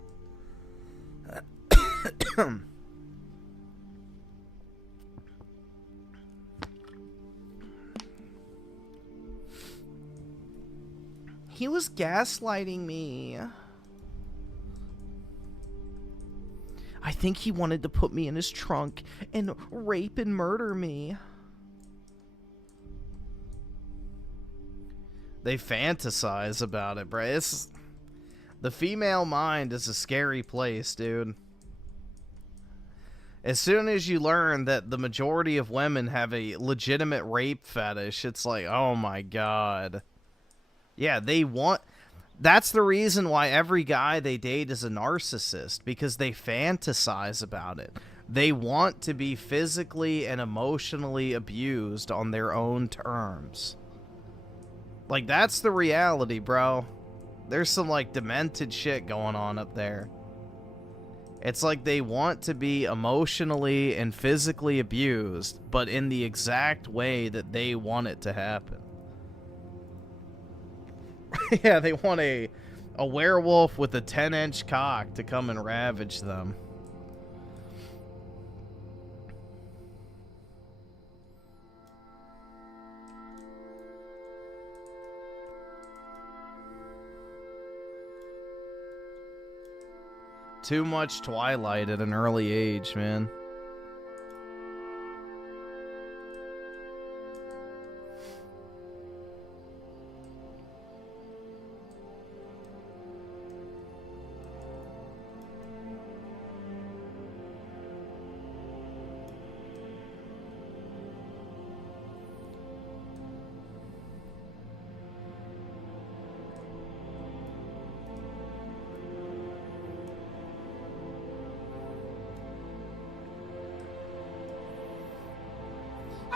He was gaslighting me. I think he wanted to put me in his trunk and rape and murder me. They fantasize about it, bro. The female mind is a scary place, dude. As soon as you learn that the majority of women have a legitimate rape fetish, it's like, oh my god. Yeah, that's the reason why every guy they date is a narcissist, because they fantasize about it. They want to be physically and emotionally abused on their own terms. Like, that's the reality, bro. There's some, like, demented shit going on up there. It's like they want to be emotionally and physically abused, but in the exact way that they want it to happen. Yeah, they want a werewolf with a 10-inch cock to come and ravage them. Too much Twilight at an early age, man.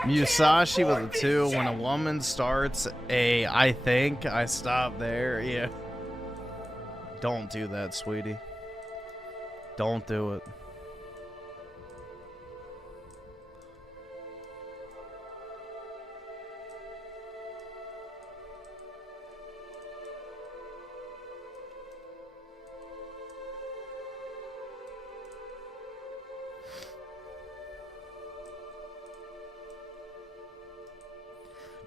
Musashi with a 2. When a woman starts a I think, I stop there. Yeah. Don't do that, sweetie. Don't do it.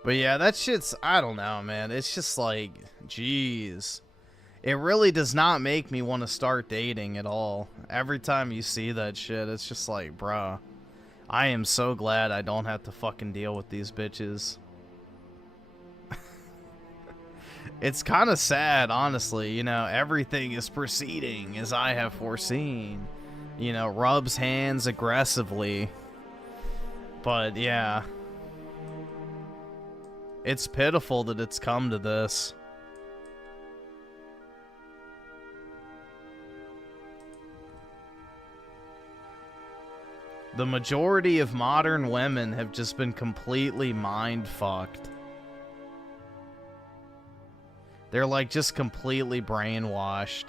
But yeah, that shit's, I don't know, man. It's just like, geez. It really does not make me want to start dating at all. Every time you see that shit, it's just like, bruh. I am so glad I don't have to fucking deal with these bitches. It's kind of sad, honestly. You know, everything is proceeding as I have foreseen. You know, rubs hands aggressively. But yeah. It's pitiful that it's come to this. The majority of modern women have just been completely mind-fucked. They're like just completely brainwashed.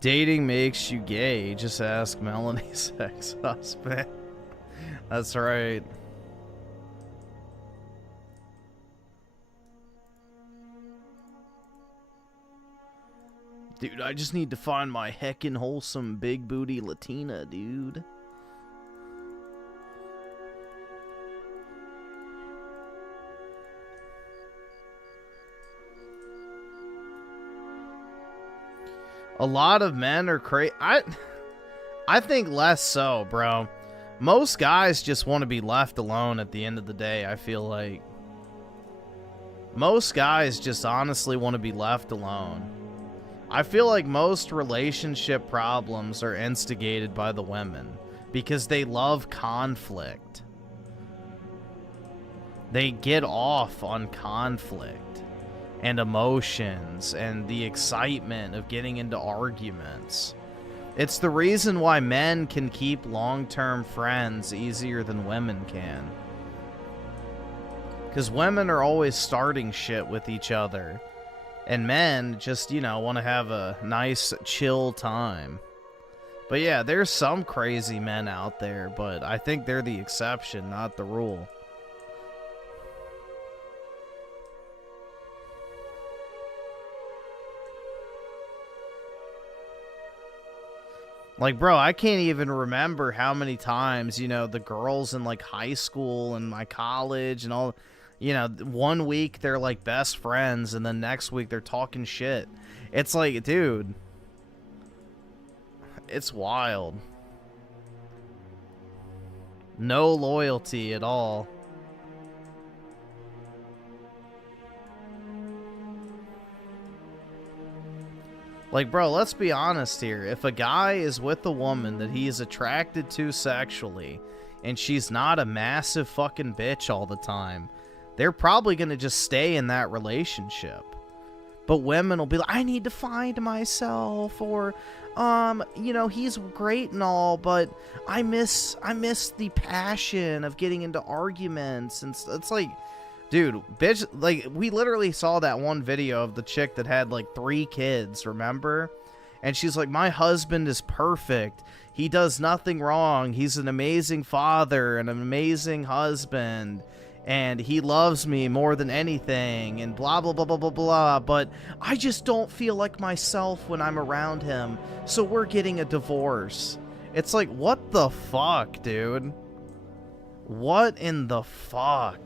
Dating makes you gay. Just ask Melanie's ex-husband. That's right. Dude, I just need to find my heckin' wholesome big booty Latina, dude. A lot of men are crazy. I think less so, bro. Most guys just want to be left alone at the end of the day, I feel like. Most guys just honestly want to be left alone. I feel like most relationship problems are instigated by the women because they love conflict. They get off on conflict and emotions and the excitement of getting into arguments. It's the reason why men can keep long-term friends easier than women can. Because women are always starting shit with each other. And men just, you know, want to have a nice, chill time. But yeah, there's some crazy men out there, but I think they're the exception, not the rule. Like, bro, I can't even remember how many times, you know, the girls in, like, high school and my college and all, you know, 1 week they're, like, best friends, and then next week they're talking shit. It's like, dude, it's wild. No loyalty at all. Like, bro, let's be honest here. If a guy is with a woman that he is attracted to sexually, and she's not a massive fucking bitch all the time, they're probably going to just stay in that relationship. But women will be like, I need to find myself, or, you know, he's great and all, but I miss the passion of getting into arguments. And it's like, dude, bitch, like, we literally saw that one video of the chick that had, like, 3 kids, remember? And she's like, my husband is perfect. He does nothing wrong. He's an amazing father and an amazing husband. And he loves me more than anything. And blah, blah, blah, blah, blah, blah. But I just don't feel like myself when I'm around him. So we're getting a divorce. It's like, what the fuck, dude? What in the fuck?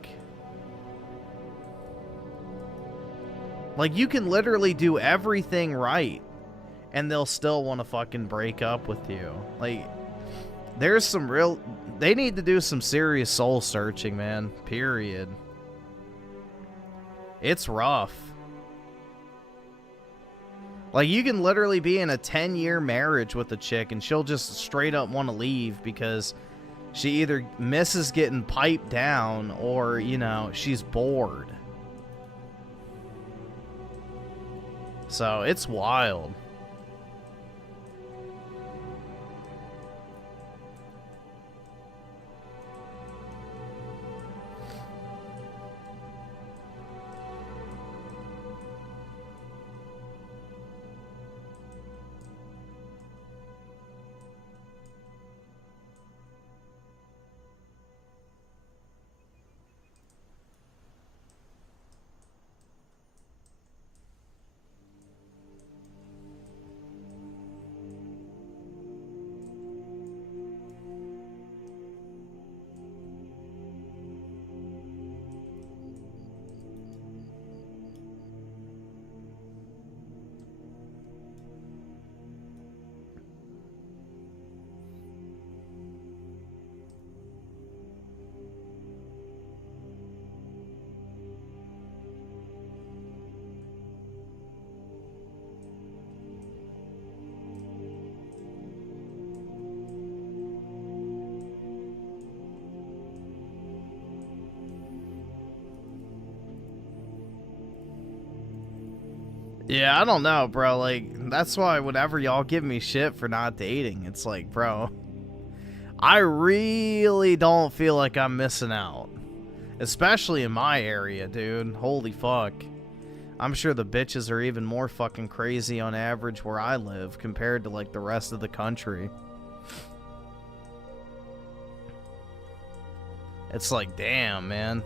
Like, you can literally do everything right, and they'll still want to fucking break up with you. Like, there's some real... They need to do some serious soul searching, man. Period. It's rough. Like, you can literally be in a 10-year marriage with a chick, and she'll just straight up want to leave because she either misses getting piped down or, you know, she's bored. So, it's wild. Yeah, I don't know, bro. Like, that's why whenever y'all give me shit for not dating, it's like, bro, I really don't feel like I'm missing out. Especially in my area, dude. Holy fuck. I'm sure the bitches are even more fucking crazy on average where I live compared to, like, the rest of the country. It's like, damn, man.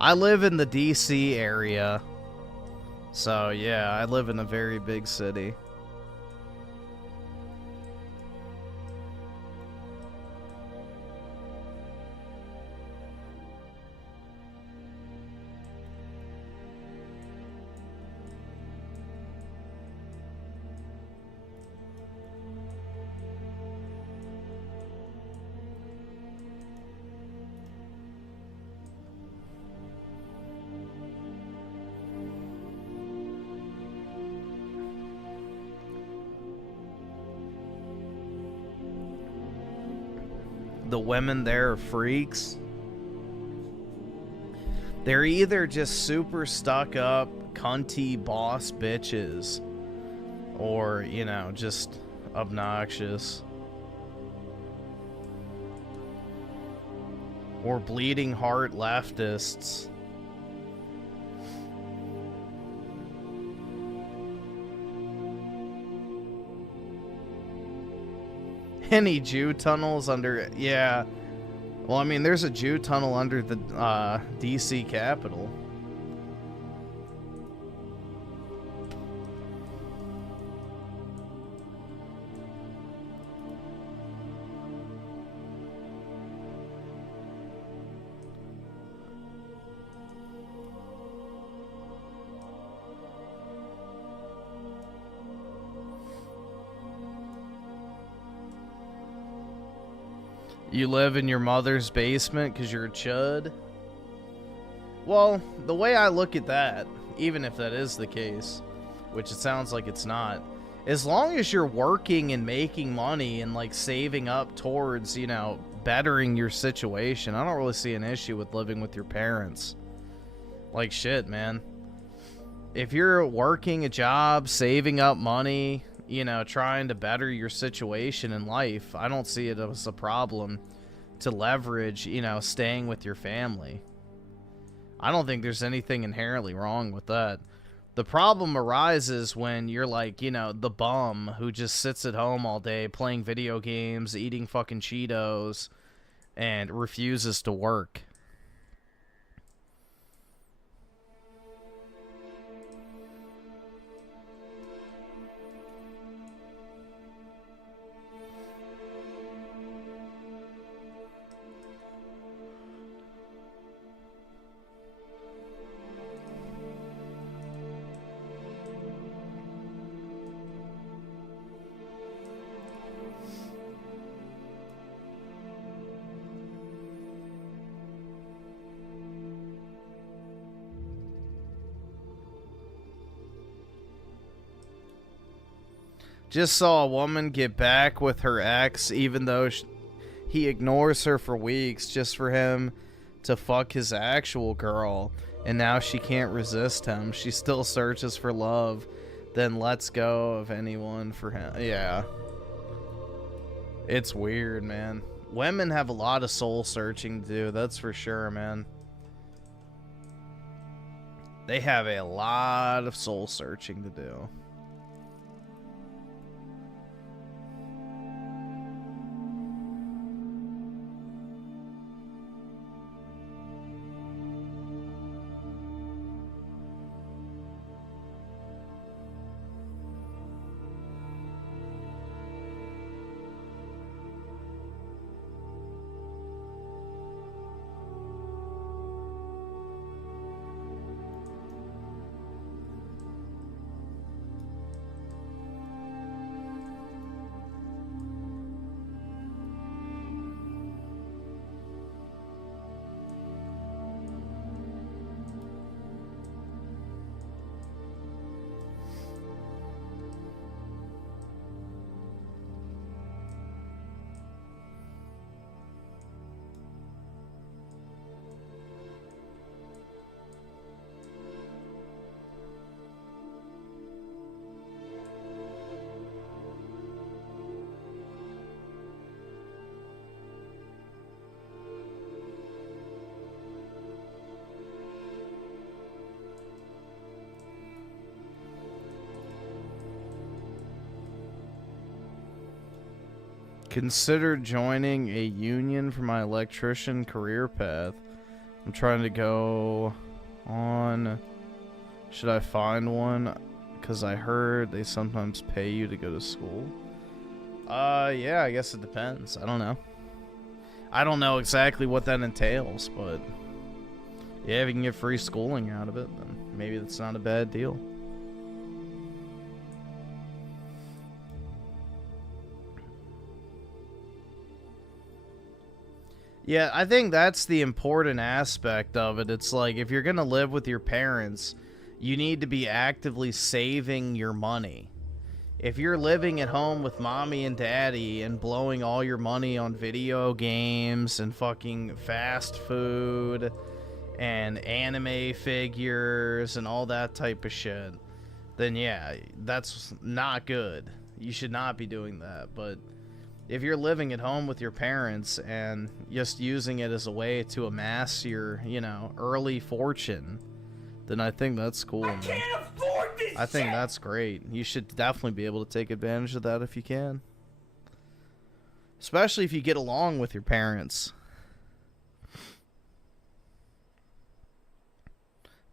I live in the DC area. So, yeah, I live in a very big city. The women there are freaks. They're either just super stuck up, cunty boss bitches, or, you know, just obnoxious. Or bleeding heart leftists. Any Jew tunnels under... Yeah. Well, I mean, there's a Jew tunnel under the DC Capitol. You live in your mother's basement because you're a chud? Well, the way I look at that, even if that is the case, which it sounds like it's not, as long as you're working and making money and, like, saving up towards, you know, bettering your situation, I don't really see an issue with living with your parents. Like, shit, man. If you're working a job, saving up money, you know, trying to better your situation in life, I don't see it as a problem to leverage, you know, staying with your family. I don't think there's anything inherently wrong with that. The problem arises when you're like, you know, the bum who just sits at home all day playing video games, eating fucking Cheetos, and refuses to work. Just saw a woman get back with her ex even though he ignores her for weeks just for him to fuck his actual girl, and now she can't resist him. She still searches for love, then lets go of anyone for him. Yeah. It's weird, man. Women have a lot of soul searching to do, that's for sure, man. They have a lot of soul searching to do. Considered joining a union for my electrician career path. I'm trying to go on. Should I find one? Because I heard they sometimes pay you to go to school. Yeah, I guess it depends. I don't know. I don't know exactly what that entails, but yeah, if you can get free schooling out of it, then maybe that's not a bad deal. Yeah, I think that's the important aspect of it. It's like, if you're gonna live with your parents, you need to be actively saving your money. If you're living at home with mommy and daddy and blowing all your money on video games and fucking fast food and anime figures and all that type of shit, then yeah, that's not good. You should not be doing that. But if you're living at home with your parents and just using it as a way to amass your, you know, early fortune, then I think that's cool. I can't afford this I think that's great. You should definitely be able to take advantage of that if you can. Especially if you get along with your parents.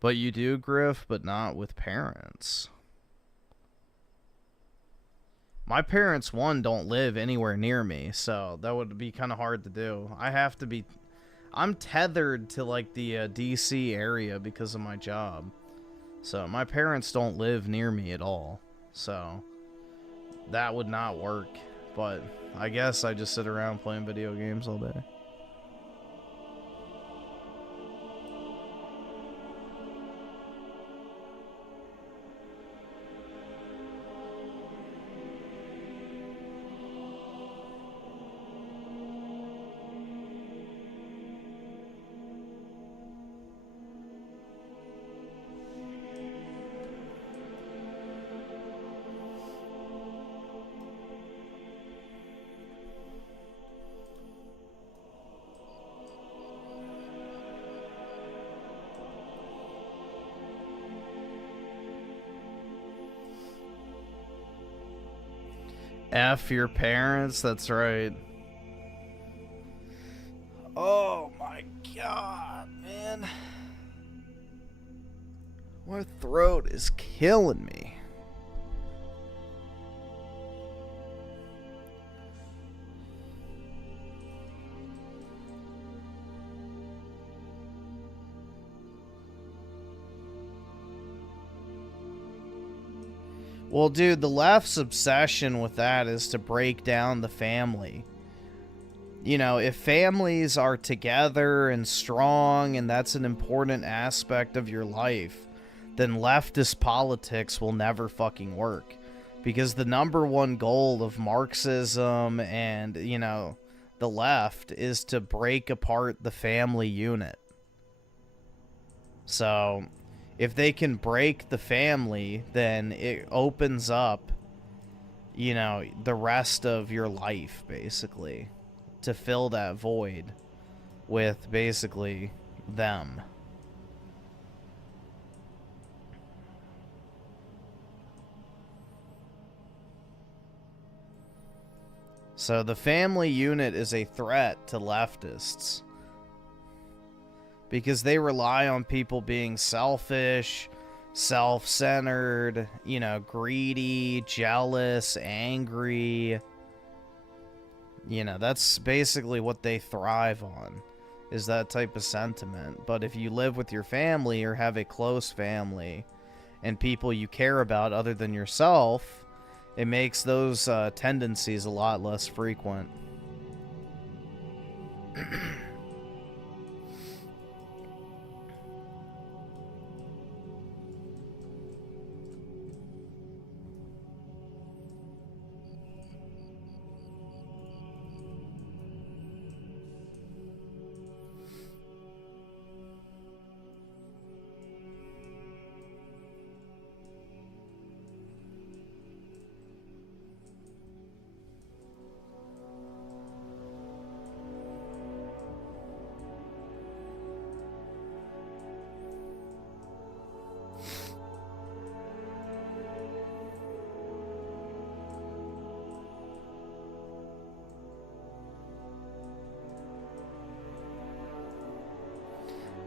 But you do, Griff, but not with parents. My parents, one, don't live anywhere near me, so that would be kind of hard to do. I'm tethered to, like, the DC area because of my job. So my parents don't live near me at all. So that would not work. But I guess I just sit around playing video games all day. F your parents, that's right. Oh my god, man. My throat is killing me. Well, dude, the left's obsession with that is to break down the family. You know, if families are together and strong and that's an important aspect of your life, then leftist politics will never fucking work. Because the number one goal of Marxism and, you know, the left is to break apart the family unit. So if they can break the family, then it opens up, you know, the rest of your life, basically, to fill that void with, basically, them. So the family unit is a threat to leftists. Because they rely on people being selfish, self-centered, you know, greedy, jealous, angry. You know, that's basically what they thrive on, is that type of sentiment. But if you live with your family or have a close family and people you care about other than yourself, it makes those tendencies a lot less frequent.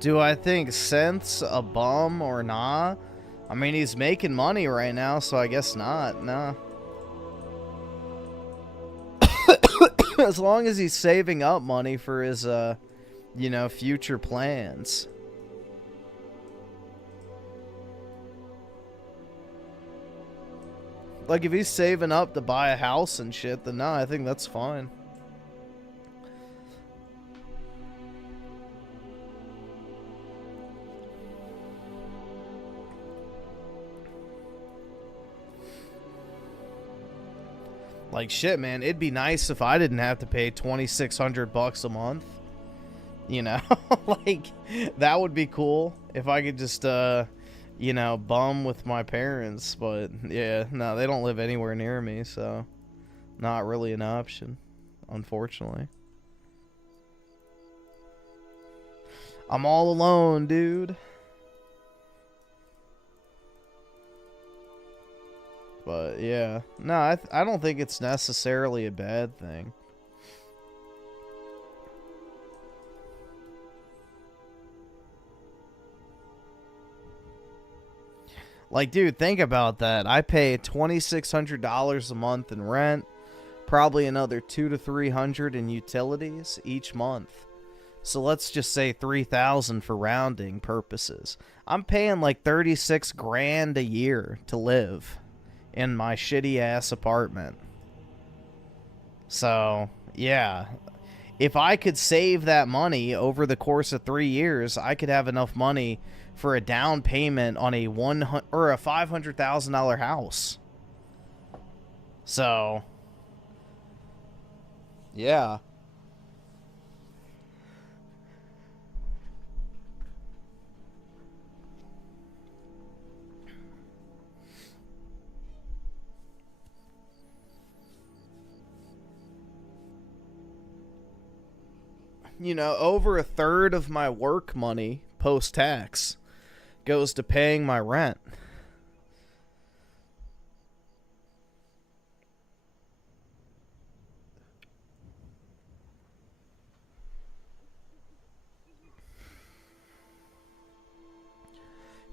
Do I think Synth's a bum or nah? I mean, he's making money right now, so I guess not. Nah. As long as he's saving up money for his, you know, future plans. Like, if he's saving up to buy a house and shit, then nah, I think that's fine. Like, shit, man, it'd be nice if I didn't have to pay $2,600 a month. You know? Like, that would be cool if I could just, you know, bum with my parents. But, yeah, no, they don't live anywhere near me, so not really an option, unfortunately. I'm all alone, dude. But, yeah. No, I don't think it's necessarily a bad thing. Like, dude, think about that. I pay $2,600 a month in rent. Probably another $200 to $300 in utilities each month. So let's just say $3,000 for rounding purposes. I'm paying like 36 grand a year to live in my shitty ass apartment. So, yeah. If I could save that money over the course of 3 years, I could have enough money for a down payment on a $500,000 house. So, yeah. You know, over a third of my work money post-tax goes to paying my rent.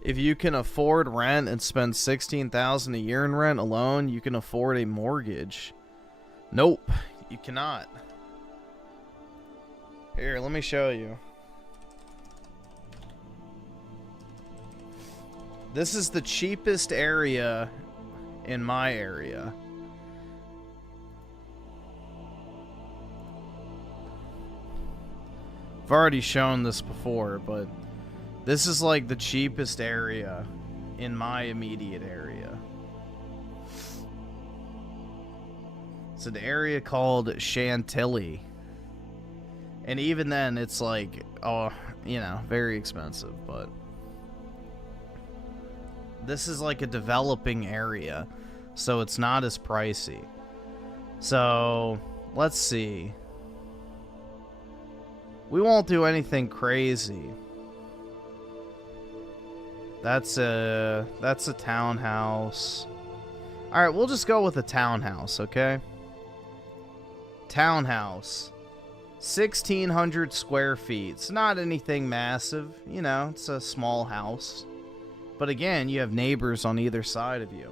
If you can afford rent and spend $16,000 a year in rent alone, you can afford a mortgage. Nope, you cannot. Here, let me show you. This is the cheapest area in my area. I've already shown this before, but this is like the cheapest area in my immediate area. It's an area called Chantilly. And even then, it's like, oh, you know, very expensive, but this is like a developing area, so it's not as pricey. So, let's see. We won't do anything crazy. That's a townhouse. All right, we'll just go with a townhouse, okay? Townhouse. 1,600 square feet. It's not anything massive, you know, it's a small house. But again, you have neighbors on either side of you.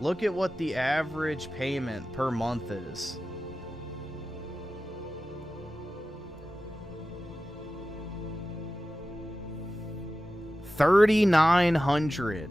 Look at what the average payment per month is. $3,900.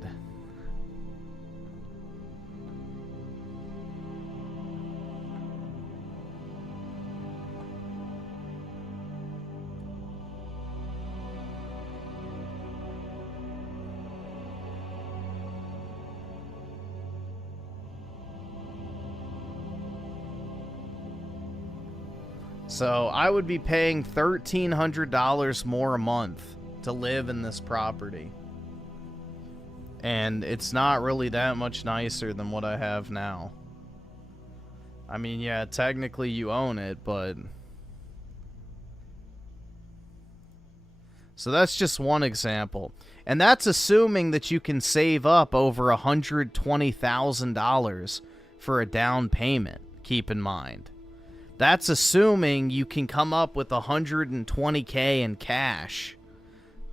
So I would be paying $1,300 more a month to live in this property. And it's not really that much nicer than what I have now. I mean, yeah, technically you own it, but... So that's just one example. And that's assuming that you can save up over $120,000 for a down payment, keep in mind. That's assuming you can come up with $120K in cash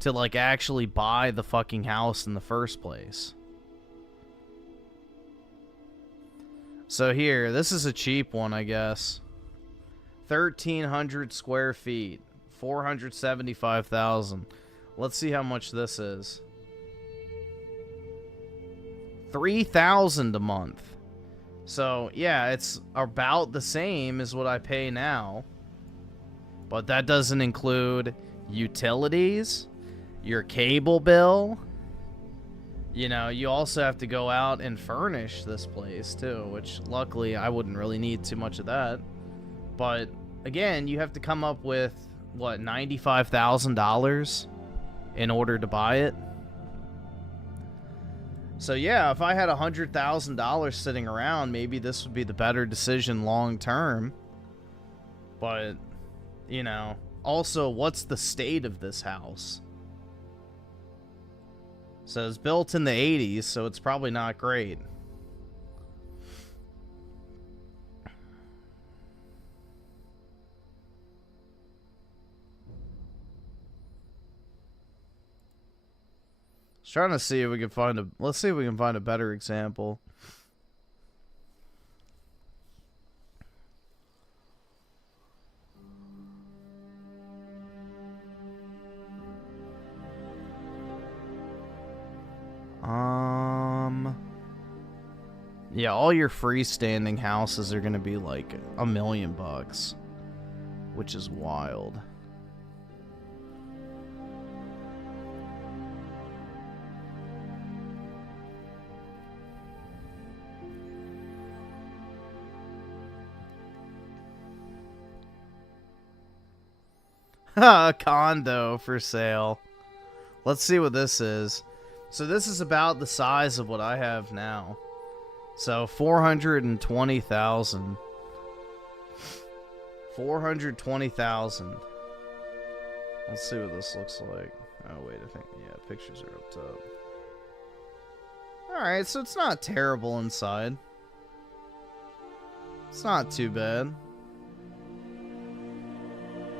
to, like, actually buy the fucking house in the first place. So here, this is a cheap one, I guess. 1,300 square feet. 475,000. Let's see how much this is. 3,000 a month. So, yeah, it's about the same as what I pay now. But that doesn't include utilities, your cable bill. You know, you also have to go out and furnish this place, too, which luckily I wouldn't really need too much of that. But, again, you have to come up with, what, $95,000 in order to buy it? So, yeah, if I had $100,000 sitting around, maybe this would be the better decision long term. But, you know, also, what's the state of this house? So it's built in the 80s, so it's probably not great. Just trying to see if we can find a... Let's see if we can find a better example. Yeah, all your freestanding houses are gonna be like $1 million, which is wild. A condo for sale. Let's see what this is. So this is about the size of what I have now. So 420,000. 420,000. Let's see what this looks like. Oh wait, I think yeah, pictures are up top. All right, so it's not terrible inside. It's not too bad.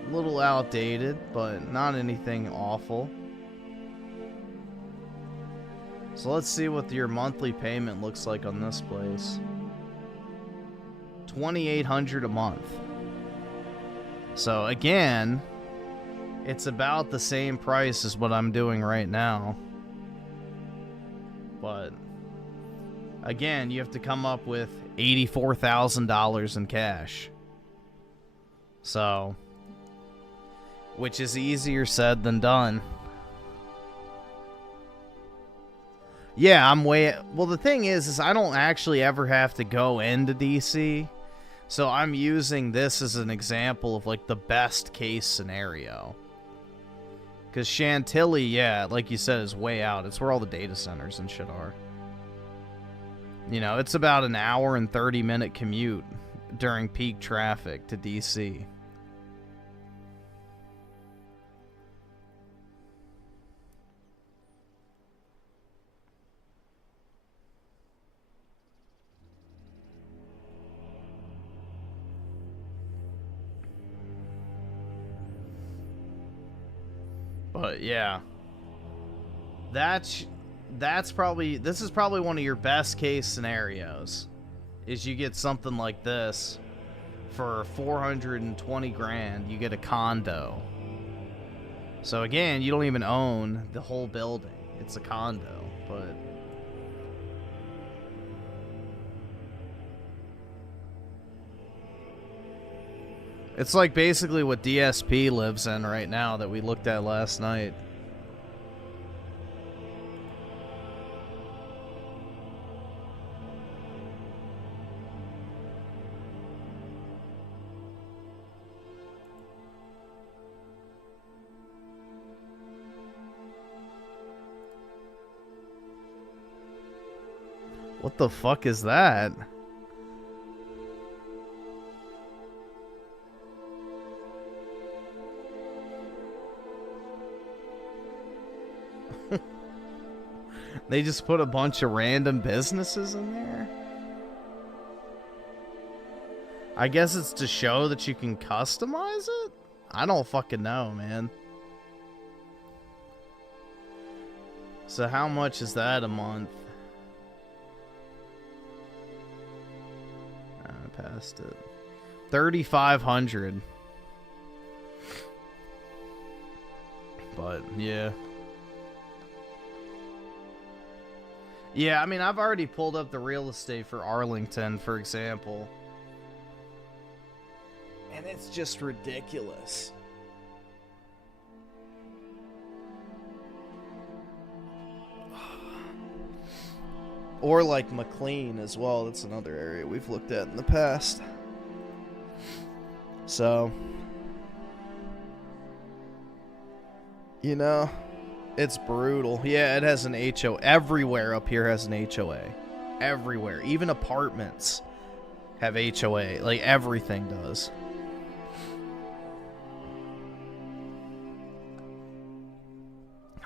A little outdated, but not anything awful. So let's see what your monthly payment looks like on this place. $2,800 a month. So again, it's about the same price as what I'm doing right now. But again, you have to come up with $84,000 in cash. So, which is easier said than done. Yeah, I'm way... Well, the thing is I don't actually ever have to go into DC. So I'm using this as an example of, like, the best case scenario. Because Chantilly, yeah, like you said, is way out. It's where all the data centers and shit are. You know, it's about an hour and 30-minute commute during peak traffic to DC. But yeah, that's probably, this is probably one of your best case scenarios, is you get something like this for 420 grand. You get a condo. So again, you don't even own the whole building. It's a condo, but it's like basically what DSP lives in right now that we looked at last night. What the fuck is that? They just put a bunch of random businesses in there? I guess it's to show that you can customize it? I don't fucking know, man. So how much is that a month? I passed it. 3,500. But yeah. Yeah, I mean, I've already pulled up the real estate for Arlington, for example. And it's just ridiculous. Or like McLean as well. That's another area we've looked at in the past. So, you know, it's brutal. Yeah, it has an HOA. Everywhere up here has an HOA. Everywhere. Even apartments have HOA. Like, everything does.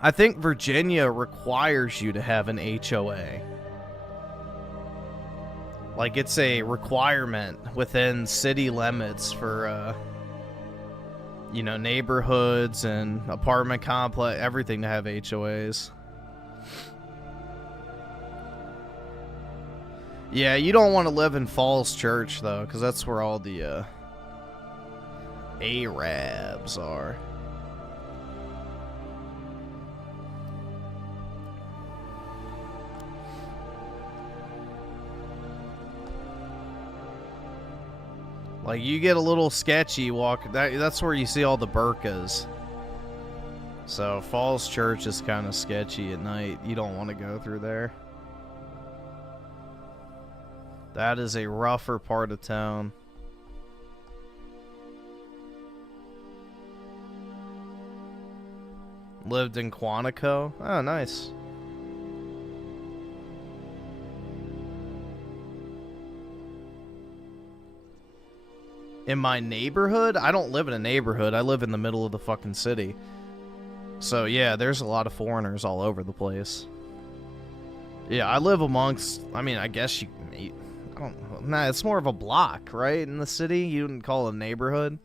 I think Virginia requires you to have an HOA. Like, it's a requirement within city limits for, you know, neighborhoods and apartment complex, everything to have HOAs. Yeah, you don't want to live in Falls Church, though, because that's where all the, Arabs are. Like, you get a little sketchy walk. That's where you see all the burkas. So, Falls Church is kind of sketchy at night. You don't want to go through there. That is a rougher part of town. Lived in Quantico. Oh, nice. In my neighborhood? I don't live in a neighborhood. I live in the middle of the fucking city. So, yeah, there's a lot of foreigners all over the place. Yeah, I live amongst... I mean, I guess you... I don't... Nah, it's more of a block, right? In the city? You wouldn't call it a neighborhood.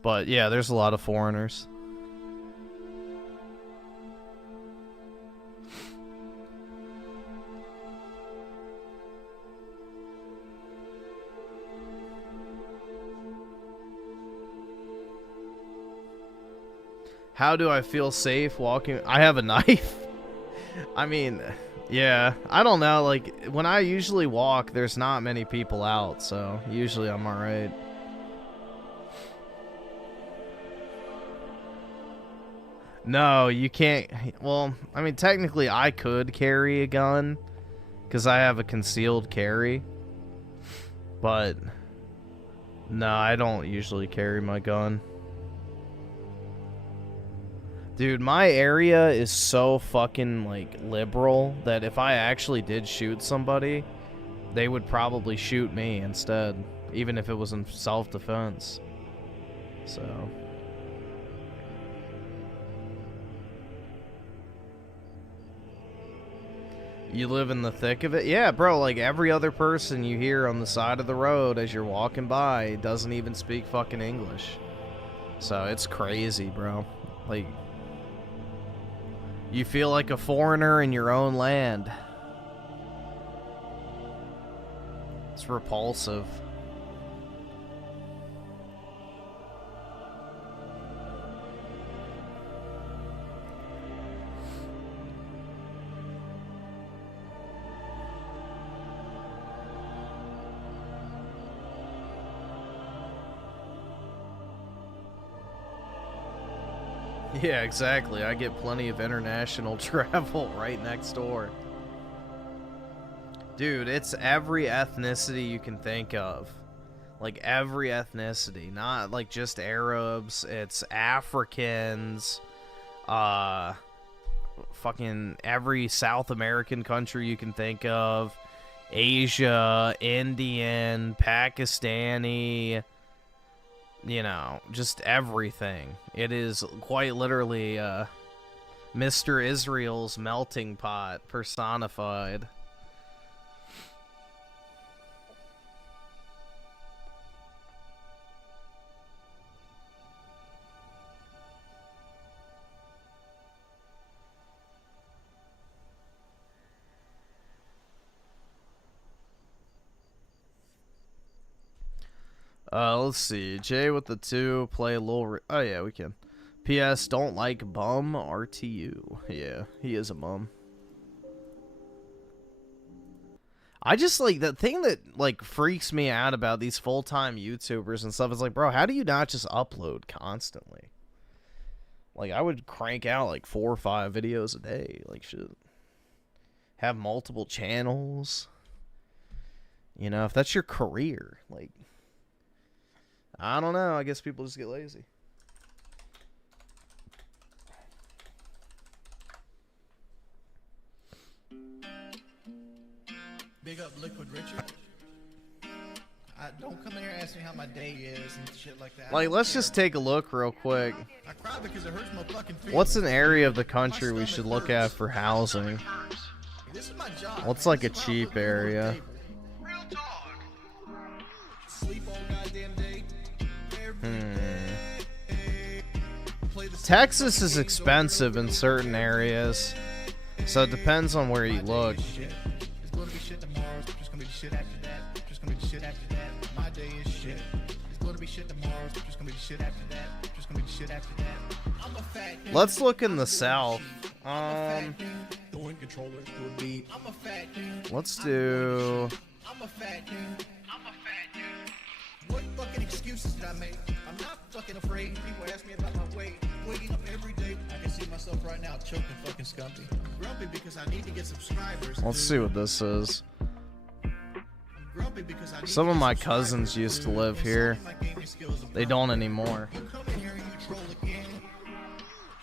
But, yeah, there's a lot of foreigners. How do I feel safe walking? I have a knife. I mean, yeah, I don't know. Like, when I usually walk, there's not many people out, so usually I'm alright. No, you can't. Well, I mean, technically I could carry a gun because I have a concealed carry. But, no, I don't usually carry my gun. Dude, my area is so fucking, like, liberal that if I actually did shoot somebody, they would probably shoot me instead, even if it was in self-defense. So... You live in the thick of it? Yeah, bro, like, every other person you hear on the side of the road as you're walking by doesn't even speak fucking English. So, it's crazy, bro. Like... You feel like a foreigner in your own land. It's repulsive. Yeah, exactly. I get plenty of international travel right next door. Dude, it's every ethnicity you can think of. Like, every ethnicity. Not, like, just Arabs. It's Africans. Fucking every South American country you can think of. Asia, Indian, Pakistani... You know, just everything. It is quite literally Mr. Israel's melting pot personified. Let's see. Jay with the 2, play a little... Oh, yeah, we can. P.S. Don't like bum RTU. Yeah, he is a bum. I just, like, the thing that, like, freaks me out about these full-time YouTubers and stuff is, like, bro, how do you not just upload constantly? Like, I would crank out, like, 4 or 5 videos a day. Like, shit. Have multiple channels. You know, if that's your career, like... I don't know. I guess people just get lazy. Big up Liquid Richard. Don't come in here and ask me how my day is and shit like that. Like, let's just take a look real quick. I cry because it hurts my fucking feelings. What's an area of the country we should look at for housing? This is my job. What's like a cheap area? Texas is expensive in certain areas, so it depends on where you look. Let's look in the South. Let's do... What fucking excuses did I make? I'm not fucking afraid. People ask me about my weight. Waking up every day. I can see myself right now choking fucking Scumpy. I'm grumpy because I need to get subscribers. Let's see what this is. I'm grumpy because I need Some to of get my subscribers. cousins used to live here. They don't anymore. You come in here and you troll again.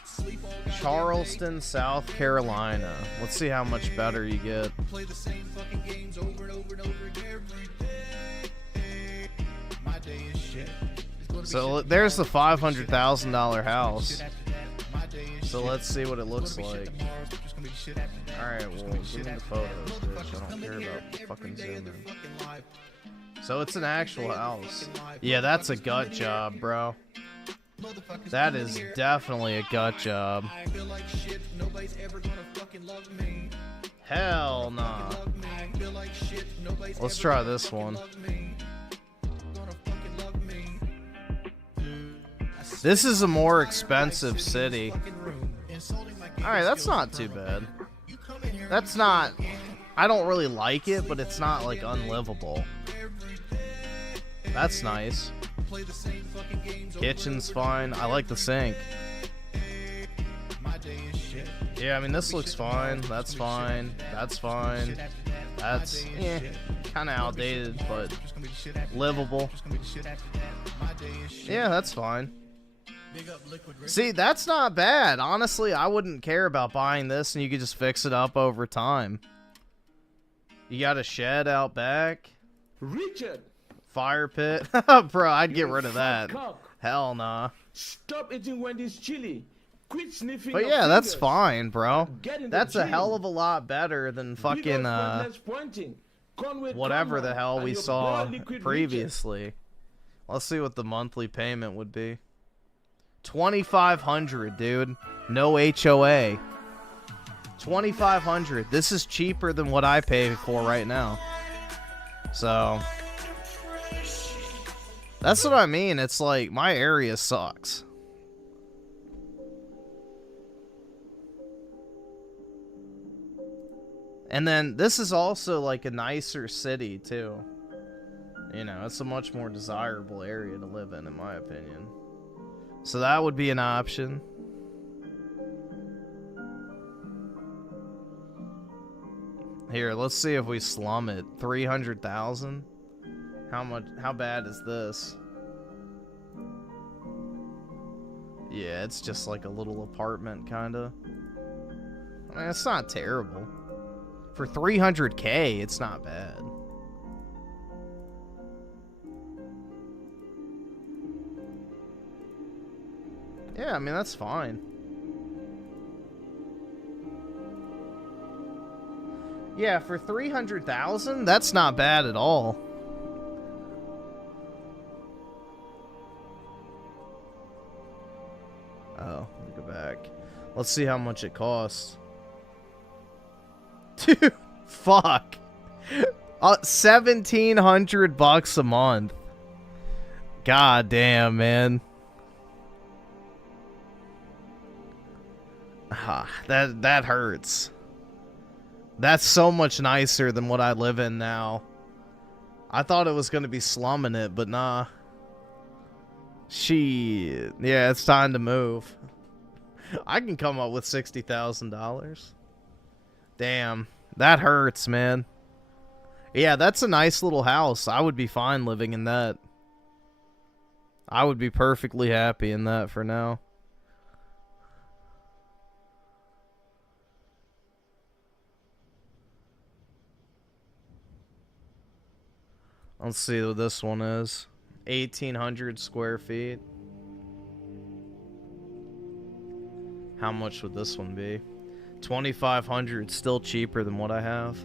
Sleep all goddamn Charleston, South Carolina. Let's see how much better you get. Play the same fucking games over and over and over again every day. My day is shit. So there's the $500,000 house. So let's see what it looks like. Alright, well, give me the photos, bitch. I don't care about fucking zooming. So it's an actual house. Yeah, that's a gut job, bro. That is definitely a gut job. Hell nah. Let's try this one. This is a more expensive city. Alright, that's not too bad. That's not... I don't really like it, but it's not, like, unlivable. That's nice. Kitchen's fine. I like the sink. Yeah, I mean, this looks fine. That's fine. That's fine. That's, kind of outdated, but livable. Yeah, that's fine. See, that's not bad. Honestly, I wouldn't care about buying this, and you could just fix it up over time. You got a shed out back. Richard! Fire pit. Bro, I'd get rid of that. Hell nah. Stop eating Wendy's chili. Quit sniffing. But yeah, that's fine, bro. That's a hell of a lot better than fucking, whatever the hell we saw previously. Let's see what the monthly payment would be. $2,500, dude. No HOA. $2,500. This is cheaper than what I pay for right now. So that's what I mean. It's like my area sucks. And then this is also like a nicer city too. You know, it's a much more desirable area to live in my opinion. So that would be an option. Here, let's see if we slum it. 300,000. How bad is this? Yeah, it's just like a little apartment kinda. I mean, it's not terrible. For 300K, it's not bad. Yeah, I mean, that's fine. Yeah, for 300,000, that's not bad at all. Oh, let me go back. Let's see how much it costs. Dude, fuck. $1,700 a month. God damn, man. That hurts. That's so much nicer than what I live in now. I thought it was going to be slumming it, but nah. Shit. Yeah, it's time to move. I can come up with $60,000. Damn. That hurts, man. Yeah, that's a nice little house. I would be fine living in that. I would be perfectly happy in that for now. Let's see what this one is. 1,800 square feet. How much would this one be? 2,500, still cheaper than what I have.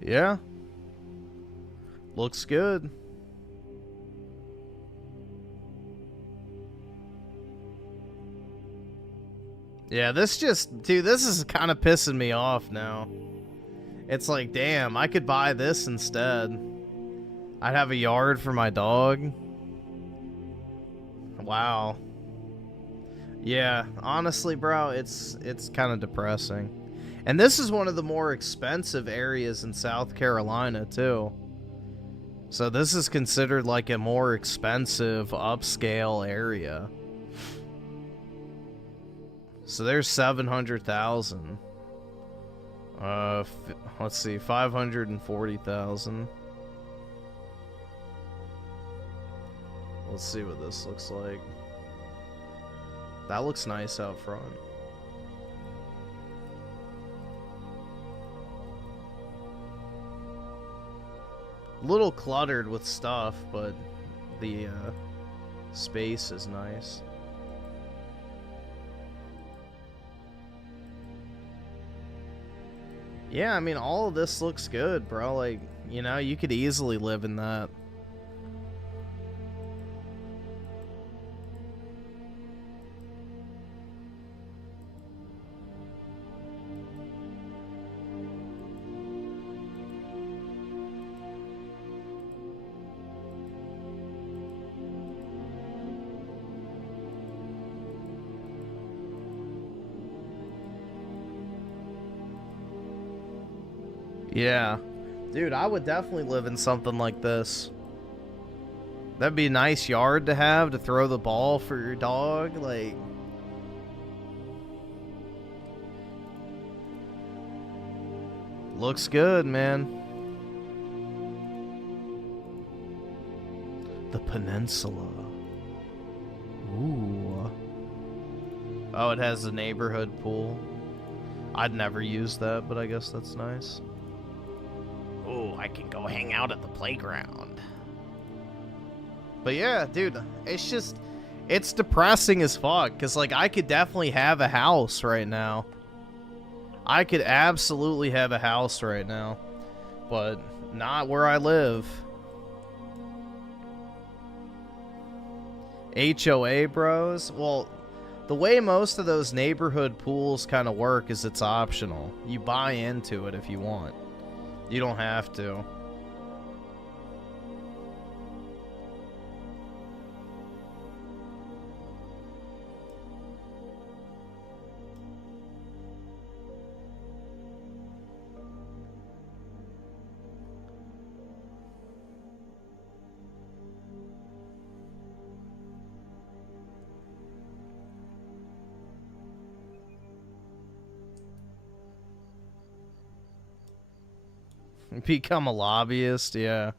Yeah. Looks good. Yeah, this just... Dude, this is kind of pissing me off now. It's like, damn, I could buy this instead. I'd have a yard for my dog. Wow. Yeah, honestly, bro, it's kind of depressing. And this is one of the more expensive areas in South Carolina, too. So this is considered like a more expensive, upscale area. So there's 700,000. Let's see, 540,000. Let's see what this looks like. That looks nice out front. A little cluttered with stuff, but the space is nice. Yeah, I mean, all of this looks good, bro. Like, you know, you could easily live in that. Yeah. Dude, I would definitely live in something like this. That'd be a nice yard to have to throw the ball for your dog. Like... Looks good, man. The Peninsula. Ooh. Oh, it has a neighborhood pool. I'd never use that, but I guess that's nice. Oh, I can go hang out at the playground. But yeah, dude, it's just... It's depressing as fuck, because, like, I could definitely have a house right now. I could absolutely have a house right now. But not where I live. HOA, bros? Well, the way most of those neighborhood pools kind of work is it's optional. You buy into it if you want. You don't have to. Become a lobbyist, yeah.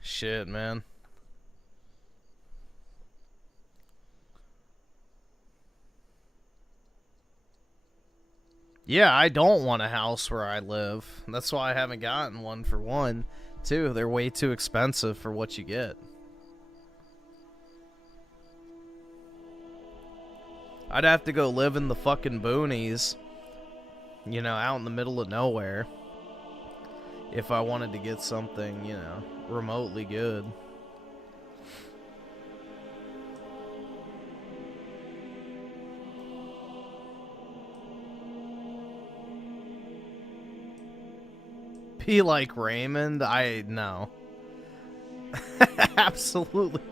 Shit, man. Yeah, I don't want a house where I live. That's why I haven't gotten one, for one. Two, they're way too expensive for what you get. I'd have to go live in the fucking boonies. You know, out in the middle of nowhere. If I wanted to get something, you know, remotely good. be like Raymond? No. Absolutely.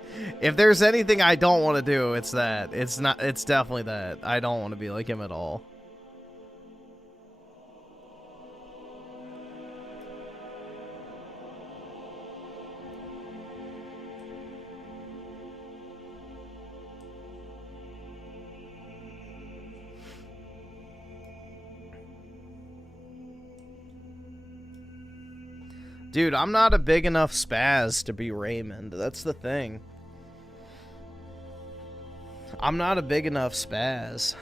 If there's anything I don't want to do, it's that. It's definitely that. I don't want to be like him at all. Dude, I'm not a big enough spaz to be Raymond. That's the thing. I'm not a big enough spaz.